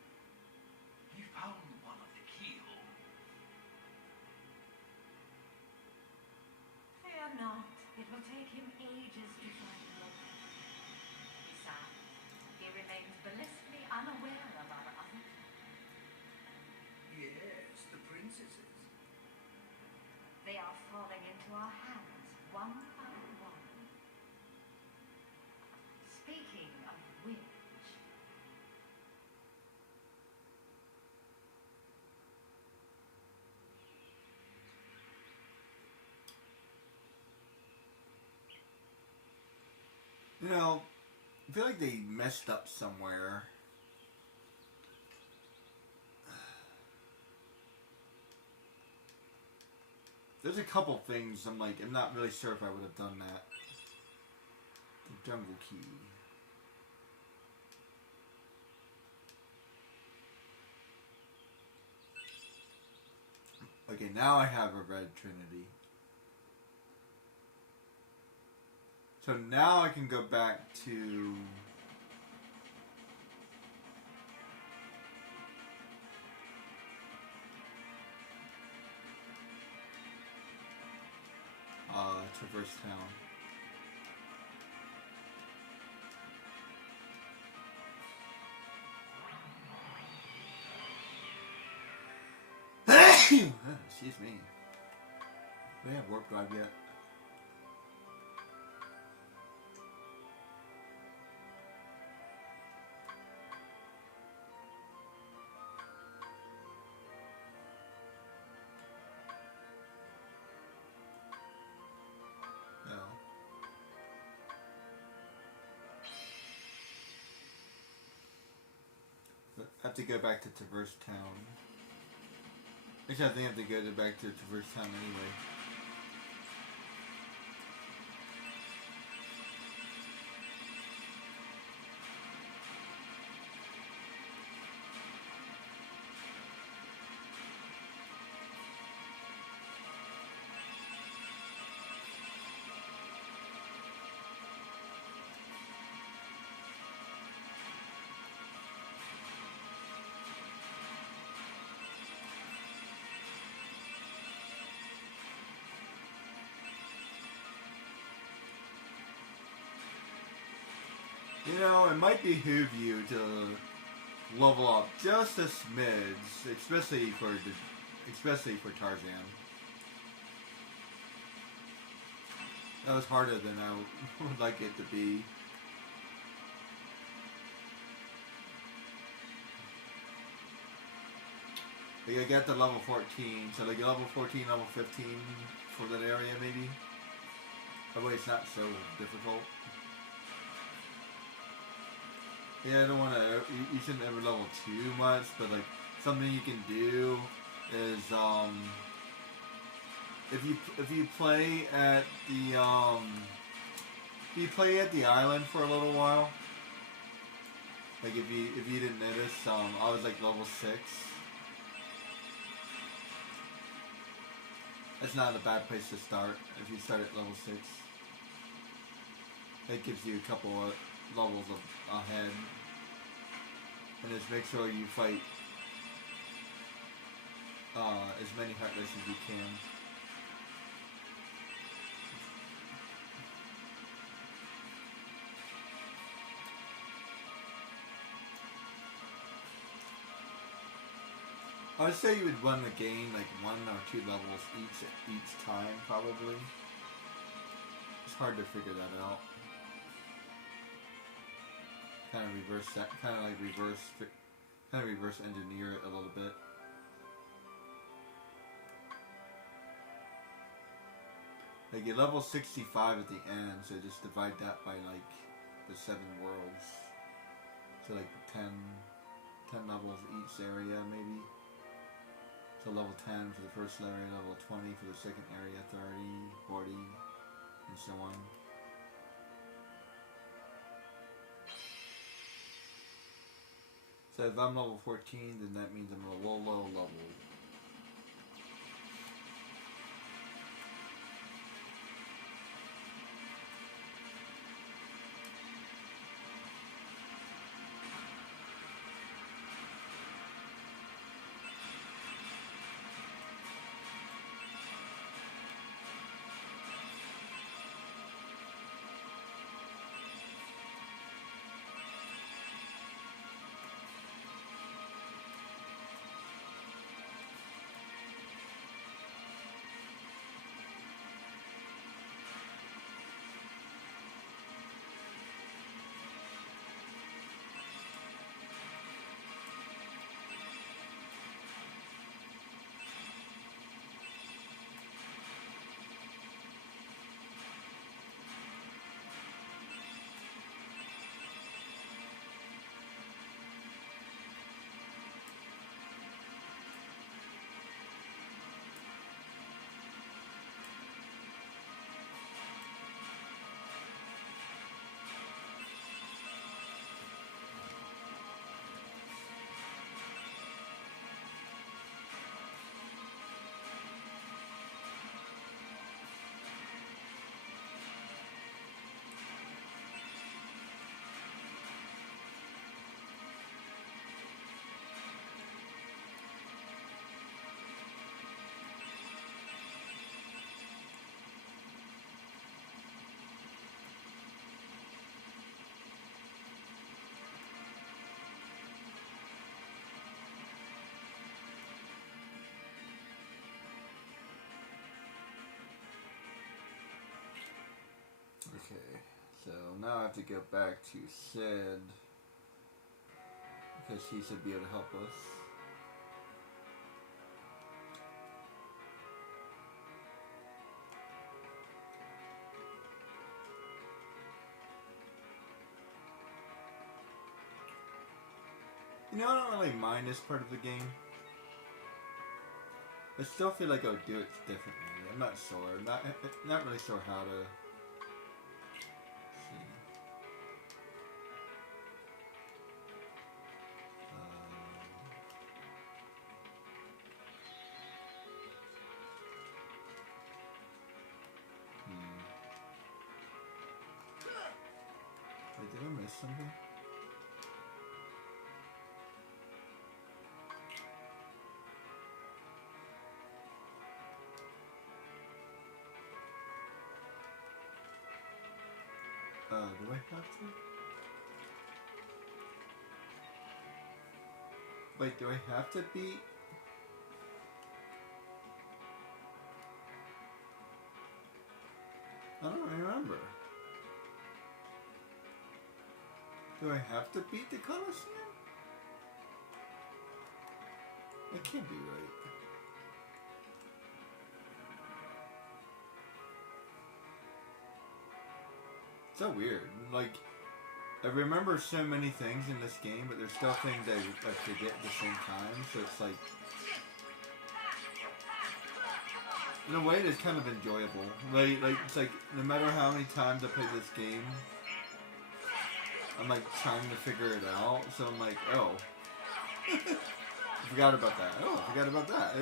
He found one of the keyholes. Fear not. It will take him ages to find the open. Besides, he remains blissfully unaware of our other plans. Yes, the princesses. They are falling into our hands one by one. Speaking of which, You know, I feel like they messed up somewhere. There's a couple things I'm like, I'm not really sure if I would have done that. The jungle key. Okay, now I have a red trinity. So now I can go back to... Traverse Town. Excuse me. Do we have warp drive yet? No. I have to go back to Traverse Town. Actually, I think I have to go back to Traverse Town anyway. You know, it might behoove you to level up just a smidge, especially for Tarzan. That was harder than I would like it to be. Like I got to level 14, so like level 14, level 15 for that area maybe. That way it's not so difficult. Yeah, I don't want to. You shouldn't ever level too much, but like something you can do is if you play at the island for a little while. Like if you didn't notice, I was like level 6. That's not a bad place to start if you start at level 6. That gives you a couple of levels ahead. And just make sure you fight as many heartless as you can. I would say you would run the game like 1 or 2 levels each time, probably. It's hard to figure that out. Kind of reverse engineer it a little bit. Like you level 65 at the end, so just divide that by like the 7 worlds. So like 10 levels each area maybe. So level 10 for the first area, level 20 for the second area, 30, 40, and so on. So if I'm level 14, then that means I'm a low level. Okay, so now I have to go back to Sid because he should be able to help us. You know, I don't really mind this part of the game. I still feel like I would do it differently. I'm not sure. Not really sure how to. Wait, did I miss something? Do I have to? Wait, do I have to beat? I don't remember. Do I have to beat the Colosseum? That can't be right. So weird. Like, I remember so many things in this game, but there's still things I forget at the same time. So it's like, in a way, it's kind of enjoyable. Like it's like no matter how many times I play this game, I'm like trying to figure it out. So I'm like, oh, I forgot about that. Oh, I forgot about that.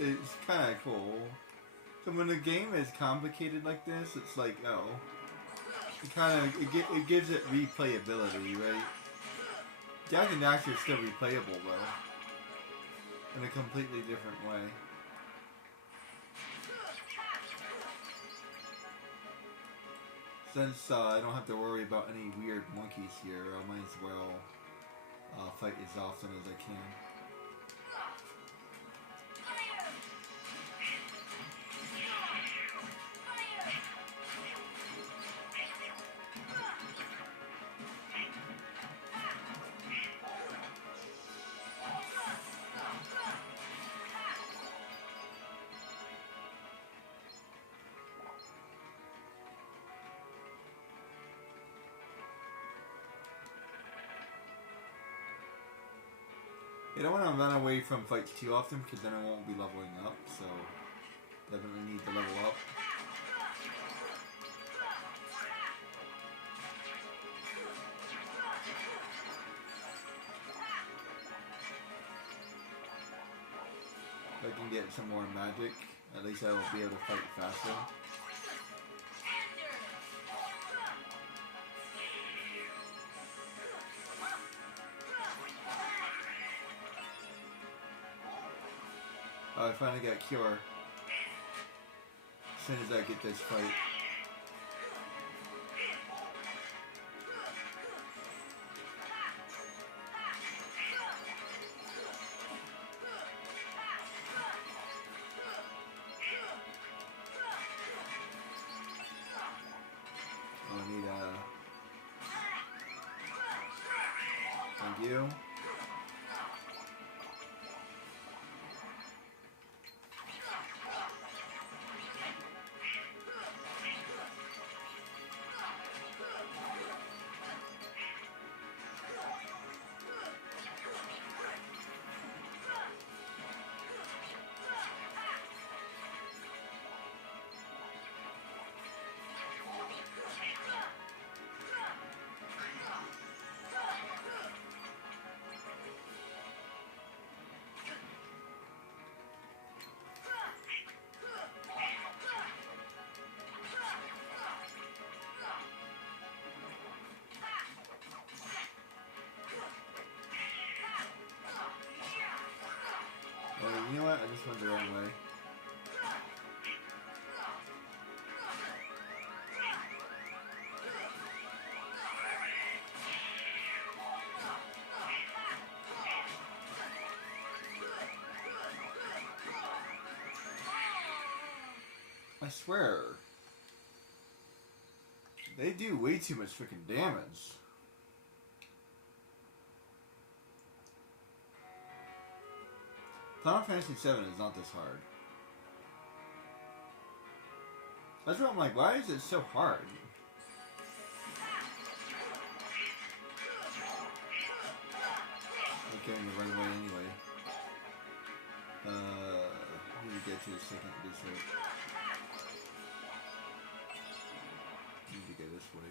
It's kind of cool. So when the game is complicated like this, it's like, oh, it gives it replayability, right? Jak and Daxter is still replayable though, in a completely different way. Since I don't have to worry about any weird monkeys here, I might as well fight as often as I can. You don't want to run away from fights too often because then I won't be leveling up, so definitely need to level up. If I can get some more magic, at least I will be able to fight faster. Oh, I finally got Cure. As soon as I get this fight. Oh, I need thank you. You know what? I just went the wrong way. I swear. They do way too much freaking damage. Final Fantasy VII is not this hard. That's what I'm like, why is it so hard? I'm going the right way anyway. I need to get to the second this way. I need to go this way.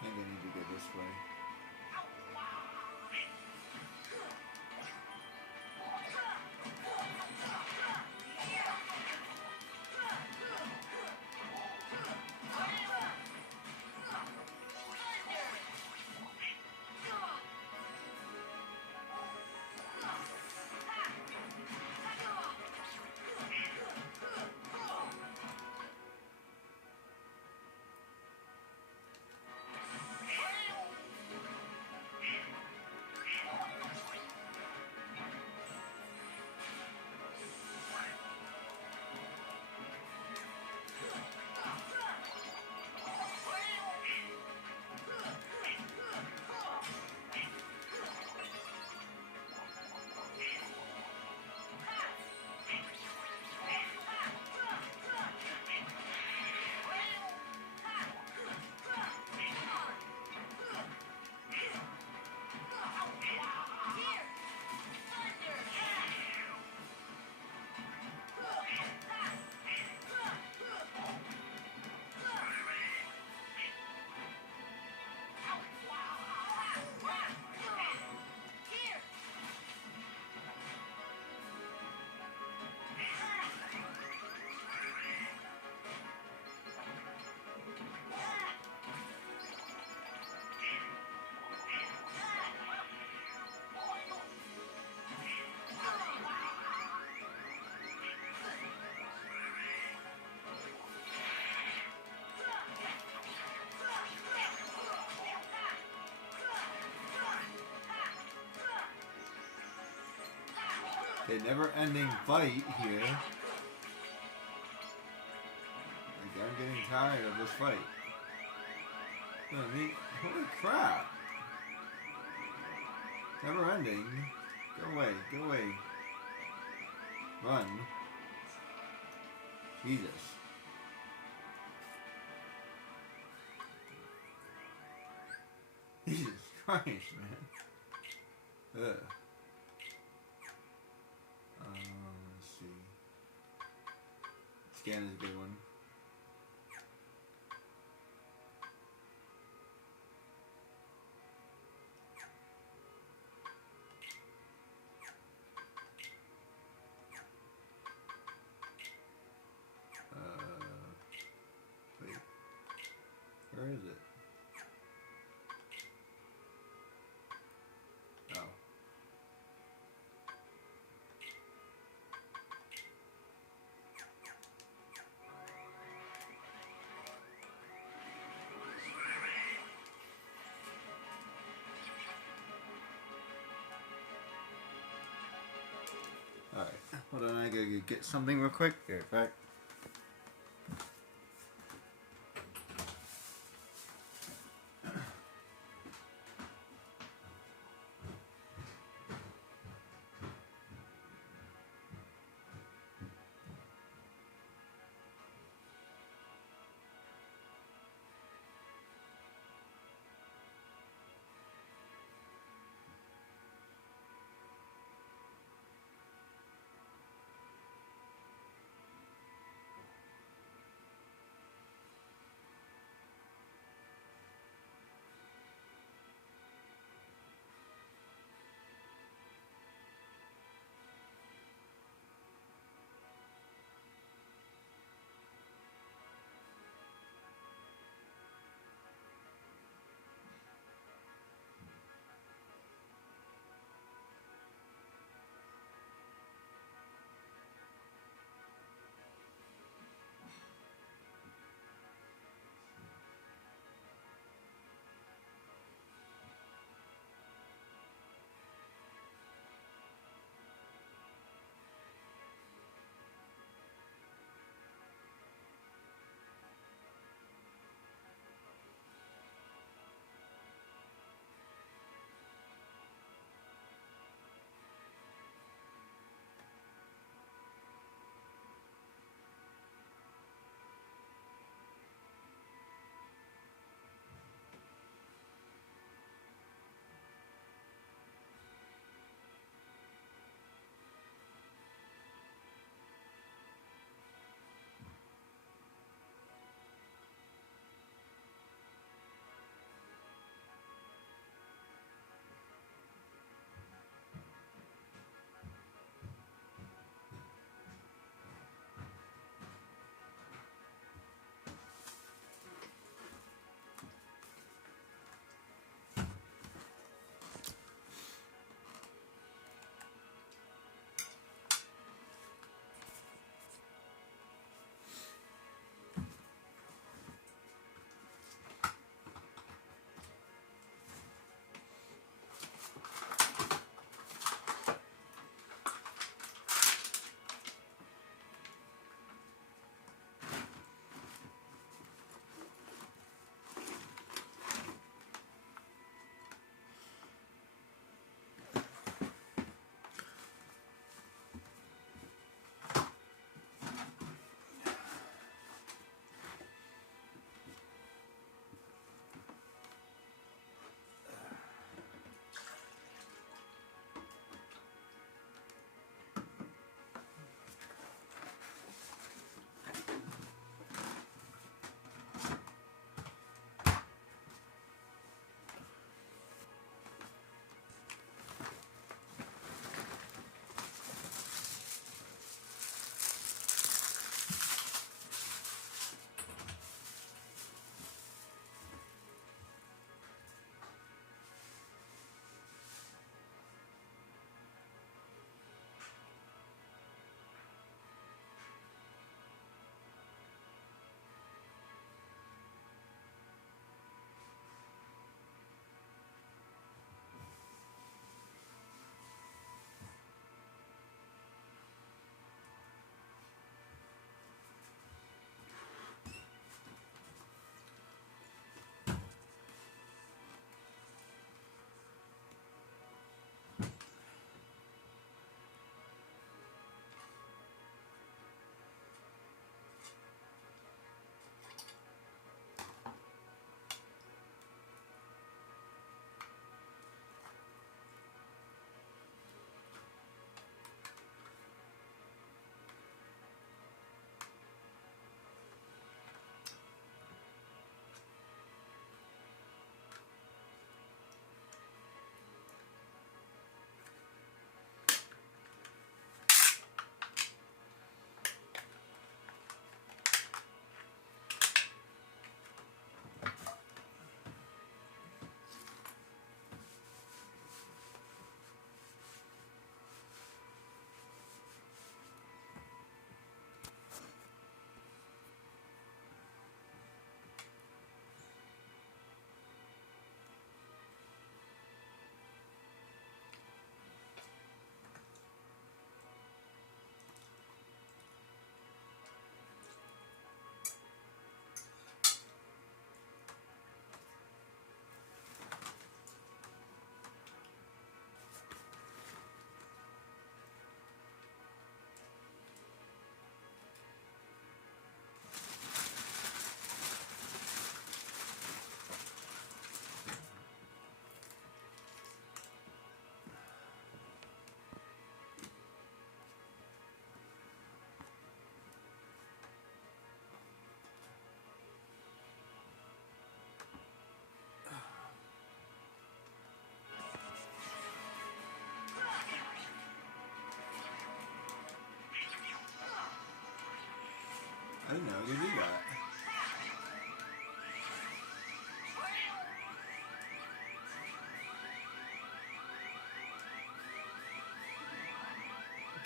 I think I need to go this way. A never-ending fight here. Like, I'm getting tired of this fight. I mean, holy crap! Never-ending. Go away. Go away. Run. Jesus. Jesus Christ, man. Ugh. Let's see. Scan is a good one. Wait. Where is it? Oh. Alright. Hold on, I gotta get something real quick. Here, back.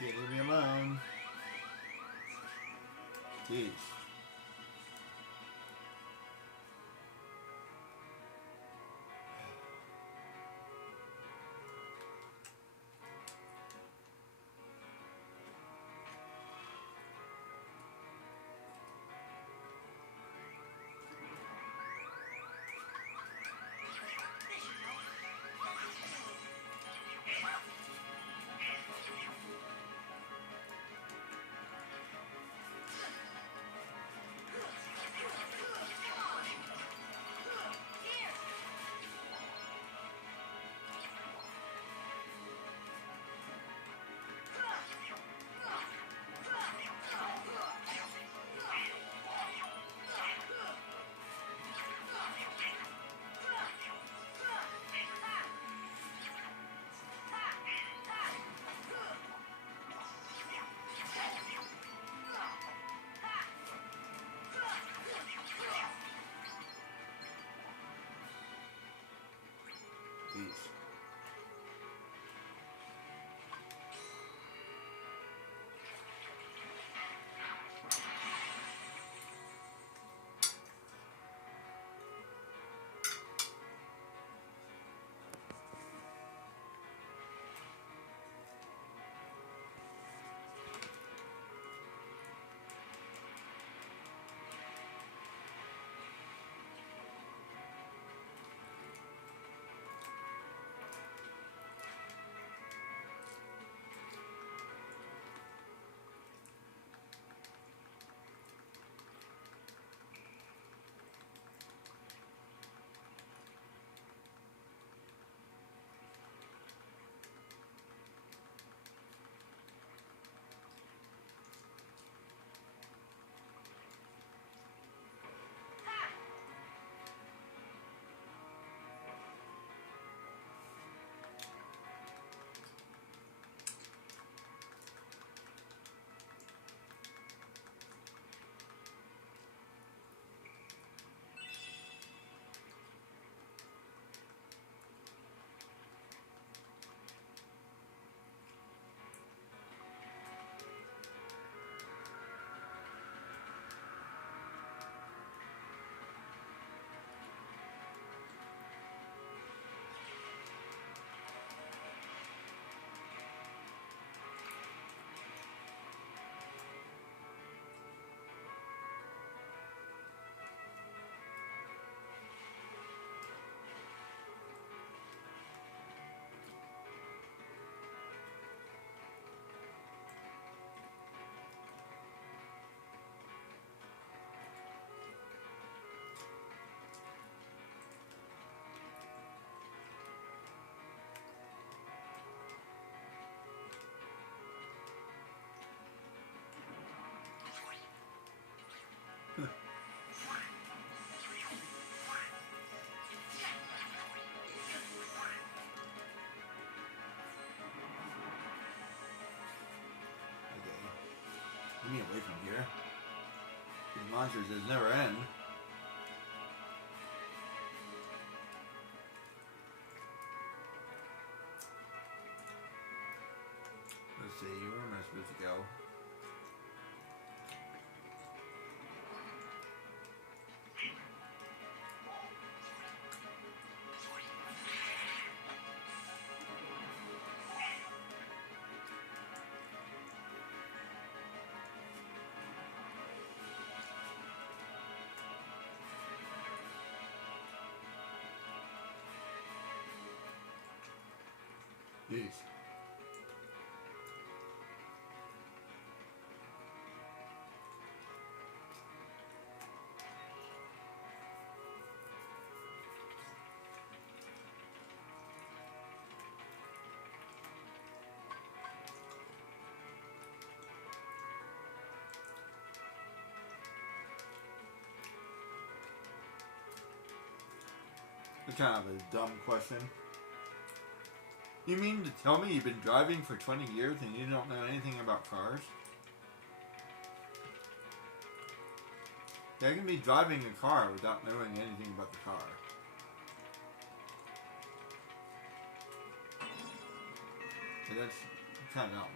Can't leave me alone. Jeez. Jeez. Get me away from here. These monsters just never end. Let's see, where am I supposed to go? Jeez. It's kind of a dumb question. You mean to tell me you've been driving for 20 years and you don't know anything about cars? I can be driving a car without knowing anything about the car. So that's kind of dumb.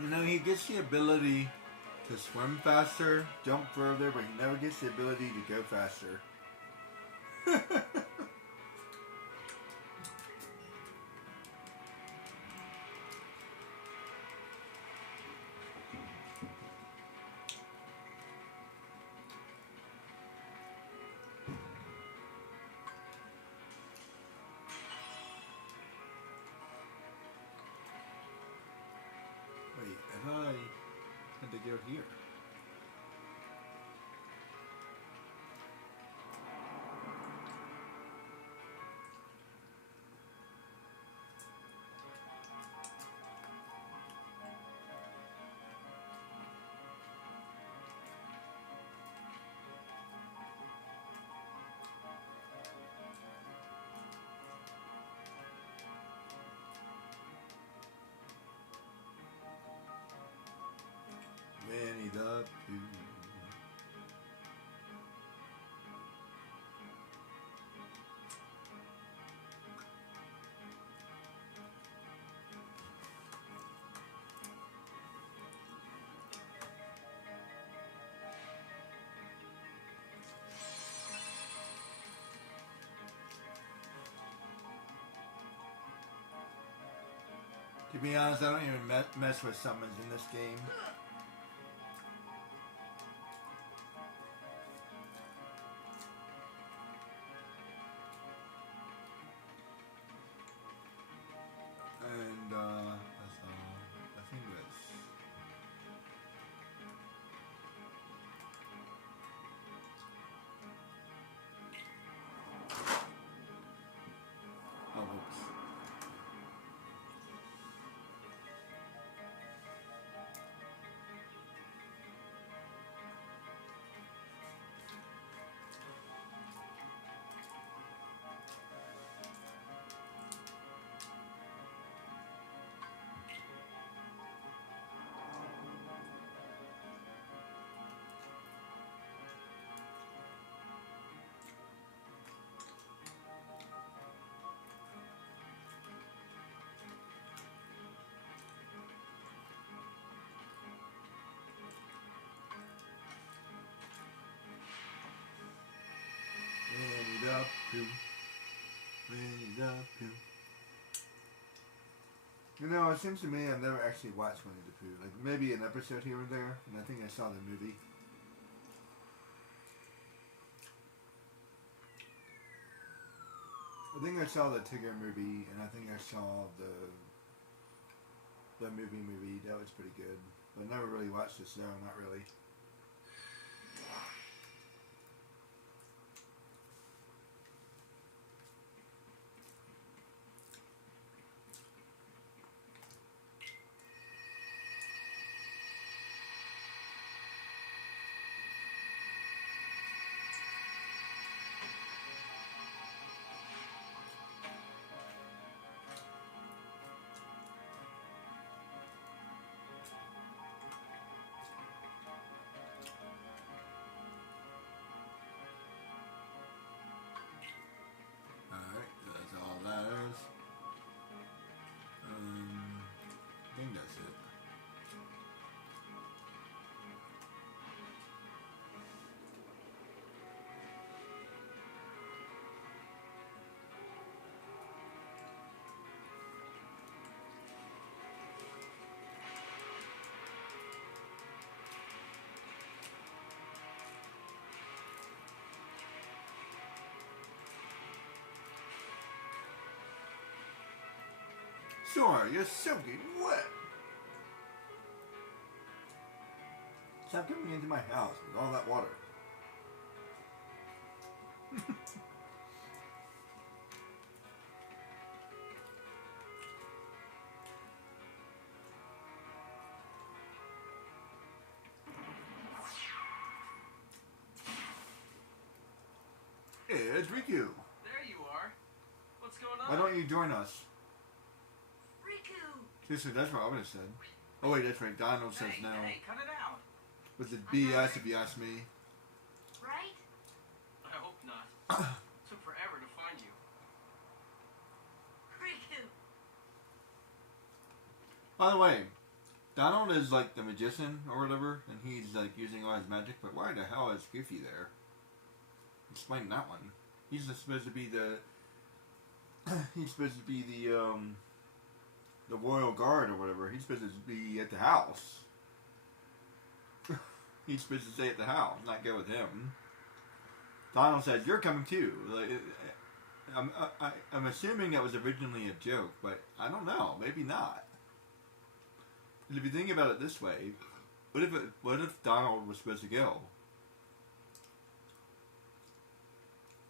You know, he gets the ability to swim faster, jump further, but he never gets the ability to go faster. Wait, if I had to go here. Winnie the Pooh. To be honest, I don't even mess with summons in this game. And that's all. I think that's. Oh, oops. Winnie the Pooh. Winnie the Pooh. You know, it seems to me I've never actually watched Winnie the Pooh. Like, maybe an episode here or there, and I think I saw the movie. I think I saw the Tigger movie, and I think I saw the movie. That was pretty good. But I never really watched the show, not really. Alright, that's all that is. I think that's it. Sure, you're soaking wet. Stop coming into my house with all that water. It's Riku. There you are. What's going on? Why don't you join us? Riku! Seriously, that's what I would have said. Oh wait, that's right. Donald says Hey, no. hey, cut it out. With the BS if you ask me. Right? I hope not. Took forever to find you. Riku! By the way, Donald is like the magician or whatever, and he's like using all his magic. But why the hell is Goofy there? Explain that one. He's just supposed to be the. He's supposed to be the royal guard or whatever. He's supposed to be at the house. He's supposed to stay at the house, not go with him. Donald says, "You're coming too." Like, I'm assuming that was originally a joke, but I don't know. Maybe not. And if you think about it this way, what if Donald was supposed to go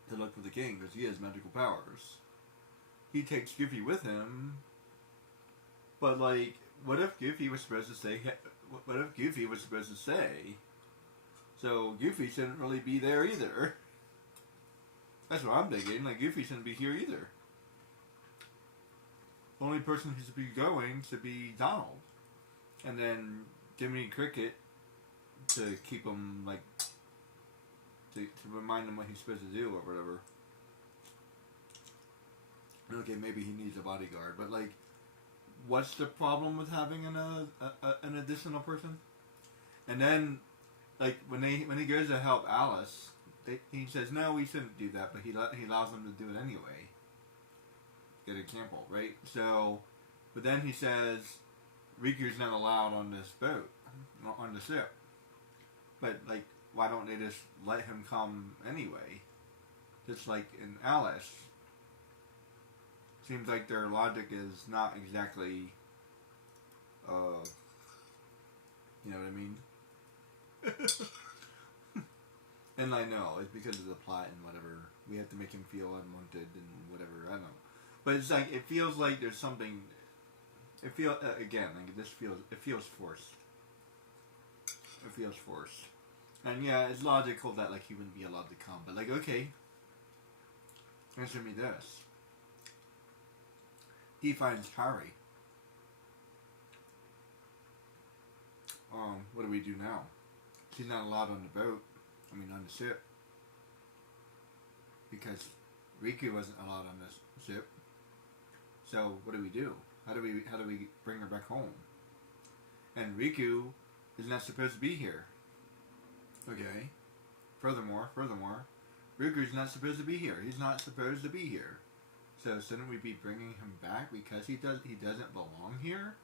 to look for the king because he has magical powers? He takes Goofy with him, but like, what if Goofy was supposed to stay? What if Goofy was supposed to stay? So Goofy shouldn't really be there either. That's what I'm thinking. Like, Goofy shouldn't be here either. The only person who should be going should be Donald, and then Jiminy Cricket to keep him like to remind him what he's supposed to do or whatever. Okay, maybe he needs a bodyguard, but like, what's the problem with having an additional person? And then, like, when he goes to help Alice, he says no, we shouldn't do that, but he allows them to do it anyway. Get a Campbell, right? So, but then he says Riku's not allowed on this boat, on the ship. But like, why don't they just let him come anyway? Just like in Alice. Seems like their logic is not exactly, you know what I mean? And I know, it's because of the plot and whatever. We have to make him feel unwanted and whatever, I don't know. But it's like, it feels like there's something, it feels forced. It feels forced. And yeah, it's logical that like he wouldn't be allowed to come, but like, okay, answer me this. He finds Kari. What do we do now? She's not allowed on the boat. I mean, on the ship. Because Riku wasn't allowed on this ship. So what do we do? How do we bring her back home? And Riku is not supposed to be here. Okay. Furthermore, Riku's not supposed to be here. He's not supposed to be here. So shouldn't we be bringing him back because he doesn't belong here?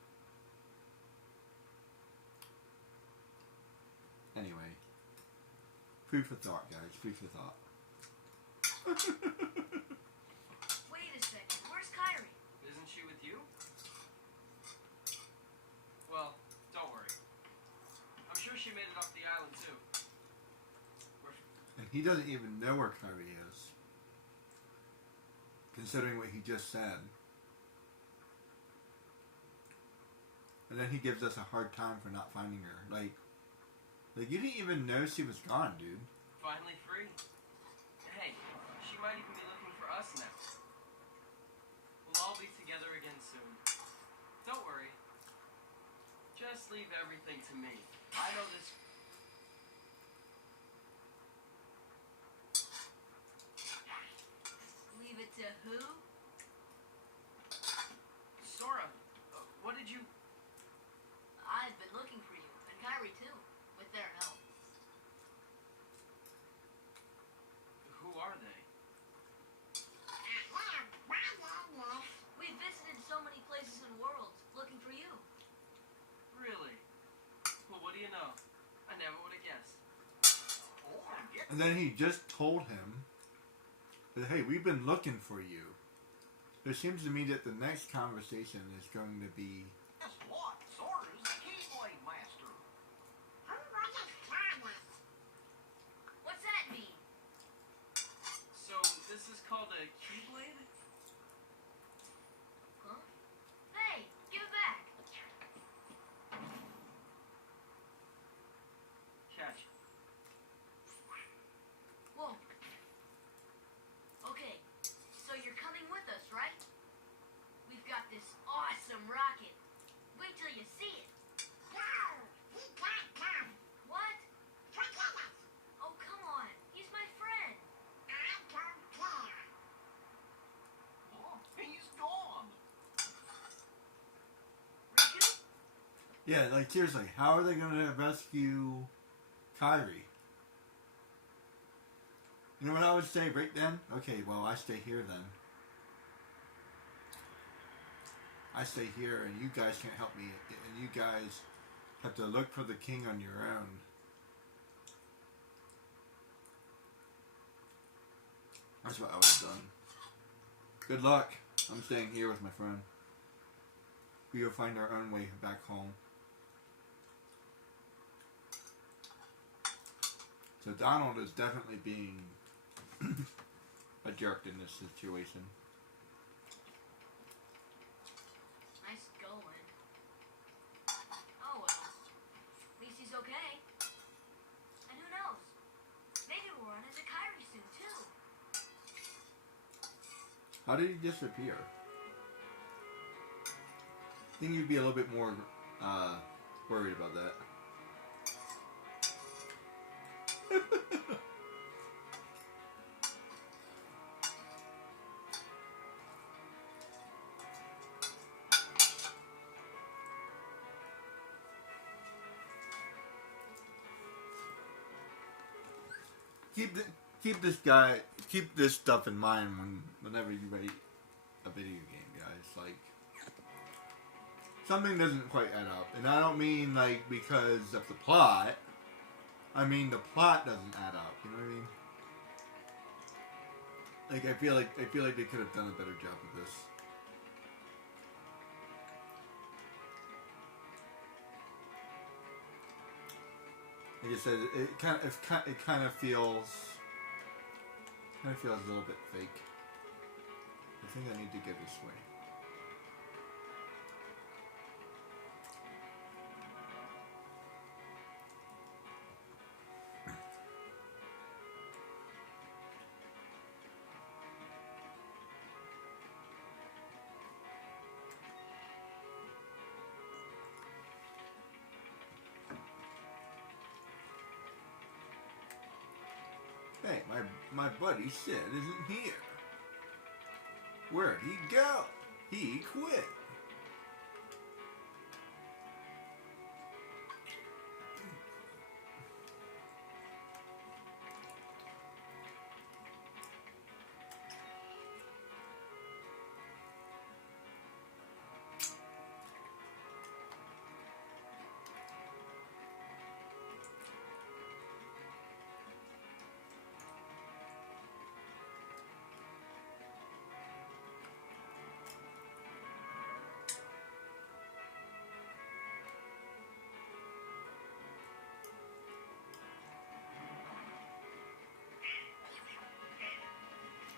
Anyway, food for thought, guys. Food for thought. Wait a second. Where's Kyrie? Isn't she with you? Well, don't worry. I'm sure she made it off the island too. And he doesn't even know where Kyrie is. Considering what he just said. And then he gives us a hard time for not finding her. Like you didn't even know she was gone, dude. Finally free. Hey, she might even be looking for us now. We'll all be together again soon. Don't worry. Just leave everything to me. I know this. Leave it to who? Sora, what did you... I've been looking for you, and Kyrie too, with their help. Who are they? We've visited so many places and worlds, looking for you. Really? Well, what do you know? I never would have guessed. And then he just told him that, hey, we've been looking for you. It seems to me that the next conversation is going to be... Guess what? Sora's the Keyblade Master. What's that mean? So, this is called a Keyblade? Huh? Hey, give it back. Catch. Whoa. Okay, so you're coming with us, right? We've got this awesome rocket. Wait till you see it. What? Oh, come on. He's my friend. Yeah, like seriously, how are they gonna rescue Kyrie? You know what I would say right then? Okay, well I stay here then. I stay here and you guys can't help me, and you guys have to look for the king on your own. That's what I would have done. Good luck. I'm staying here with my friend. We will find our own way back home. So Donald is definitely being a jerk in this situation. Nice going. Oh well. At least he's okay. And who knows? Maybe we'll run into Kyrie soon too. How did he disappear? I think you'd be a little bit more worried about that. keep this stuff in mind whenever you rate a video game, guys. Like, something doesn't quite add up, and I don't mean like because of the plot. I mean the plot doesn't add up. You know what I mean? Like I feel like they could have done a better job of this. Like I said, it kind of feels a little bit fake. I think I need to go this way. Hey, my buddy Sid isn't here. Where'd he go? He quit.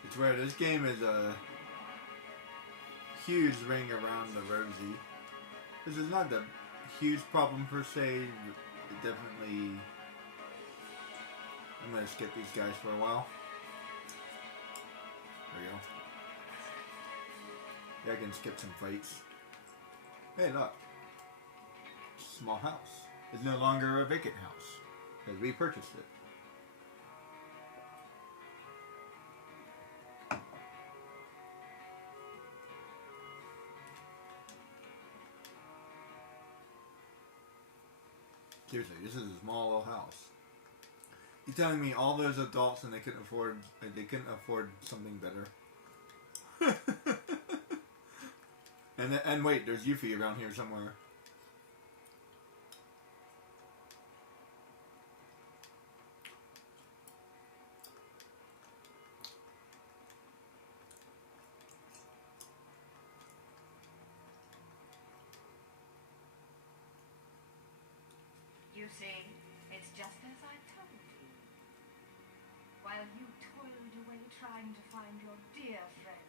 It's weird. This game is a huge ring around the rosy. This is not the huge problem per se. It definitely. I'm gonna skip these guys for a while. There we go. Yeah, I can skip some fights. Hey, look. Small house. It's no longer a vacant house because we purchased it. Seriously, this is a small little house. You telling me all those adults and they couldn't afford something better? and wait, there's Yuffie around here somewhere. You see, it's just as I told you. While you toiled away trying to find your dear friend,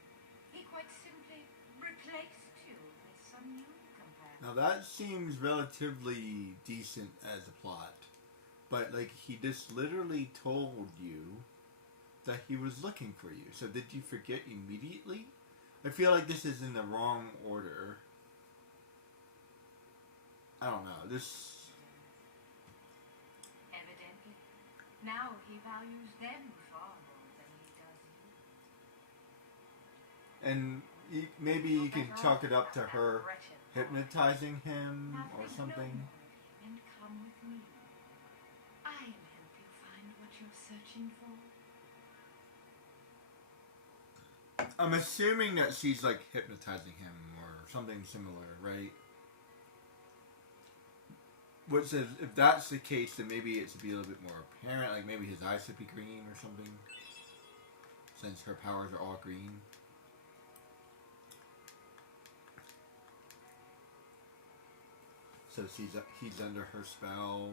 he quite simply replaced you with some new companion. Now that seems relatively decent as a plot. But like he just literally told you that he was looking for you. So did you forget immediately? I feel like this is in the wrong order. I don't know. This Evidently, now he values them far more than he does you. and maybe you can chalk it up to her hypnotizing him Now or think no something. more and come with me. I'll help you find what you're searching for. I'm assuming that she's like hypnotizing him or something similar, right? Which is, if that's the case, then maybe it should be a little bit more apparent. Like maybe his eyes should be green or something, since her powers are all green. So he's under her spell.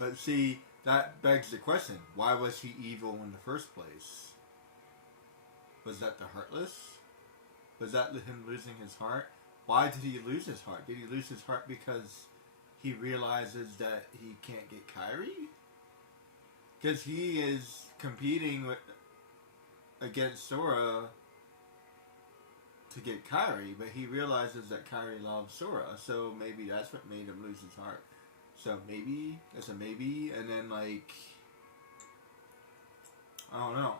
But see, that begs the question: why was he evil in the first place? Was that the Heartless? Was that him losing his heart? Why did he lose his heart? Did he lose his heart because he realizes that he can't get Kyrie? Because he is competing against Sora to get Kyrie, but he realizes that Kyrie loves Sora, so maybe that's what made him lose his heart. So maybe, that's a maybe, and then like, I don't know.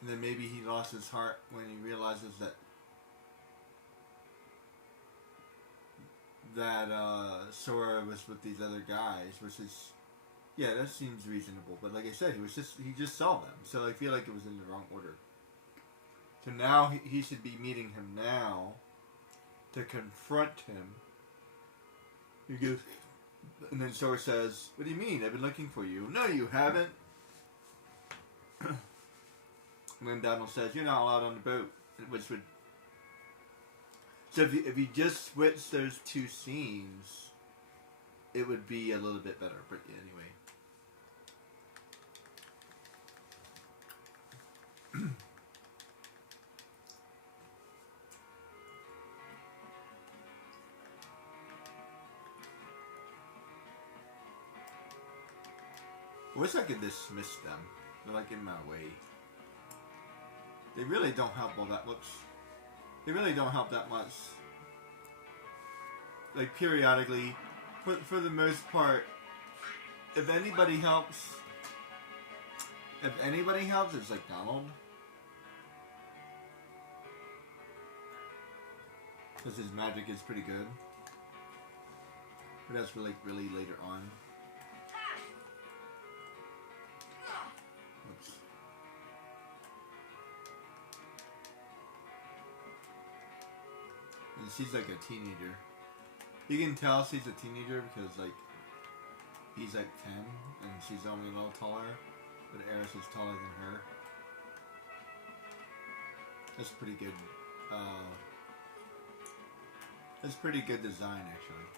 And then maybe he lost his heart when he realizes that Sora was with these other guys, which is, yeah, that seems reasonable. But like I said, he just saw them, so I feel like it was in the wrong order. So now he should be meeting him now to confront him. He goes, and then Sora says, "What do you mean? I've been looking for you." "No, you haven't." And then Donald says, "You're not allowed on the boat," which would. So if you just switch those two scenes, it would be a little bit better. But anyway. I wish I could dismiss them. They're like in my way. They really don't help all that much. They really don't help that much. Like periodically, for the most part, if anybody helps, it's like Donald. Because his magic is pretty good. But that's really later on. Oops. And she's like a teenager. You can tell she's a teenager because like he's like 10 and she's only a little taller, but Eris is taller than her. That's pretty good. That's pretty good design actually.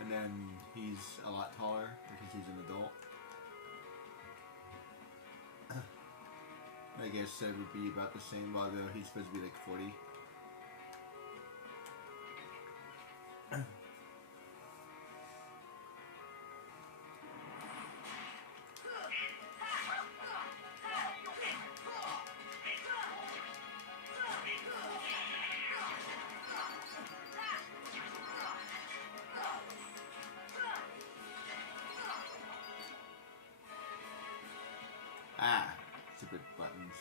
And then he's a lot taller because he's an adult. I guess that would be about the same, although he's supposed to be like 40. Ah, stupid buttons.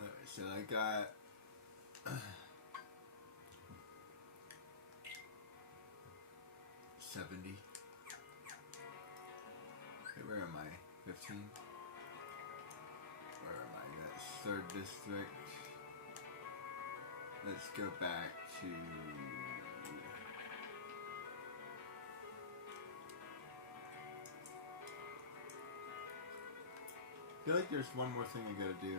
Alright, so I got $70. Okay, where am I? 15? Where am I? That's 3rd district. Let's go back to... I feel like there's one more thing I gotta do.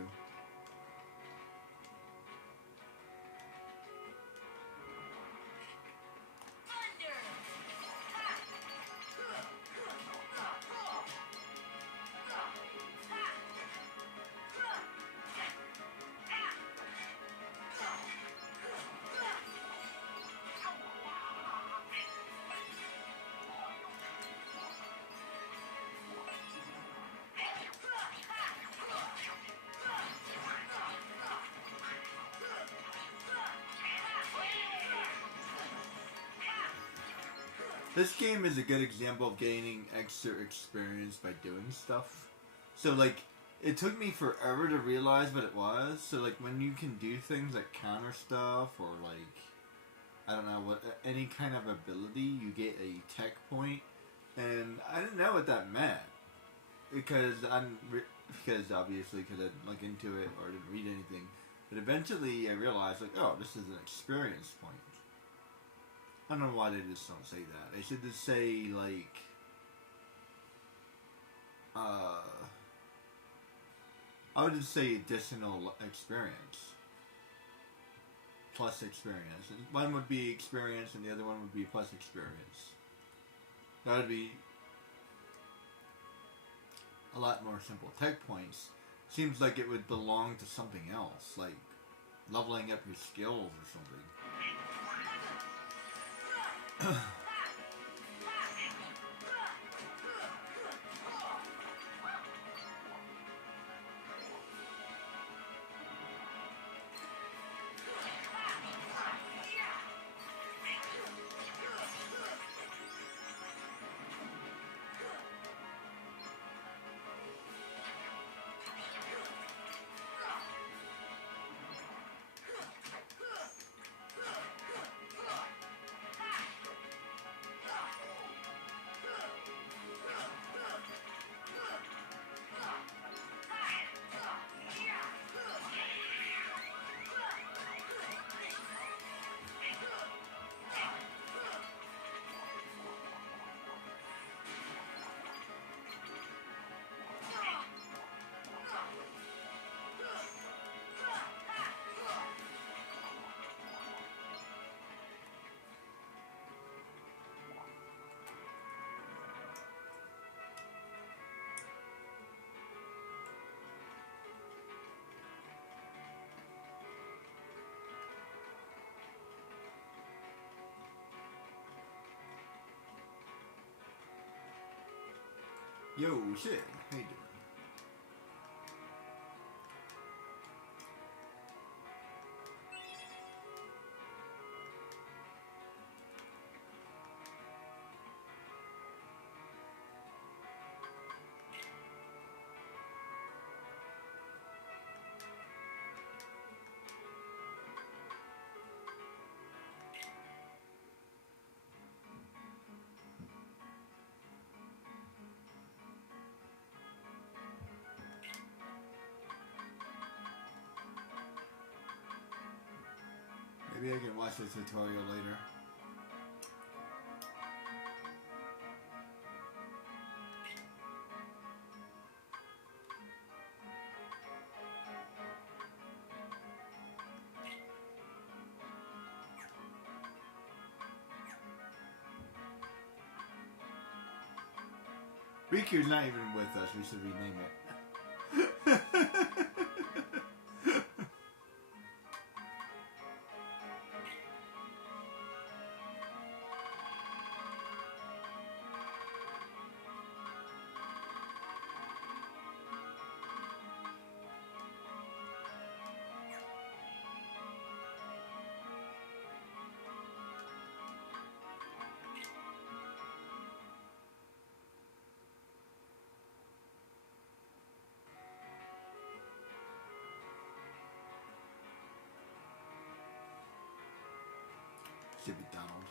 This game is a good example of gaining extra experience by doing stuff. So, like, it took me forever to realize what it was. So, like, when you can do things like counter stuff or, like, I don't know, what any kind of ability, you get a tech point. And I didn't know what that meant. Because because obviously, because I didn't look into it or didn't read anything. But eventually I realized, like, oh, this is an experience point. I don't know why they just don't say that. They should just say, like, I would just say additional experience. Plus experience. And one would be experience and the other one would be plus experience. That would be a lot more simple. Tech points seems like it would belong to something else, like leveling up your skills or something. Yo, shit. How you doing? Maybe I can watch the tutorial later. Riku's not even with us. We should rename it. Should be Donald.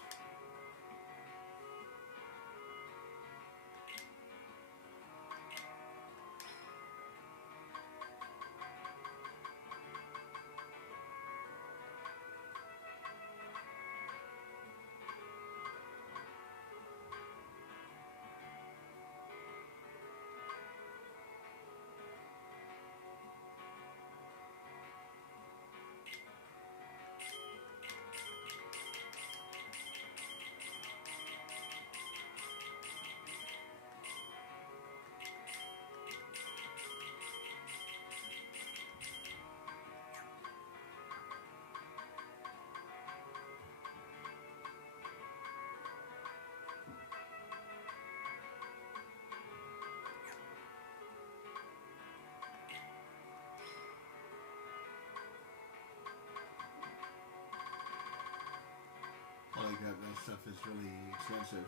I like that stuff is really expensive.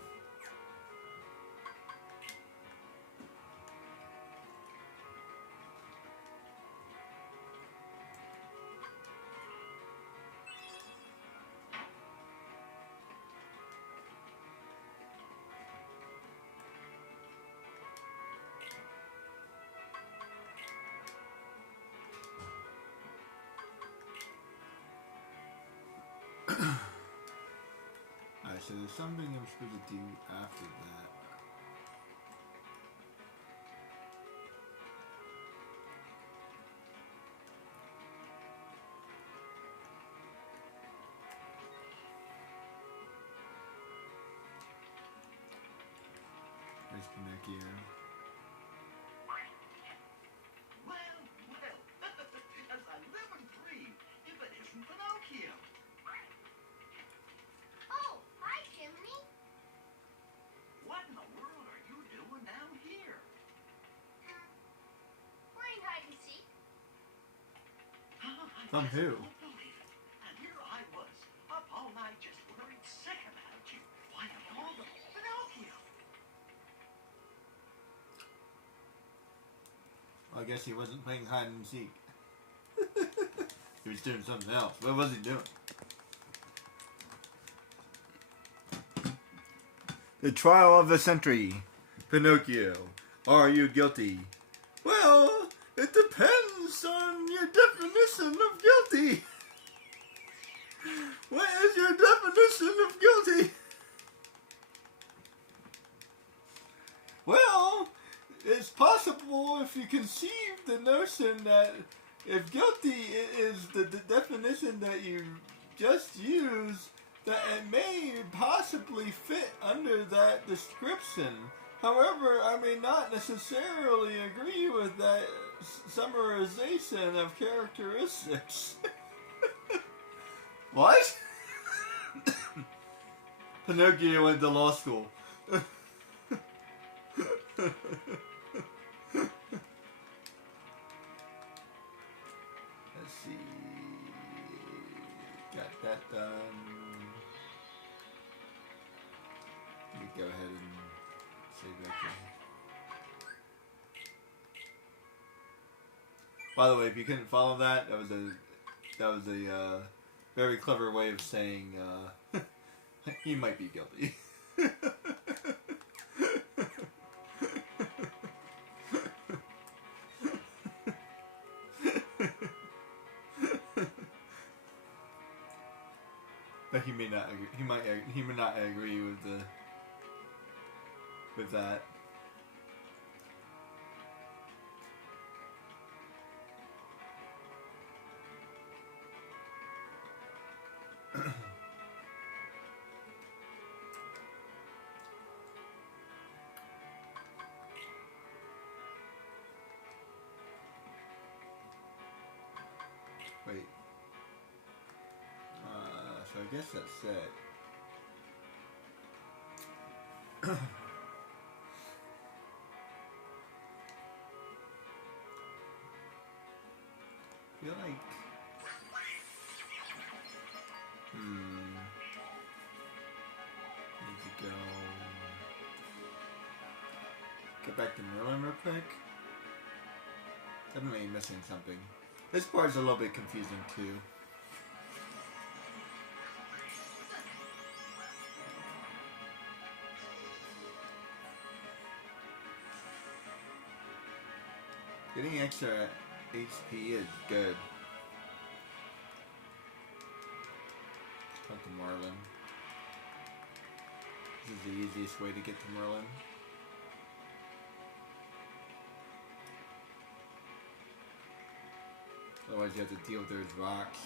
so there's something I'm supposed to do after that. There's Pinocchio. Well, as I live and breathe, if it isn't Pinocchio. Oh, hi, Jiminy. What in the world are you doing down here? Playing hide and seek. From I just who? don't believe it. And here I was, up all night just worried sick about you. Why of all the Pinocchio? I guess he wasn't playing hide and seek. He was doing something else. What was he doing? The trial of the century. Pinocchio, are you guilty? Well, it depends on your definition of guilty. What is your definition of guilty? Well, it's possible if you conceive the notion that if guilty is the definition that you just used, that it may possibly fit under that description. However, I may not necessarily agree with that summarization of characteristics. What? Pinocchio went to law school. Let's see. Got that done. Let me go ahead and save that thing. By the way, if you couldn't follow that, that was a very clever way of saying he might be guilty. But he may not agree. He may not agree with that. Wait. So I guess that's it. I feel like need to go back to Merlin real quick. Definitely missing something. This part's a little bit confusing too. Getting extra HP is good. Talk to Merlin. This is the easiest way to get to Merlin. Otherwise you have to deal with those rocks.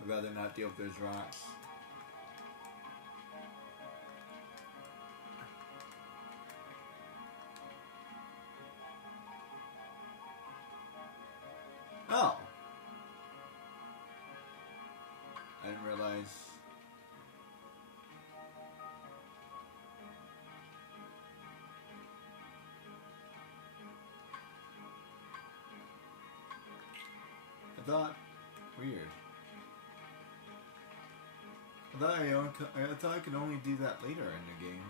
I'd rather not deal with those rocks. Oh! I didn't realize. I thought, weird. I thought I could only do that later in the game.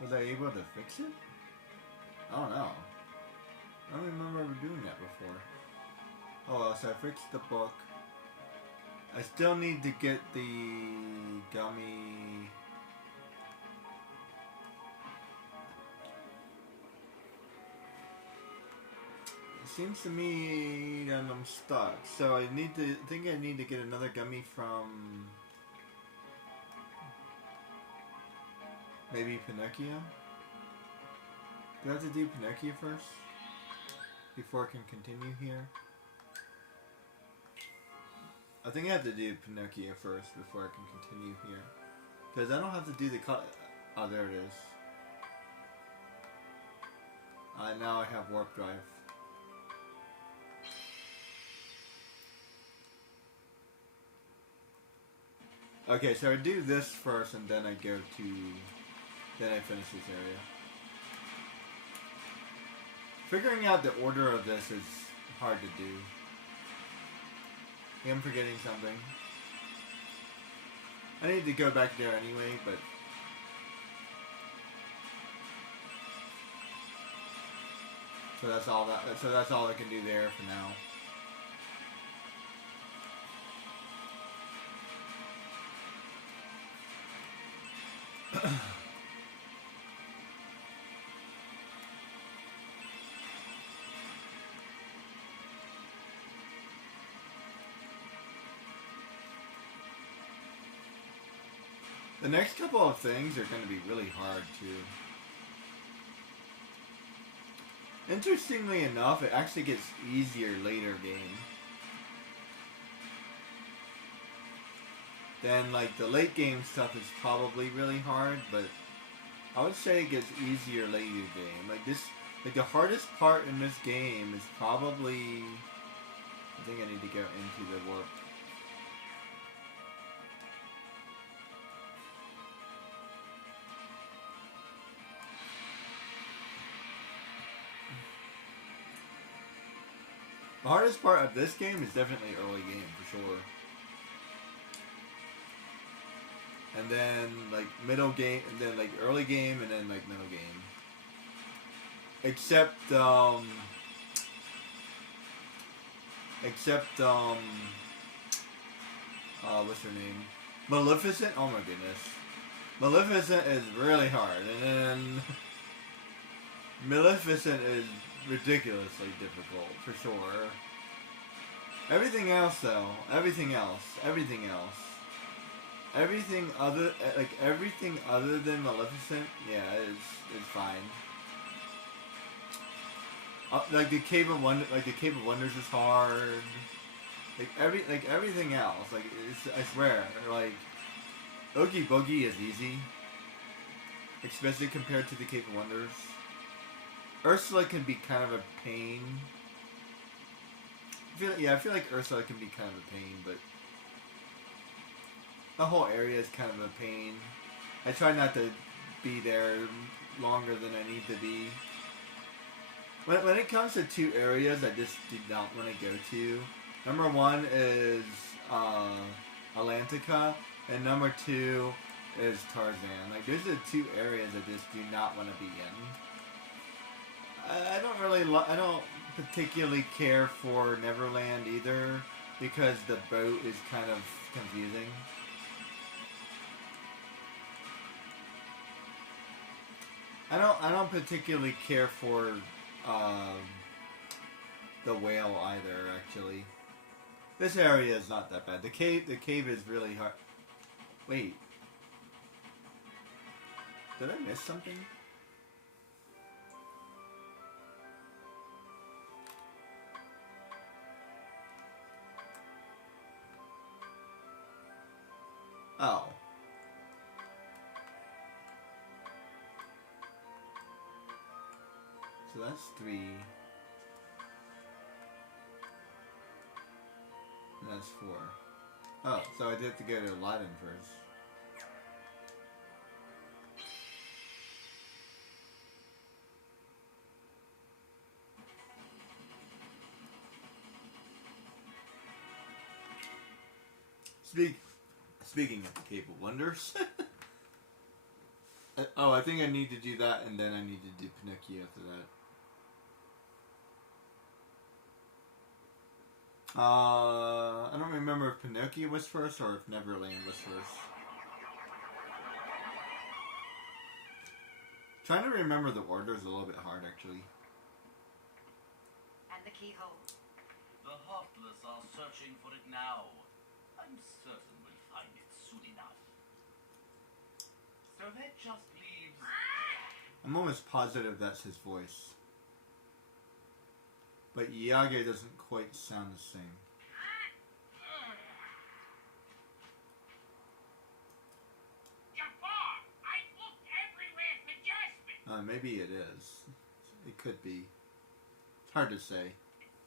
Was I able to fix it? I don't know. I don't remember ever doing that before. Oh well, so I fixed the book. I still need to get the gummy. Let's seems to me that I'm stuck. So I need to think I need to get another gummy from maybe Pinocchio. Do I have to do Pinocchio first before I can continue here? I think I have to do Pinocchio first before I can continue here, because I don't have to do the cut. Oh, there it is. Now I have warp drive. Okay, so I do this first, and then I go to, then I finish this area. Figuring out the order of this is hard to do. I'm forgetting something. I need to go back there anyway, but so that's all that. So that's all I can do there for now. The next couple of things are going to be really hard too. Interestingly enough, it actually gets easier later game. Then like the late game stuff is probably really hard, but I would say it gets easier later game. Like this, like the hardest part in this game is probably, I think I need to go into the warp. The hardest part of this game is definitely early game, for sure. And then, like, middle game, and then, like, early game, and then, like, middle game. Except, what's her name? Maleficent? Oh my goodness. Maleficent is really hard, and then Maleficent is ridiculously difficult, for sure. Everything else, though, everything other than Maleficent, yeah, is fine. Like the Cave of Wonders is hard. Like everything else, like I swear, like Oogie Boogie is easy, especially compared to the Cave of Wonders. Ursula can be kind of a pain. I feel like Ursula can be kind of a pain, but the whole area is kind of a pain. I try not to be there longer than I need to be. When it comes to two areas I just do not want to go to, number one is Atlantica, and number two is Tarzan. Like, those are the two areas I just do not want to be in. I don't particularly care for Neverland either, because the boat is kind of confusing. I don't particularly care for the whale either, actually. This area is not that bad. The cave is really hard. Wait. Did I miss something? Oh. So that's 3. And that's 4. Oh, so I did have to go to Aladdin first. Speaking of the Cave of Wonders. Oh, I think I need to do that, and then I need to do Pinocchio after that. I don't remember if Pinocchio was first or if Neverland was first. Trying to remember the order is a little bit hard, actually. And the keyhole. The Heartless are searching for it now. I'm certain we'll find it soon enough. So that just leaves... I'm almost positive that's his voice. But Yage doesn't quite sound the same. Jafar, I looked everywhere for Jasmine. Maybe it is. It could be. It's hard to say.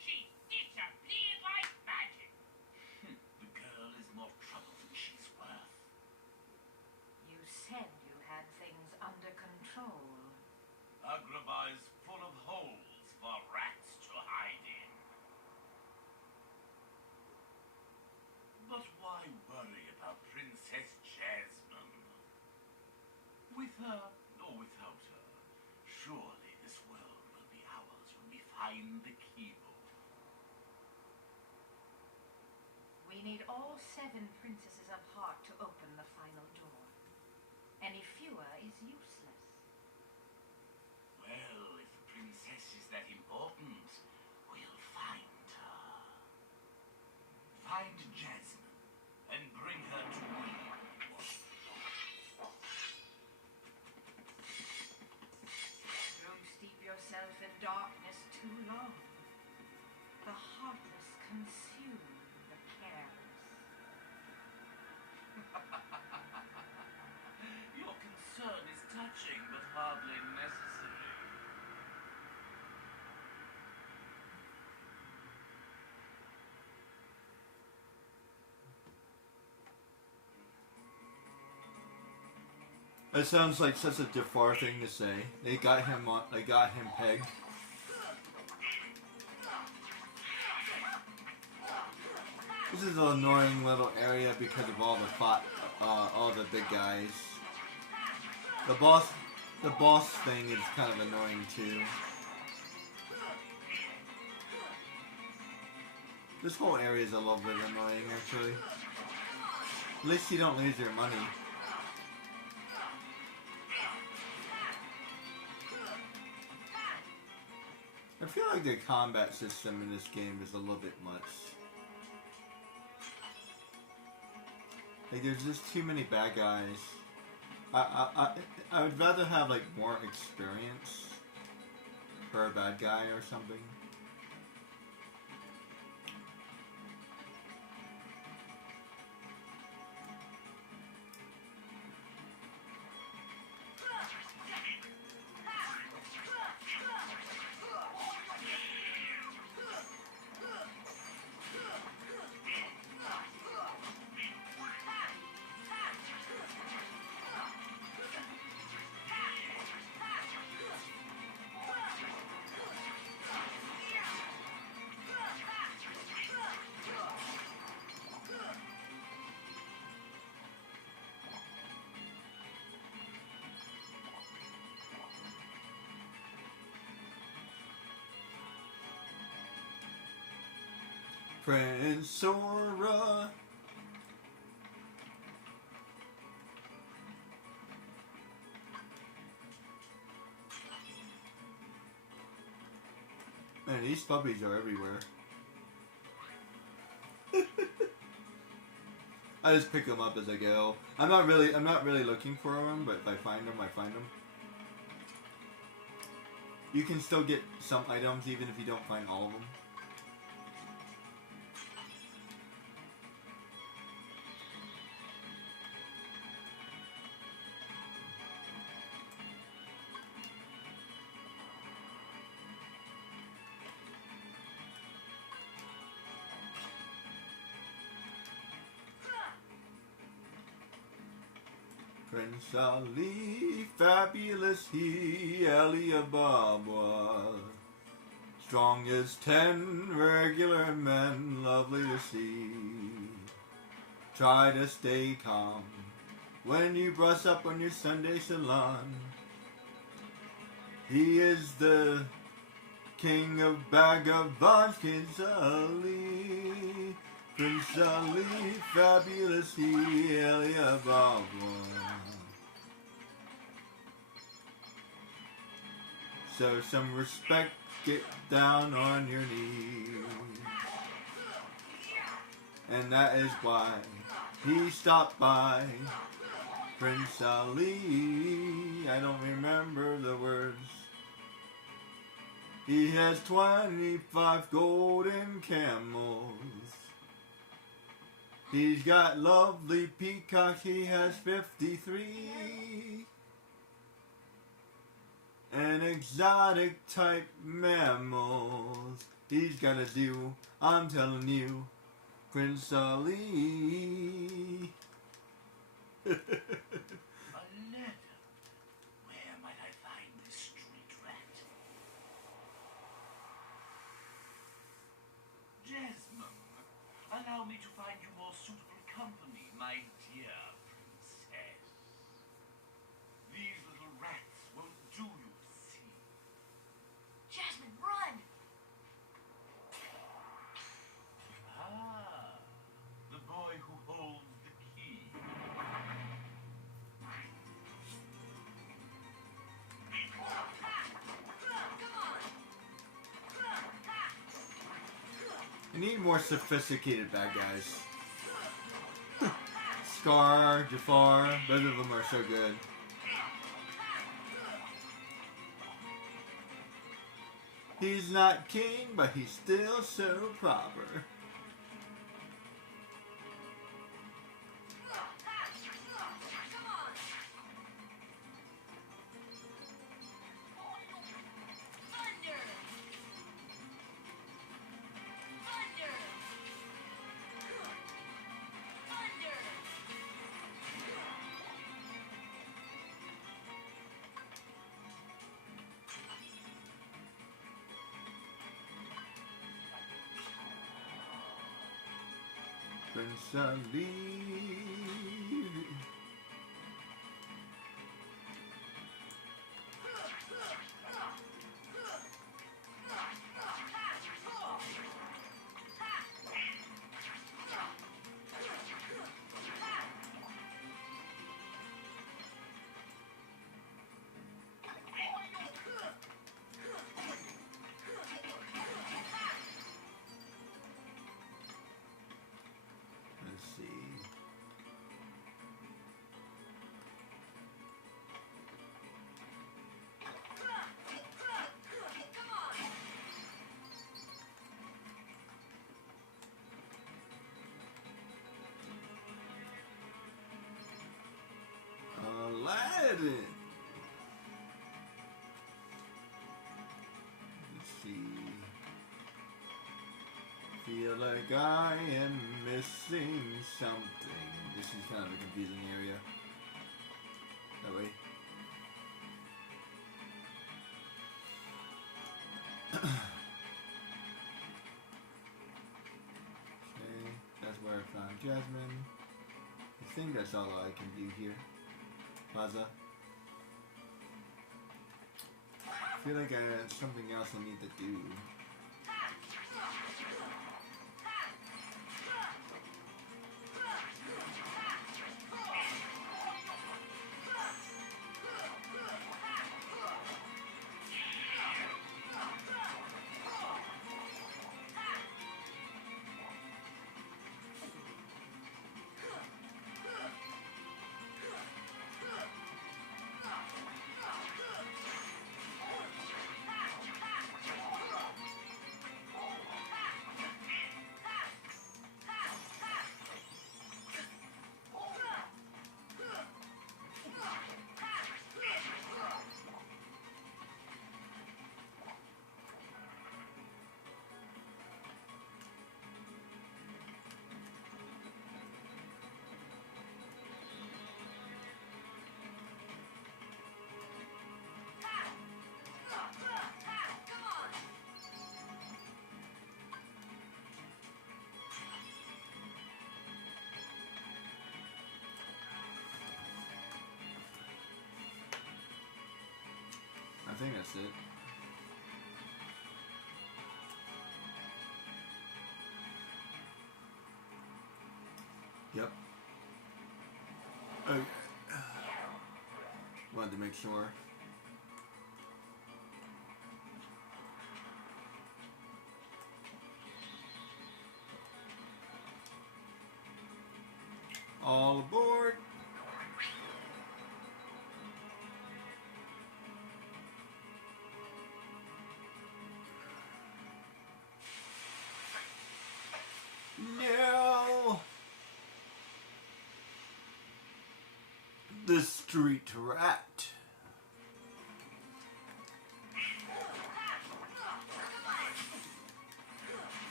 She disappeared like magic. The girl is more trouble than she's worth. You said you had things under control. Agrabah is full of holes for rats to hide in. But why worry about Princess Jasmine? With her or without her, surely this world will be ours when we find the keyhole. We need all 7 princesses of heart to open the final door. Any fewer is useless. Well, if the princess is that important, we'll find her. Find Jasmine and bring her to me. Don't steep yourself in darkness too long. The heartless consume the careless. Your concern is touching, but hardly necessary. That sounds like such a Jafar thing to say. They got him pegged. This is an annoying little area because of all the big guys. The boss thing is kind of annoying too. This whole area is a little bit annoying actually. At least you don't lose your money. I feel like the combat system in this game is a little bit much. Like there's just too many bad guys. I would rather have like more experience for a bad guy or something. Prince Sora. Man, these puppies are everywhere. I just pick them up as I go. I'm not really looking for them, but if I find them, I find them. You can still get some items even if you don't find all of them. Prince Ali, fabulous he, Eliabab was. Strong as 10 regular men, lovely to see. Try to stay calm when you brush up on your Sunday salon. He is the king of Bhagavans, Prince Ali. Prince Ali, fabulous he, Eliabab was. So some respect get down on your knees. And that is why he stopped by Prince Ali. I don't remember the words. He has 25 golden camels. He's got lovely peacocks. He has 53. And exotic type mammals. He's got a zoo, I'm telling you, Prince Ali. A letter. Where might I find this street rat? Jasmine, allow me to find you more suitable company, my dear princess. These little rats won't do you, see. Jasmine, run! Ah, the boy who holds the key. I need more sophisticated bad guys. Scar, Jafar, both of them are so good. He's not king, but he's still so proper. Prince Ali. Let's see. Aladdin. Let's see. Feel like I am missing something. This is kind of a confusing area. That way. Okay, that's where I found Jasmine. I think that's all I can do here. Plaza. I feel like I have something else I need to do. I think that's it. Yep. Okay. Wanted to make sure. All aboard. No. The street rat.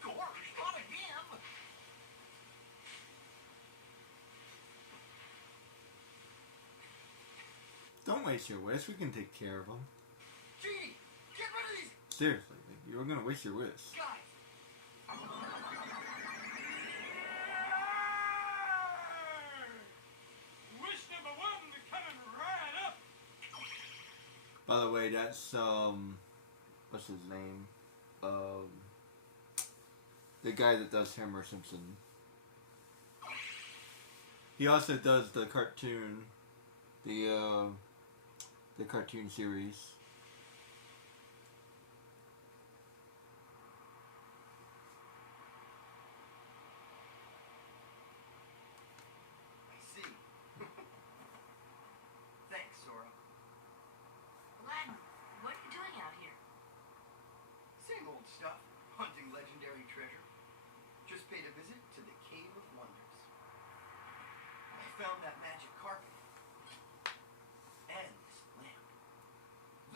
Gorge, not again! Don't waste your wish. We can take care of them. Genie, get rid of these Seriously, you were gonna waste your wish. guys! Wish number one coming right up. By the way, that's what's his name? The guy that does Homer Simpson. He also does the cartoon, the cartoon series. I see. Thanks, Sora. Aladdin, what are you doing out here? Same old stuff. Hunting legendary treasure. Just paid a visit to the Cave of Wonders. I found that magic carpet. And this lamp.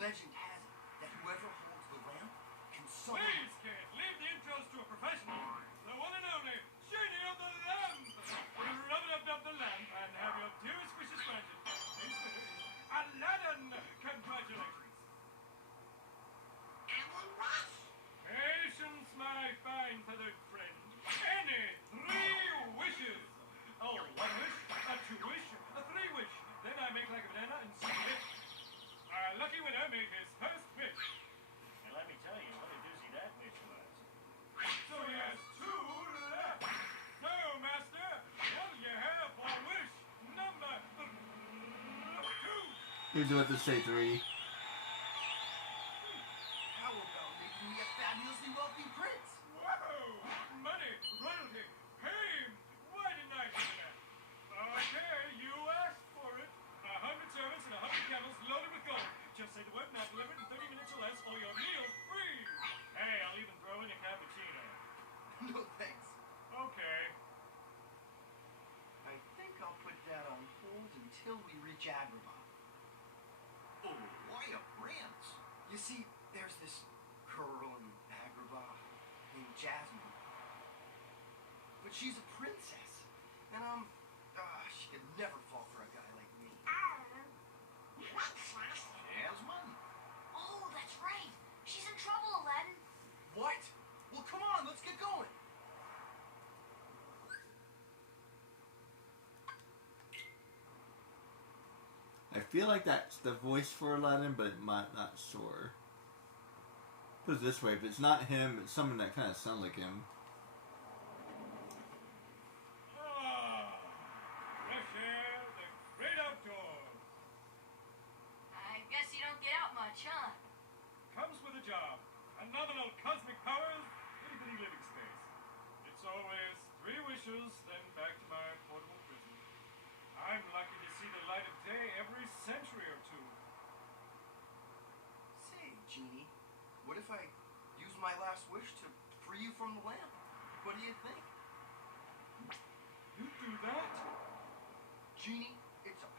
Legend has it that whoever holds the lamp can summon... Please, kid, leave the intros to a professional. The one and only Genie of the Lamp. Rub it up the lamp and have your dearest wishes granted. Aladdin, congratulations. Patience, my fine feathered friend. Any 3 wishes. Oh, 1 wish, a 2 wish, a 3 wish. Then I make like a banana and seal it. Our lucky winner made his first wish. And let me tell you what a doozy that wish was. So he has 2 left. So, Master, what do you have for wish number 2? He's about to say 3. How about making me a fabulously wealthy prince? Whoa! Money, royalty, fame! Why didn't I think of that? Okay, you asked for it. 100 servants and 100 camels loaded with gold. Just say the word and I'll deliver it in 30 minutes or less, or your meal's free. Hey, I'll even throw in a cappuccino. No thanks. Okay. I think I'll put that on hold until we reach Agrabah. Oh, why a prince? You see, there's this girl in Agrabah named Jasmine. But she's a princess. And she could never fall for a guy like me. Jasmine? Oh, that's right. She's in trouble, Aladdin. What? Well, come on, let's get going. I feel like that's the voice for Aladdin, but I'm not sure. Put it this way, if it's not him, it's someone that kind of sounds like him. Fresh air, the great outdoors. I guess you don't get out much, huh? Comes with a job. Phenomenal cosmic powers, itty bitty living space. It's always 3 wishes, then back to my portable prison. I'm lucky to see the light of day every century or 2. Say, Genie, what if I use my last wish to free you from the lamp? What do you think? You do that? Genie, it's a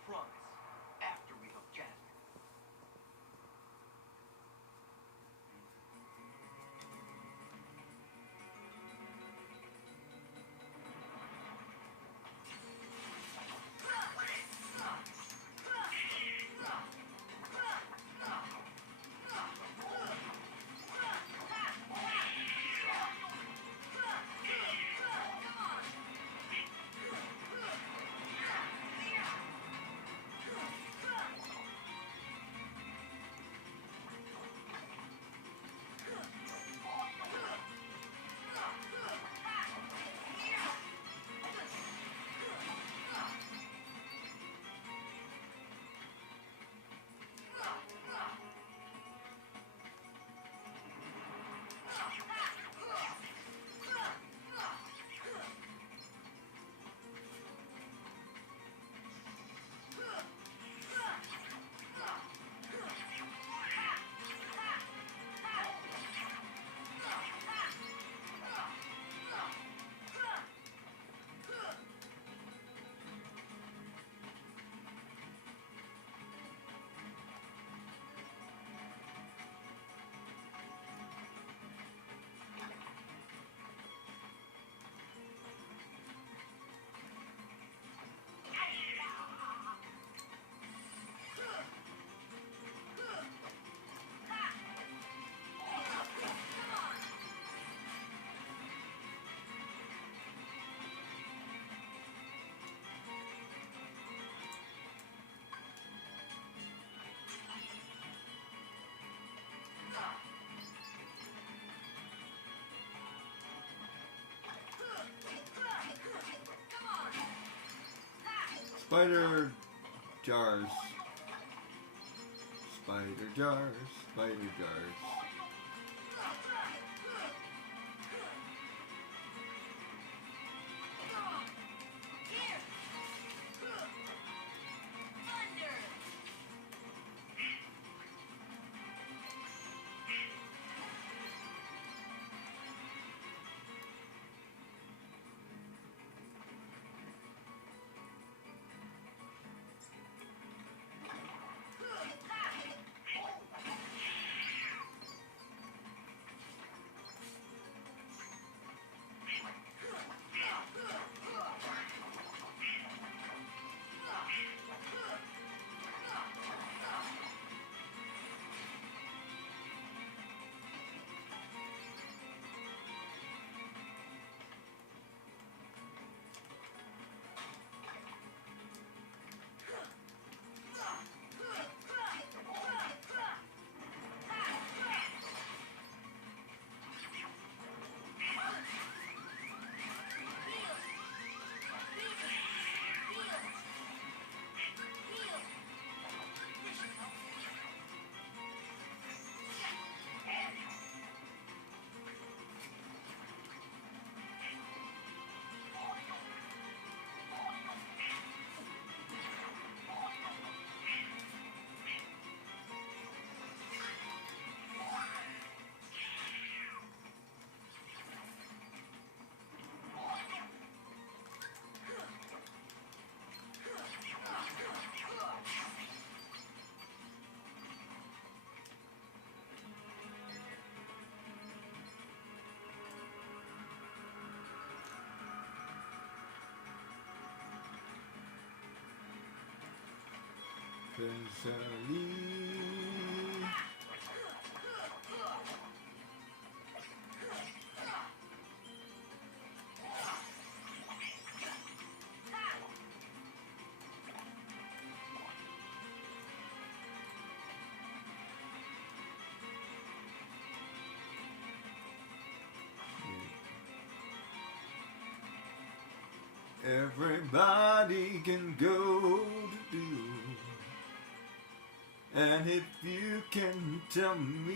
Spider jars. Spider jars. Spider jars. Sally. Everybody can go to do. And if you can tell me,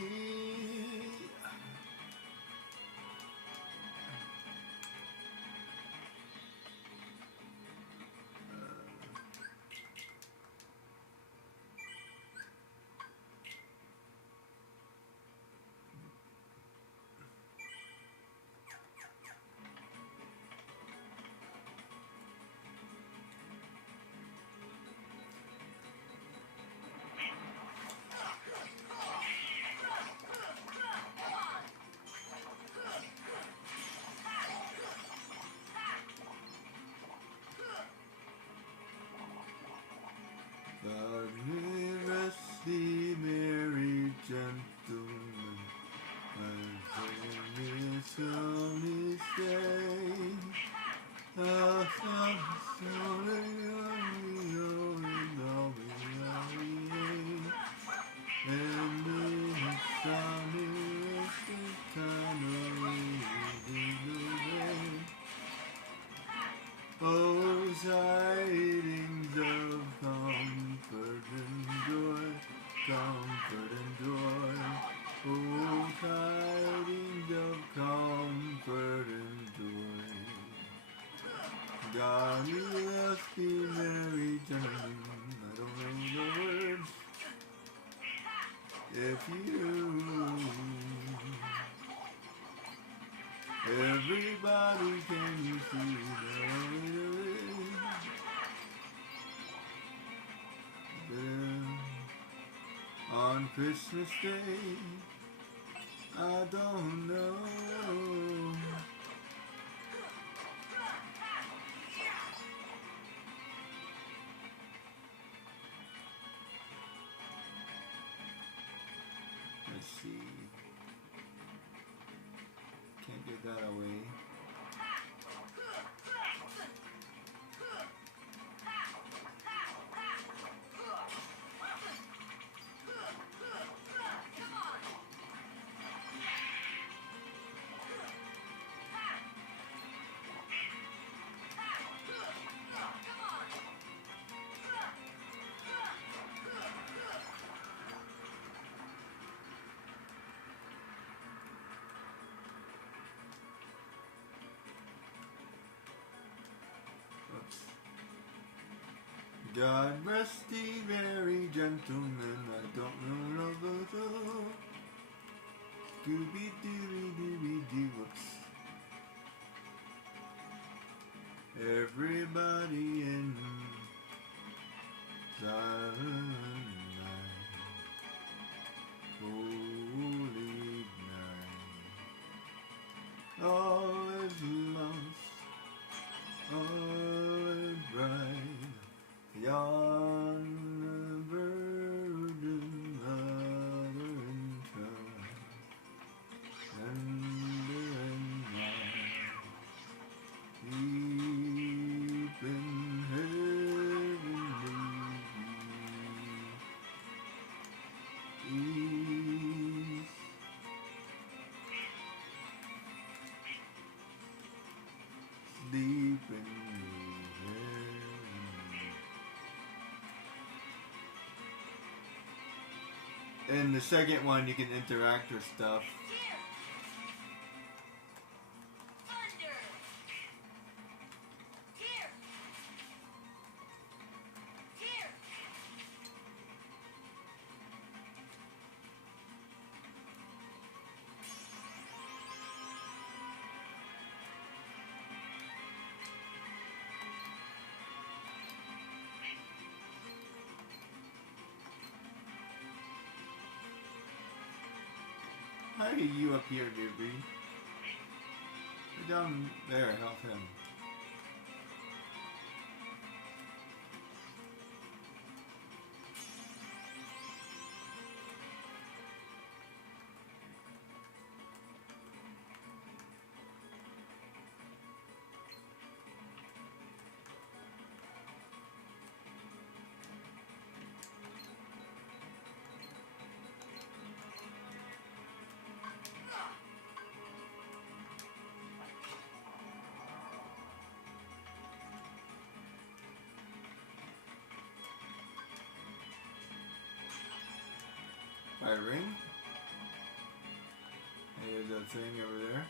but mercy, merry gentlemen, and sunny day. Oh, tidings of comfort and joy, comfort and joy. Oh, tidings of comfort and joy. God, you must be merry gentlemen. I don't know the words. If you, everybody can see the on Christmas Day, I don't know. Let's see. Can't get that away. God rest the very gentleman. I don't know the Scooby Dooby Dooby Doo. Whoops. Everybody in Silent Night, Holy Night. All is lost, all is bright. Yon burden other in time, tender and mild, deep in heavenly ease. Deep in heaven. In the second one, you can interact with stuff. Thunder! Here! Here! How are you up here, Doobie? You're down there, help him. By ring? There's a thing over there.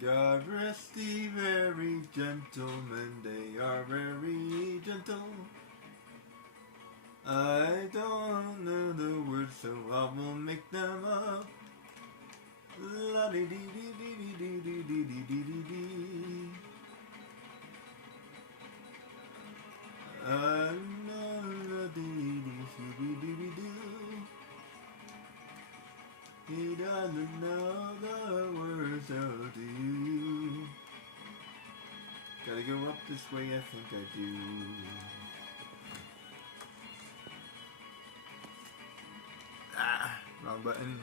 God rest the very gentlemen, they are very gentle. I don't know the words, so I will make them up. La dee dee dee dee dee dee dee dee dee dee dee. I know the dee dee dee dee dee doo. He doesn't know the words, so do you? Gotta go up this way, I think I do. Ah, wrong button.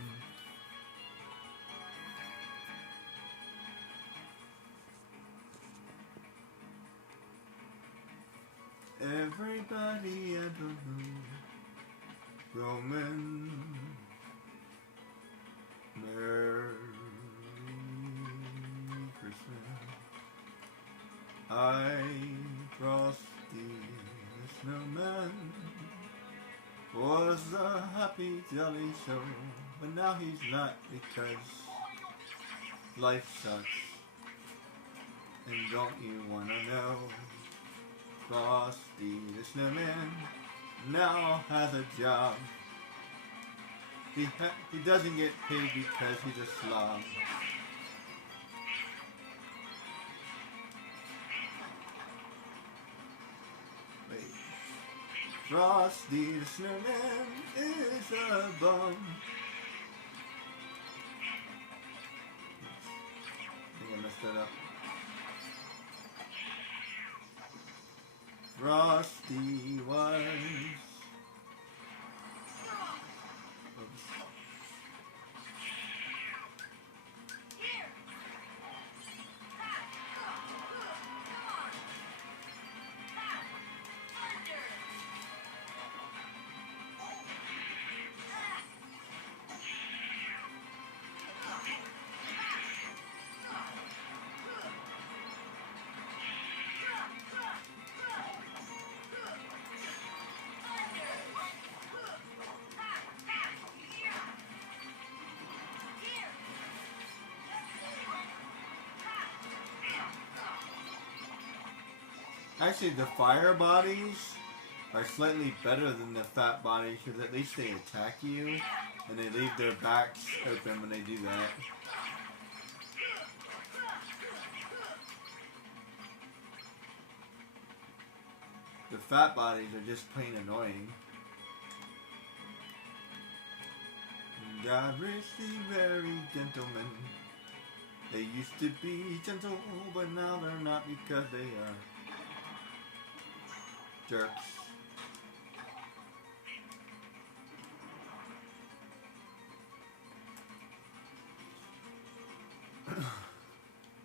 Everybody at the Roman Merry Christmas. I Frosty the Snowman was a happy jolly show, but now he's not because life sucks. And don't you wanna know? Frosty the Snowman now has a job. He doesn't get paid because he's a slob. Wait. Frosty the Snowman is a bum. I think I messed that up. Frosty was. Oops. Here! Thunder! Actually, the fire bodies are slightly better than the fat bodies because at least they attack you and they leave their backs open when they do that. The fat bodies are just plain annoying. God rich the very gentlemen. They used to be gentle, but now they're not because they are jerks.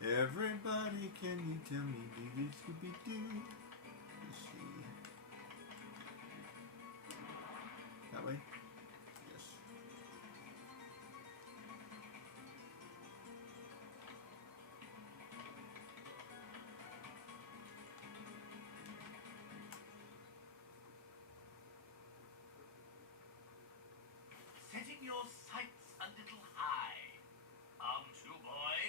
Everybody, can you tell me, do this Scooby-Doo? Let's see. That way? Yes. Setting your sights a little high. To boy.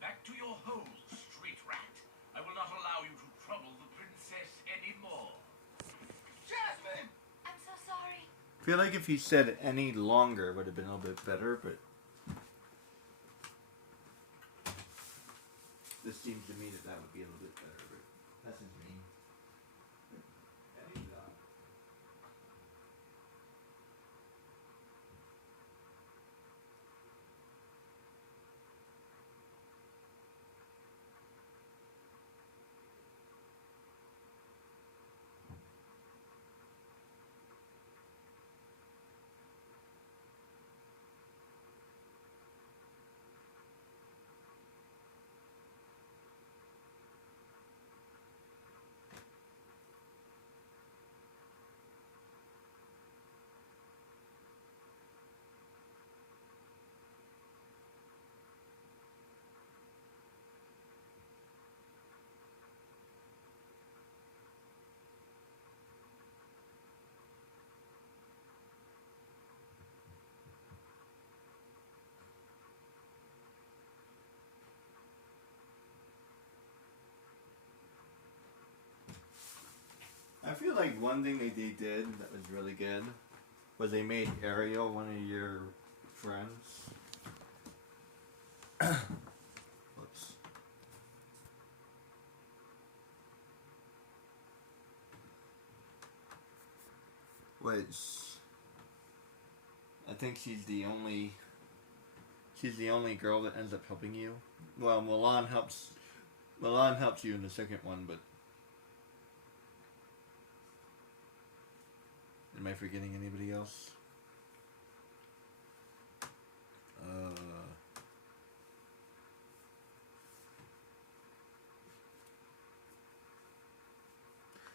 Back to your hole, street rat. I will not allow you to trouble the princess anymore. Jasmine! I'm so sorry. I feel like if he said it any longer, it would have been a little bit better, but this seems to me that that would be a little bit better, but that's just me. I feel like one thing they did that was really good was they made Ariel one of your friends. Whoops. Which I think she's the only girl that ends up helping you. Well, Milan helps you in the second one, but am I forgetting anybody else?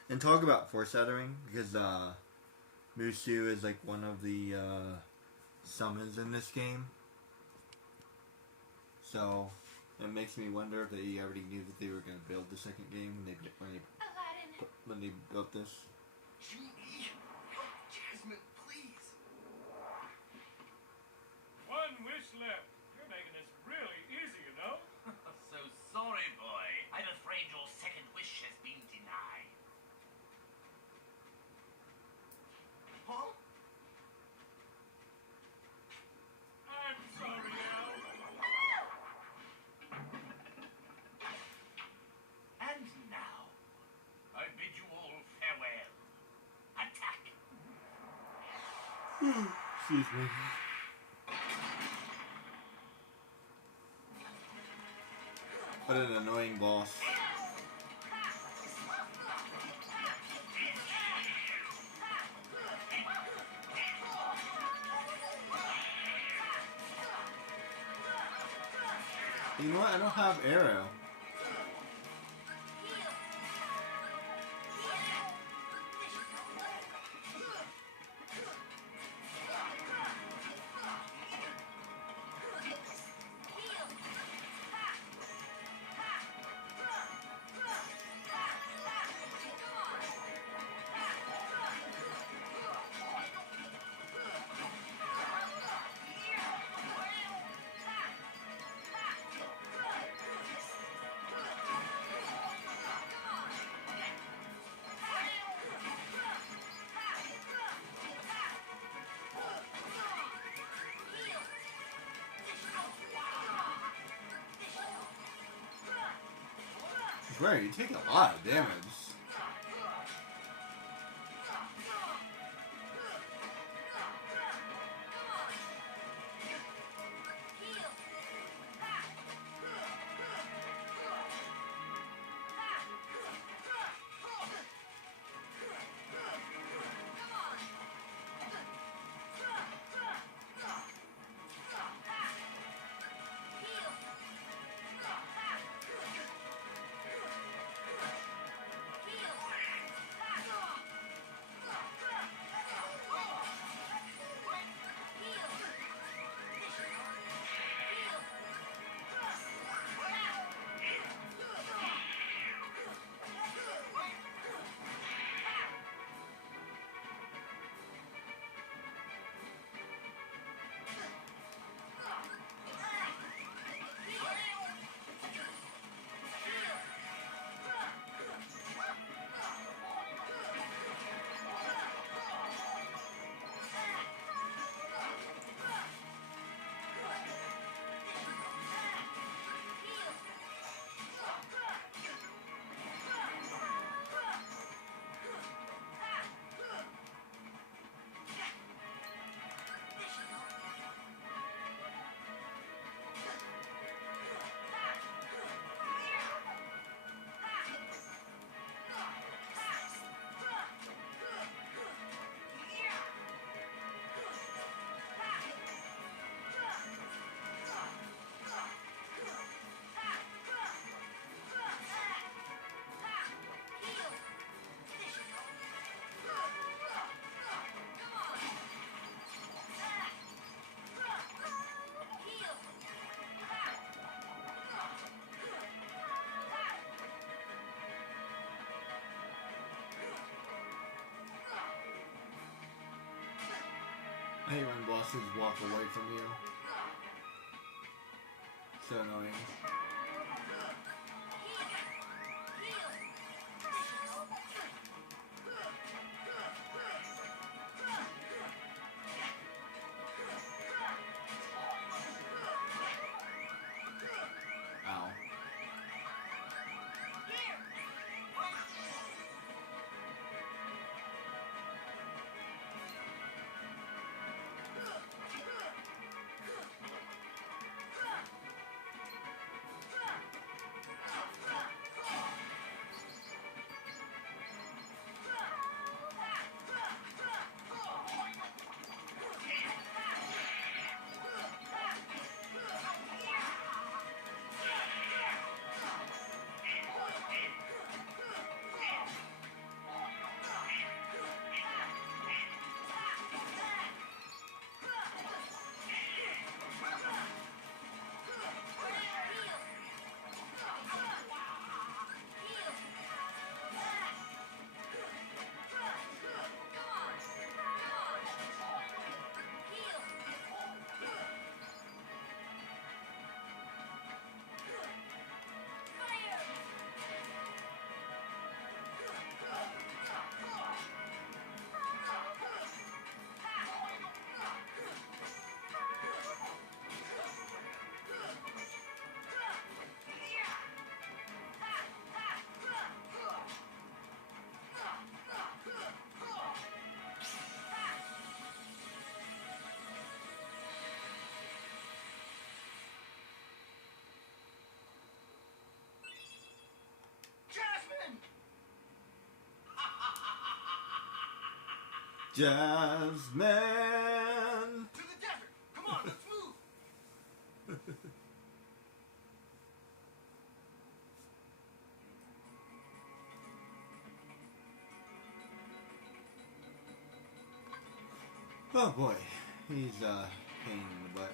And talk about foreshadowing, because Musu is like one of the summons in this game. So it makes me wonder if they already knew that they were going to build the second game when they built this. Genie, help Jasmine, please. One wish left. You're making this really easy, you know? So sorry, boy. I'm afraid your second wish has been denied. Huh? I'm sorry, Al. And now, I bid you all farewell. Attack! Excuse me. What an annoying boss. You know what? I don't have arrow. Great, you take a lot of damage. I hate when bosses walk away from you. So annoying. Ow. Jasmine! Jasmine! To the desert! Come on, let's move! Oh boy, he's a pain in the butt.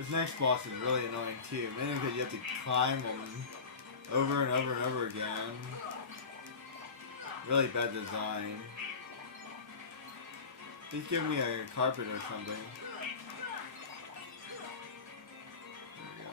This next boss is really annoying too, mainly because you have to climb them over and over and over again. Really bad design. Please give me a carpet or something. There we go.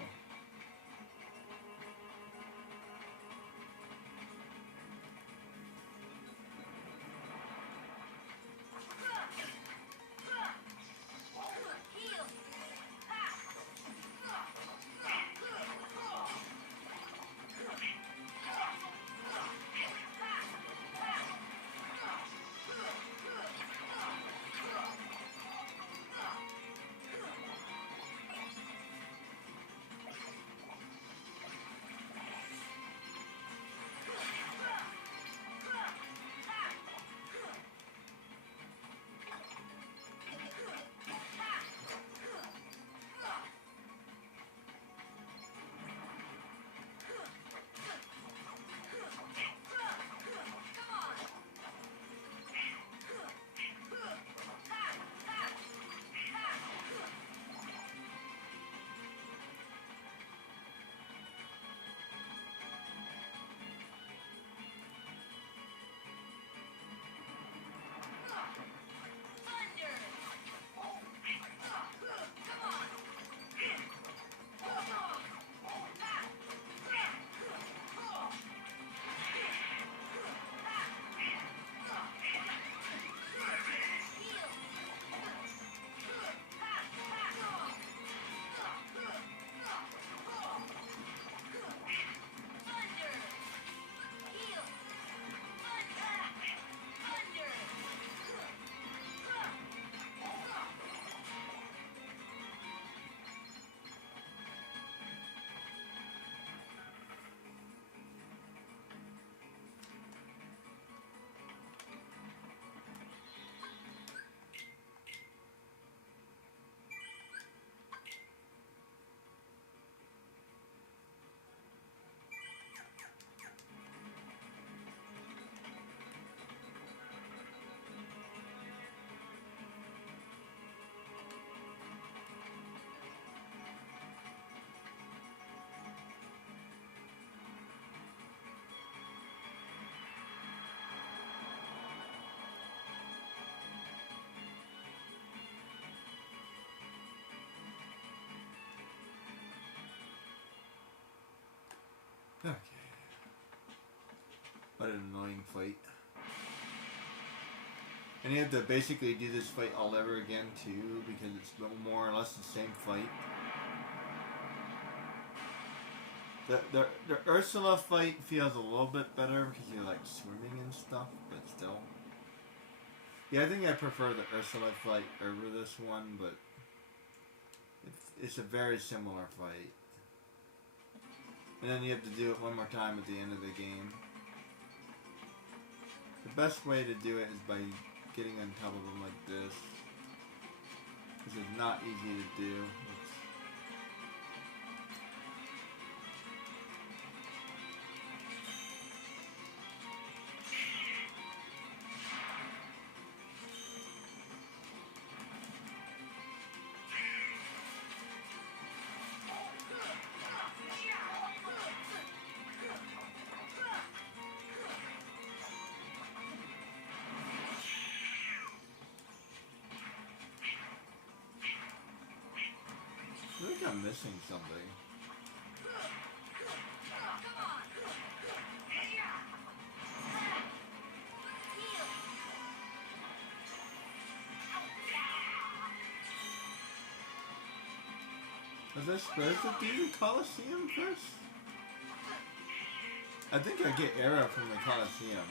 Okay. What an annoying fight. And you have to basically do this fight all over again too, because it's more or less the same fight. The Ursula fight feels a little bit better because you're like swimming and stuff, but still. Yeah, I think I prefer the Ursula fight over this one, but it's a very similar fight. And then you have to do it one more time at the end of the game. The best way to do it is by getting on top of them like this. This is not easy to do. I think I'm missing something. Was I supposed to do the Coliseum first? I think I get arrow from the Coliseum.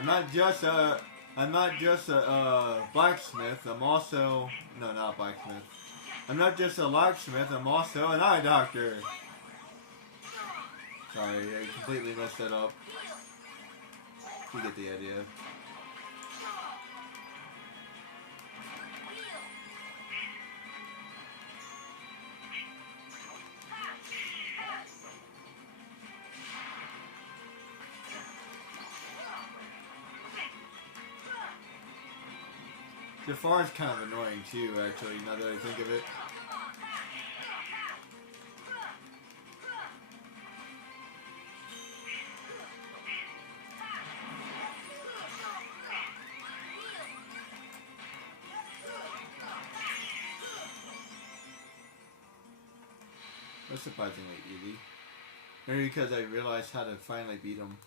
I'm not just a blacksmith. I'm also no, not blacksmith. I'm not just a locksmith. I'm also an eye doctor. Sorry, I completely messed that up. You get the idea. Jafar's kind of annoying too, actually, now that I think of it. That's surprisingly easy. Maybe because I realized how to finally beat him.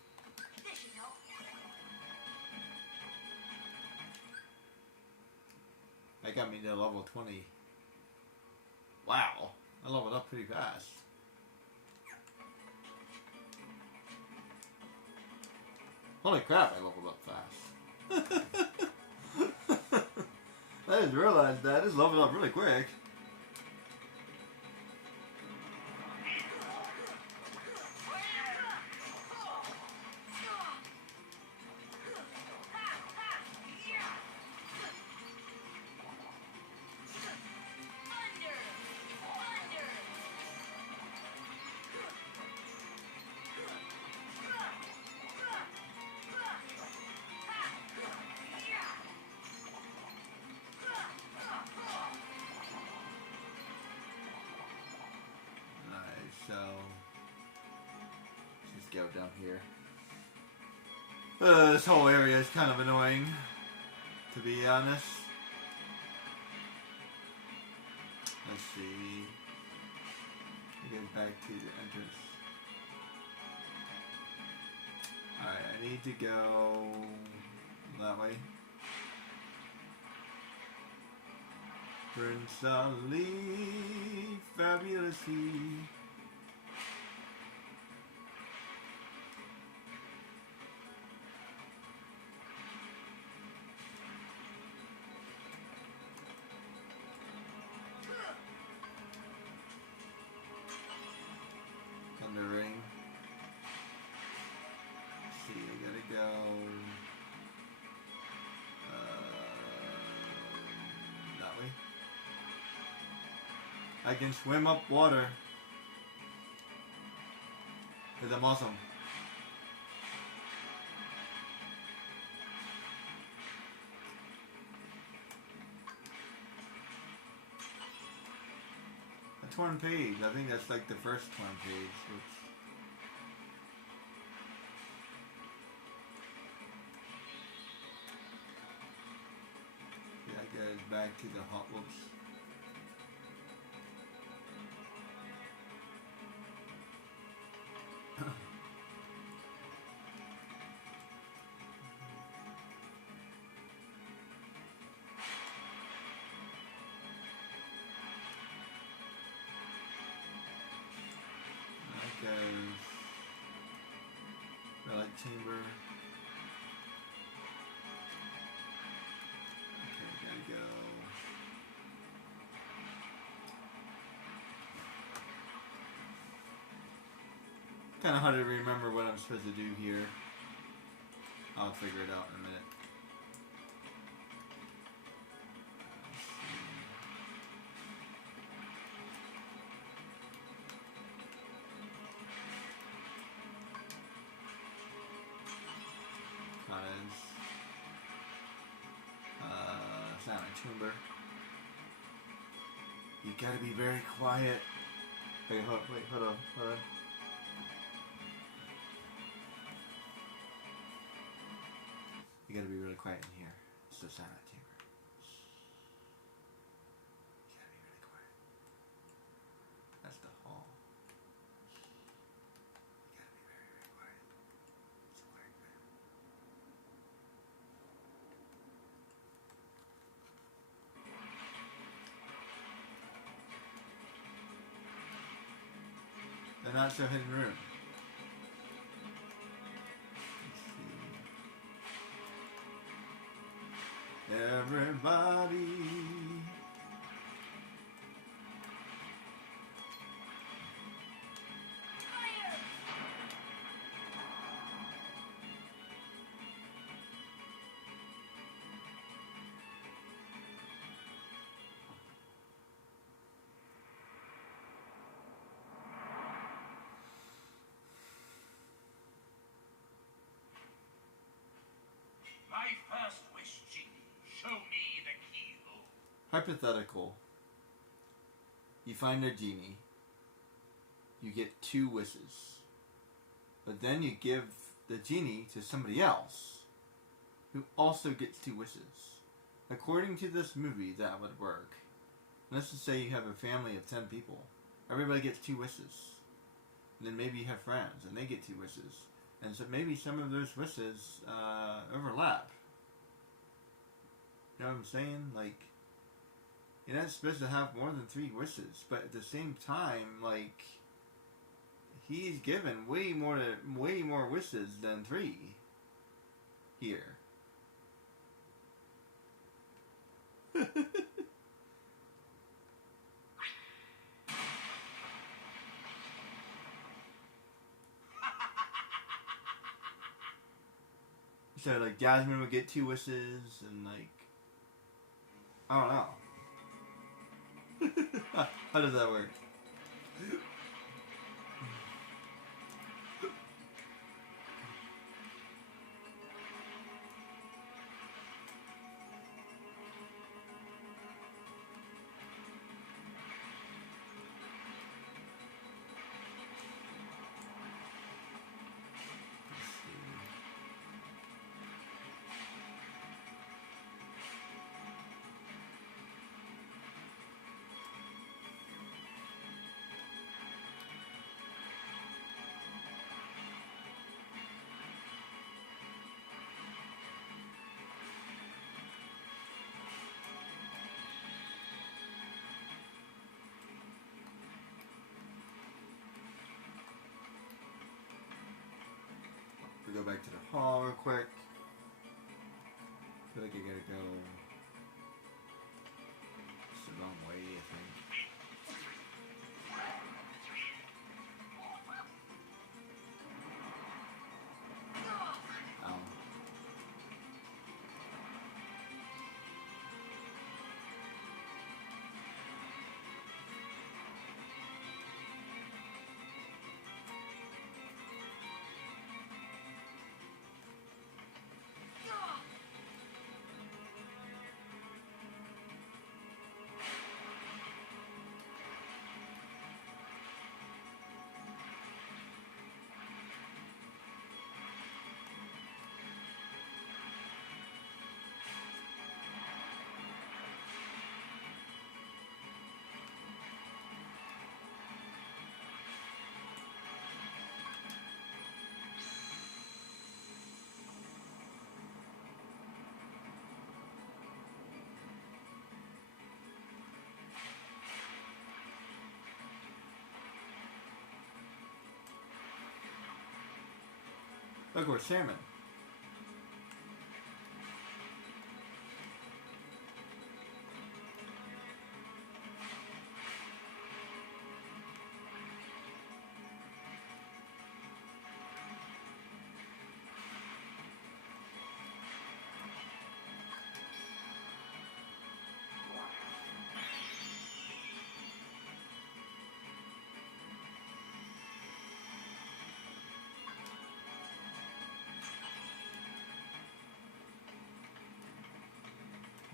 That got me to level 20. Wow, I leveled up pretty fast. Holy crap, I leveled up fast. I didn't realize that. I just leveled up really quick. So, let's just go down here. This whole area is kind of annoying, to be honest. Let's see. Get back to the entrance. Alright, I need to go that way. Prince Ali, fabulously. Ring. Let's see, I gotta go that way. I can swim up water because I'm awesome. A torn page. I think that's like the first torn page. Which that goes back to the hot whoops. Relic chamber. Okay, gotta go. Kind of hard to remember what I'm supposed to do here. I'll figure it out in a minute. Timber. You gotta be very quiet. Wait, hold on. You gotta be really quiet in here. It's the silent chamber. You gotta be really quiet. That's the hall. You gotta be very, very quiet. It's a weird man. The not so hidden room. Let's see. Everybody. Fire! My first wish, Genie. Show me the keyhole. Hypothetical. You find a genie. You get 2 wishes. But then you give the genie to somebody else who also gets 2 wishes. According to this movie, that would work. Let's just say you have a family of 10 people. Everybody gets 2 wishes. And then maybe you have friends and they get 2 wishes. And so maybe some of those wishes overlap. You know what I'm saying? Like, you're not supposed to have more than 3 wishes, but at the same time, like, he's given way more wishes than 3 here. So like Jasmine would get 2 wishes, and like, I don't know. How does that work? We go back to the hall real quick. I feel like I gotta go. It's the wrong way, I think. Oh. Look, we're salmon.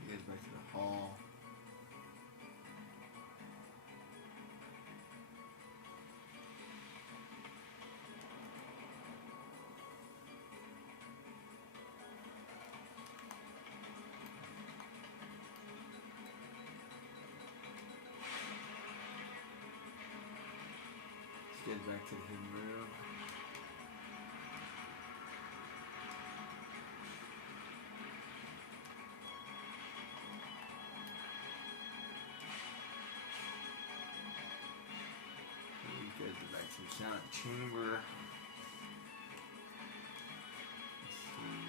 You guys back to the hall. Let's get back to the hidden room. You guys are back to the silent chamber. Let's see.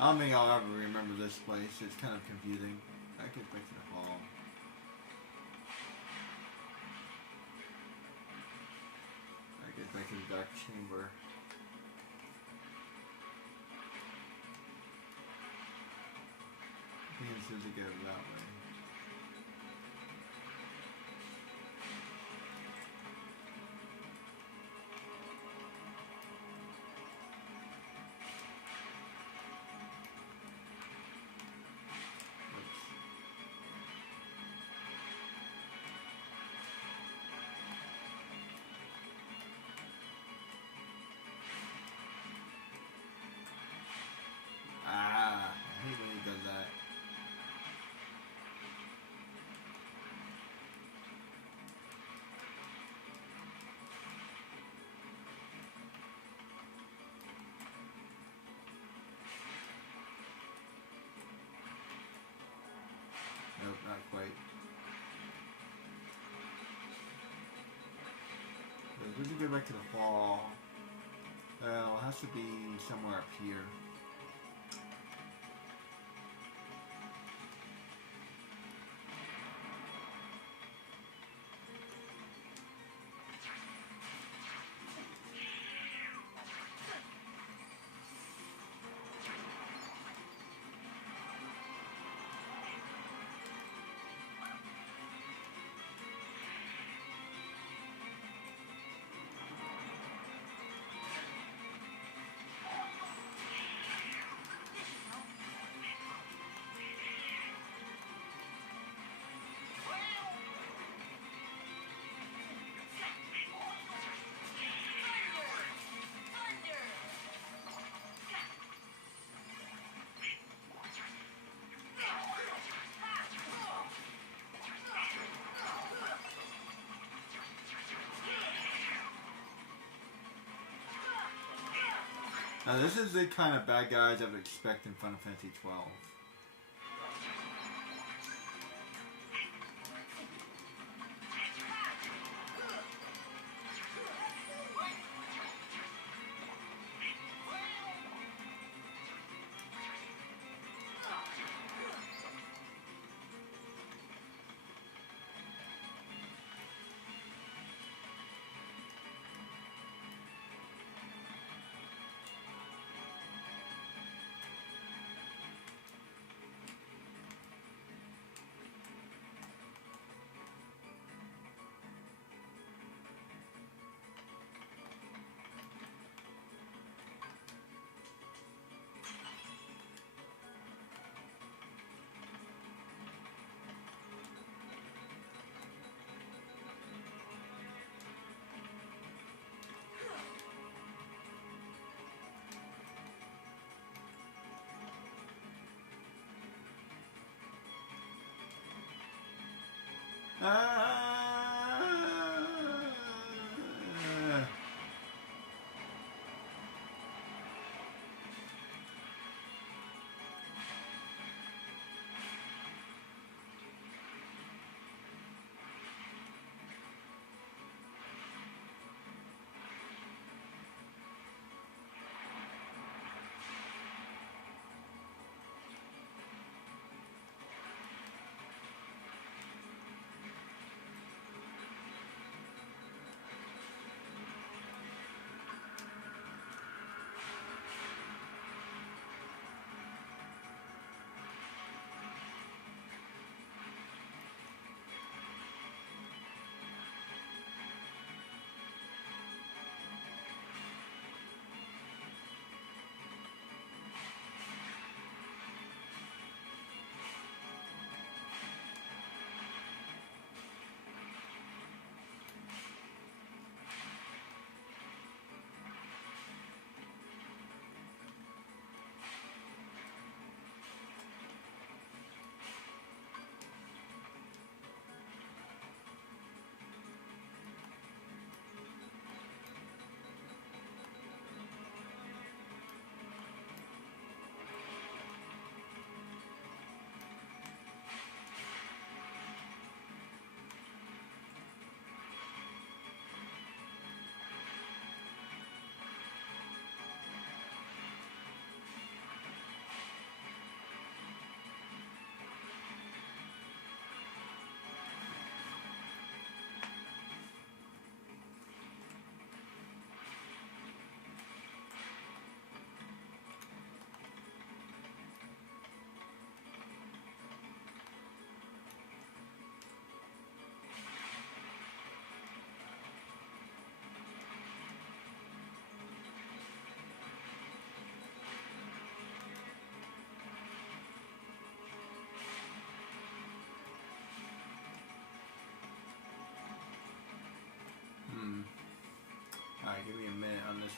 I don't think I'll ever remember this place. It's kind of confusing. I get back to the hall. I get back to the dark chamber. I think it's supposed to go that way. Ah, I hate when he does that. Nope, not quite. We can go back to the fall. Well, it has to be somewhere up here. Now this is the kind of bad guys I would expect in Final Fantasy 12.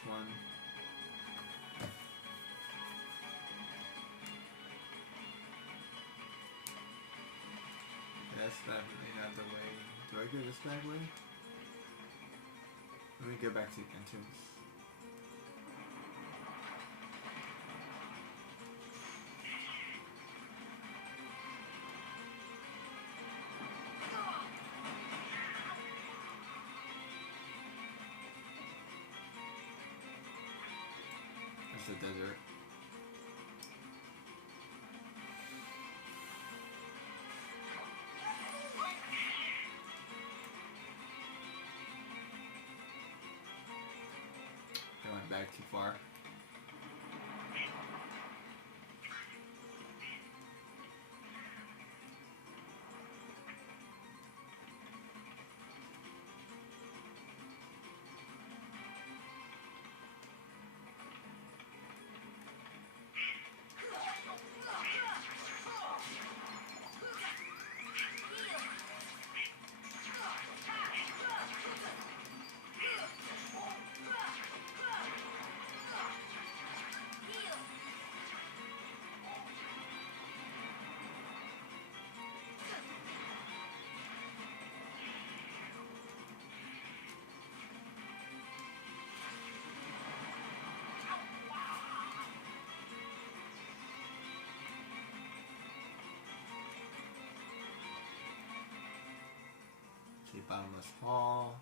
one. That's definitely not the way. Do I go this bad way? Let me go back to the entrance. It's the desert. I went back too far. See bottomless hall.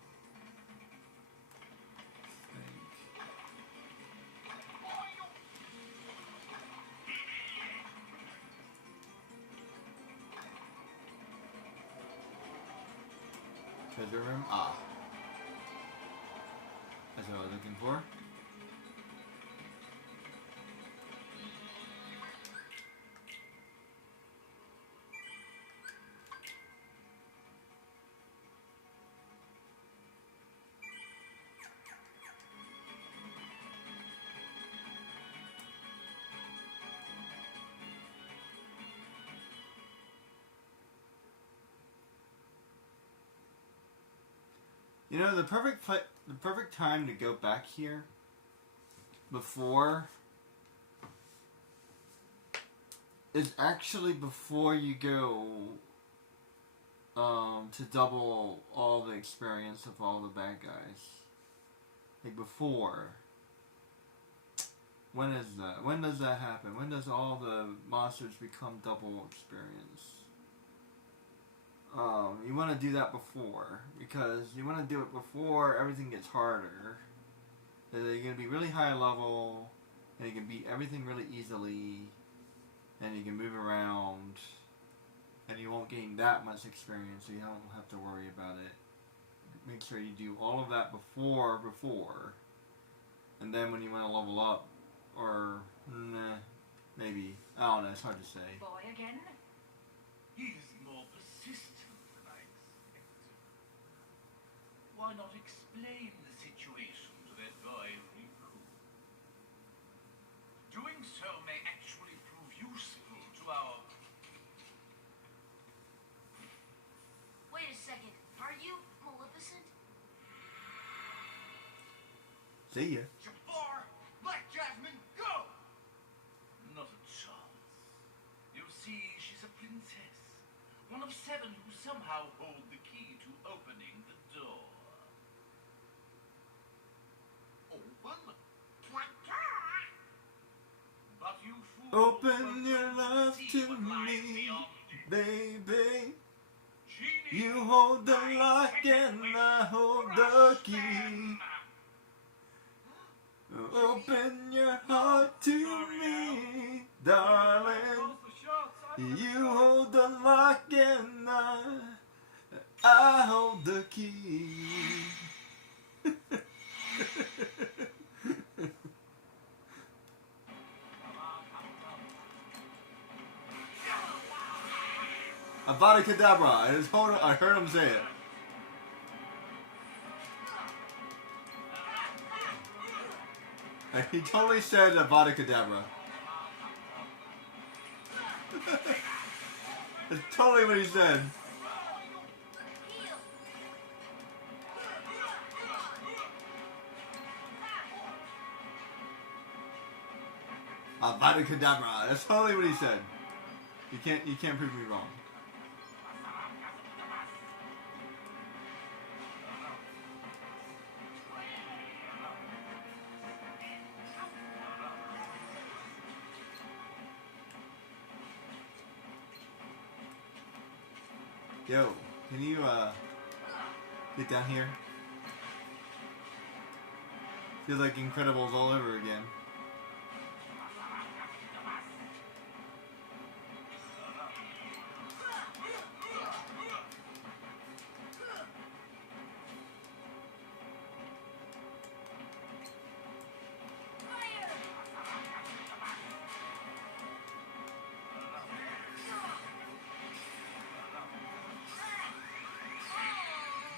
Treasure room. Ah. That's what I was looking for. You know, the perfect time to go back here before is actually before you go to double all the experience of all the bad guys. Like before. When is that? When does that happen? When does all the monsters become double experience? You want to do that before, because you want to do it before everything gets harder. So you're going to be really high level, and you can beat everything really easily, and you can move around, and you won't gain that much experience, so you don't have to worry about it. Make sure you do all of that before, and then when you want to level up, or nah, maybe, I don't know, it's hard to say. Boy again? He's more persistent than I expected. Why not explain the situation to that boy Riku? Doing so may actually prove useful to our... Wait a second. Are you Maleficent? See ya. Jafar, Black Jasmine, go! Not a chance. You see, she's a princess. One of 7 who somehow hold the key to opening the door. Open? But you fools Open won't your love see to what lies me, beyond it. baby. Genie, You hold the my lock second and wish, I hold the crush key. them. Open your heart to me, darling. Calls the shots. I don't You hold the lock and I hold the key. Avada Kedavra. I heard him say it. He totally said Avada Kedavra. That's totally what he said. Avada Kedavra. That's totally what he said. You can't prove me wrong. Yo, can you get down here? Feels like Incredibles all over again.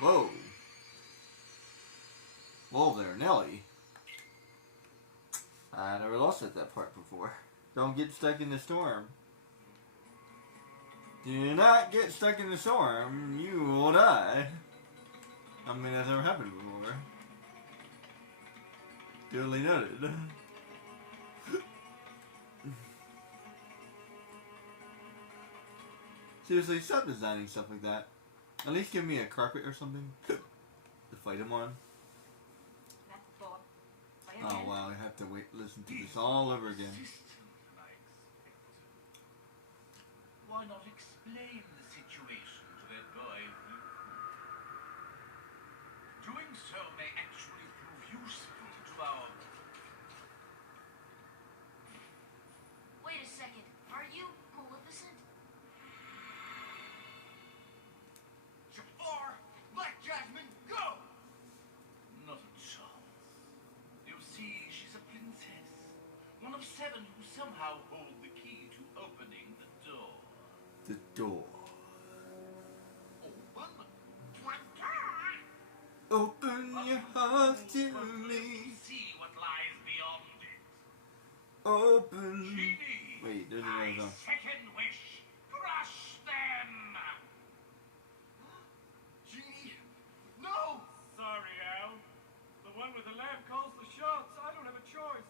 Whoa. Whoa there, Nelly. I never lost at that part before. Don't get stuck in the storm. Do not get stuck in the storm. You will die. I mean, that's never happened before. Duly noted. Seriously, stop designing stuff like that. At least give me a carpet or something to fight him on. Oh wow, I have to wait, listen to this all over again. Why not explain the situation to that boy? Doing so may actually prove useful to our... Wait a second. Are you Maleficent? Jafar, let Jasmine go! Not a chance. You see, she's a princess. One of 7 who somehow hold the key to opening the door. The door. Open your heart to me. See what lies beyond it. Open. Genie, Wait, there's my another song. second wish. Crush them. Genie, no! Sorry, Al. The one with the lamp calls the shots. I don't have a choice.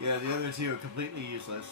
Yeah, the other 2 are completely useless.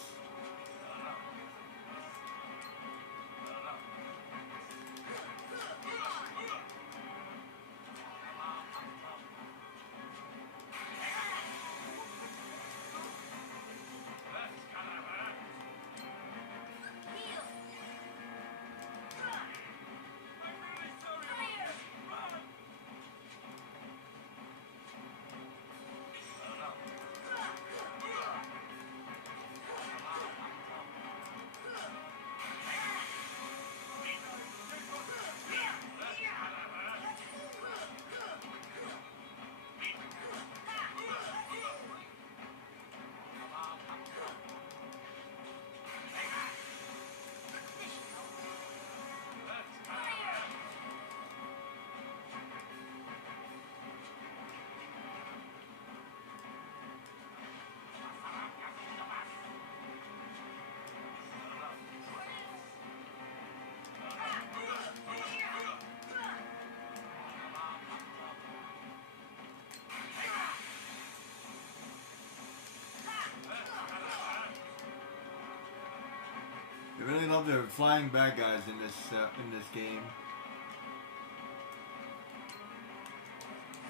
love the flying bad guys in this game.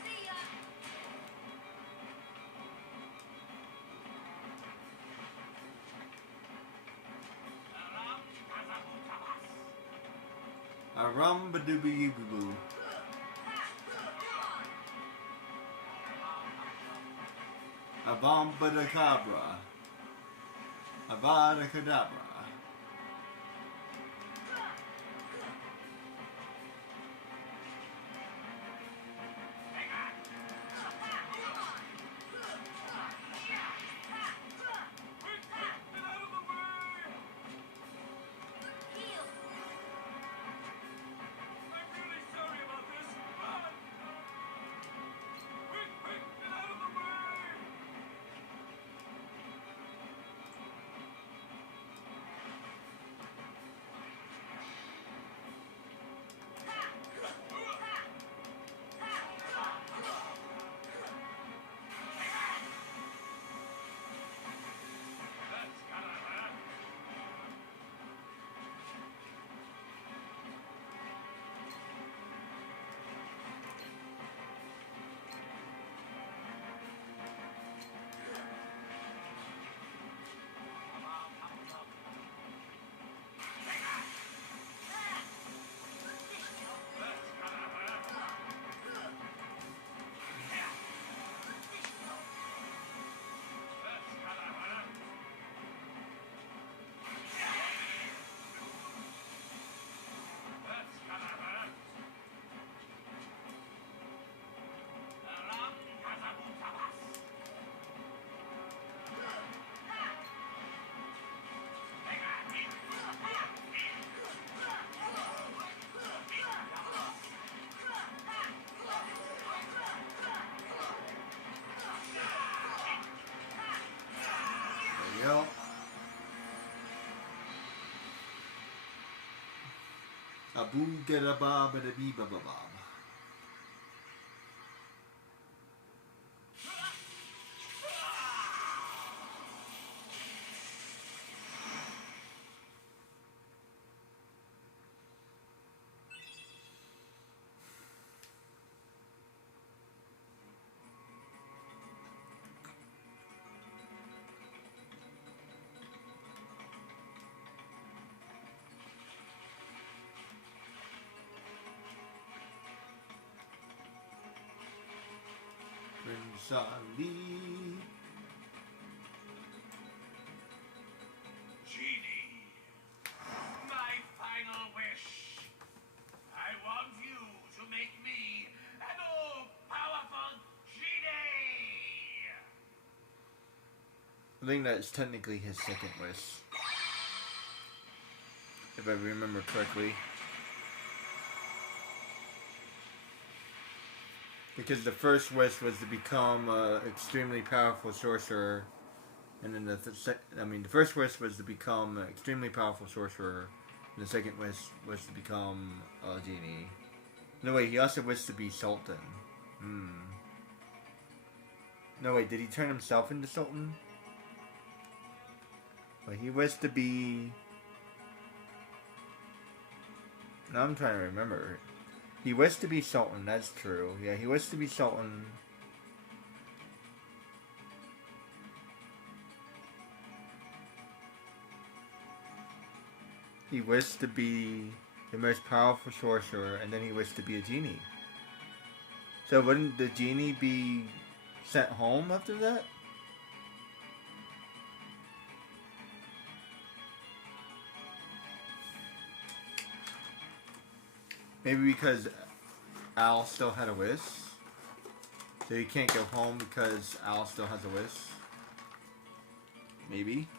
See ya. A rum ba dooby boo. A bomb ba da cabra. Avada Kedavra. Yep. A boo get a bob and a bee ba ba bob. Prince Ali. Genie, my final wish. I want you to make me an all-powerful genie. I think that's technically his second wish, if I remember correctly. Because the first wish was to become an extremely powerful sorcerer, and then the first wish was to become an extremely powerful sorcerer, and the second wish was to become a genie. No wait, he also wished to be Sultan. No wait, did he turn himself into Sultan? But he wished to be... No, I'm trying to remember. He wished to be Sultan, that's true. Yeah, he wished to be Sultan. He wished to be the most powerful sorcerer, and then he wished to be a genie. So wouldn't the genie be sent home after that? Maybe because Al still had a wish. So he can't go home because Al still has a wish. Maybe.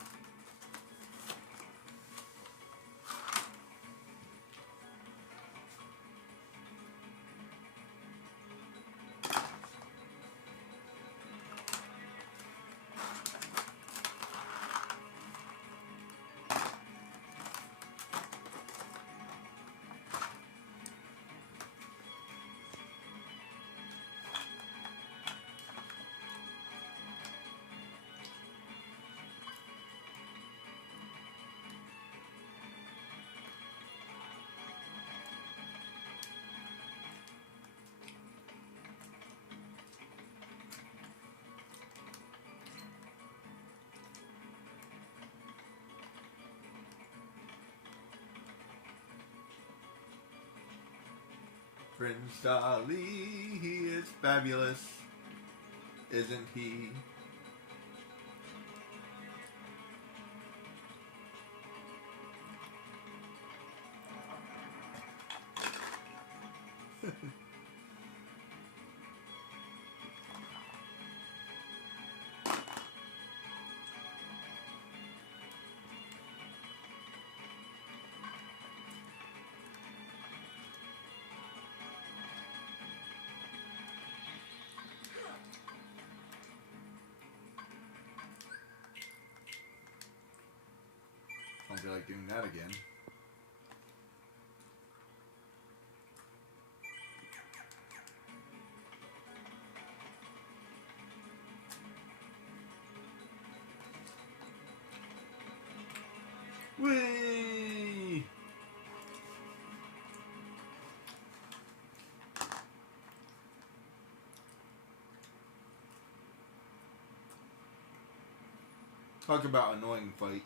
Prince Ali, he is fabulous, isn't he? Don't feel like doing that again. Whee! Talk about annoying fight.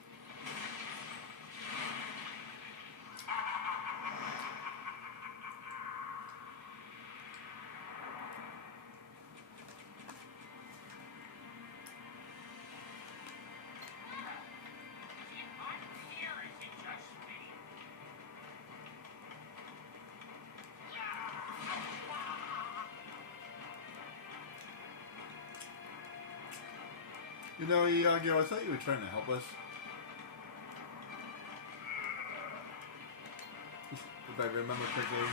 You know, Yagyo, I thought you were trying to help us. If I remember correctly.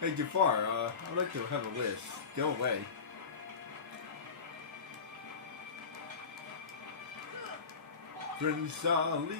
Hey Jafar, I'd like to have a list. Go away. Prince Ali.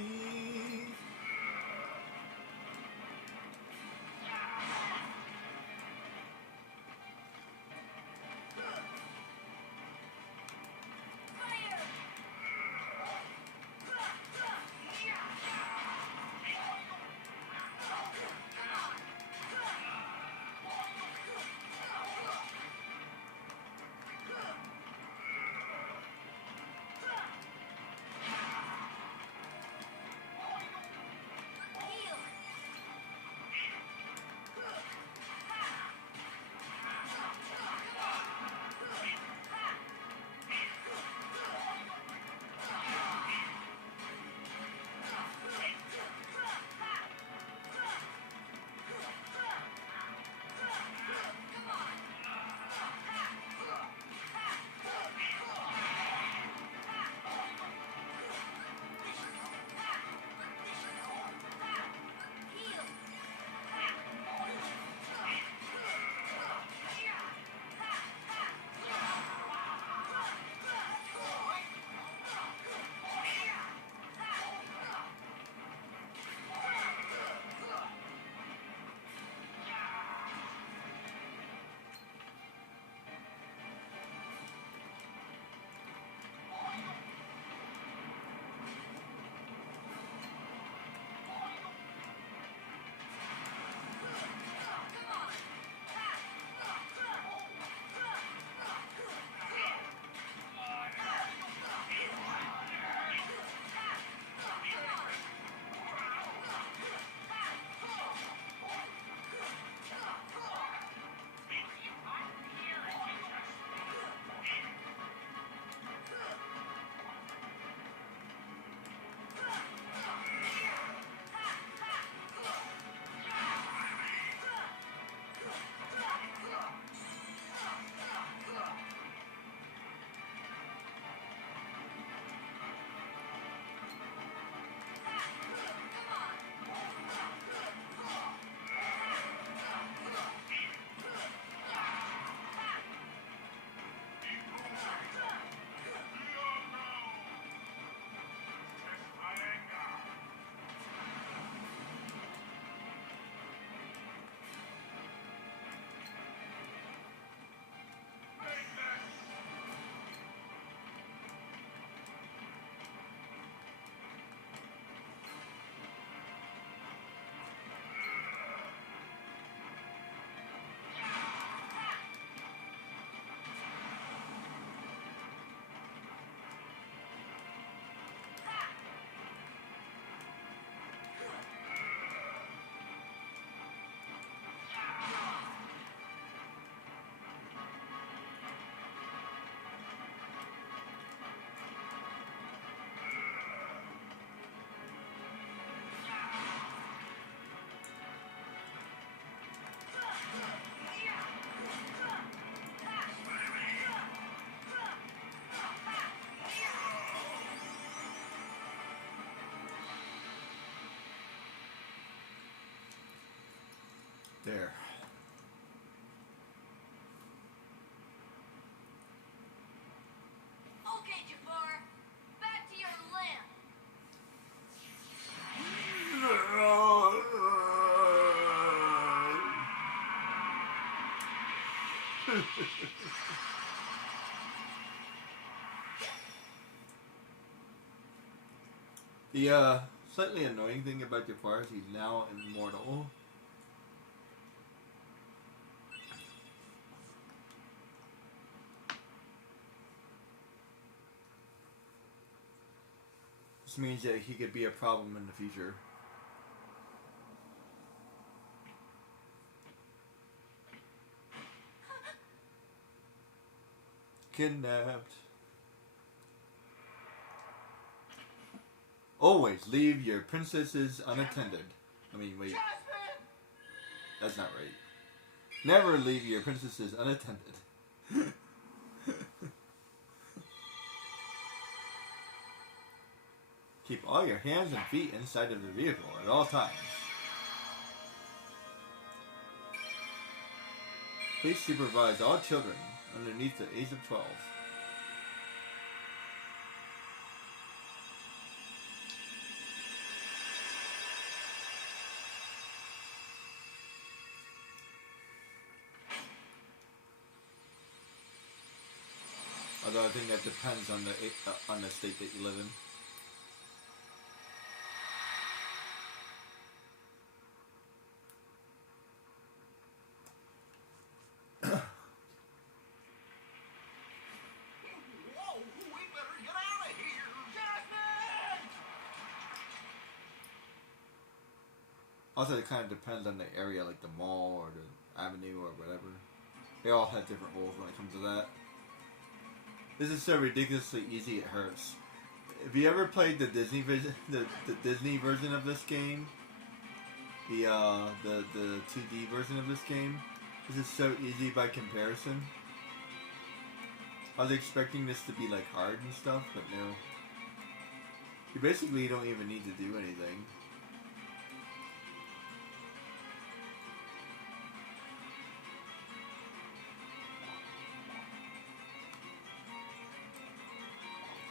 There. Okay, Jafar. Back to your lamp. The slightly annoying thing about Jafar is he's now immortal. This means that he could be a problem in the future. Kidnapped. Always leave your princesses unattended. I mean, wait. That's not right. Never leave your princesses unattended. Keep all your hands and feet inside of the vehicle at all times. Please supervise all children underneath the age of 12. Although I think that depends on the state that you live in. Whoa, we better get out of here! Jasmine! Also, it kind of depends on the area, like the mall or the avenue or whatever. They all have different rules when it comes to that. This is so ridiculously easy it hurts. Have you ever played the Disney version of this game? The 2D version of this game? This is so easy by comparison. I was expecting this to be like hard and stuff, but no. You basically don't even need to do anything.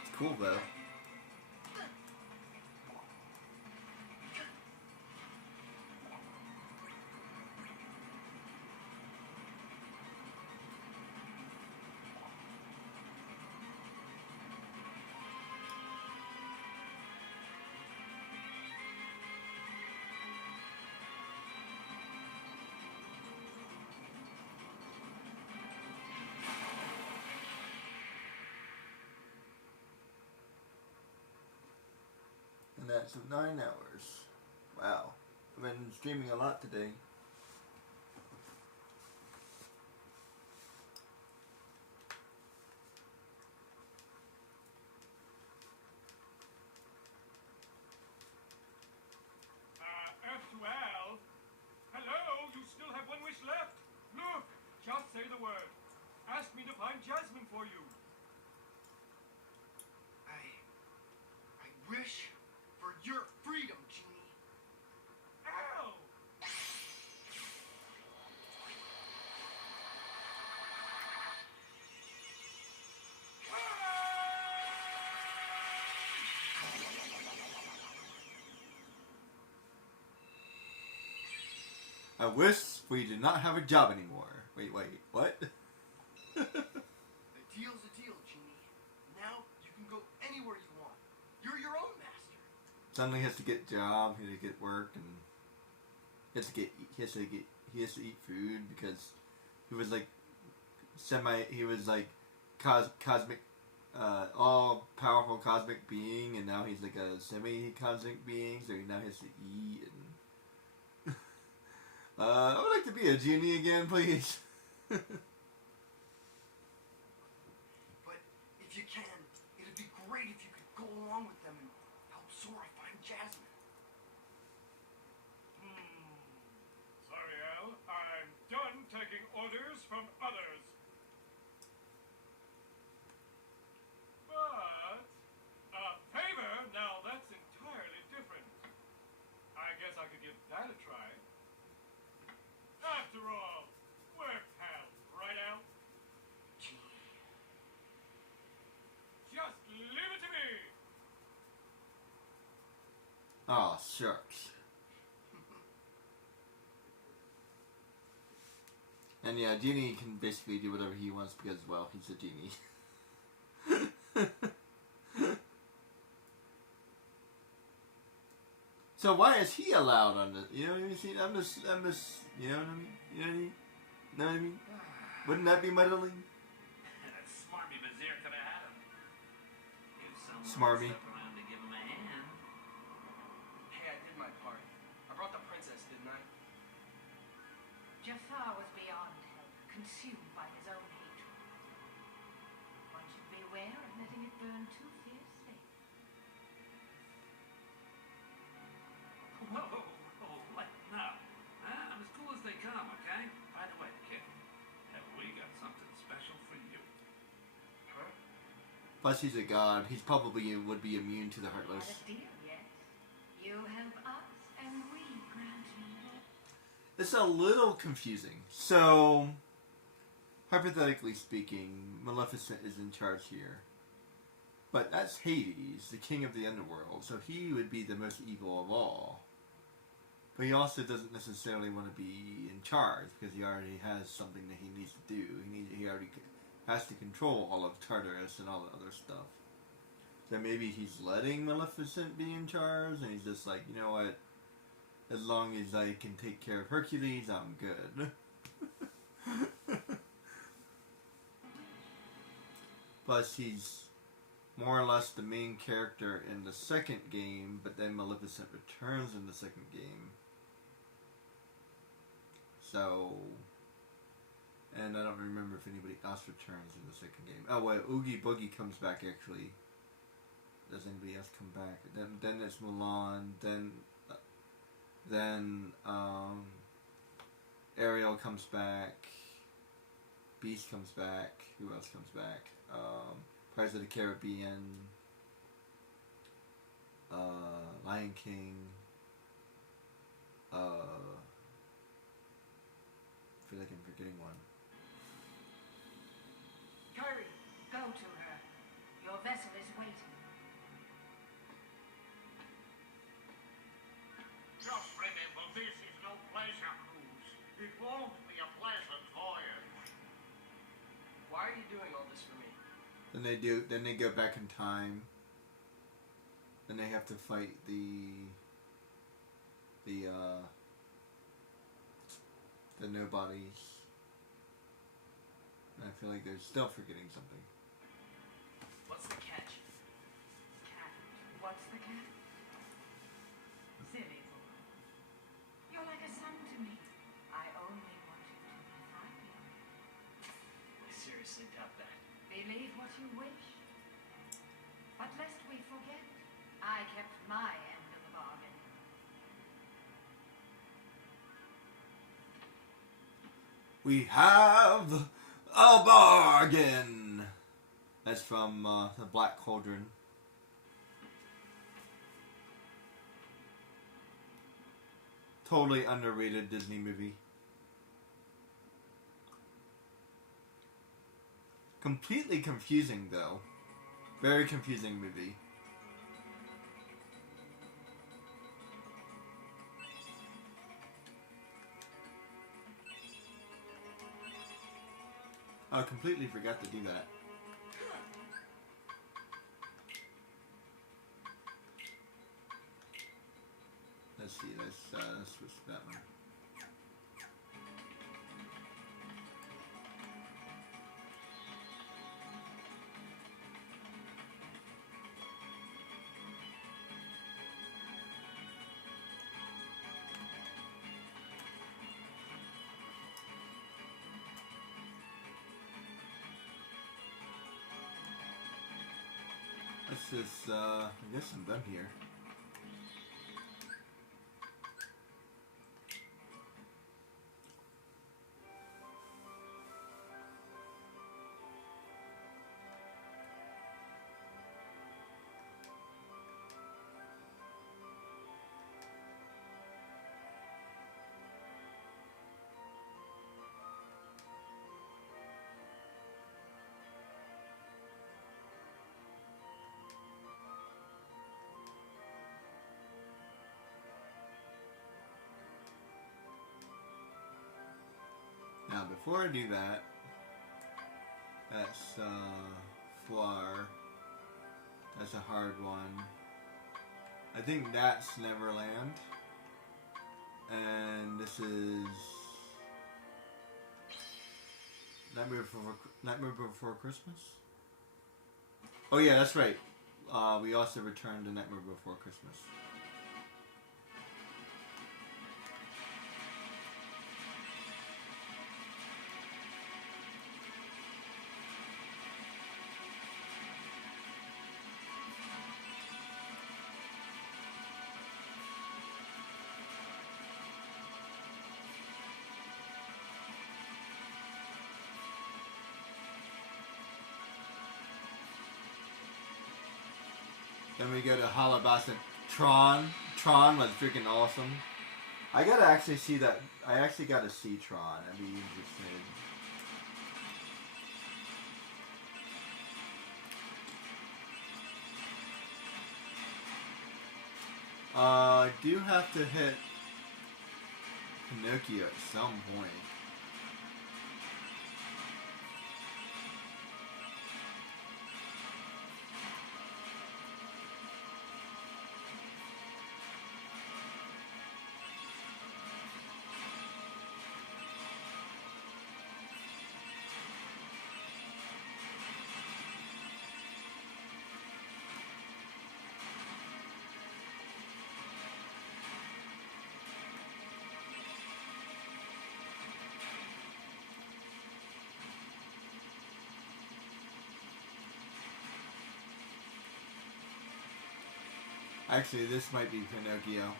It's cool though. And that's 9 hours. Wow. I've been streaming a lot today. F12? Hello, you still have one wish left. Look, just say the word. Ask me to find Jasmine for you. I wish for your freedom, Genie. Ow! I wish we did not have a job anymore. Wait, what? A deal's a deal, Genie. Now you can go anywhere you want. You're your own master. Suddenly he has to get a job, he has to get work, and he has to eat food because he was like cosmic, all powerful cosmic being, and now he's like a semi-cosmic being, so he now has to eat. And I would like to be a genie again, please. But if you can, it'd be great if you could go along with them and help Sora find Jasmine. Sorry, Al. I'm done taking orders from others. But a favor? Now that's entirely different. I guess I could give that a try. Oh, shucks. And yeah, Genie can basically do whatever he wants because, well, he's a genie. So why is he allowed on the? You know what I mean? See, I'm just. You know what I mean? You know what I mean? Know what I mean? Wouldn't that be muddling? That smarmy Vizier could have had him. If someone Smarmy. stuck around to give him a hand. Hey, I did my part. I brought the princess, didn't I? Jafar was beyond help, consumed by his own hatred. One should beware of letting it burn too fiercely. Whoa, lighten up. I'm as cool as they come, okay? By the way, kid, have we got something special for you? Huh? Plus, he's a god. He's probably would be immune to the Had Heartless. a deal, yes. You help us, and we grant you. It's a little confusing. So, hypothetically speaking, Maleficent is in charge here. But that's Hades, the king of the underworld, so he would be the most evil of all. But he also doesn't necessarily want to be in charge, because he already has something that he needs to do. He already has to control all of Tartarus and all the other stuff. So maybe he's letting Maleficent be in charge, and he's just like, you know what? As long as I can take care of Hercules, I'm good. Plus, he's more or less the main character in the second game, but then Maleficent returns in the second game. So, and I don't remember if anybody else returns in the second game. Oh wait, Oogie Boogie comes back actually. Does anybody else come back? Then it's Mulan. Then Ariel comes back. Beast comes back. Who else comes back? Pirates of the Caribbean. Lion King. I feel like I'm forgetting one. Hurry, go to her. Your vessel is waiting. Just remember, this is no pleasure cruise. It won't be a pleasant voyage. Why are you doing all this for me? Then they go back in time. Then they have to fight the nobodies. And I feel like they're still forgetting something. What's the catch? Cat. What's the cat? Silly boy. You're like a son to me. I only want you to be happy. I seriously doubt that. Believe what you wish. But lest we forget, I kept my end of the bargain. We have a bargain! That's from the Black Cauldron. Totally underrated Disney movie. Completely confusing though. Very confusing movie. I completely forgot to do that. Let's see, let's switch that one. This is, I guess I'm done here. before I do that, that's Flower. That's a hard one. I think that's Neverland. And this is Nightmare Before Christmas? Oh yeah, that's right. We also returned to Nightmare Before Christmas. Then we go to Halabasan. Tron. Tron was freaking awesome. I gotta actually see that. I actually gotta see Tron. I'd be interested. I do have to hit Pinocchio at some point. Actually, this might be Pinocchio.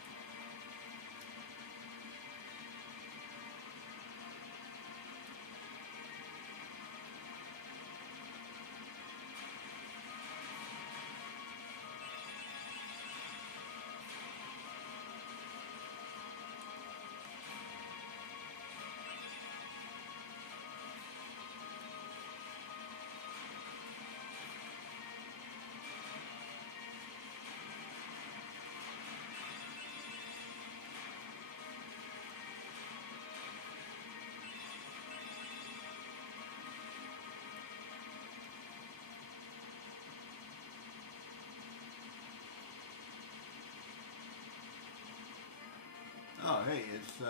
Oh, hey, it's,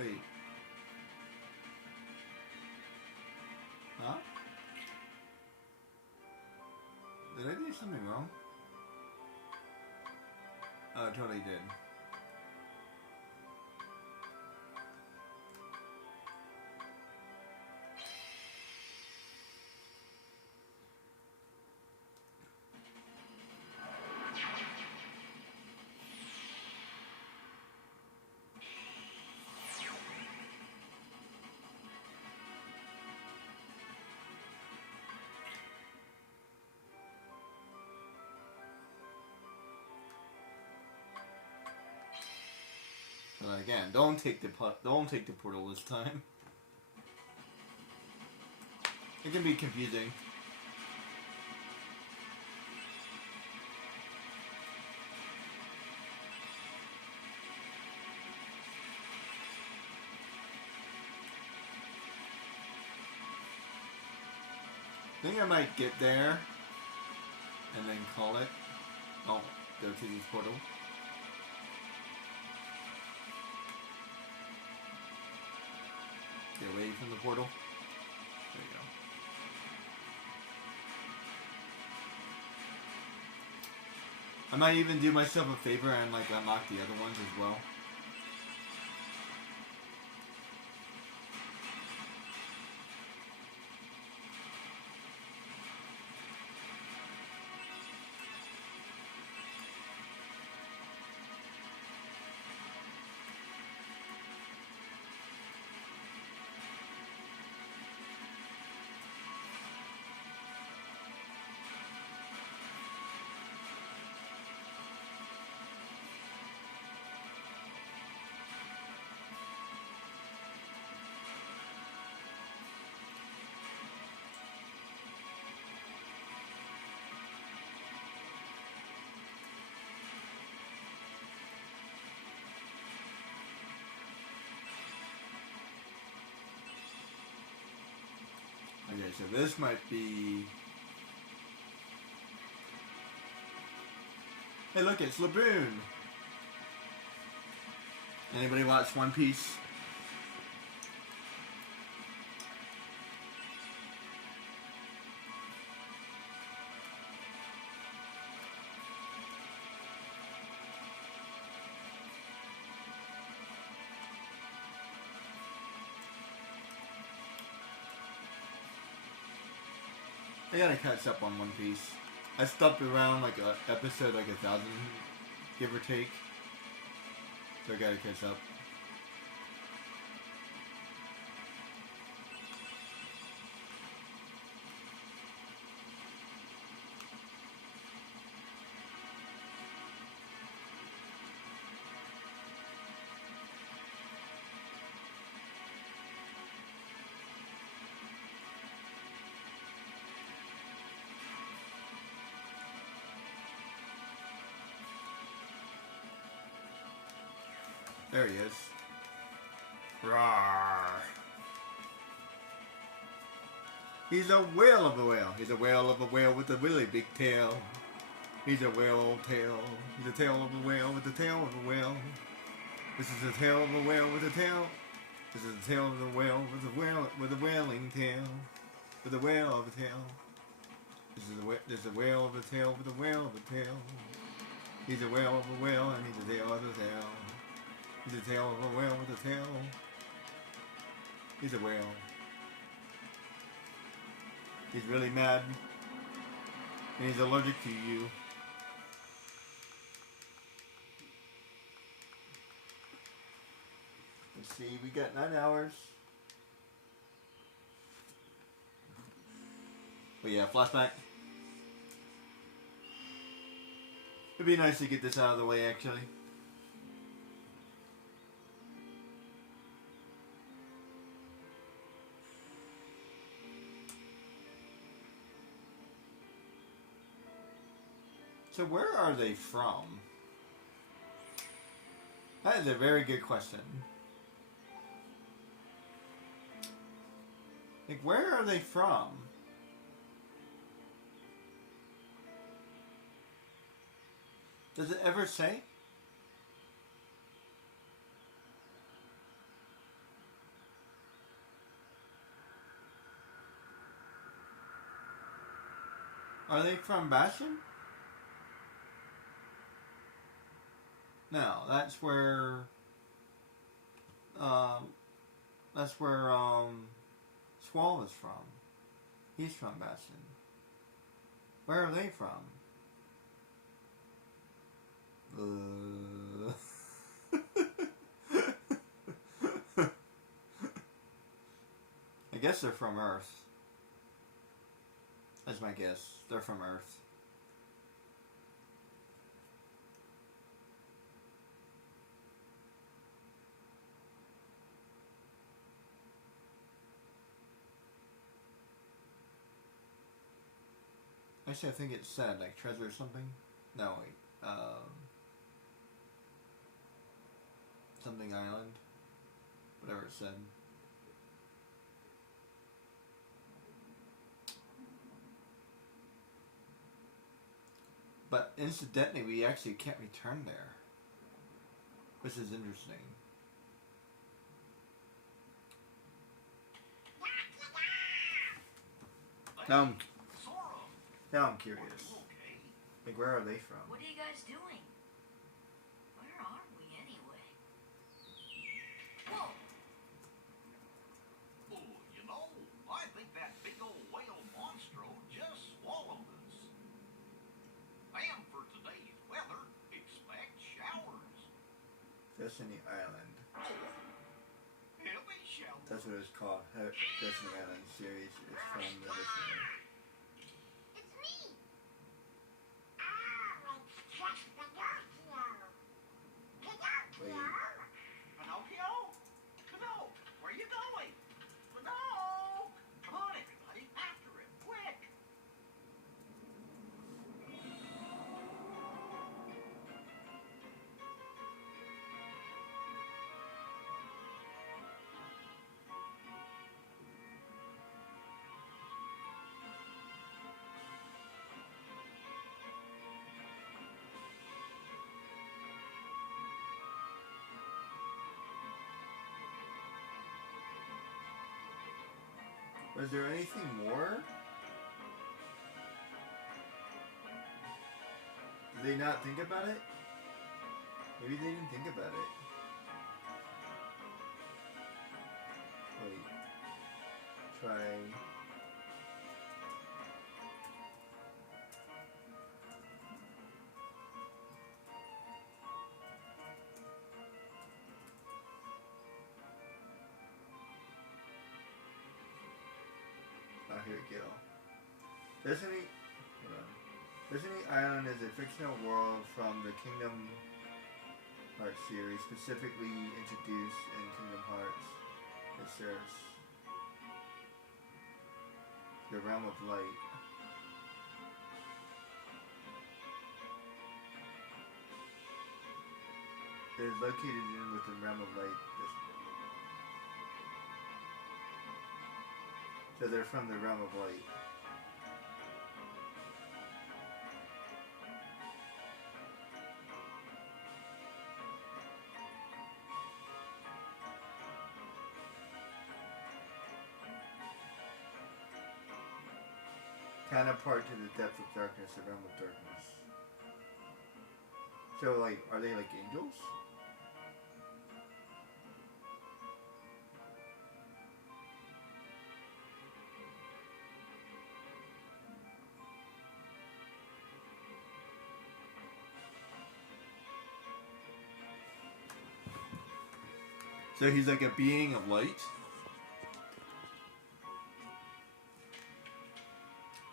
wait. Huh? Did I do something wrong? Oh, I totally did. But again, don't take the portal this time. It can be confusing. I think I might get there and then call it. Oh, go to this portal. Get away from the portal. There you go. I might even do myself a favor and like unlock the other ones as well. so this might be... Hey look, it's Laboon! Anybody watch One Piece? I gotta catch up on One Piece. I stopped around like a episode like 1,000, give or take. So I gotta catch up. There he is. Rawr. He's a whale of a whale. He's a whale of a whale with a really big tail. He's a whale tail. He's a tail of a whale with the tail of a whale. This is the tail of a whale with a tail. This is the tail of the whale with a whaling tail. With a whale of a tail. This is a whale of a tail with a whale of a tail. He's a whale of a whale and he's a tail of a tail. He's a tail of a whale with a tail. He's a whale. He's really mad. And he's allergic to you. Let's see, we got 9 hours. But yeah, flashback. It'd be nice to get this out of the way actually. So where are they from? That is a very good question. Like, where are they from? Does it ever say? Are they from Bastion? No, that's where Squall is from. He's from Bastion. Where are they from? I guess they're from Earth. That's my guess. They're from Earth. Actually, I think it said, like, treasure or something. No, wait. Something island. Whatever it said. But incidentally, we actually can't return there. Which is interesting. Now I'm curious. Like, where are they from? What are you guys doing? Where are we anyway? Whoa! Oh, you know, I think that big old whale monstro just swallowed us. And for today's weather, expect showers. Destiny Island. Heavy showers. That's what it's called. Destiny Island series. It's from the Destiny. It's me! Oh, it's just Pinocchio. Pinocchio! Pinocchio? Pinocchio, where you going? Pinocchio! Come on, everybody, after him, quick! Was there anything more? Did they not think about it? Maybe they didn't think about it. Wait. Try. Oh, here we go. Destiny Island is a fictional world from the Kingdom Hearts series, specifically introduced in Kingdom Hearts. It serves the Realm of Light. It is located within the Realm of Light. So they're from the Realm of Light. Counterpart to the depth of darkness, the realm of darkness. So, like, are they like angels? So he's like a being of light?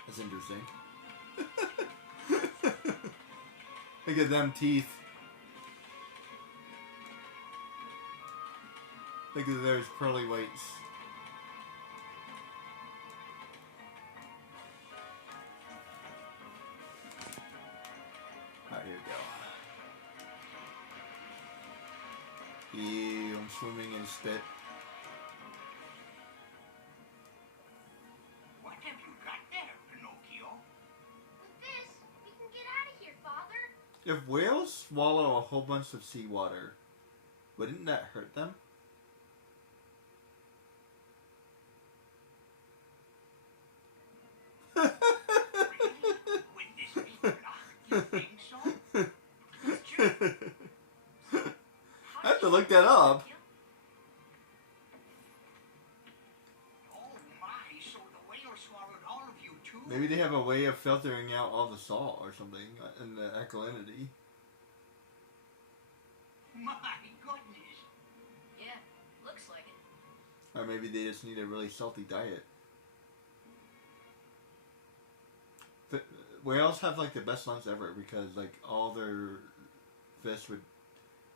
That's interesting. Look at them teeth. Look at those pearly whites. Alright, here we go. Ew, I'm swimming in spit. What have you got there, Pinocchio? With this, we can get out of here, Father. If whales swallow a whole bunch of seawater, wouldn't that hurt them? Really? With this big block, you think so? It's true. I have to look that up. Oh my, so the whale swallowed all of you too? Maybe they have a way of filtering out all the salt or something in the alkalinity. My goodness. Yeah, looks like it. Or maybe they just need a really salty diet. Whales have like the best lunch ever because like all their fish would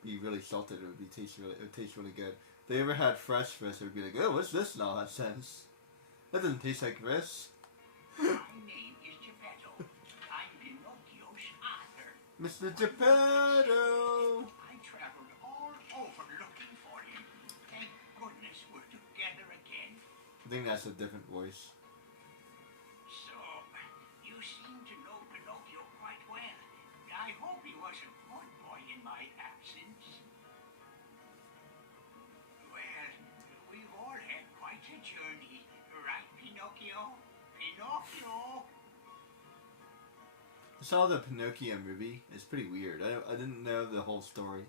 be really salted. It would taste really good. If they ever had fresh fish, it would be like, oh, what's this nonsense? That doesn't taste like fish. My name is Geppetto. I'm Pinocchio's father. Mr. Geppetto! I traveled all over looking for him. Thank goodness we're together again. I think that's a different voice. So, you seem to know Pinocchio quite well. I hope he was a good boy in my absence. Well, we've all had quite a journey, right, Pinocchio? Pinocchio! I saw the Pinocchio movie. It's pretty weird. I didn't know the whole story.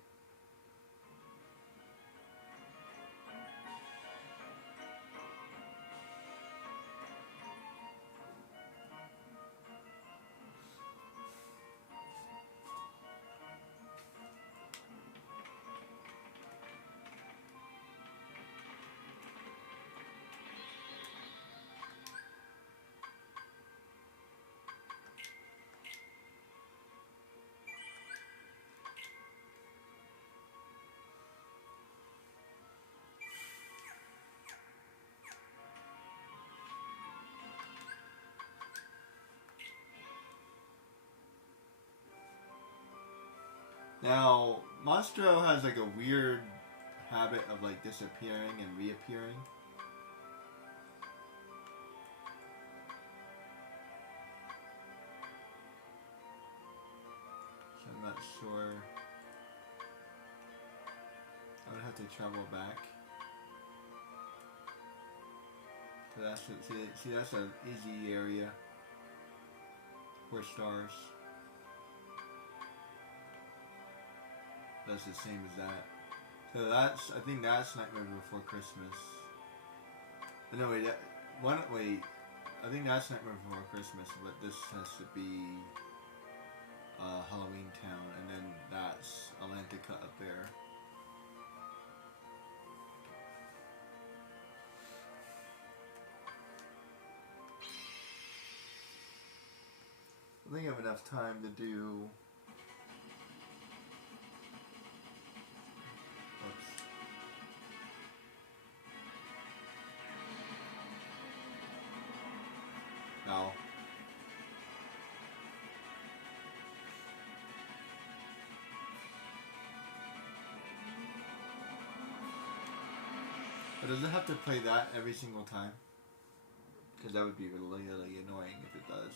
Now, Monstro has like a weird habit of like disappearing and reappearing. So I'm not sure. I would have to travel back. So that's see that's an easy area. 4 stars. That's the same as that. So that's I think that's Nightmare Before Christmas. No wait, wait. I think that's Nightmare Before Christmas, but this has to be Halloween Town, and then that's Atlantica up there. I think I have enough time to do. Oops. No. But does it have to play that every single time? Because that would be really, really annoying if it does.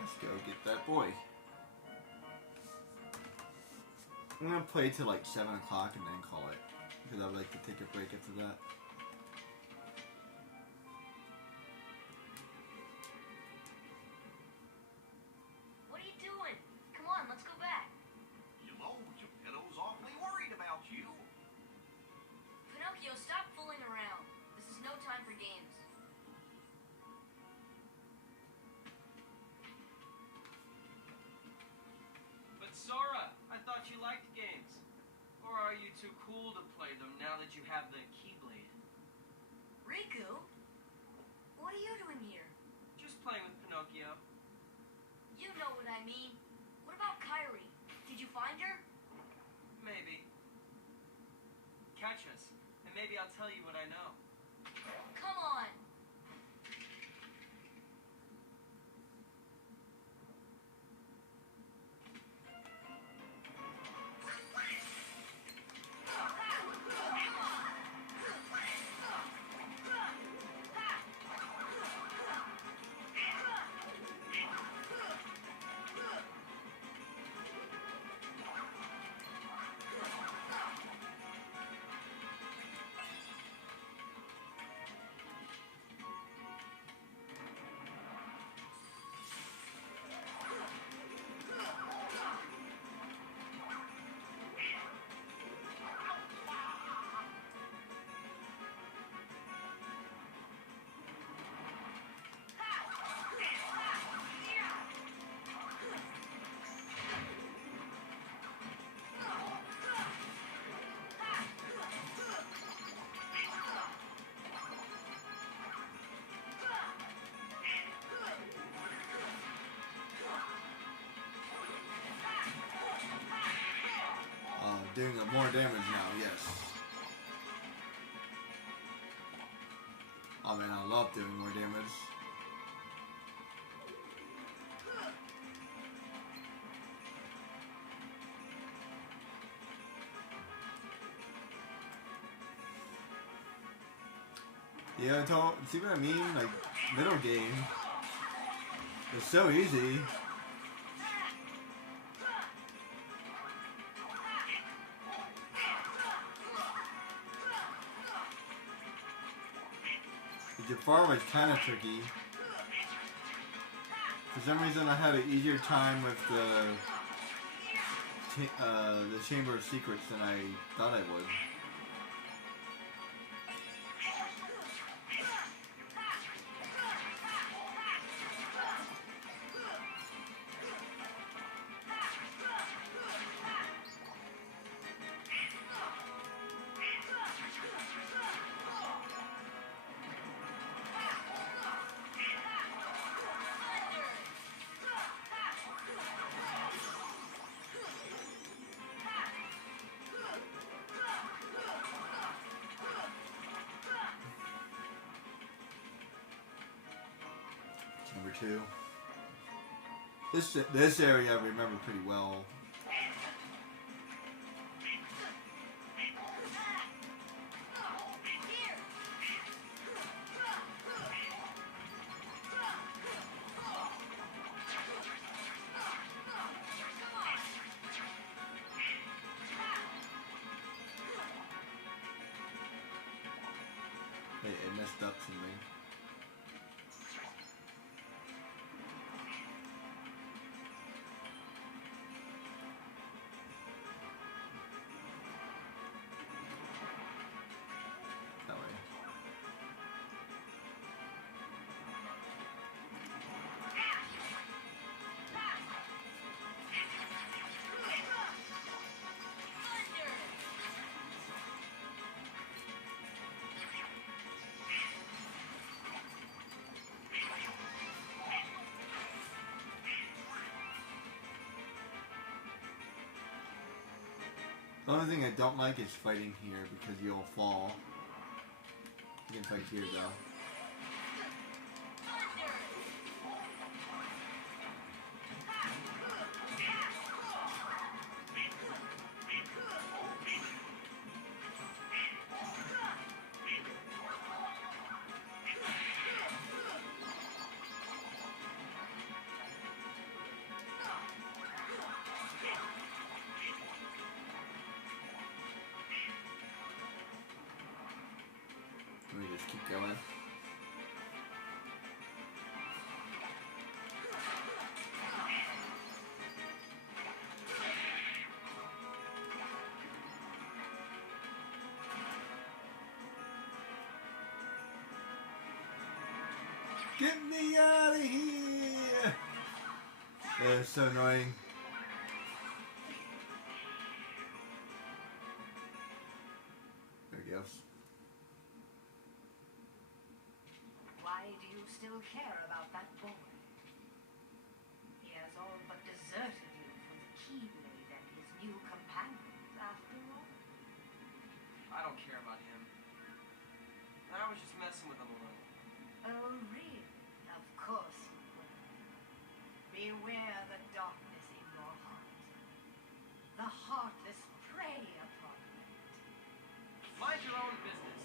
Let's go get that boy. I'm gonna play till like 7 o'clock and then call it. Because I would like to take a break after that. What are you doing? Come on, let's go back. You know, Geppetto's awfully worried about you. Pinocchio, stop fooling around. This is no time for games. But Sora, I thought you liked games. Or are you too cool to play them now that you have the Keyblade? Riku? What are you doing here? Just playing with Pinocchio. You know what I mean. What about Kairi? Did you find her? Maybe. Catch us, and maybe I'll tell you what I know. Come on. Doing more damage now, yes. Oh man, I love doing more damage. Yeah, see what I mean? Like, middle game. It's so easy. Jafar was kind of tricky. For some reason, I had an easier time with the Chamber of Secrets than I thought I would. 2. This area I remember pretty well. It messed up something. That way. The only thing I don't like is fighting here because you'll fall. You can fight here though. Let me just keep going. Get me out of here! It's so annoying. There it goes. Why do you still care about that boy? He has all but deserted you for the Keyblade and his new companions, after all. I don't care about him. I was just messing with him a little. Oh, really? Of course you would. Beware the darkness in your heart. The heartless prey upon it. Mind your own business.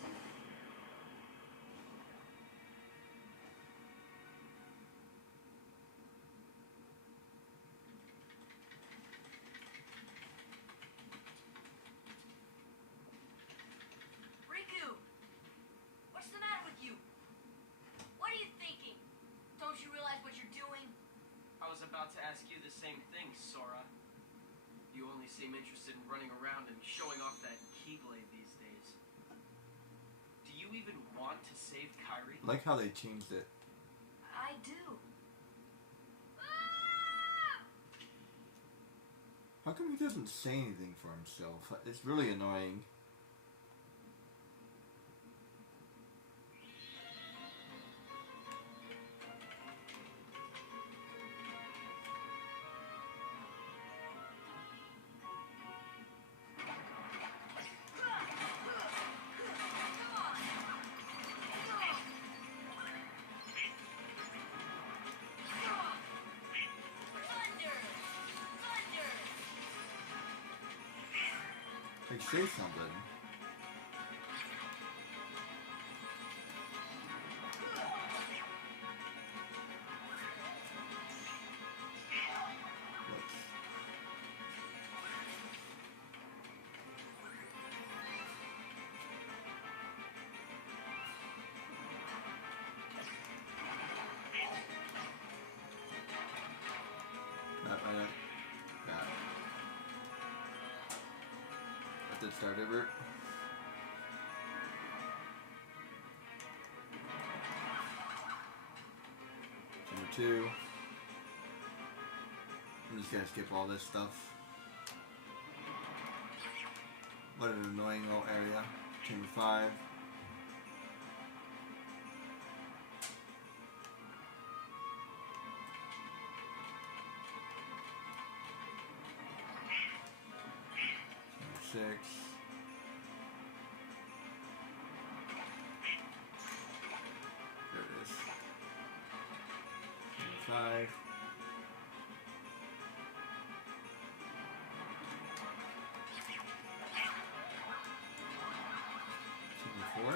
Riku! What's the matter with you? What are you thinking? Don't you realize what you're doing? I was about to ask you the same thing, Sora. You only seem interested in running around and showing off that Keyblade these days. Do you even want to save Kairi? I like how they changed it. I do. How come he doesn't say anything for himself? It's really annoying. Like, say something. Did start over. Number 2. I'm just gonna skip all this stuff. What an annoying little area. Chamber 5. Chamber 6. There it is. 5. 4.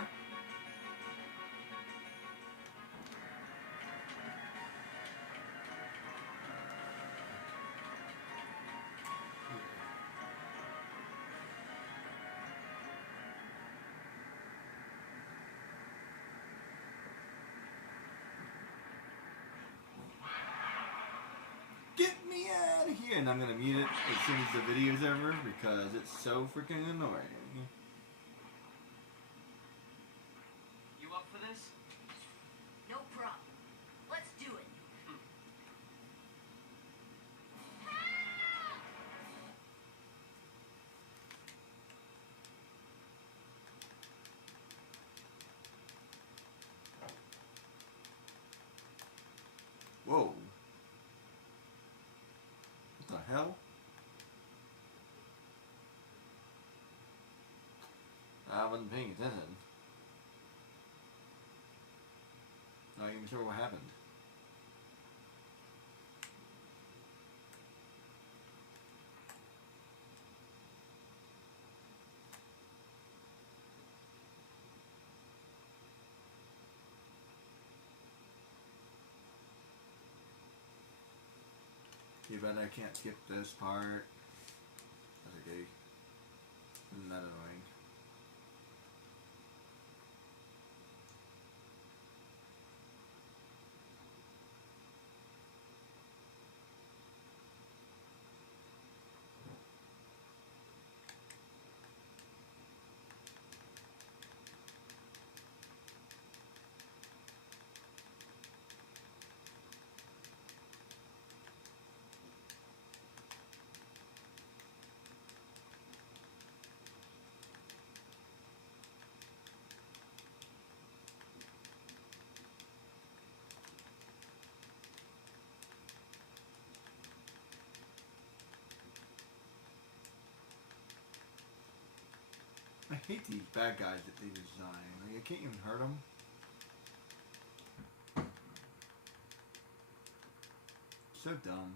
Get me out of here! And I'm gonna mute it as soon as the video's over because it's so freaking annoying. You up for this? No problem. Let's do it. Whoa. What the hell? I wasn't paying attention. Not even sure what happened. You bet I can't skip this part. That's okay. Isn't that annoying? I hate these bad guys that they design. Like, I can't even hurt them. So dumb.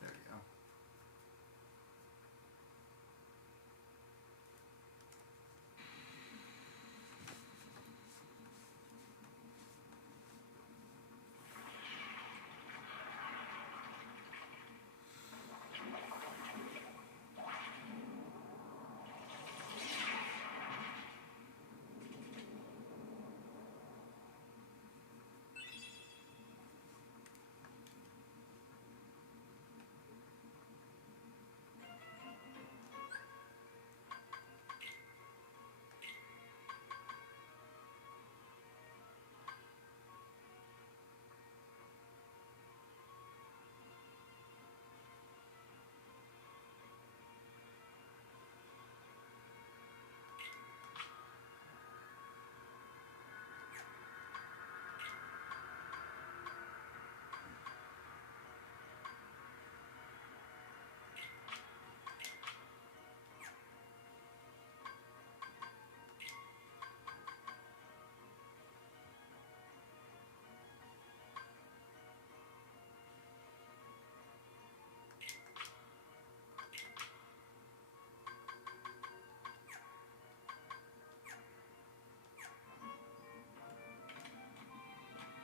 There we go.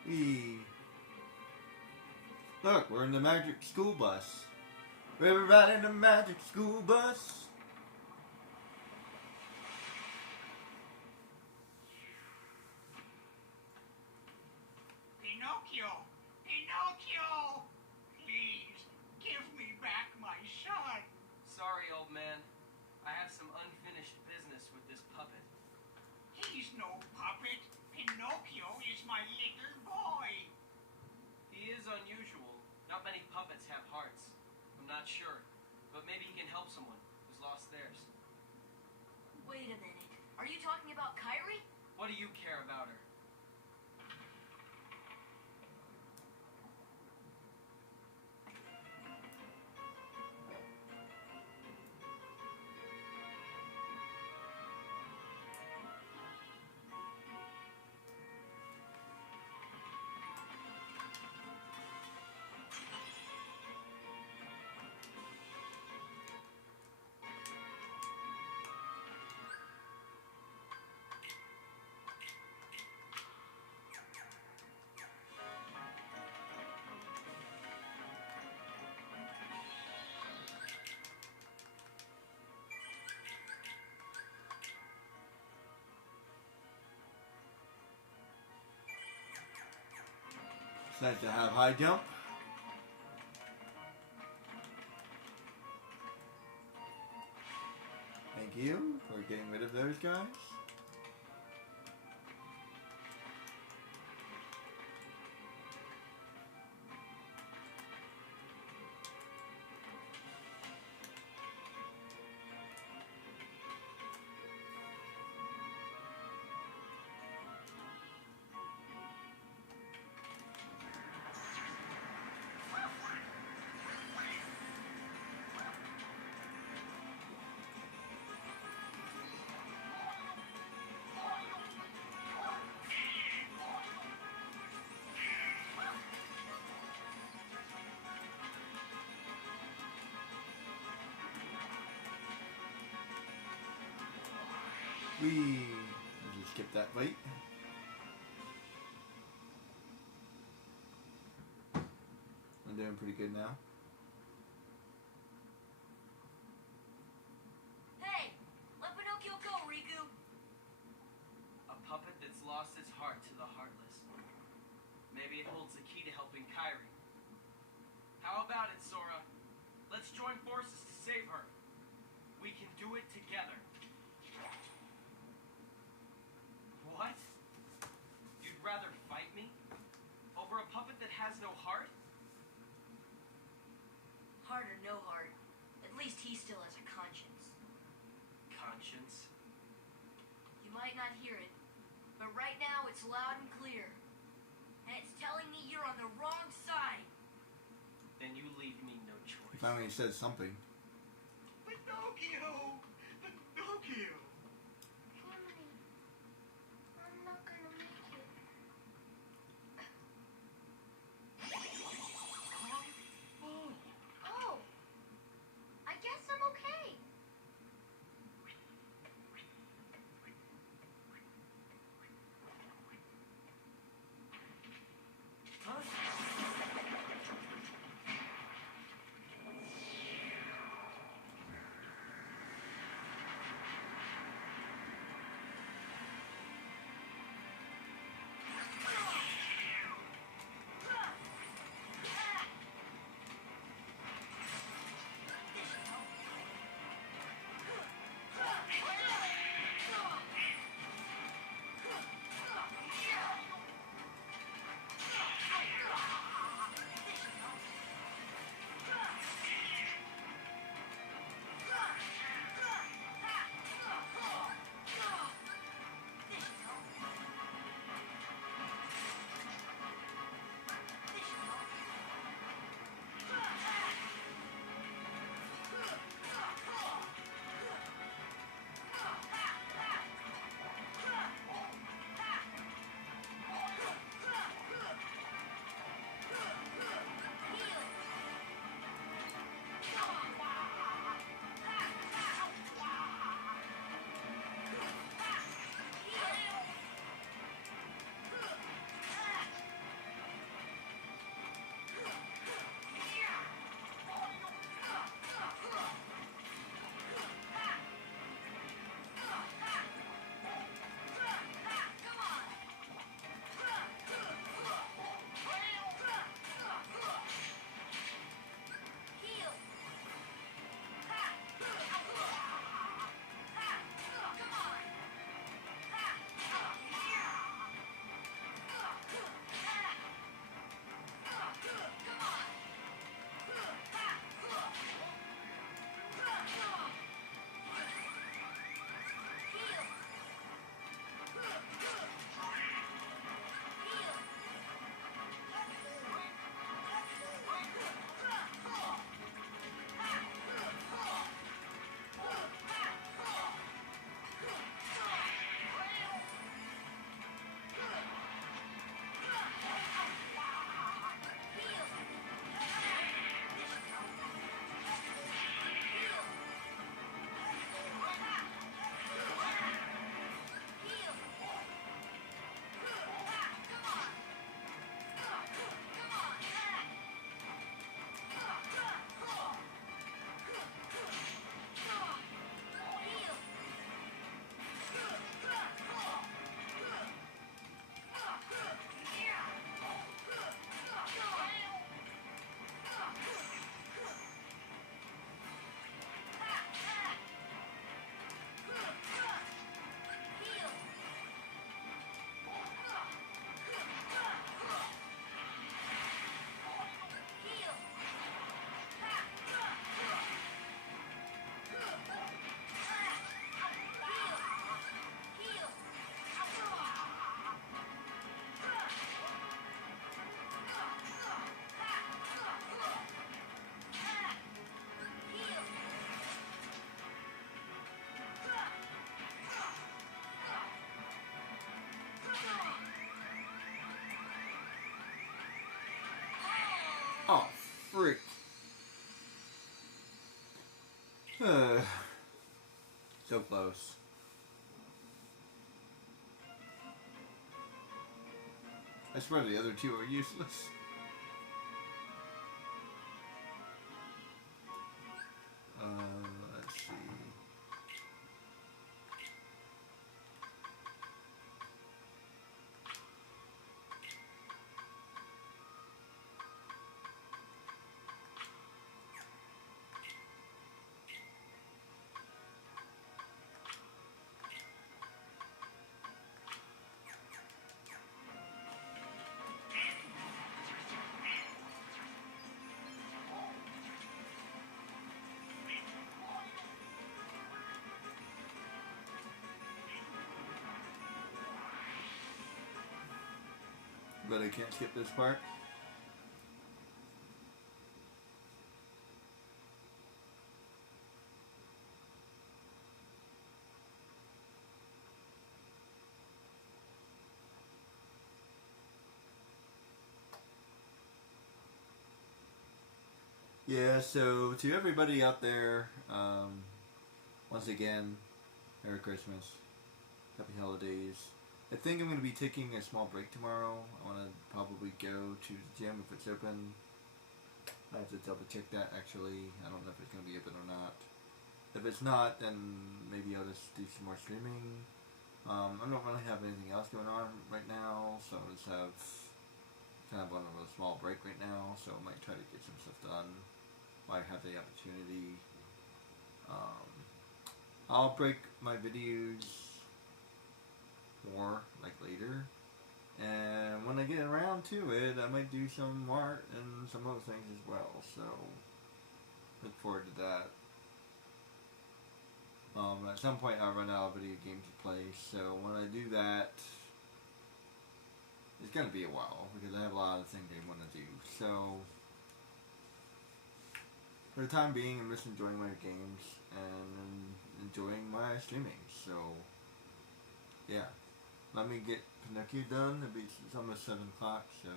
Whee. Look, we're in the magic school bus. We're riding the magic school bus. Pinocchio! Pinocchio! Please, give me back my son. Sorry, old man. I have some unfinished business with this puppet. He's no puppet. Pinocchio is my little boy. He is unusual. Not many puppets have hearts. I'm not sure. But maybe he can help someone, as long lost theirs. Wait a minute. Are you talking about Kyrie? What do you care about her? It's nice to have high jump. Thank you for getting rid of those guys. We just skip that fight. I'm doing pretty good now. Hey! Let Pinocchio go, Riku! A puppet that's lost its heart to the heartless. Maybe it holds the key to helping Kyrie. How about it, Sora? Let's join forces to save her. We can do it together. What? You'd rather fight me? Over a puppet that has no heart? Heart or no heart, at least he still has a conscience. Conscience? You might not hear it, but right now it's loud and clear. And it's telling me you're on the wrong side. Then you leave me no choice. Finally he says something. Pinocchio! Pinocchio! Jiminy, I'm not gonna make it. Oh, I guess I'm okay. Huh? Freak. So close. I swear the other two are useless. Let's see. But I can't skip this part. Yeah, so to everybody out there, once again, Merry Christmas, Happy Holidays. I think I'm going to be taking a small break tomorrow. I want to probably go to the gym if it's open. I have to double check that actually. I don't know if it's going to be open or not. If it's not, then maybe I'll just do some more streaming. I don't really have anything else going on right now, so I'll just have kind of on a small break right now, so I might try to get some stuff done while I have the opportunity. I'll break my videos more, like later, and when I get around to it, I might do some art and some other things as well, so look forward to that. At some point I'll run out of video games to play, so when I do that, it's going to be a while, because I have a lot of things I want to do, so for the time being, I'm just enjoying my games and enjoying my streaming, so yeah. Let me get Pinocchio done. It's almost 7 o'clock, so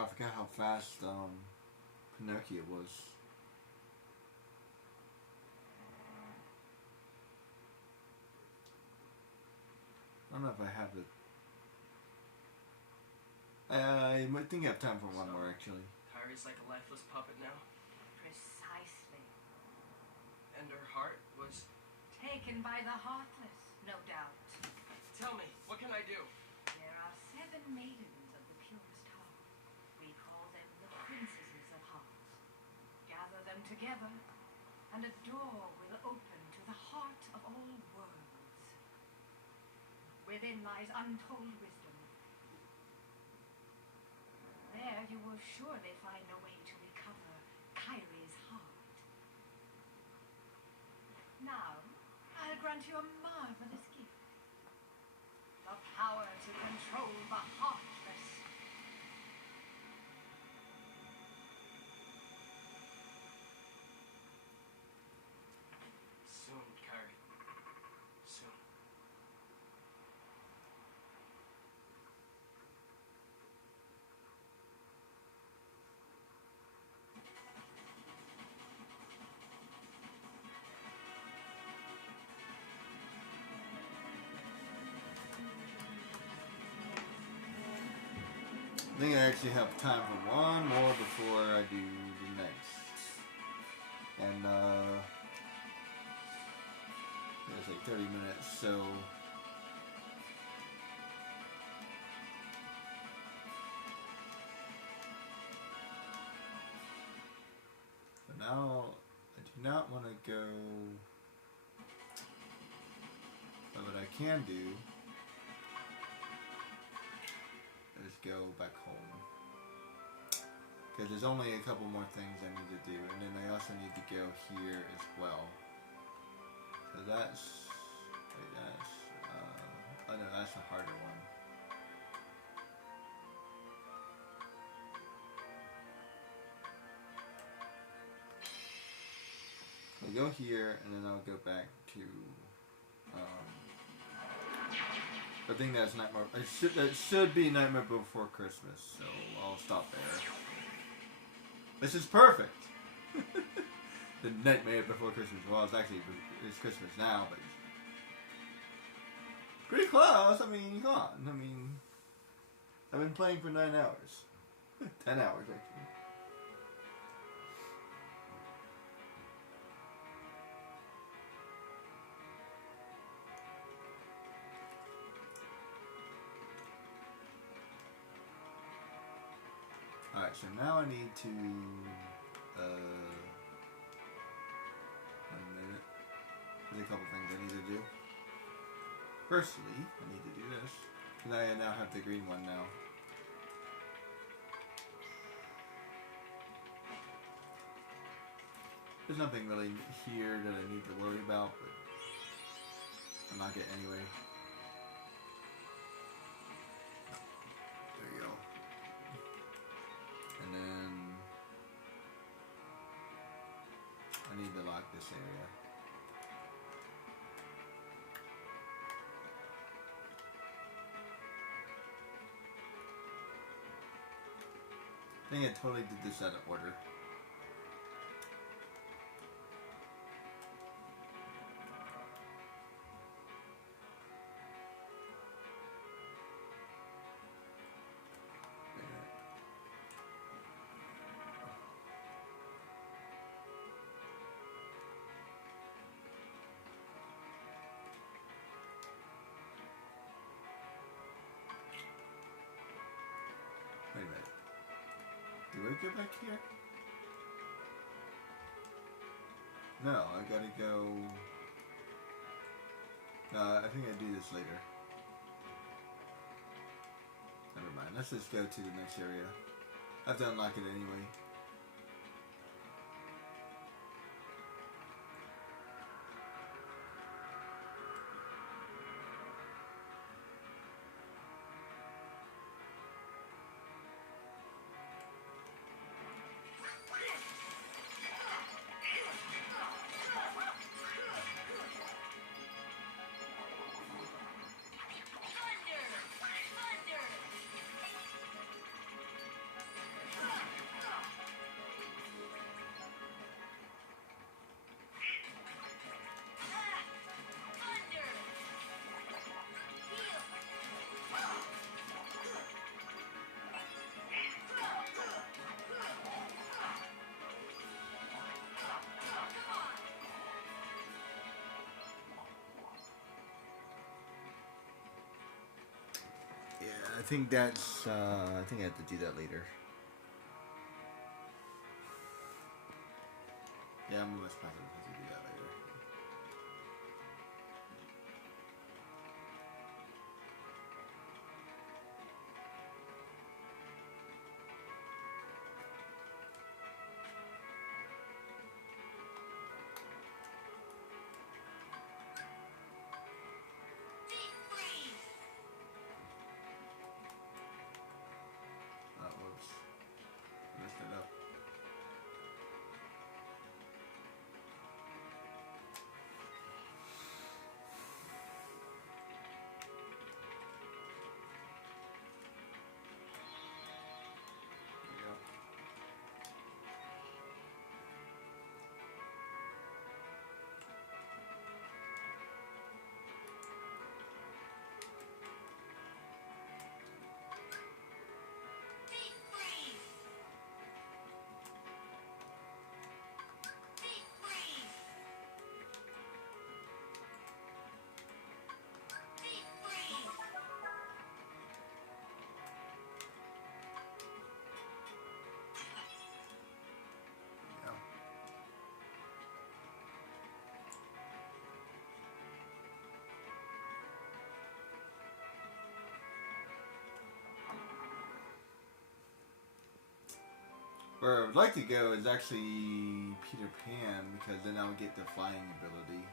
I forgot how fast Pinocchio was. I don't know if I have the. I might think I have time for one more actually. Kyrie's like a lifeless puppet now, Precisely. and her heart was. Taken by the heartless, no doubt. Tell me, what can I do? There are 7 maidens of the purest heart. We call them the princesses of heart. Gather them together, and a door will open to the heart of all worlds. Within lies untold wisdom. There you will surely find a way to recover Kyrie's heart. Now, I'll grant you a marvelous gift. The power to control the heartless. Soon, Kyrie. Soon. I think I actually have time for one more before I do the next. And it's like 30 minutes, so for now I do not want to go, but what I can do is go back home, because there's only a couple more things I need to do, and then I also need to go here as well. So that's, wait, that's, oh no, that's the harder one. I'll go here, and then I'll go back to, I think that's Nightmare. It should be Nightmare Before Christmas, so I'll stop there. This is perfect. The Nightmare Before Christmas. Well, it's Christmas now, but pretty close. I mean, come on. I mean, I've been playing for 9 hours, 10 hours actually. Alright, so now I need to, 1 minute. There's a couple things I need to do. Firstly, I need to do this, because I now have the green one now. There's nothing really here that I need to worry about, but I'll knock it anyway. There you go. And then I need to lock this area. I think I totally did this out of order. Wait a minute. Do I go back here? No, I gotta go. I think I do this later. Never mind. Let's just go to the next area. I have to unlock it anyway. I think that's. I think I have to do that later. Yeah, I'm most positive I have to do that later. Deep freeze. Whoops. I messed it up. There we go. Deep freeze. Deep freeze. Deep freeze. Yeah. Where I would like to go is actually Peter Pan, because then I'll get the flying ability.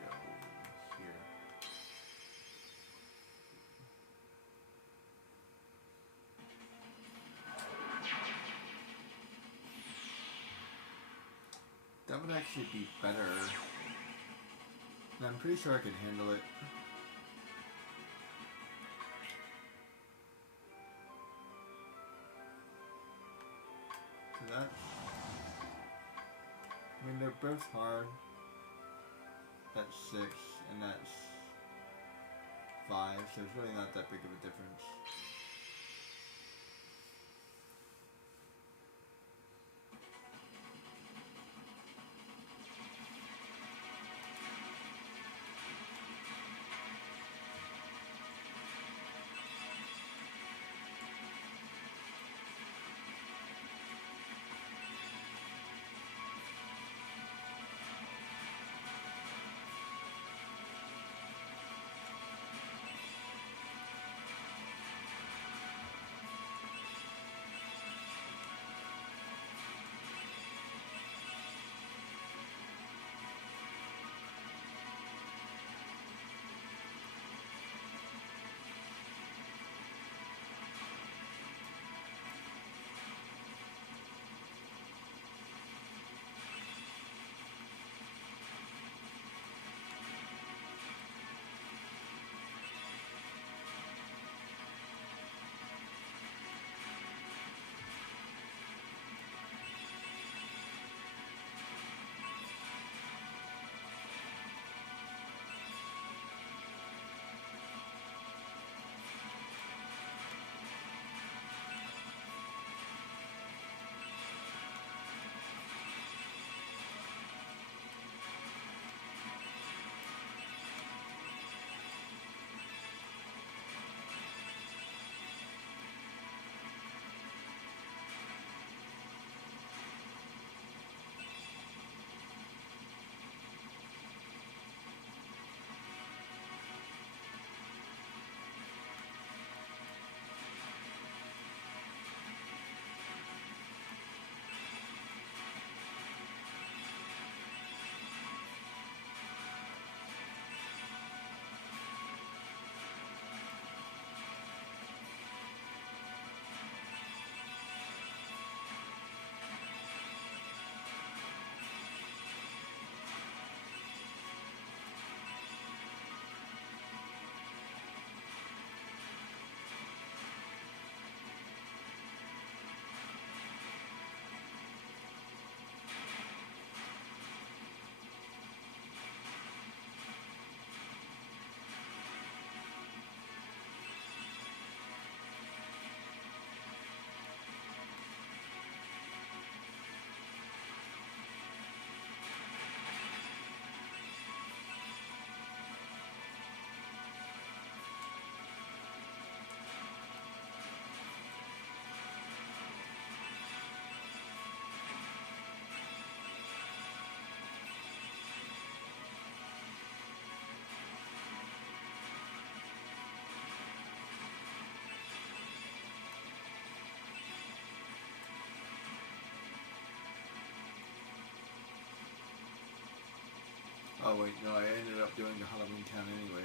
Gotta go here. That would actually be better. And I'm pretty sure I could handle it. So that. I mean, they're both hard. That's 6, and that's 5, so it's really not that big of a difference. Oh wait, no, I ended up doing the Halloween Town anyway.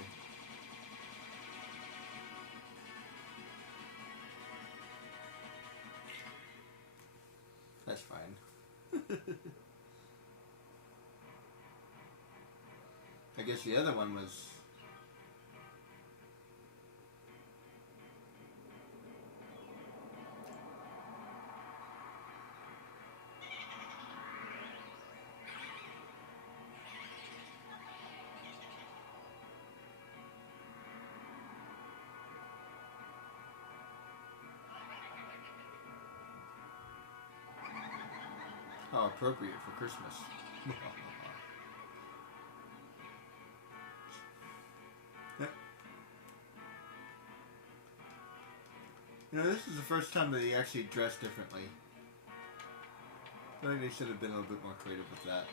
That's fine. I guess the other one was... How appropriate for Christmas. Yep. You know, this is the first time that he actually dressed differently. I think they should have been a little bit more creative with that.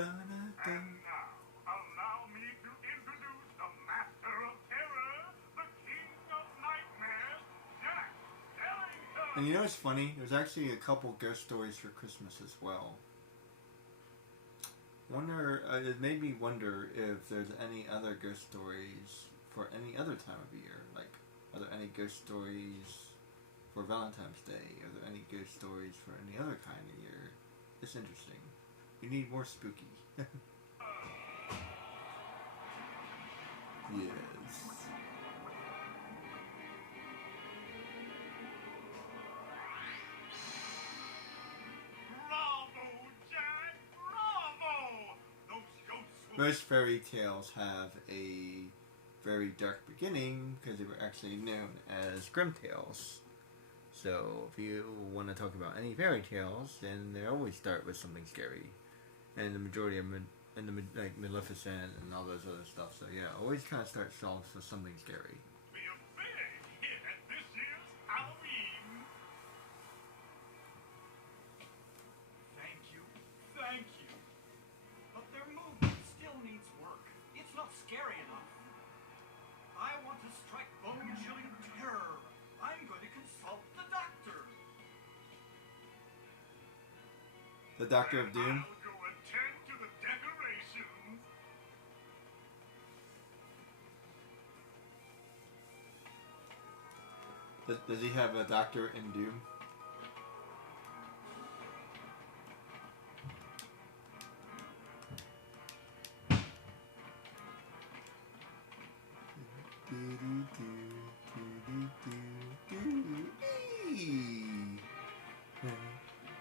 And now, allow me to introduce the Master of Terror, the King of Nightmares, Jack Skellington. And you know what's funny? There's actually a couple ghost stories for Christmas as well. Wonder, it made me wonder if there's any other ghost stories for any other time of the year. Like, are there any ghost stories for Valentine's Day? Are there any ghost stories for any other kind of year? It's interesting. You need more spooky. Yes. Bravo, Jack! Bravo! Those ghosts will Most fairy tales have a very dark beginning because they were actually known as Grimm tales. So if you want to talk about any fairy tales, then they always start with something scary. And the majority of them, like Maleficent and all those other stuff. So yeah, always kind of start off with something scary. be a big hit at this year's Halloween. Thank you. Thank you. But their movement still needs work. It's not scary enough. I want to strike bone-chilling terror. I'm going to consult the doctor. The Doctor of Doom. I'll go attend to the decorations. Does he have a Doctor in Doom?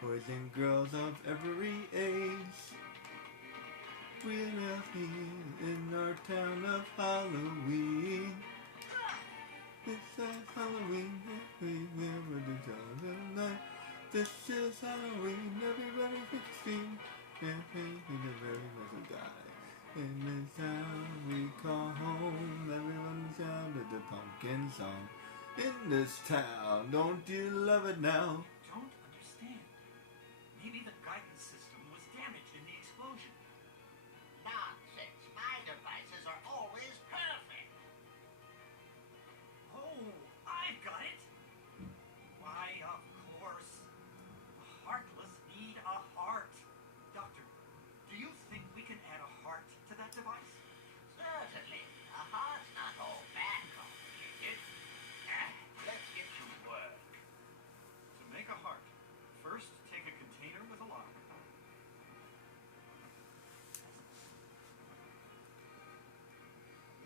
Boys and girls of every age, we are here in our town of Halloween. This is Halloween, we never do tonight. This is Halloween, everybody 16, and everybody die. In this town we call home, everyone shouted the pumpkin song. In this town, don't you love it now? Don't understand. Maybe the guidance system was damaged in the explosion. Nonsense. My devices are always perfect. Oh, I've got it. Why, of course. The heartless need a heart. Doctor, do you think we can add a heart to that device? Certainly. A heart's not all that complicated. Let's get to work. To make a heart, first take a container with a lock.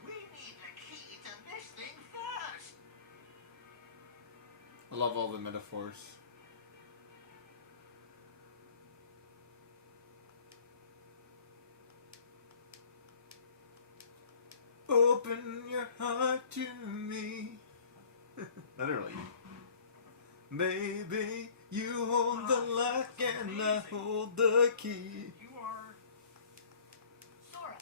We need the key to this thing first. I love all the metaphors. Open your heart to me. Literally. Baby, you hold the lock and I hold the key. You are Sora,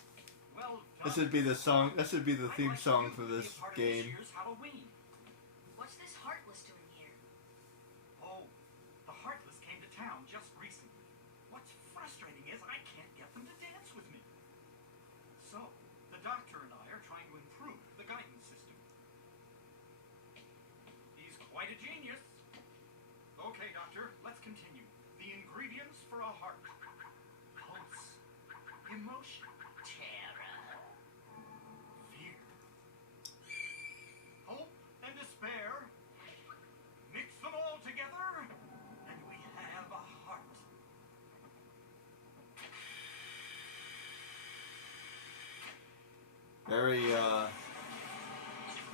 well done. This should be the song. That should be the I'd theme like song you for to be a this part of game. This year's Halloween. What's this Heartless doing here? Oh, the Heartless came to town just recently. What's frustrating is I can't get them to dance with me. So, the doctor and I are trying to improve the guidance system. He's quite a genius. Okay, doctor, let's continue. The ingredients for a heart. Pulse. Emotion. Terror. Fear. Hope and despair. Mix them all together, and we have a heart.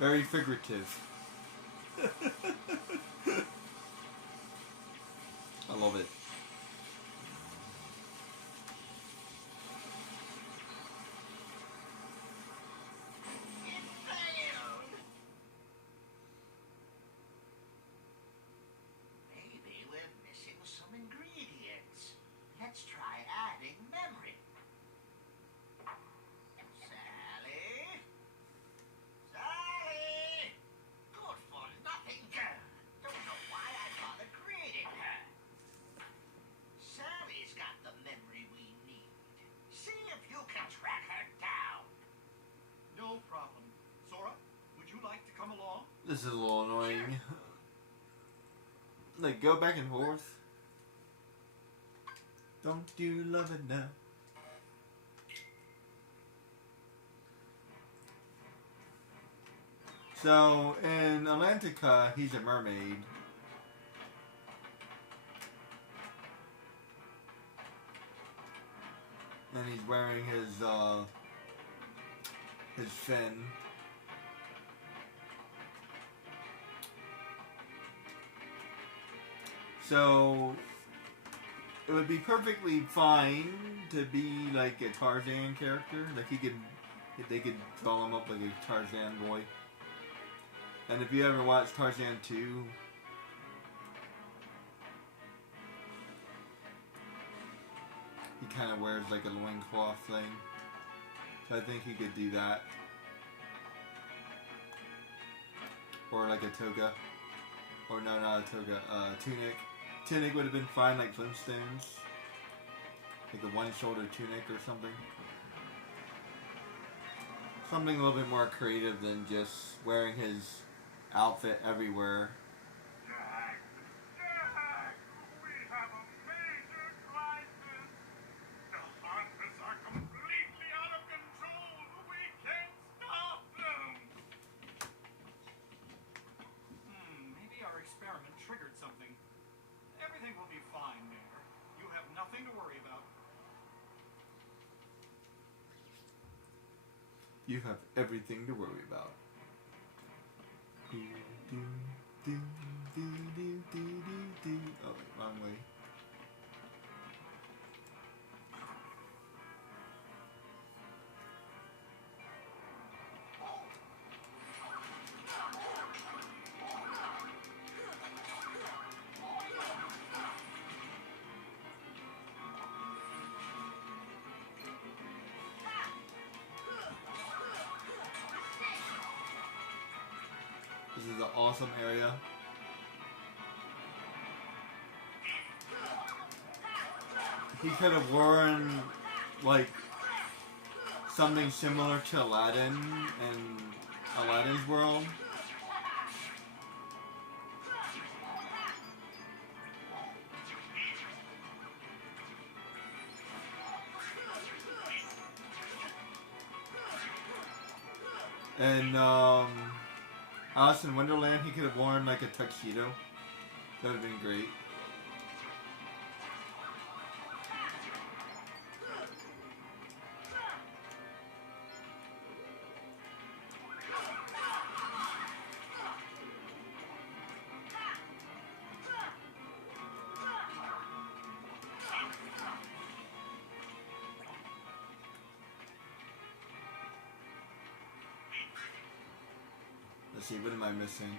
Very figurative. I love it. It failed. Maybe we're missing some ingredients. Let's try adding memory. Sally? Sally! Good for nothing girl. Don't know why I bothered creating her. Sally's got the memory we need. See if you can track her down. No problem. Sora, would you like to come along? This is a little annoying. Like, go back and forth. Don't you love it now? So, in Atlantica, he's a mermaid. And he's wearing his fin. So, it would be perfectly fine to be like a Tarzan character. Like they could draw him up like a Tarzan boy. And if you ever watched Tarzan 2, he kind of wears like a loincloth thing. So I think he could do that. Or like a toga. Or no, not a toga, tunic. Tunic would have been fine, like Flintstones. Like a one-shoulder tunic or something. Something a little bit more creative than just wearing his outfit everywhere. Jack! Jack! We have a major crisis! The Heartless are completely out of control! We can't stop them! Maybe our experiment triggered something. Everything will be fine, Mayor. You have nothing to worry about. You have everything to worry about. Do, do, do, do, do, do, do, do. Oh, wrong way. This is an awesome area. He could have worn like something similar to Aladdin and Aladdin's world. And Alice in Wonderland, he could have worn like a tuxedo. That would have been great. see, what am I missing?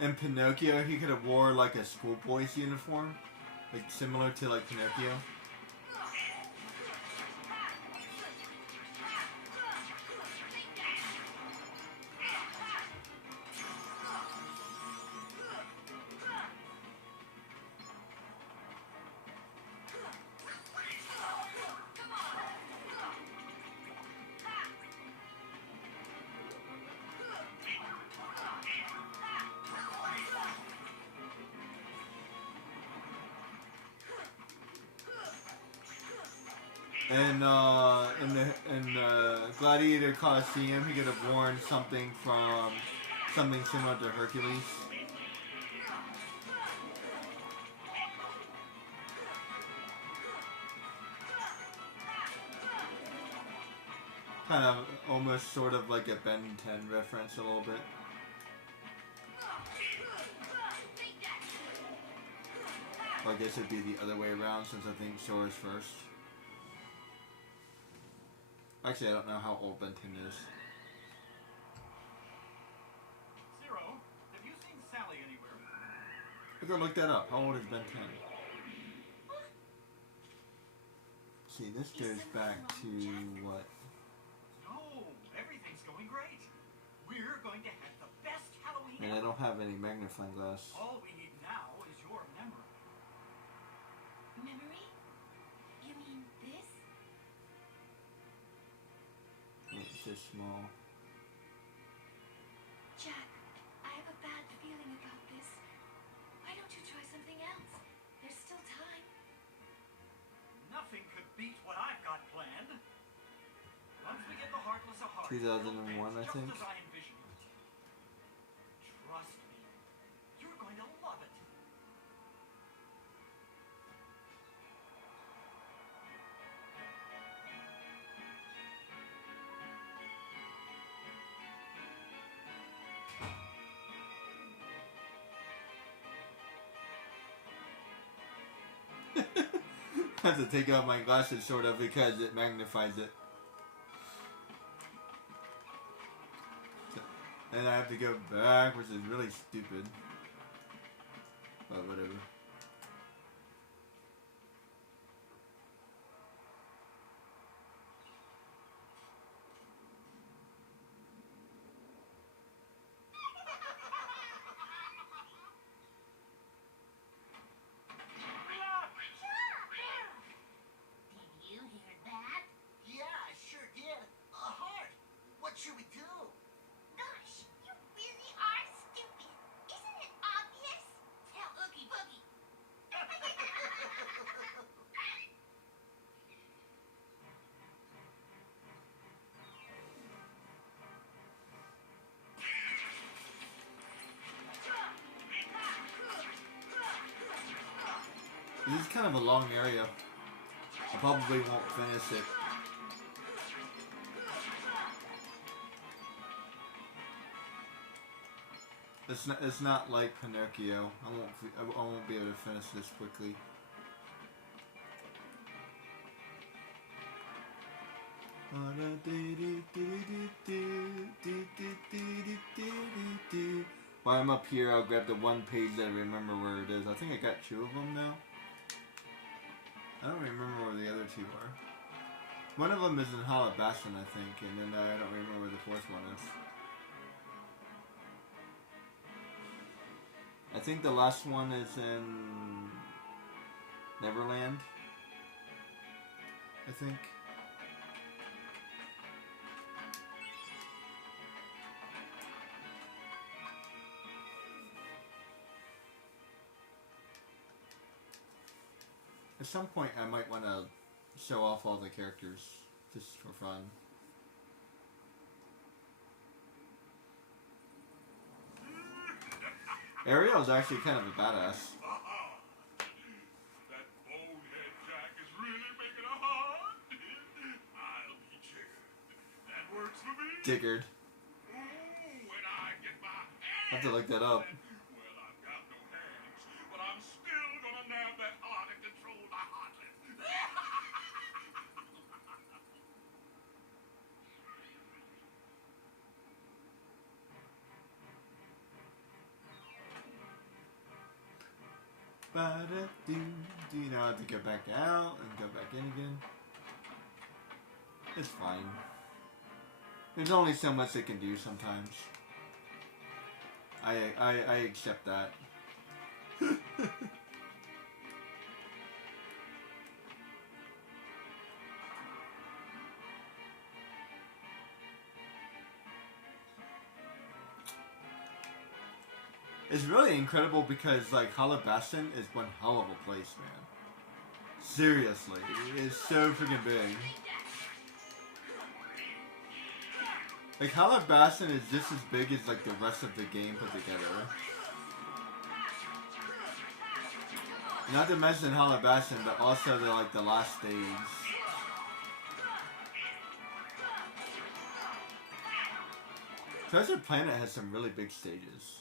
In Pinocchio, he could have wore like a schoolboy's uniform, like similar to like Pinocchio. And in Gladiator Coliseum, he could have worn something similar to Hercules. Kind of almost sort of like a Ben 10 reference a little bit. Or I guess it'd be the other way around since I think Sora's first. Actually, I don't know how old Ben 10 is. Zero, have you seen Sally anywhere? Let's go look that up. How old is Ben 10? See, this goes back to what? No, everything's going great. We're going to have the best Halloween And I ever. don't have any magnifying glass. All we need now is your memory. Memory? You mean this? It's so small. Jack, I have a bad feeling about this. Why don't you try something else? There's still time. Nothing could beat what I've got planned. Once we get the Heartless a heart, 2001, it'll I fit think. just as I envisioned it. Trust me, you're going to love it. I have to take out my glasses sort of because it magnifies it. And I have to go back, which is really stupid. But whatever. Did you hear that? Yeah, I sure did. A heart. What should we do? Gosh, you really are stupid. Isn't it obvious? Tell Oogie Boogie. This is kind of a long area. I probably won't finish it. It's not like Pinocchio. I won't be able to finish this quickly. While I'm up here, I'll grab the one page that I remember where it is. I think I got 2 of them now. I don't remember where the other 2 are. One of them is in Halabashan, I think, and then I don't remember where the 4th one is. I think the last one is in Neverland, I think. At some point I might want to show off all the characters just for fun. Ariel's actually kind of a badass. That bonehead Jack is really making a heart. I'll be jiggered. That works for me. Jiggered. Ooh, when I get my hands. I have to look that up. Well, I've got no hands, but I'm still gonna nab that heart and control the Ba-da-doo. Do you know how to go back out and go back in again? It's fine. There's only so much it can do sometimes. I accept that. It's really incredible because like Calabasas is one hell of a place, man. Seriously, it's so freaking big. Like Calabasas is just as big as like the rest of the game put together. Not to mention Calabasas, but also the last stage. Treasure Planet has some really big stages.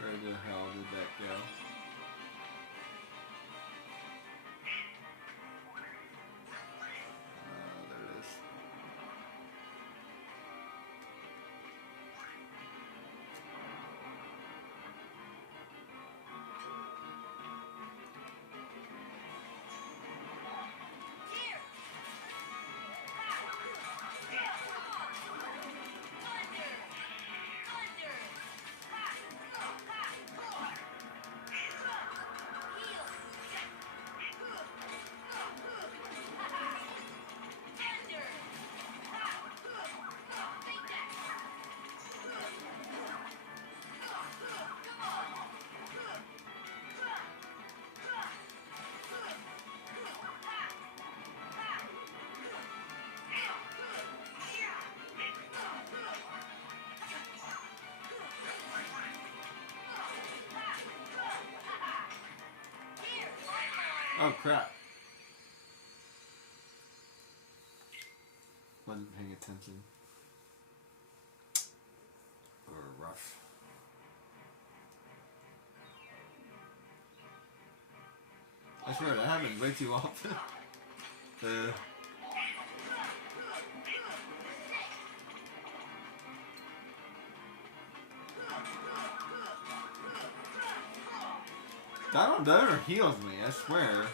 Where the hell did that go? There it is. Oh crap. Wasn't paying attention. Or rough. I swear that happens way too often. That never heals me, I swear.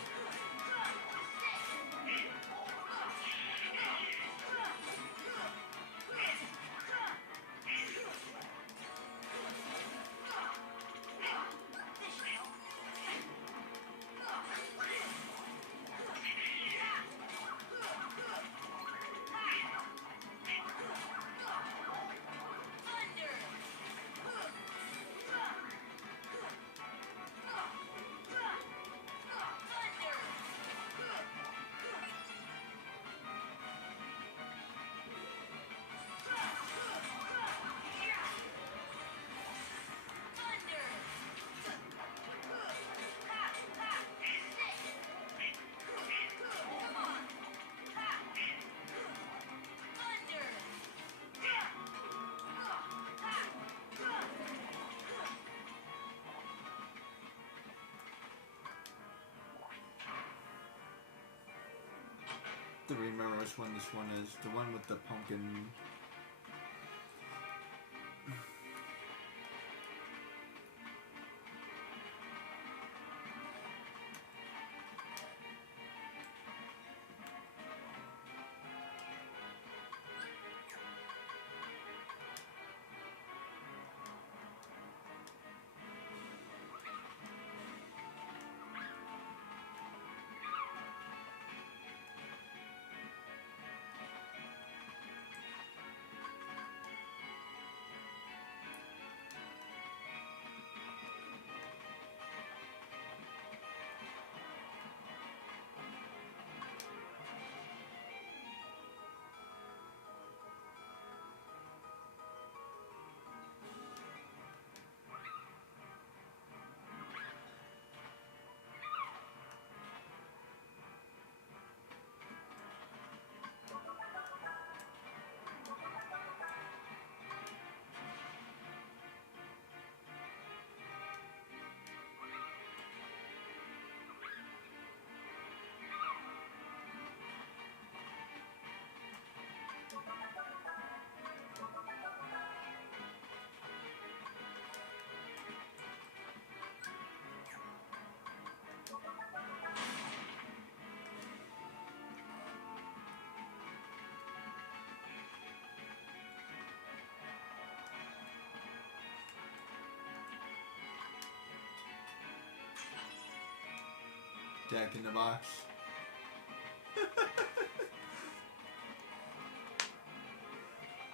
to remember which one this one is. The one with the pumpkin. Jack in the Box.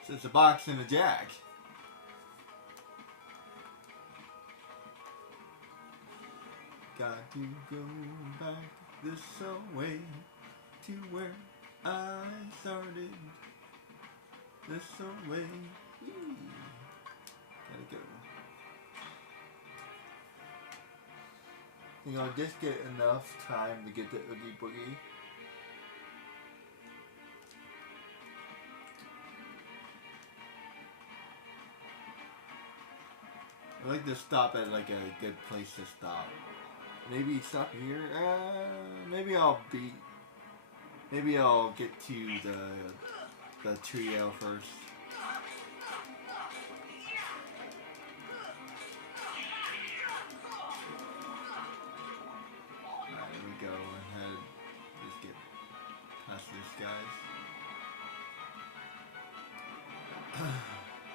So it's a box and a jack. Got to go back this way to where I started. This way. Whee. Gotta go. You know, just get enough time to get the Oogie Boogie. I like to stop at like a good place to stop. Maybe stop here. Maybe I'll get to the trio first. Go ahead, just get past these guys.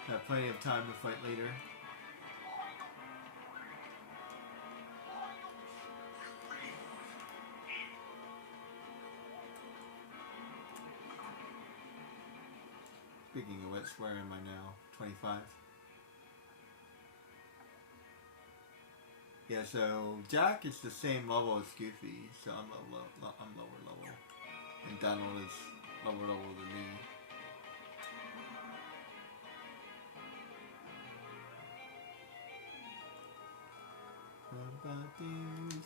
Have plenty of time to fight later. Speaking of which, where am I now? 25. Yeah, so Jack is the same level as Goofy, so I'm lower level, and Donald is lower level than me.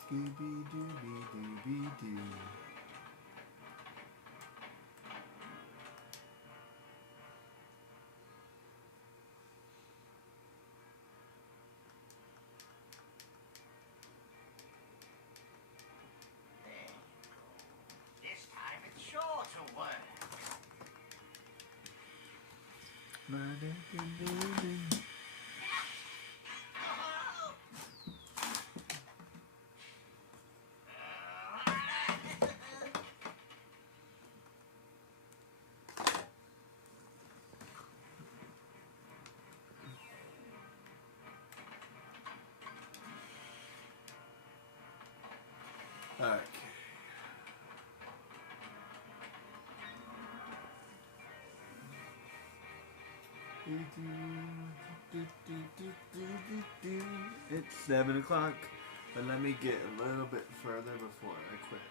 Scooby Dooby Dooby Doo. This time it's sure to work. Alright. It's 7 o'clock, but let me get a little bit further before I quit.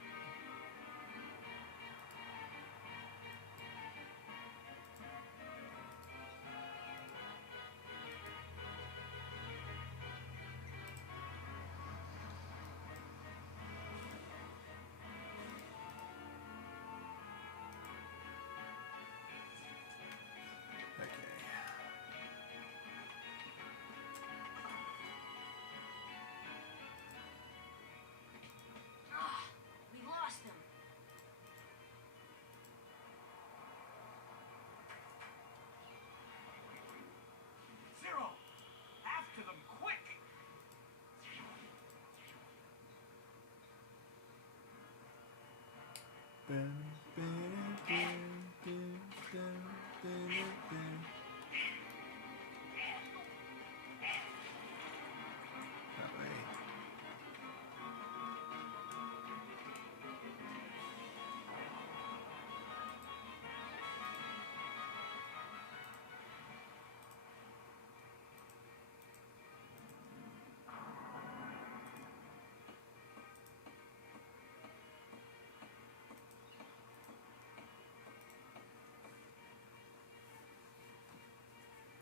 That way.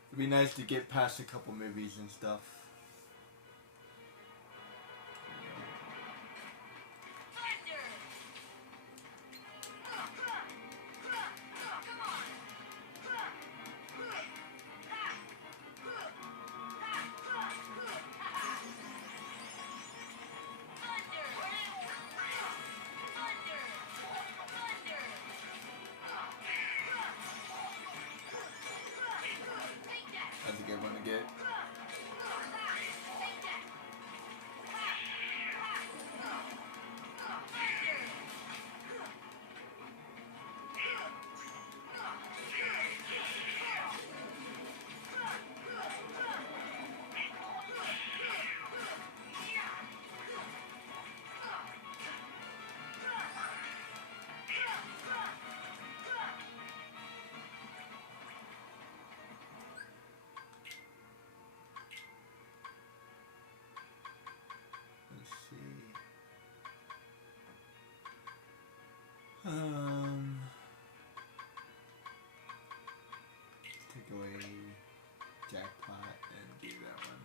It'd be nice to get past a couple movies and stuff. That's a good one to get. Let's see. Take away jackpot and do that one.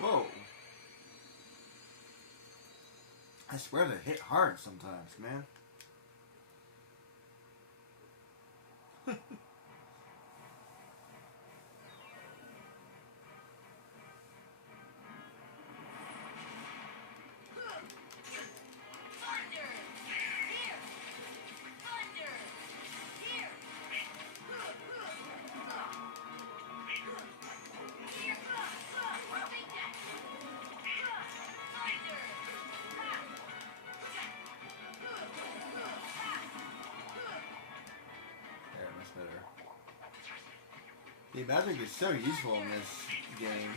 Whoa. I swear they hit hard sometimes, man. The magic is so useful in this game.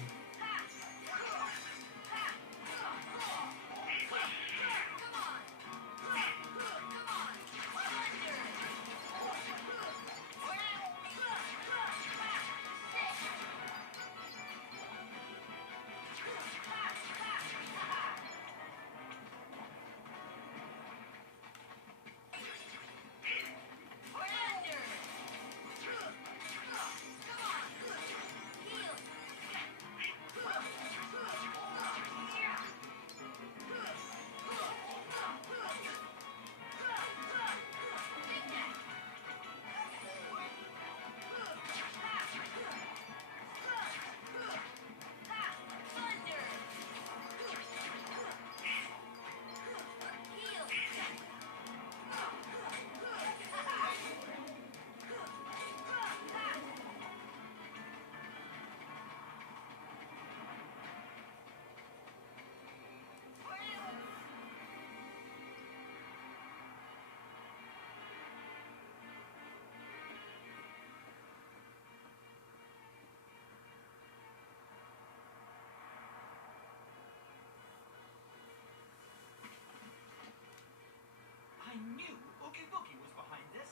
I knew Oogie Boogie was behind this.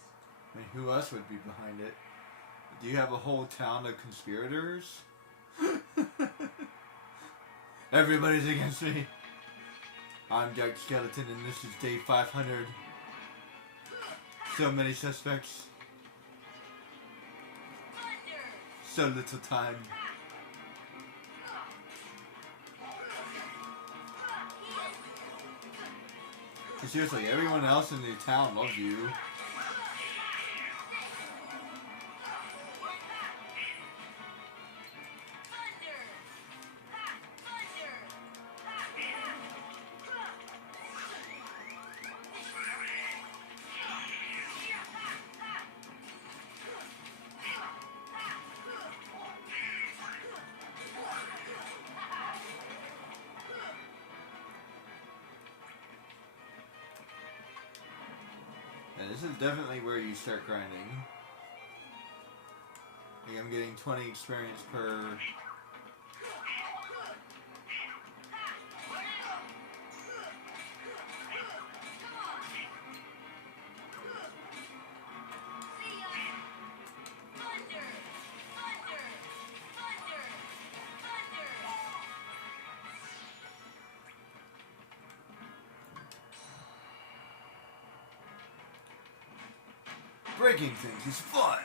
I mean, who else would be behind it? Do you have a whole town of conspirators? Everybody's against me. I'm Jack Skeleton and this is day 500. So many suspects. So little time. Seriously, everyone else in the town loves you. And this is definitely where you start grinding. I think I'm getting 20 experience per... Breaking things is fun!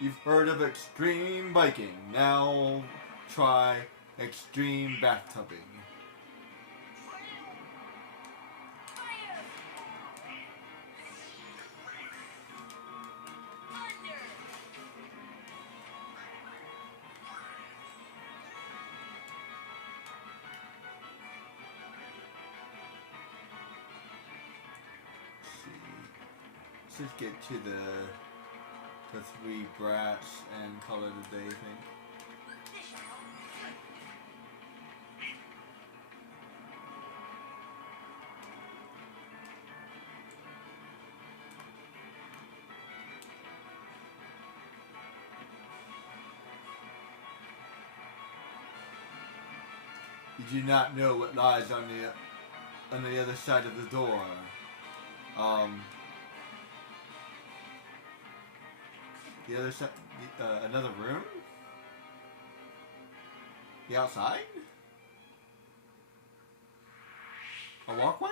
You've heard of extreme biking. Now try extreme bathtubing. Let's just get to the 3 brats and call it a day, I think. You do not know what lies on the on the other side of the door. The other side, another room? The outside? A walkway?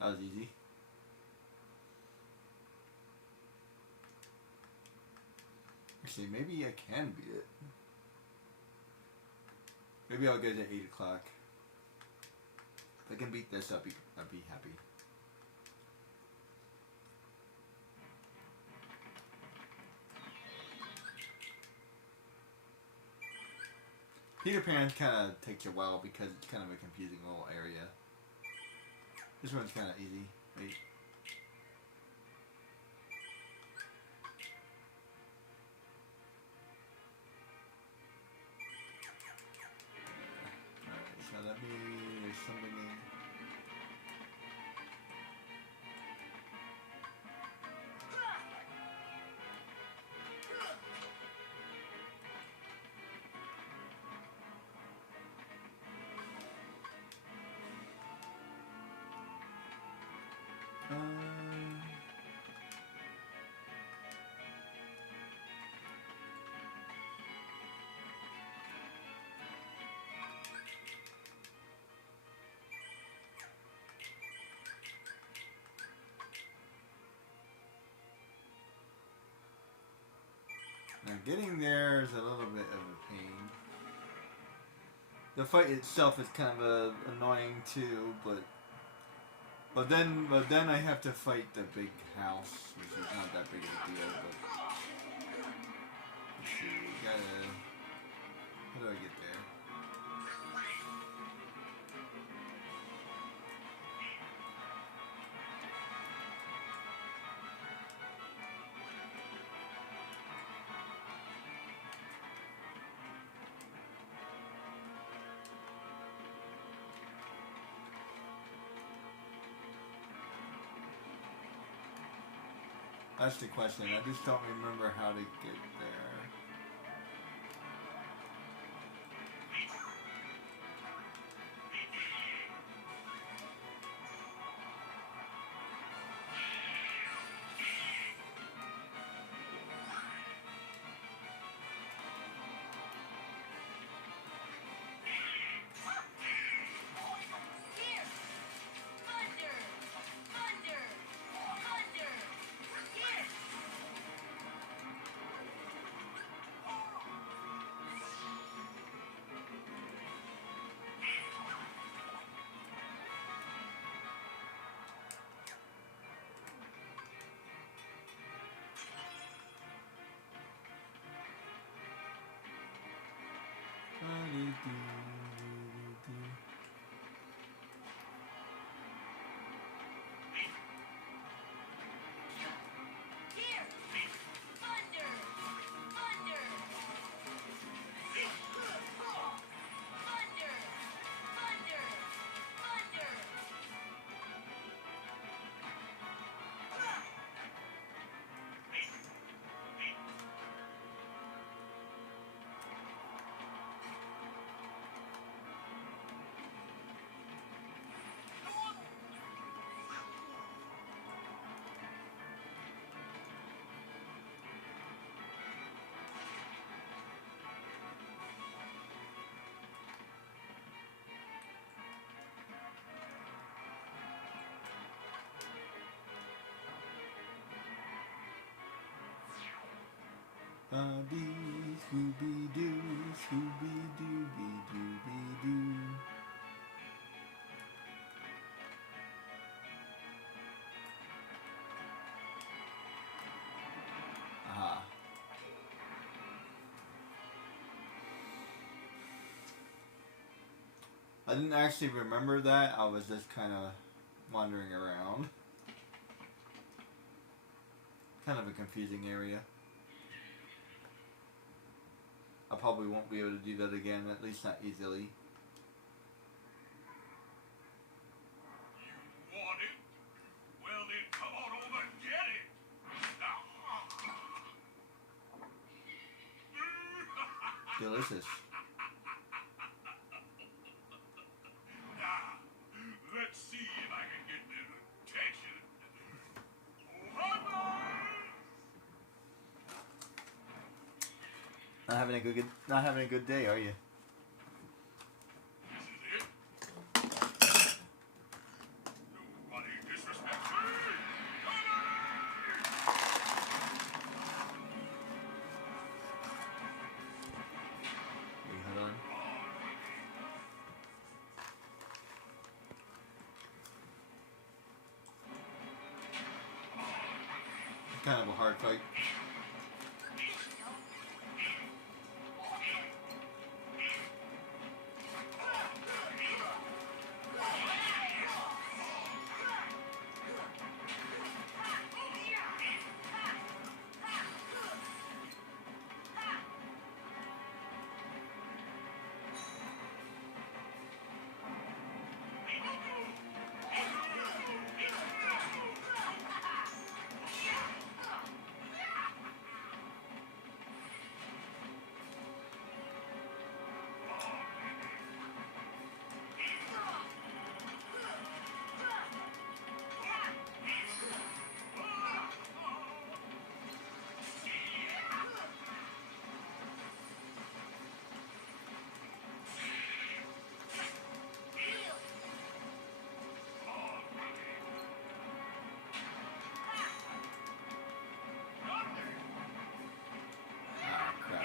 That was easy. Actually, maybe I can beat it. Maybe I'll get it at 8 o'clock. If I can beat this, I'll be happy. Peter Pan kind of takes a while because it's kind of a confusing little area. This one's kind of easy. Wait. Alright, so let me... There's somebody... Now getting there is a little bit of a pain. The fight itself is kind of annoying too, but then I have to fight the big house, which is not that big of a deal. But let's see, we gotta. How do I get there? That's the question. I just don't remember how to get there. Dee, Scooby Doo, Scooby Dooby Dooby Doo. Aha. I didn't actually remember that. I was just kind of wandering around. Kind of a confusing area. I probably won't be able to do that again, at least not easily. You want it? Well then, come on over and get it. Delicious. Now, let's see if I can get their attention. Oh, Not having a good day, are you? This is it. Nobody disrespects me. Wait, hold on. Kind of a hard fight. Ah, crap.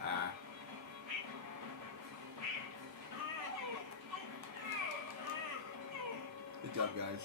Ah. Good job, guys.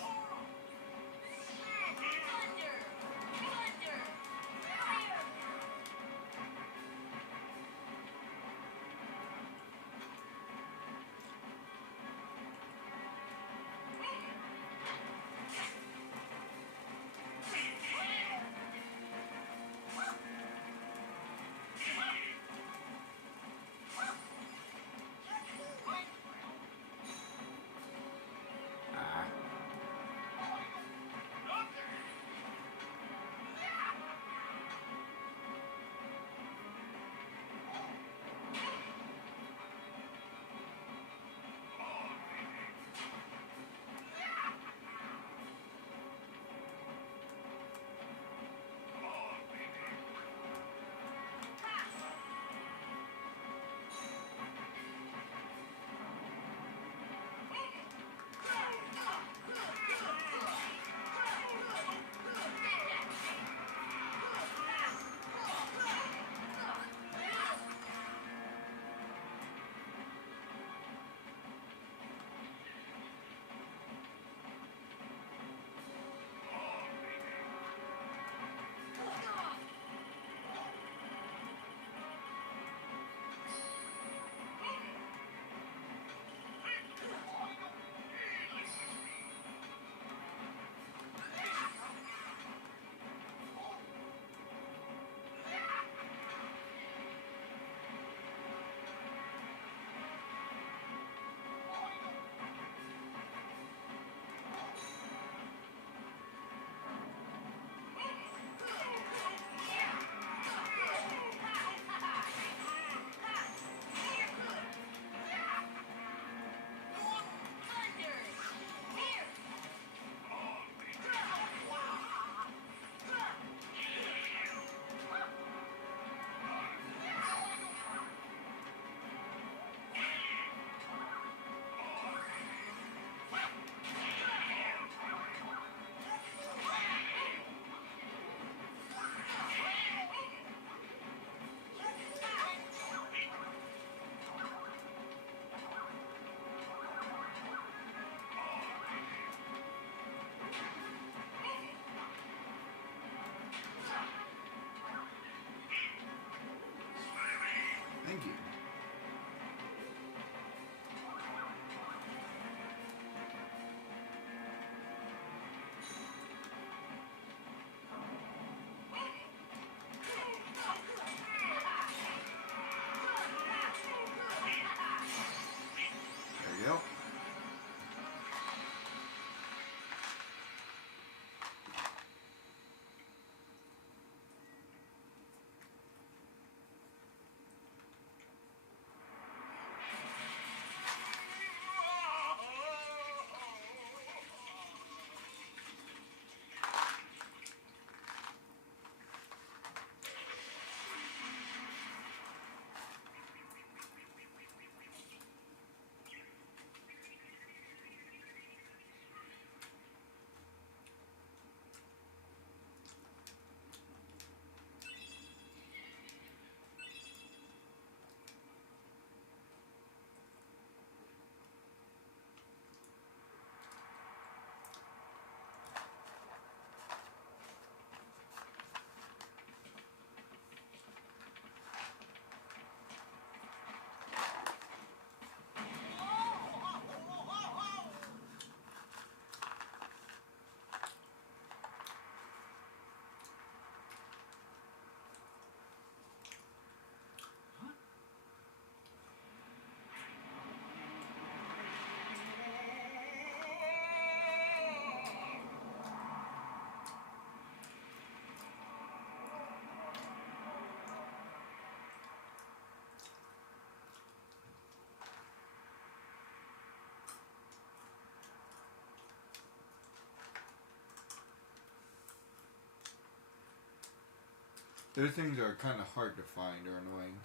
Those things are kind of hard to find or annoying.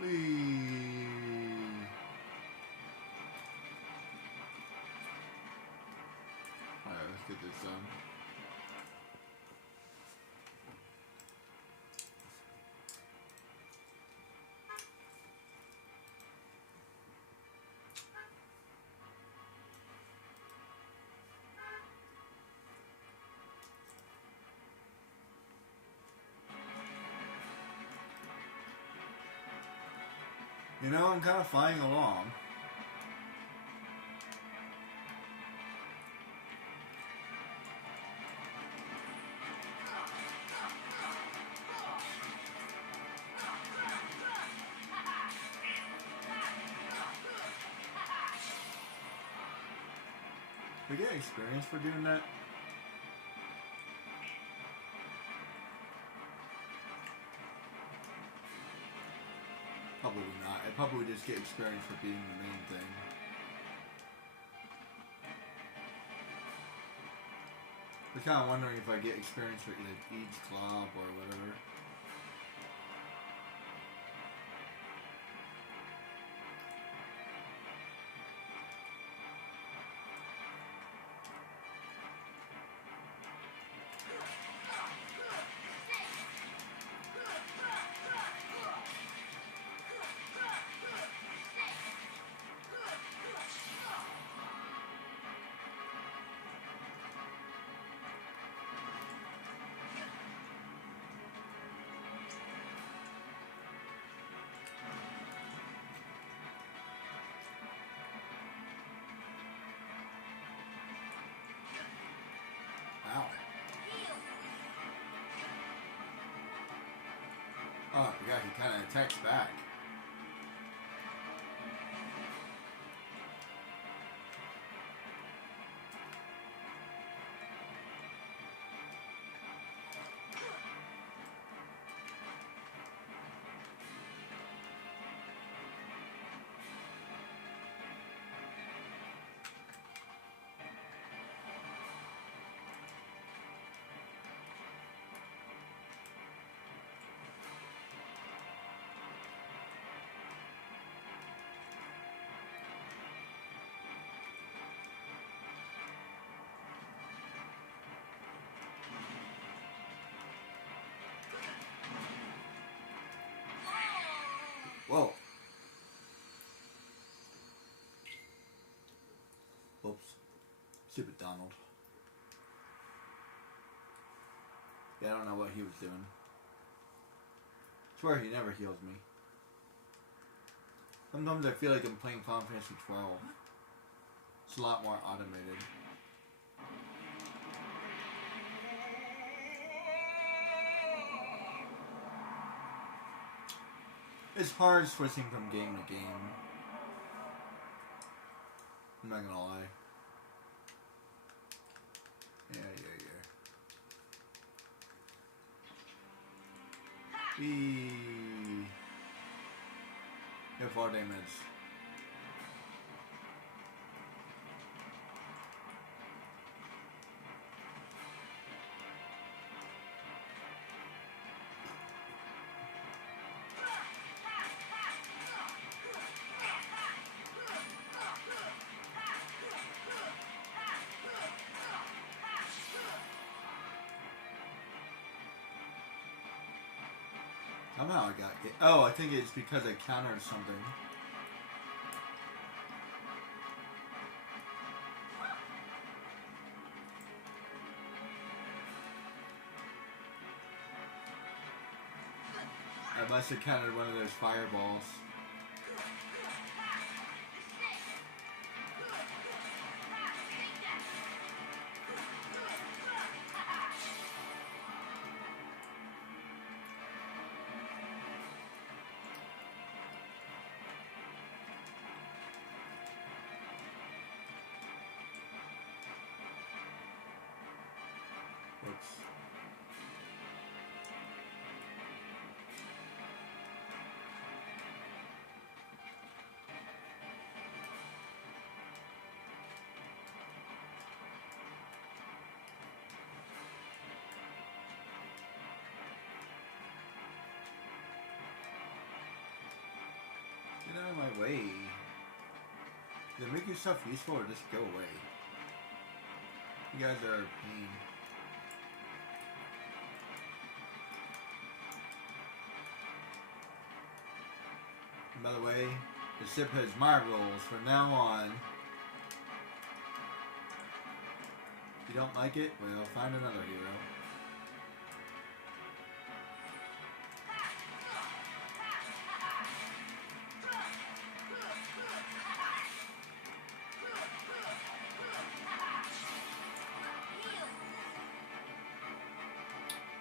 Whee! Alright, let's get this done. You know, I'm kind of flying along. We get experience for doing that? Probably not. I probably just get experience for being the main thing. I'm kind of wondering if I get experience for like each club or whatever. Ow. Oh, yeah, he kind of attacks back. Whoa. Oops. Stupid Donald. Yeah, I don't know what he was doing. I swear he never heals me. Sometimes I feel like I'm playing Final Fantasy 12. It's a lot more automated. It's hard switching from game to game. I'm not gonna lie. Yeah. Wee. You have 4 damage. Somehow I got hit. Oh, I think it's because I countered something. I must have countered one of those fireballs. away. Either make yourself useful or just go away. You guys are a pain. And by the way, the ship has my rules from now on. If you don't like it, well, find another hero.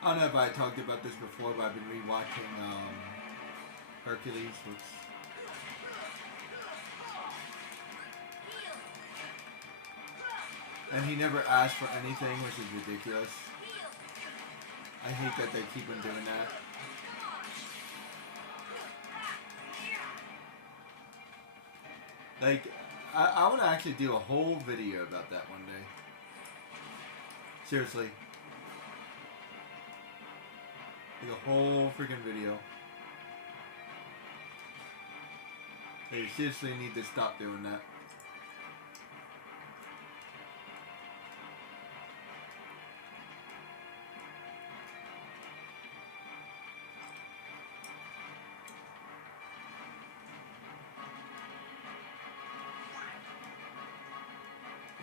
I don't know if I talked about this before, but I've been rewatching Hercules. Whoops. And he never asked for anything, which is ridiculous. I hate that they keep on doing that. Like, I want to actually do a whole video about that one day. Seriously. Like a whole freaking video. They seriously need to stop doing that.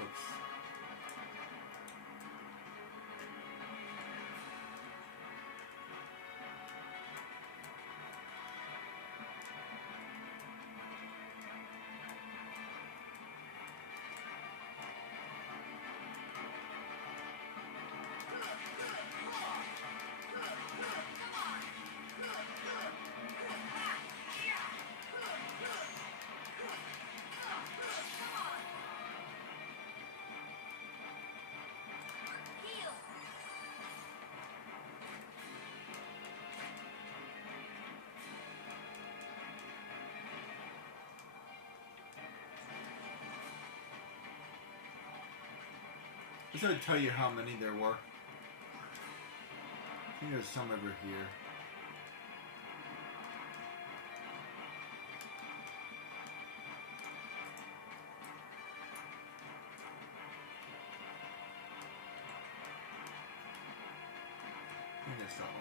Oops. I was going to tell you how many there were. I think there's some over here. I think that's all of them.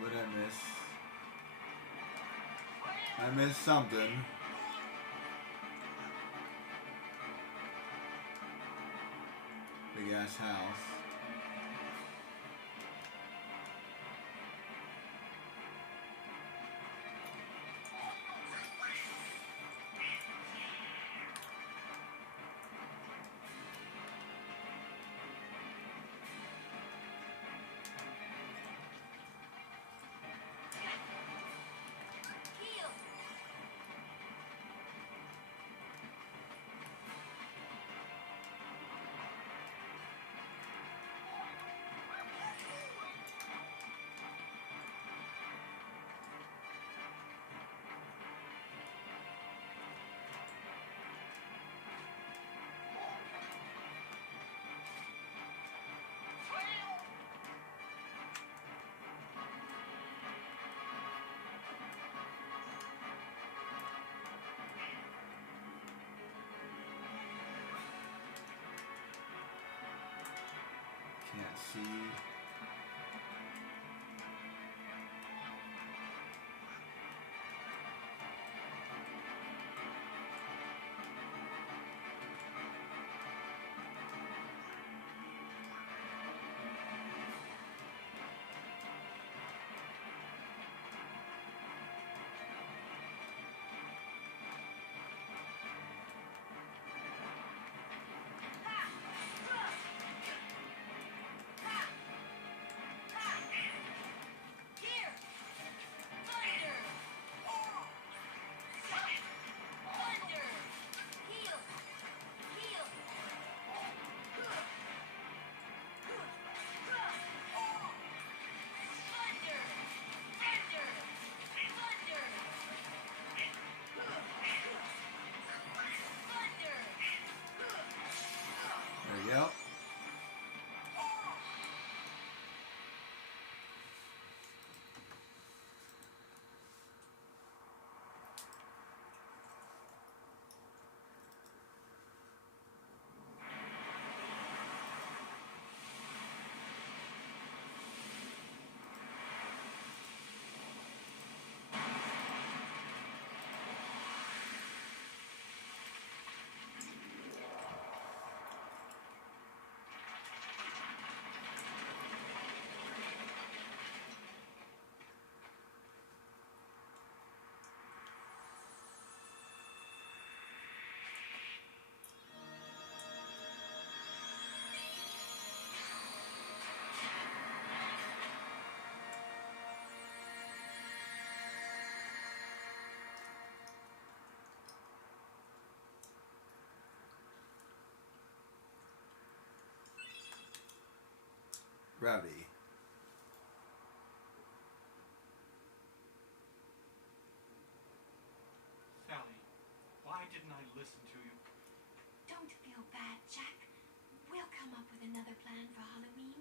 What did I miss? I missed something. Big ass house. Heal. Can't see. Here. Thunder. Thunder. Heal. Heal. Thunder. Thunder. Thunder. Thunder. There we go. Gravity. Sally, why didn't I listen to you? Don't feel bad, Jack. We'll come up with another plan for Halloween.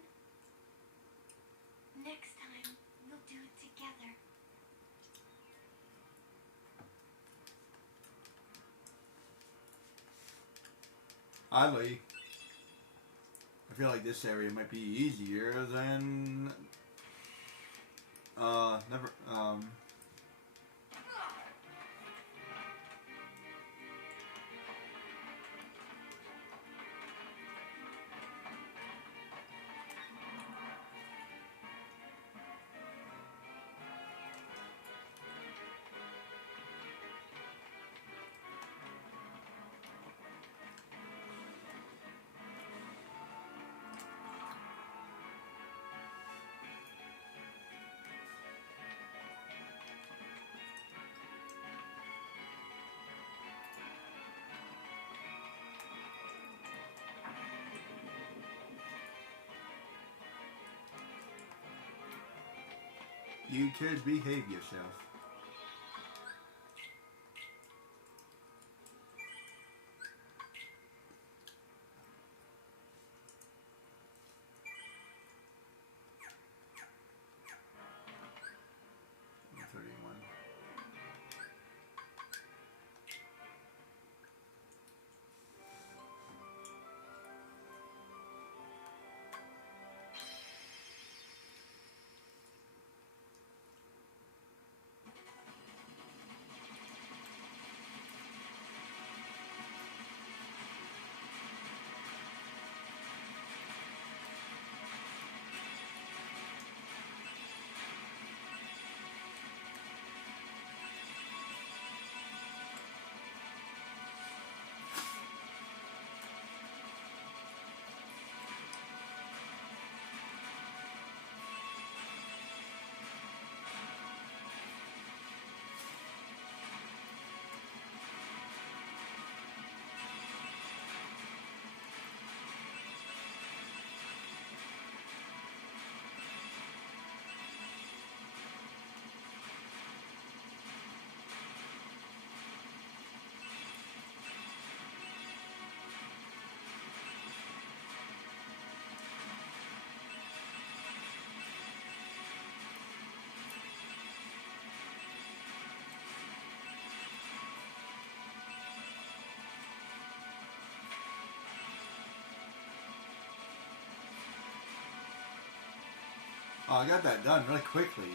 Next time, we'll do it together. Oddly, I feel like this area might be easier than never you kids behave yourself. Oh, I got that done really quickly.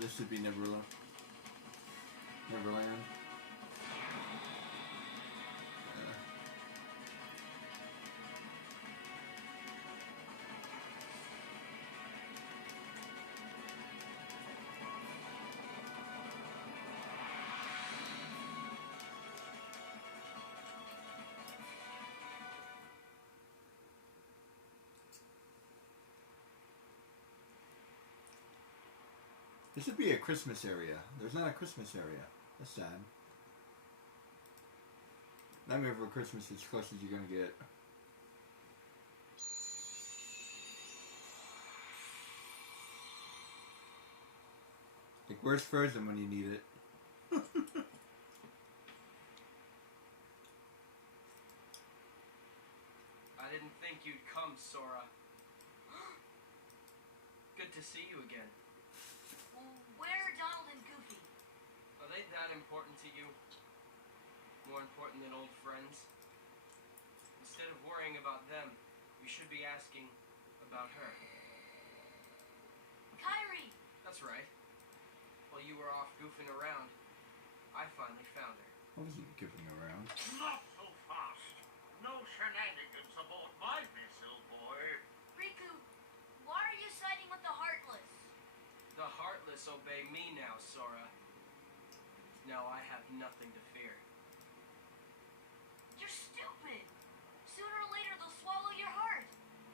This should be Neverland. Neverland. This should be a Christmas area. There's not a Christmas area. That's sad. Nightmare for Christmas is as close as you're gonna get. Like, where's Frozen when you need it? I didn't think you'd come, Sora. Good to see you again. Where are Donald and Goofy? Are they that important to you? More important than old friends? Instead of worrying about them, you should be asking about her. Kyrie! That's right. While you were off goofing around, I finally found her. What was he goofing around? Not so fast. No shenanigans aboard my vessel, boy. Riku, why are you siding with the Heartless? The Heartless obey me now, Sora. Now I have nothing to fear. You're stupid! Sooner or later they'll swallow your heart!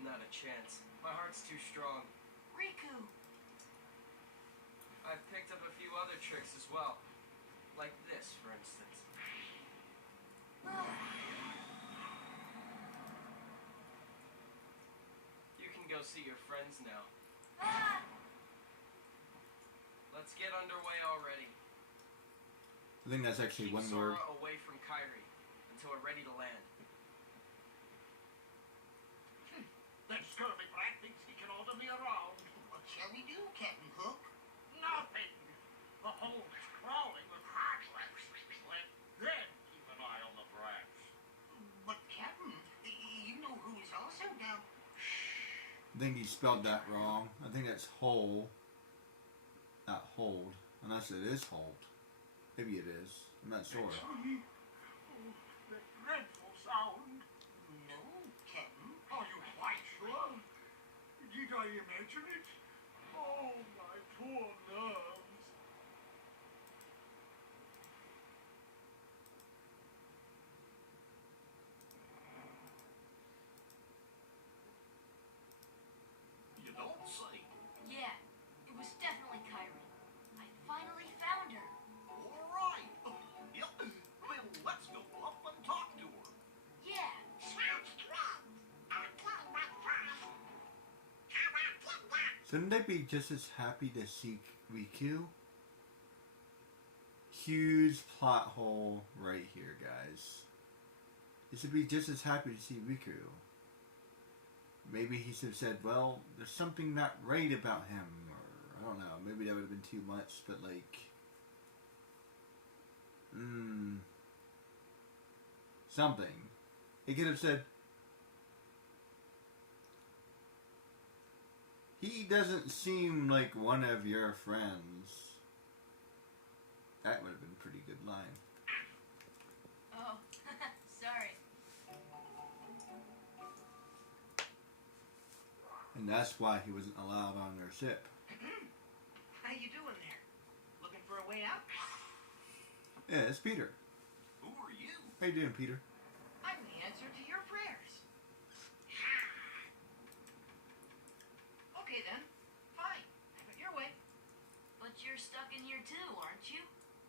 Not a chance. My heart's too strong. Riku! I've picked up a few other tricks as well. Like this, for instance. You can go see your friends now. Ah! Let's get underway already. I think that's actually Keep one Sora word. away from Kyrie until we're ready to land. That scurvy brat thinks he can order me around. What shall we do, Captain Hook? Nothing. The hold is crawling with Heartless. Let them keep an eye on the brats. But, Captain, you know who is also down. I think he spelled that wrong. I think that's whole, not hold. Unless it is hold. Maybe it is. I'm not sure. That dreadful sound. No, Captain. Are you quite sure? Did I imagine it? Oh, my poor nerves. You don't say. Yeah, it was definitely Kyrie. I finally found her. All right. Yep. Well, let's go up and talk to her. Yeah, Sounds great. Okay, my friend. How about that? Shouldn't they be just as happy to see Riku? Huge plot hole right here, guys. They should be just as happy to see Riku. Maybe he should have said, well, there's something not right about him, or I don't know, maybe that would have been too much, but like, something. He could have said, he doesn't seem like one of your friends. That would have been a pretty good line. oh, sorry. And that's why he wasn't allowed on their ship. How you doing there? Looking for a way out? Yeah, it's Peter. Who are you? How you doing, Peter? I'm the answer to your prayers. Okay then. Fine. Have it your way. But you're stuck in here too, aren't you?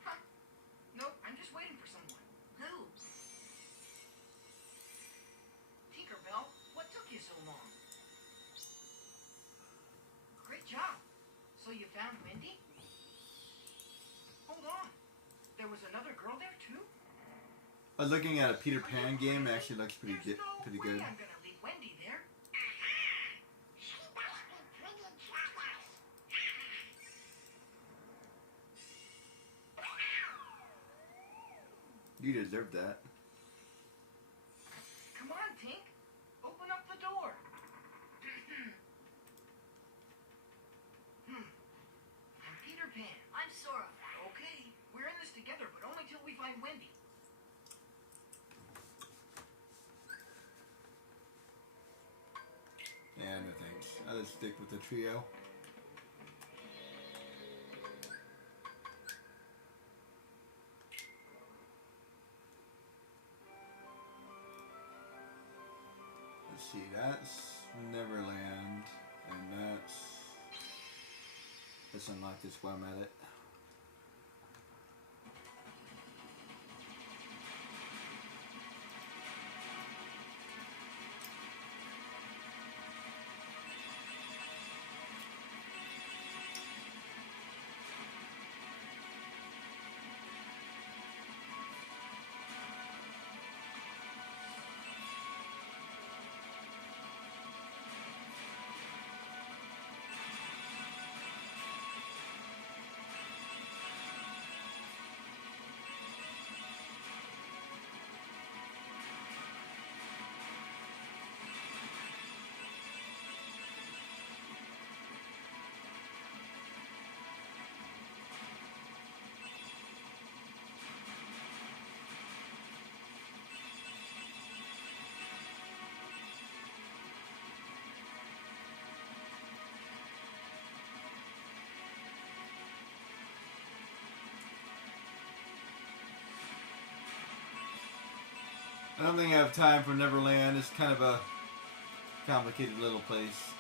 Huh. Nope, I'm just waiting for someone. Who? Tinkerbell, what took you so long? Great job. So you found Wendy? Hold on. There was another girl there too? I was looking at a Peter Pan game. It actually looks pretty There's good. no Pretty way good. I'm gonna leave Wendy there. She must be pretty jealous. You deserve that. Come on, Tink. Open up the door. I'm Peter Pan. I'm Sora. Okay, we're in this together, but only till we find Wendy. Yeah, no thanks. I'll just stick with the trio. Let's see, that's Neverland, and let's unlock this while I'm at it. I don't think I have time for Neverland. It's kind of a complicated little place.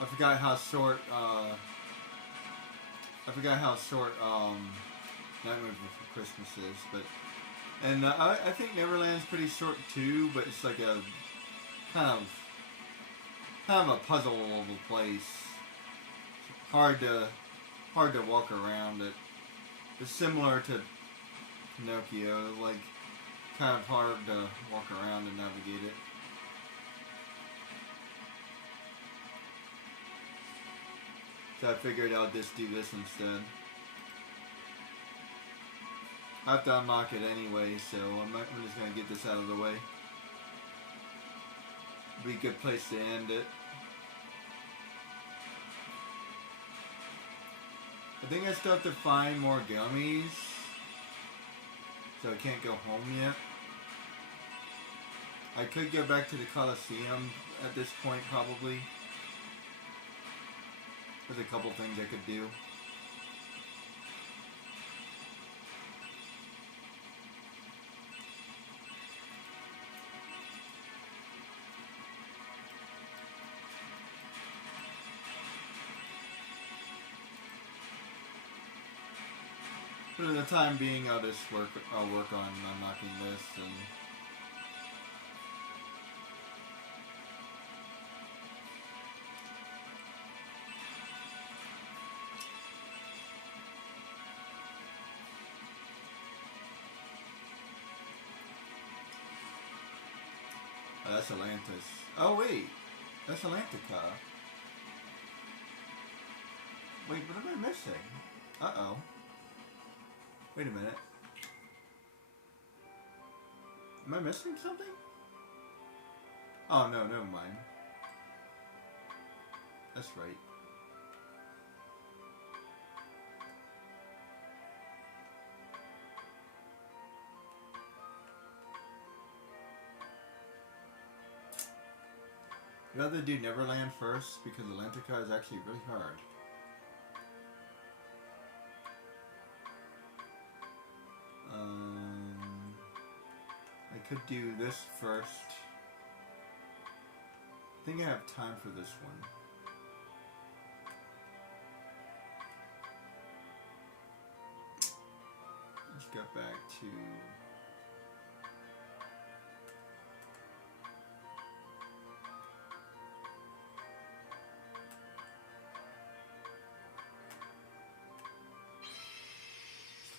I forgot how short. Nightmare Before Christmas is, but I think Neverland's pretty short too. But it's like a kind of a puzzle of a place. Hard to walk around it. It's similar to Pinocchio, like kind of hard to walk around and navigate it. So I figured I'll just do this instead. I have to unlock it anyway, so I'm just going to get this out of the way. Be a good place to end it. I think I still have to find more gummies. So I can't go home yet. I could go back to the Coliseum at this point probably. There's a couple things I could do. But in the time being, I'll work on unlocking this and. Oh, that's Atlantis. Oh wait, that's Atlantica. Wait, what am I missing? Uh-oh. Wait a minute. Am I missing something? Oh no, never mind. That's right. I'd rather do Neverland first because Atlantica is actually really hard. I could do this first. I think I have time for this one. Let's go back to...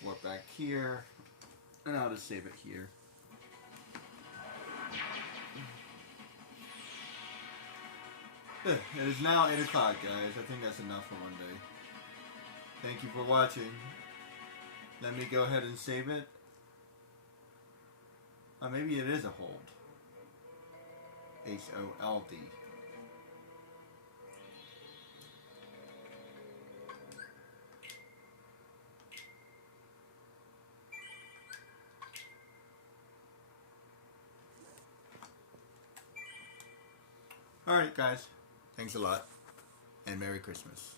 Flip back here, and I'll just save it here. It is now 8 o'clock, guys. I think that's enough for one day. Thank you for watching. Let me go ahead and save it. Maybe it is a hold. H-O-L-D. Alright, guys. Thanks a lot. And Merry Christmas.